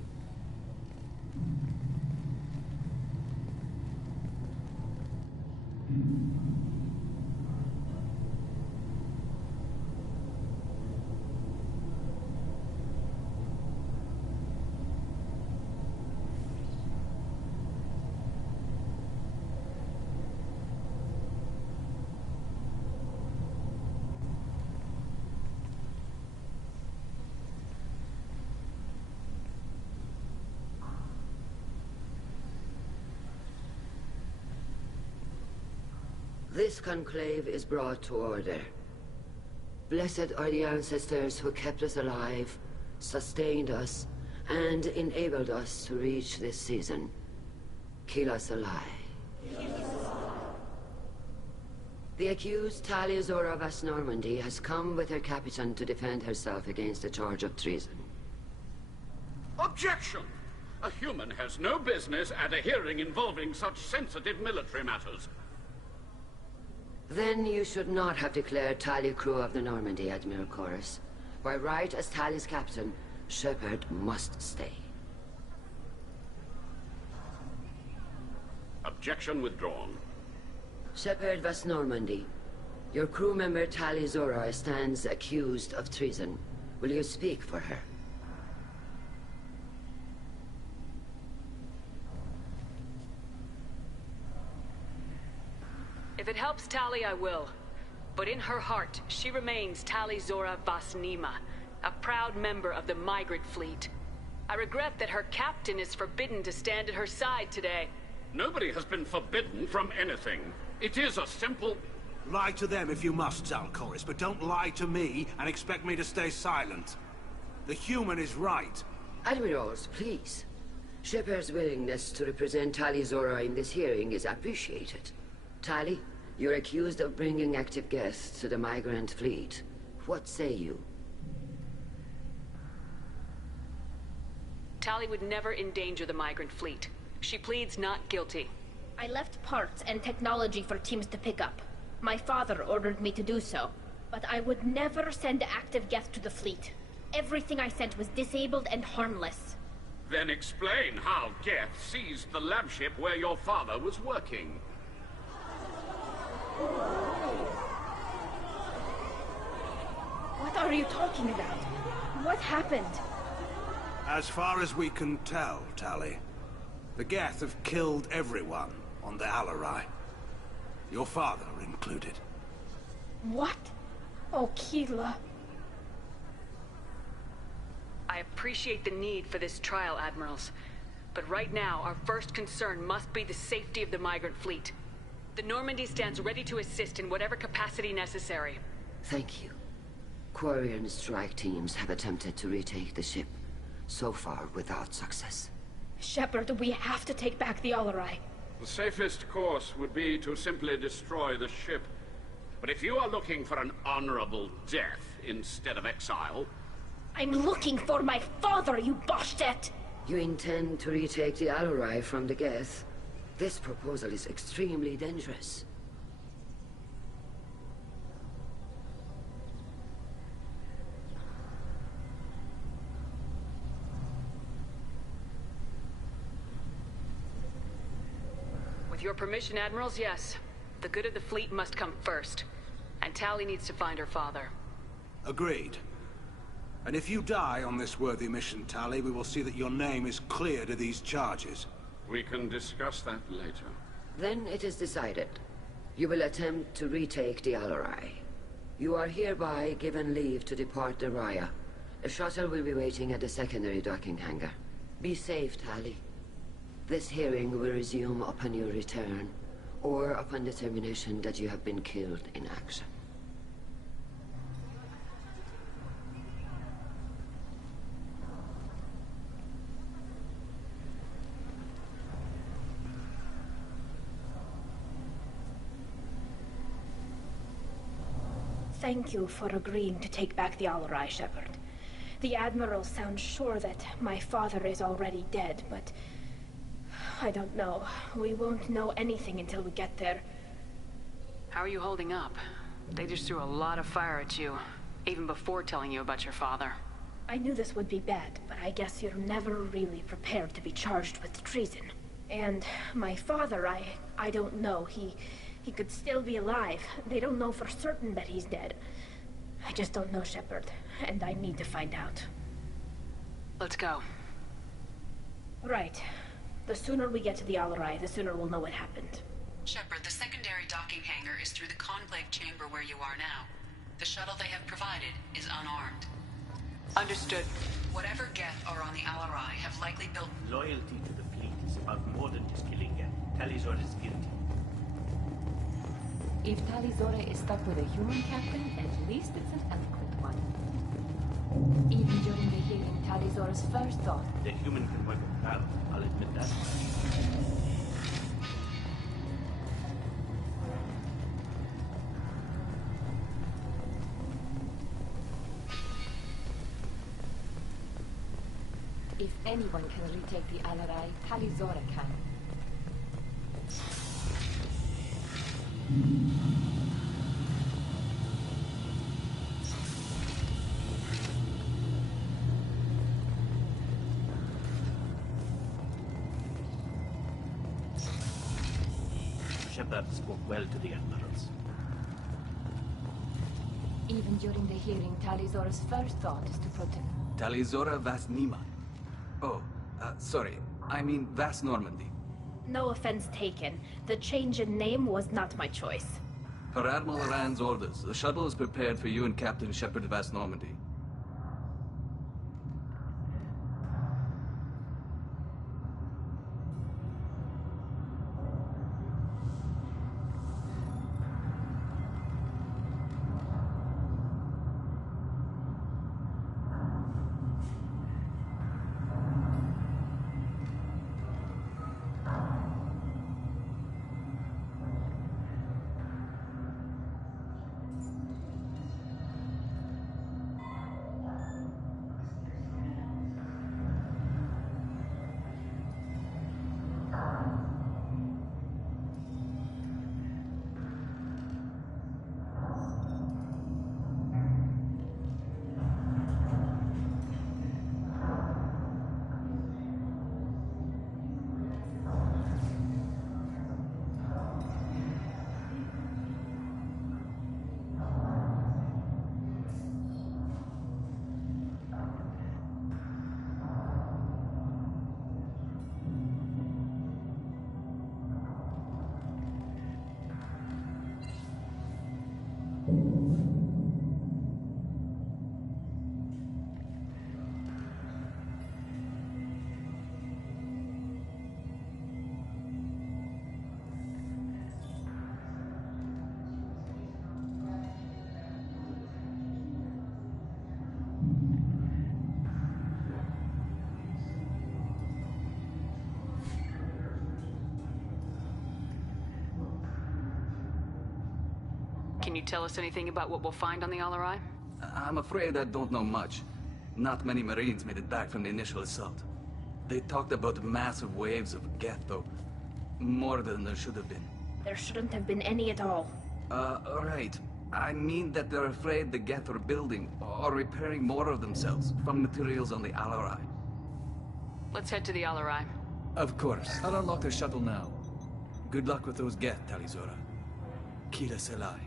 This conclave is brought to order. Blessed are the ancestors who kept us alive, sustained us, and enabled us to reach this season. Kill us alive. The accused Talia Zora Vas Normandy has come with her captain to defend herself against a charge of treason. Objection! A human has no business at a hearing involving such sensitive military matters. Then you should not have declared Talia crew of the Normandy, Admiral Chorus. By right as Talia's captain, Shepard must stay. Objection withdrawn. Shepard Vas Normandy, your crew member Talia Zora stands accused of treason. Will you speak for her? If it helps Tali, I will. But in her heart, she remains Tali Zora Vas Nima, a proud member of the migrant fleet. I regret that her captain is forbidden to stand at her side today. Nobody has been forbidden from anything. It is a simple... Lie to them if you must, Zalcoris, but don't lie to me and expect me to stay silent. The human is right. Admirals, please. Shepard's willingness to represent Talia Zora in this hearing is appreciated. Tali, you're accused of bringing active guests to the migrant fleet. What say you? Tali would never endanger the migrant fleet. She pleads not guilty. I left parts and technology for teams to pick up. My father ordered me to do so. But I would never send active guests to the fleet. Everything I sent was disabled and harmless. Then explain how Geth seized the lab ship where your father was working. What are you talking about? What happened? As far as we can tell, Tali, the Geth have killed everyone on the Alarai. Your father included. What? Oh, Keela. I appreciate the need for this trial, Admirals. But right now, our first concern must be the safety of the migrant fleet. The Normandy stands ready to assist in whatever capacity necessary. Thank you. Quarian strike teams have attempted to retake the ship, so far without success. Shepard, we have to take back the Alarai. The safest course would be to simply destroy the ship. But if you are looking for an honorable death instead of exile... I'm looking for my father, you Boshtet! You intend to retake the Alarai from the Geth? This proposal is extremely dangerous. With your permission, Admirals, yes. The good of the fleet must come first. And Tali needs to find her father. Agreed. And if you die on this worthy mission, Tali, we will see that your name is cleared of these charges. We can discuss that later. Then it is decided. You will attempt to retake the Alarai. You are hereby given leave to depart the Raya. A shuttle will be waiting at the secondary docking hangar. Be safe, Tali. This hearing will resume upon your return, or upon determination that you have been killed in action. Thank you for agreeing to take back the Alarai, Shepard. The Admiral sounds sure that my father is already dead, but... I don't know. We won't know anything until we get there. How are you holding up? They just threw a lot of fire at you, even before telling you about your father. I knew this would be bad, but I guess you're never really prepared to be charged with treason. And my father, I don't know. He could still be alive. They don't know for certain that he's dead. I just don't know, Shepard, and I need to find out. Let's go. Right. The sooner we get to the Alarai, the sooner we'll know what happened. Shepard, the secondary docking hangar is through the conclave chamber where you are now. The shuttle they have provided is unarmed. Understood. Whatever Geth are on the Alarai have likely built... Loyalty to the fleet is about more than just killing Geth. Talizor is guilty. If Tali Zora is stuck with a human captain, at least it's an eloquent one. Even during the hearing, Talizora's first thought. The human can work with battle, I'll admit that. If anyone can retake the Alarai, Talizora can. Shepard spoke well to the admirals. Even during the hearing, Talizora's first thought is to protect... Talizora Vas Nima. Oh, sorry. I mean Vas Normandy. No offense taken. The change in name was not my choice. Per Admiral Rand's orders, the shuttle is prepared for you and Captain Shepard Vas Normandy. Can you tell us anything about what we'll find on the Alarai? I'm afraid I don't know much. Not many Marines made it back from the initial assault. They talked about massive waves of Geth, though. More than there should have been. There shouldn't have been any at all. Right. I mean that they're afraid the Geth are building or repairing more of themselves from materials on the Alarai. Let's head to the Alarai. Of course. I'll unlock the shuttle now. Good luck with those Geth, Talizora. Kira Selai.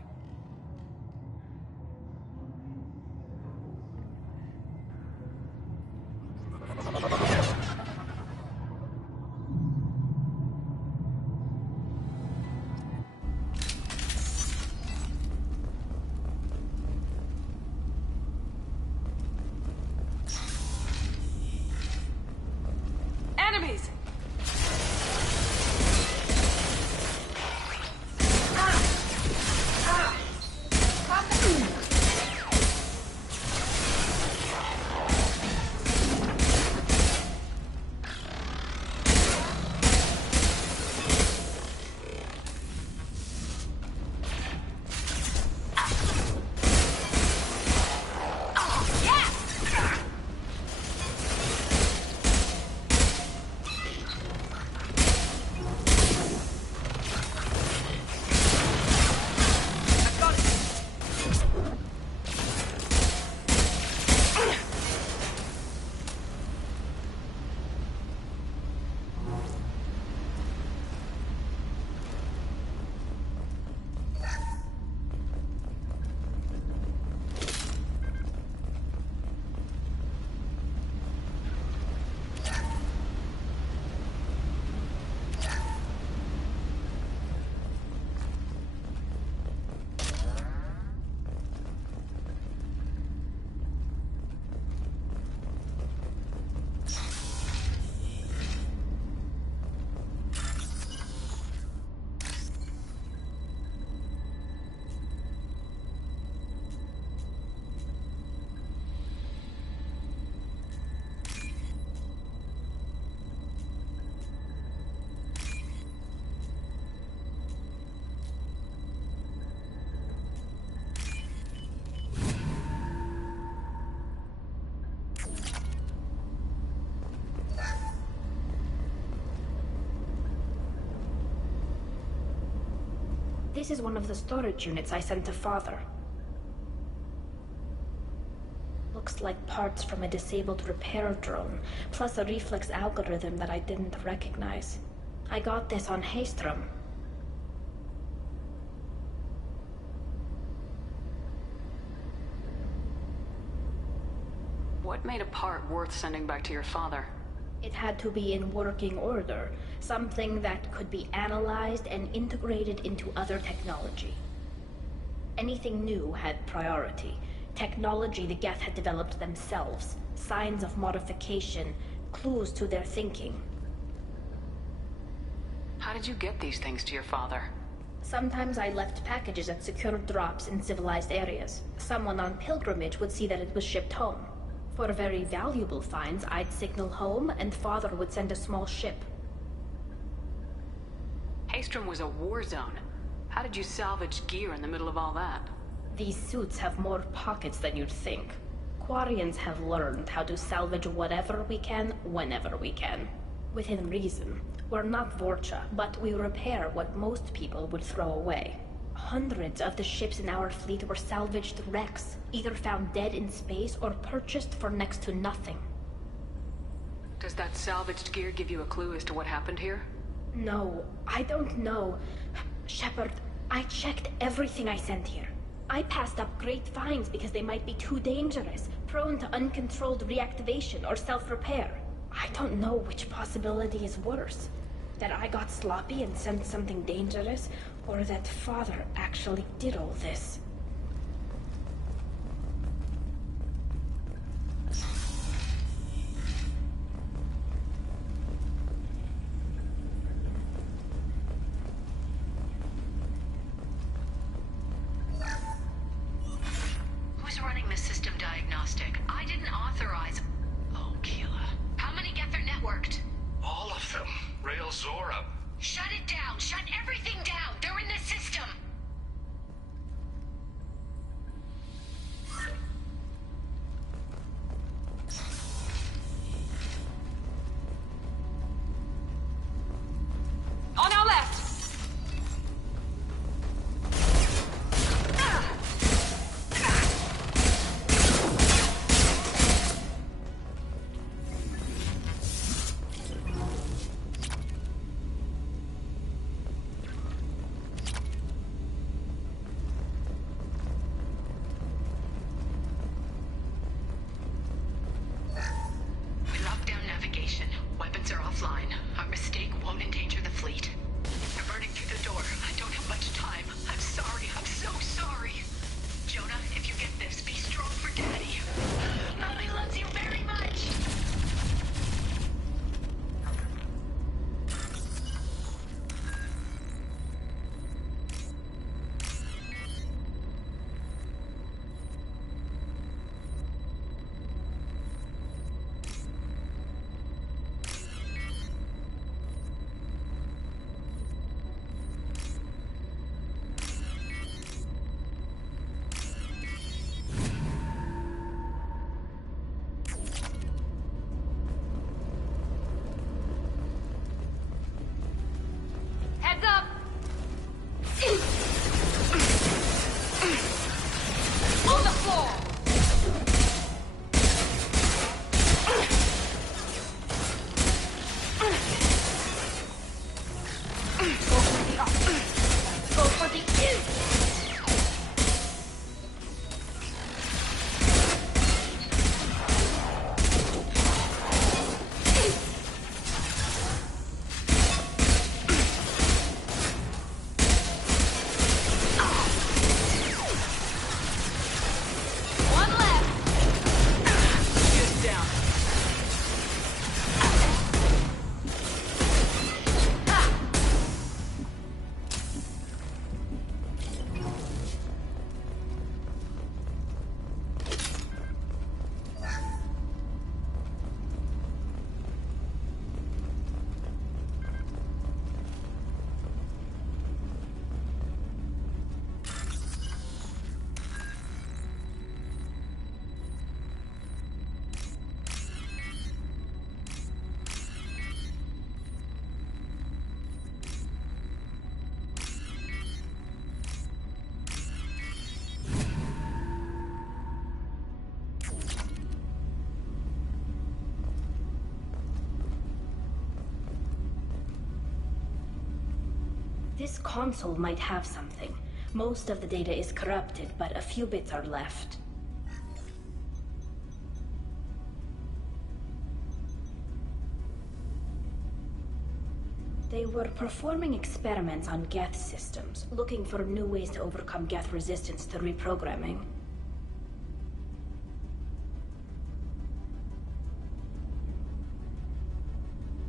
Enemies! Ah! This is one of the storage units I sent to Father. Looks like parts from a disabled repair drone, plus a reflex algorithm that I didn't recognize. I got this on Haystrom. What made a part worth sending back to your father? It had to be in working order, something that could be analyzed and integrated into other technology. Anything new had priority. Technology the Geth had developed themselves, signs of modification, clues to their thinking. How did you get these things to your father? Sometimes I left packages at secure drops in civilized areas. Someone on pilgrimage would see that it was shipped home. For very valuable finds, I'd signal home, and Father would send a small ship. Haystrom was a war zone. How did you salvage gear in the middle of all that? These suits have more pockets than you'd think. Quarians have learned how to salvage whatever we can, whenever we can. Within reason. We're not Vorcha, but we repair what most people would throw away. Hundreds of the ships in our fleet were salvaged wrecks, either found dead in space or purchased for next to nothing. Does that salvaged gear give you a clue as to what happened here? No, I don't know. Shepard, I checked everything I sent here. I passed up great finds because they might be too dangerous, prone to uncontrolled reactivation or self-repair. I don't know which possibility is worse. That I got sloppy and sent something dangerous, or that Father actually did all this. Who's running the system diagnostic? I didn't authorize... Oh, Keela. How many Geth are networked? All of them. Rail Zora. Shut it down! Shut everything down! They're in the system! On our left! This console might have something. Most of the data is corrupted, but a few bits are left. They were performing experiments on Geth systems, looking for new ways to overcome Geth resistance to reprogramming.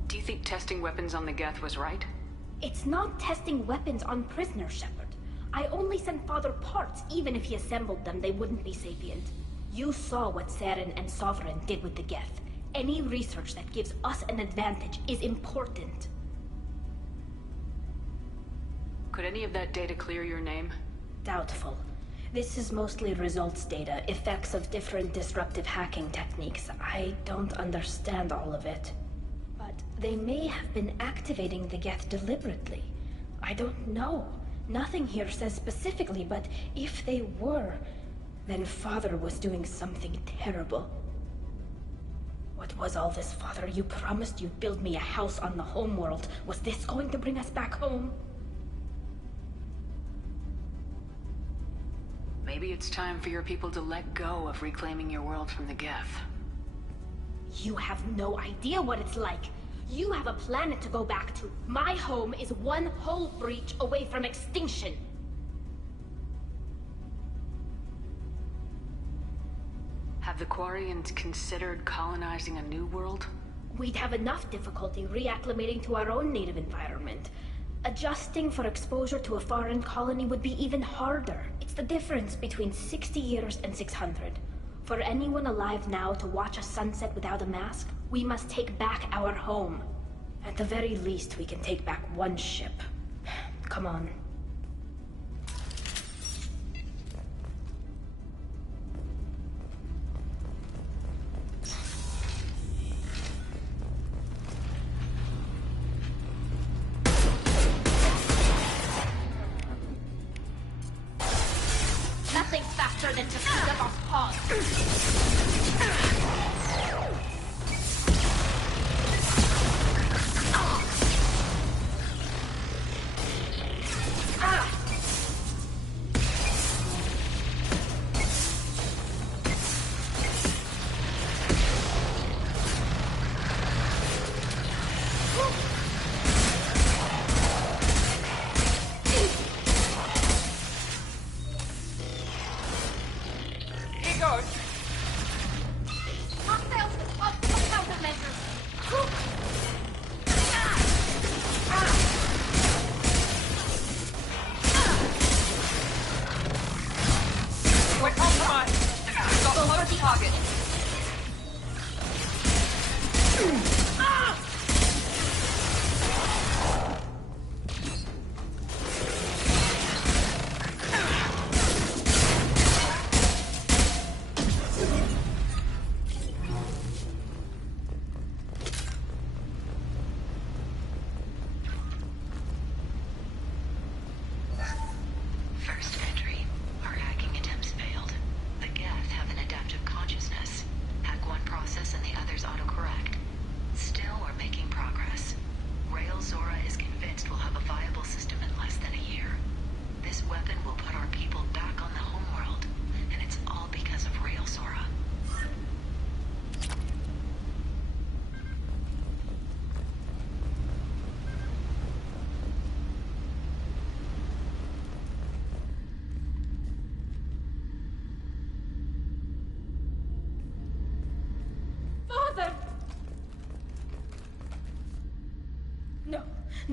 Do you think testing weapons on the Geth was right? It's not testing weapons on prisoners, Shepard. I only sent Father parts. Even if he assembled them, they wouldn't be sapient. You saw what Saren and Sovereign did with the Geth. Any research that gives us an advantage is important. Could any of that data clear your name? Doubtful. This is mostly results data, effects of different disruptive hacking techniques. I don't understand all of it. But they may have been activating the Geth deliberately. I don't know. Nothing here says specifically, but if they were, then Father was doing something terrible. What was all this, Father? You promised you'd build me a house on the homeworld. Was this going to bring us back home? Maybe it's time for your people to let go of reclaiming your world from the Geth. You have no idea what it's like. You have a planet to go back to. My home is one hull breach away from extinction. Have the Quarians considered colonizing a new world? We'd have enough difficulty reacclimating to our own native environment. Adjusting for exposure to a foreign colony would be even harder. It's the difference between 60 years and 600. For anyone alive now to watch a sunset without a mask, we must take back our home. At the very least, we can take back one ship. Come on. Nothing faster than to speed up our pause.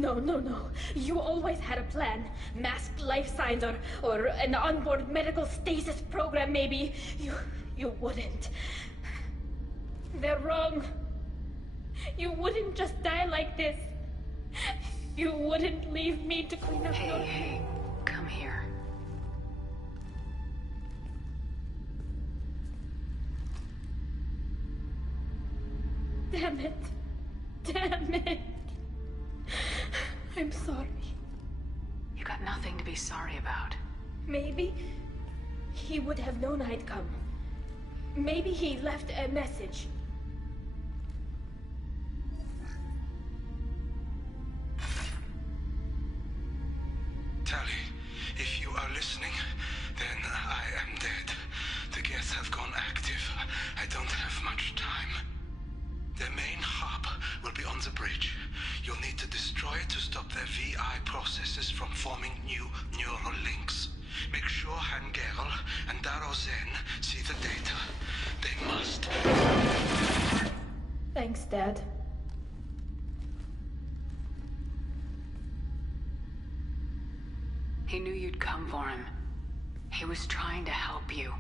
No. You always had a plan. Masked life signs or an onboard medical stasis program, maybe. You wouldn't. They're wrong. You wouldn't just die like this. You wouldn't leave me to clean up your... Hey, come here. Damn it. I'm sorry. You got nothing to be sorry about. Maybe he would have known I'd come. Maybe he left a message. Geth have gone active. I don't have much time. Their main hub will be on the bridge. You'll need to destroy it to stop their VI processes from forming new neural links. Make sure Hangerl and Daro Zen see the data. They must. Thanks, Dad. He knew you'd come for him. He was trying to help you.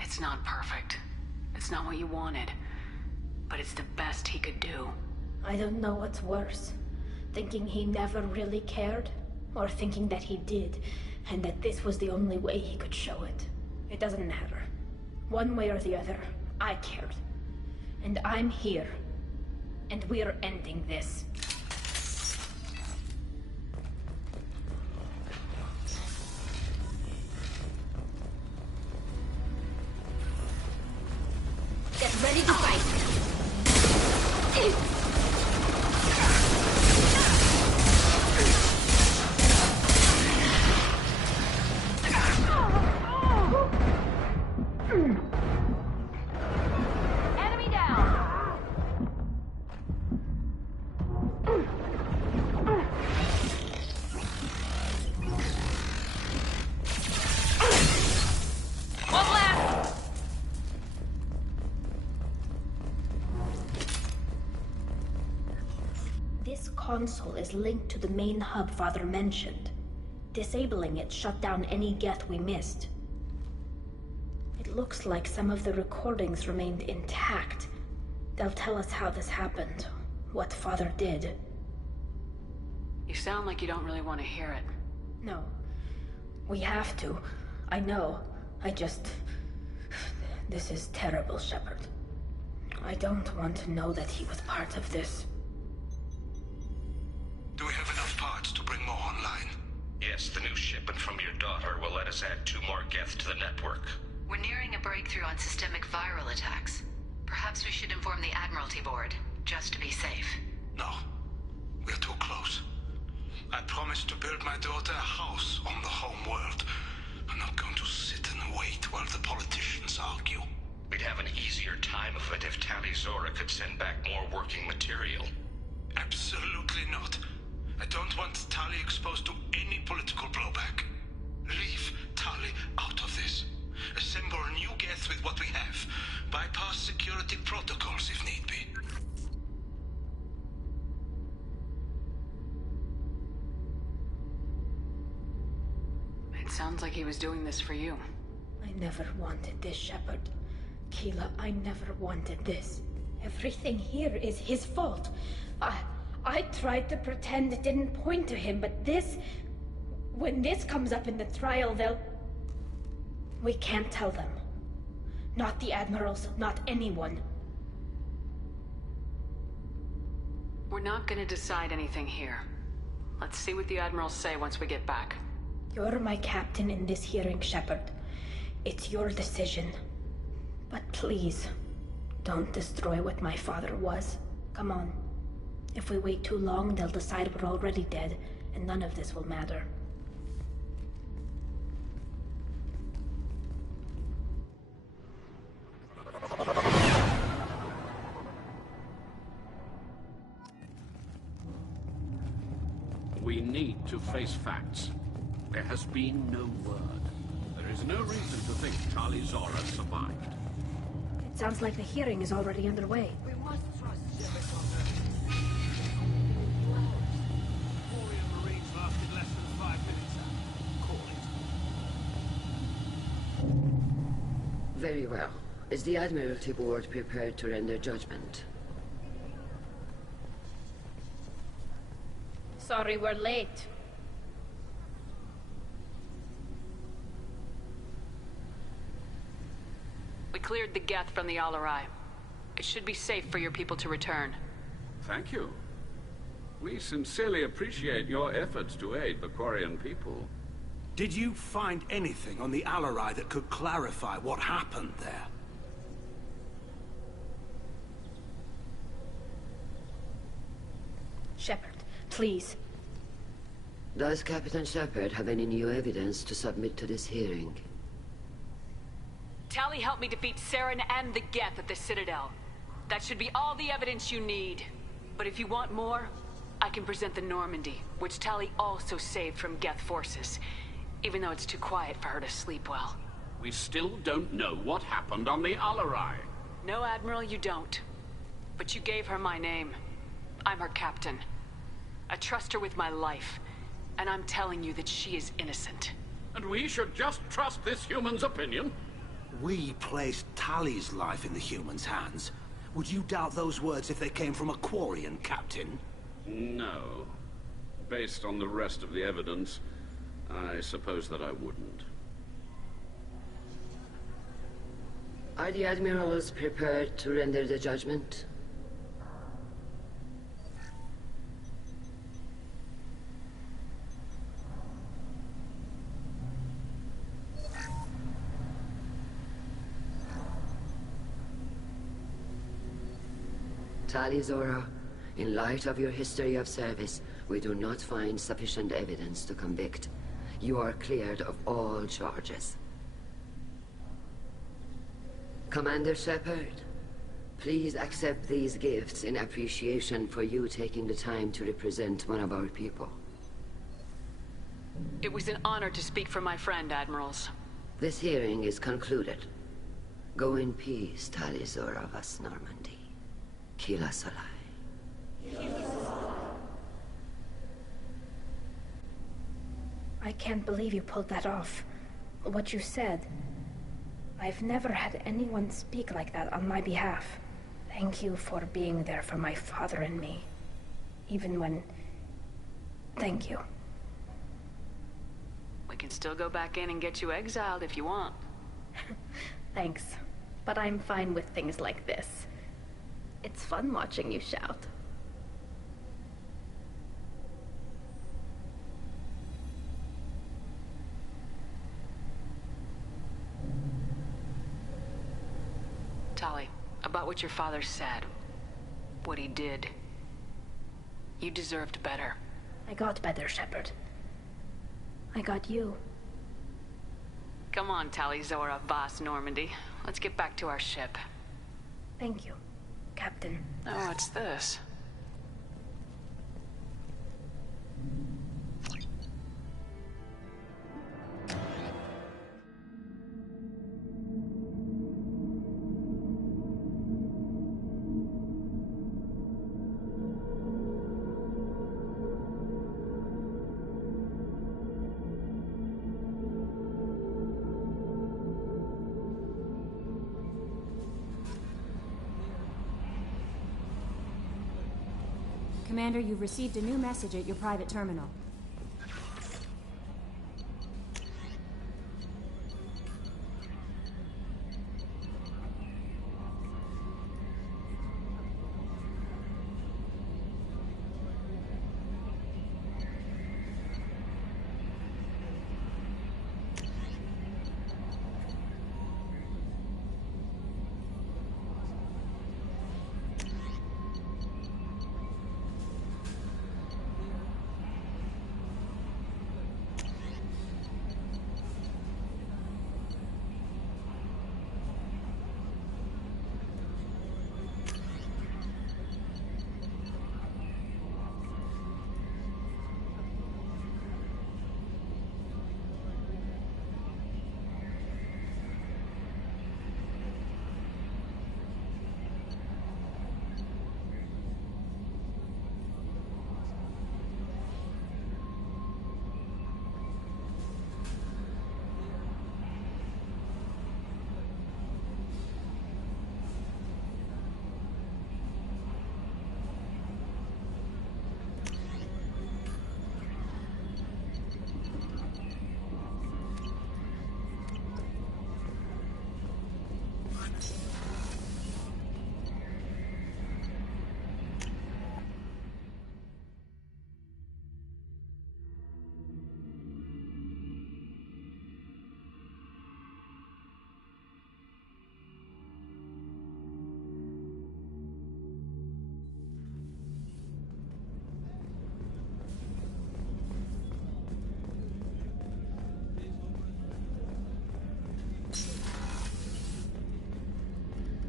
It's not perfect. It's not what you wanted. But it's the best he could do. I don't know what's worse. Thinking he never really cared, or thinking that he did, and that this was the only way he could show it. It doesn't matter. One way or the other, I cared. And I'm here. And we're ending this. Get ready to fight. Enemy down. One left. This console is linked to the main hub Father mentioned. Disabling it shut down any Geth we missed. It looks like some of the recordings remained intact. They'll tell us how this happened, what Father did. You sound like you don't really want to hear it. No. We have to. I know. This is terrible, Shepard. I don't want to know that he was part of this. Do we have enough parts to bring more online? Yes, the new shipment from your daughter will let us add 2 more Geth to the network. We're nearing a breakthrough on systemic viral attacks. Perhaps we should inform the Admiralty Board, just to be safe. No. We're too close. I promised to build my daughter a house on the home world. I'm not going to sit and wait while the politicians argue. We'd have an easier time of it if Tali Zora could send back more working material. Absolutely not. I don't want Tali exposed to any political blowback. Leave Tali out of this. Assemble new Geth with what we have. Bypass security protocols if need be. It sounds like he was doing this for you. I never wanted this, Shepard. Keela, I never wanted this. Everything here is his fault. I tried to pretend it didn't point to him, but this... When this comes up in the trial, they'll... We can't tell them. Not the Admirals, not anyone. We're not gonna decide anything here. Let's see what the Admirals say once we get back. You're my captain in this hearing, Shepard. It's your decision. But please, don't destroy what my father was. Come on. If we wait too long, they'll decide we're already dead, and none of this will matter. We need to face facts. There has been no word. There is no reason to think Tali Zora survived. It sounds like the hearing is already underway. We must trust Shepard. Marines lasted less than 5 minutes. Call it. Very well. Is the Admiralty Board prepared to render judgment? Sorry we're late. We cleared the Geth from the Alarai. It should be safe for your people to return. Thank you. We sincerely appreciate your efforts to aid the Quarian people. Did you find anything on the Alarai that could clarify what happened there? Shepard, please. Does Captain Shepard have any new evidence to submit to this hearing? Tali helped me defeat Saren and the Geth at the Citadel. That should be all the evidence you need. But if you want more, I can present the Normandy, which Tali also saved from Geth forces, even though it's too quiet for her to sleep well. We still don't know what happened on the Alarai. No, Admiral, you don't. But you gave her my name. I'm her captain. I trust her with my life, and I'm telling you that she is innocent. And we should just trust this human's opinion? We placed Tali's life in the human's hands. Would you doubt those words if they came from a Quarian, Captain? No. Based on the rest of the evidence, I suppose that I wouldn't. Are the admirals prepared to render the judgment? Tali Zora, in light of your history of service, we do not find sufficient evidence to convict. You are cleared of all charges. Commander Shepard, please accept these gifts in appreciation for you taking the time to represent one of our people. It was an honor to speak for my friend, Admirals. This hearing is concluded. Go in peace, Tali Zora Vas Normandy. Kila Solai. I can't believe you pulled that off. What you said. I've never had anyone speak like that on my behalf. Thank you for being there for my father and me. Even when... Thank you. We can still go back in and get you exiled if you want. Thanks. But I'm fine with things like this. It's fun watching you shout. Tali, about what your father said, what he did, you deserved better. I got better, Shepard. I got you. Come on, Tali Zora Vas Normandy. Let's get back to our ship. Thank you, Captain. Oh, what's this? Commander, you've received a new message at your private terminal.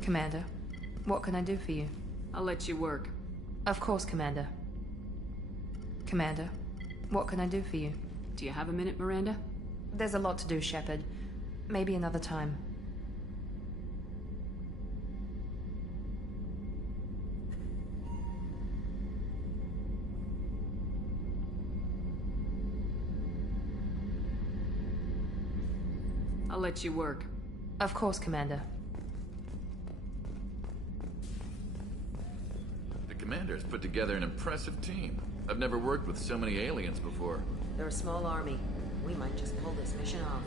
Commander, what can I do for you? I'll let you work. Of course, Commander. Commander, what can I do for you? Do you have a minute, Miranda? There's a lot to do, Shepard. Maybe another time. I'll let you work. Of course, Commander. The Commander's put together an impressive team. I've never worked with so many aliens before. They're a small army. We might just pull this mission off.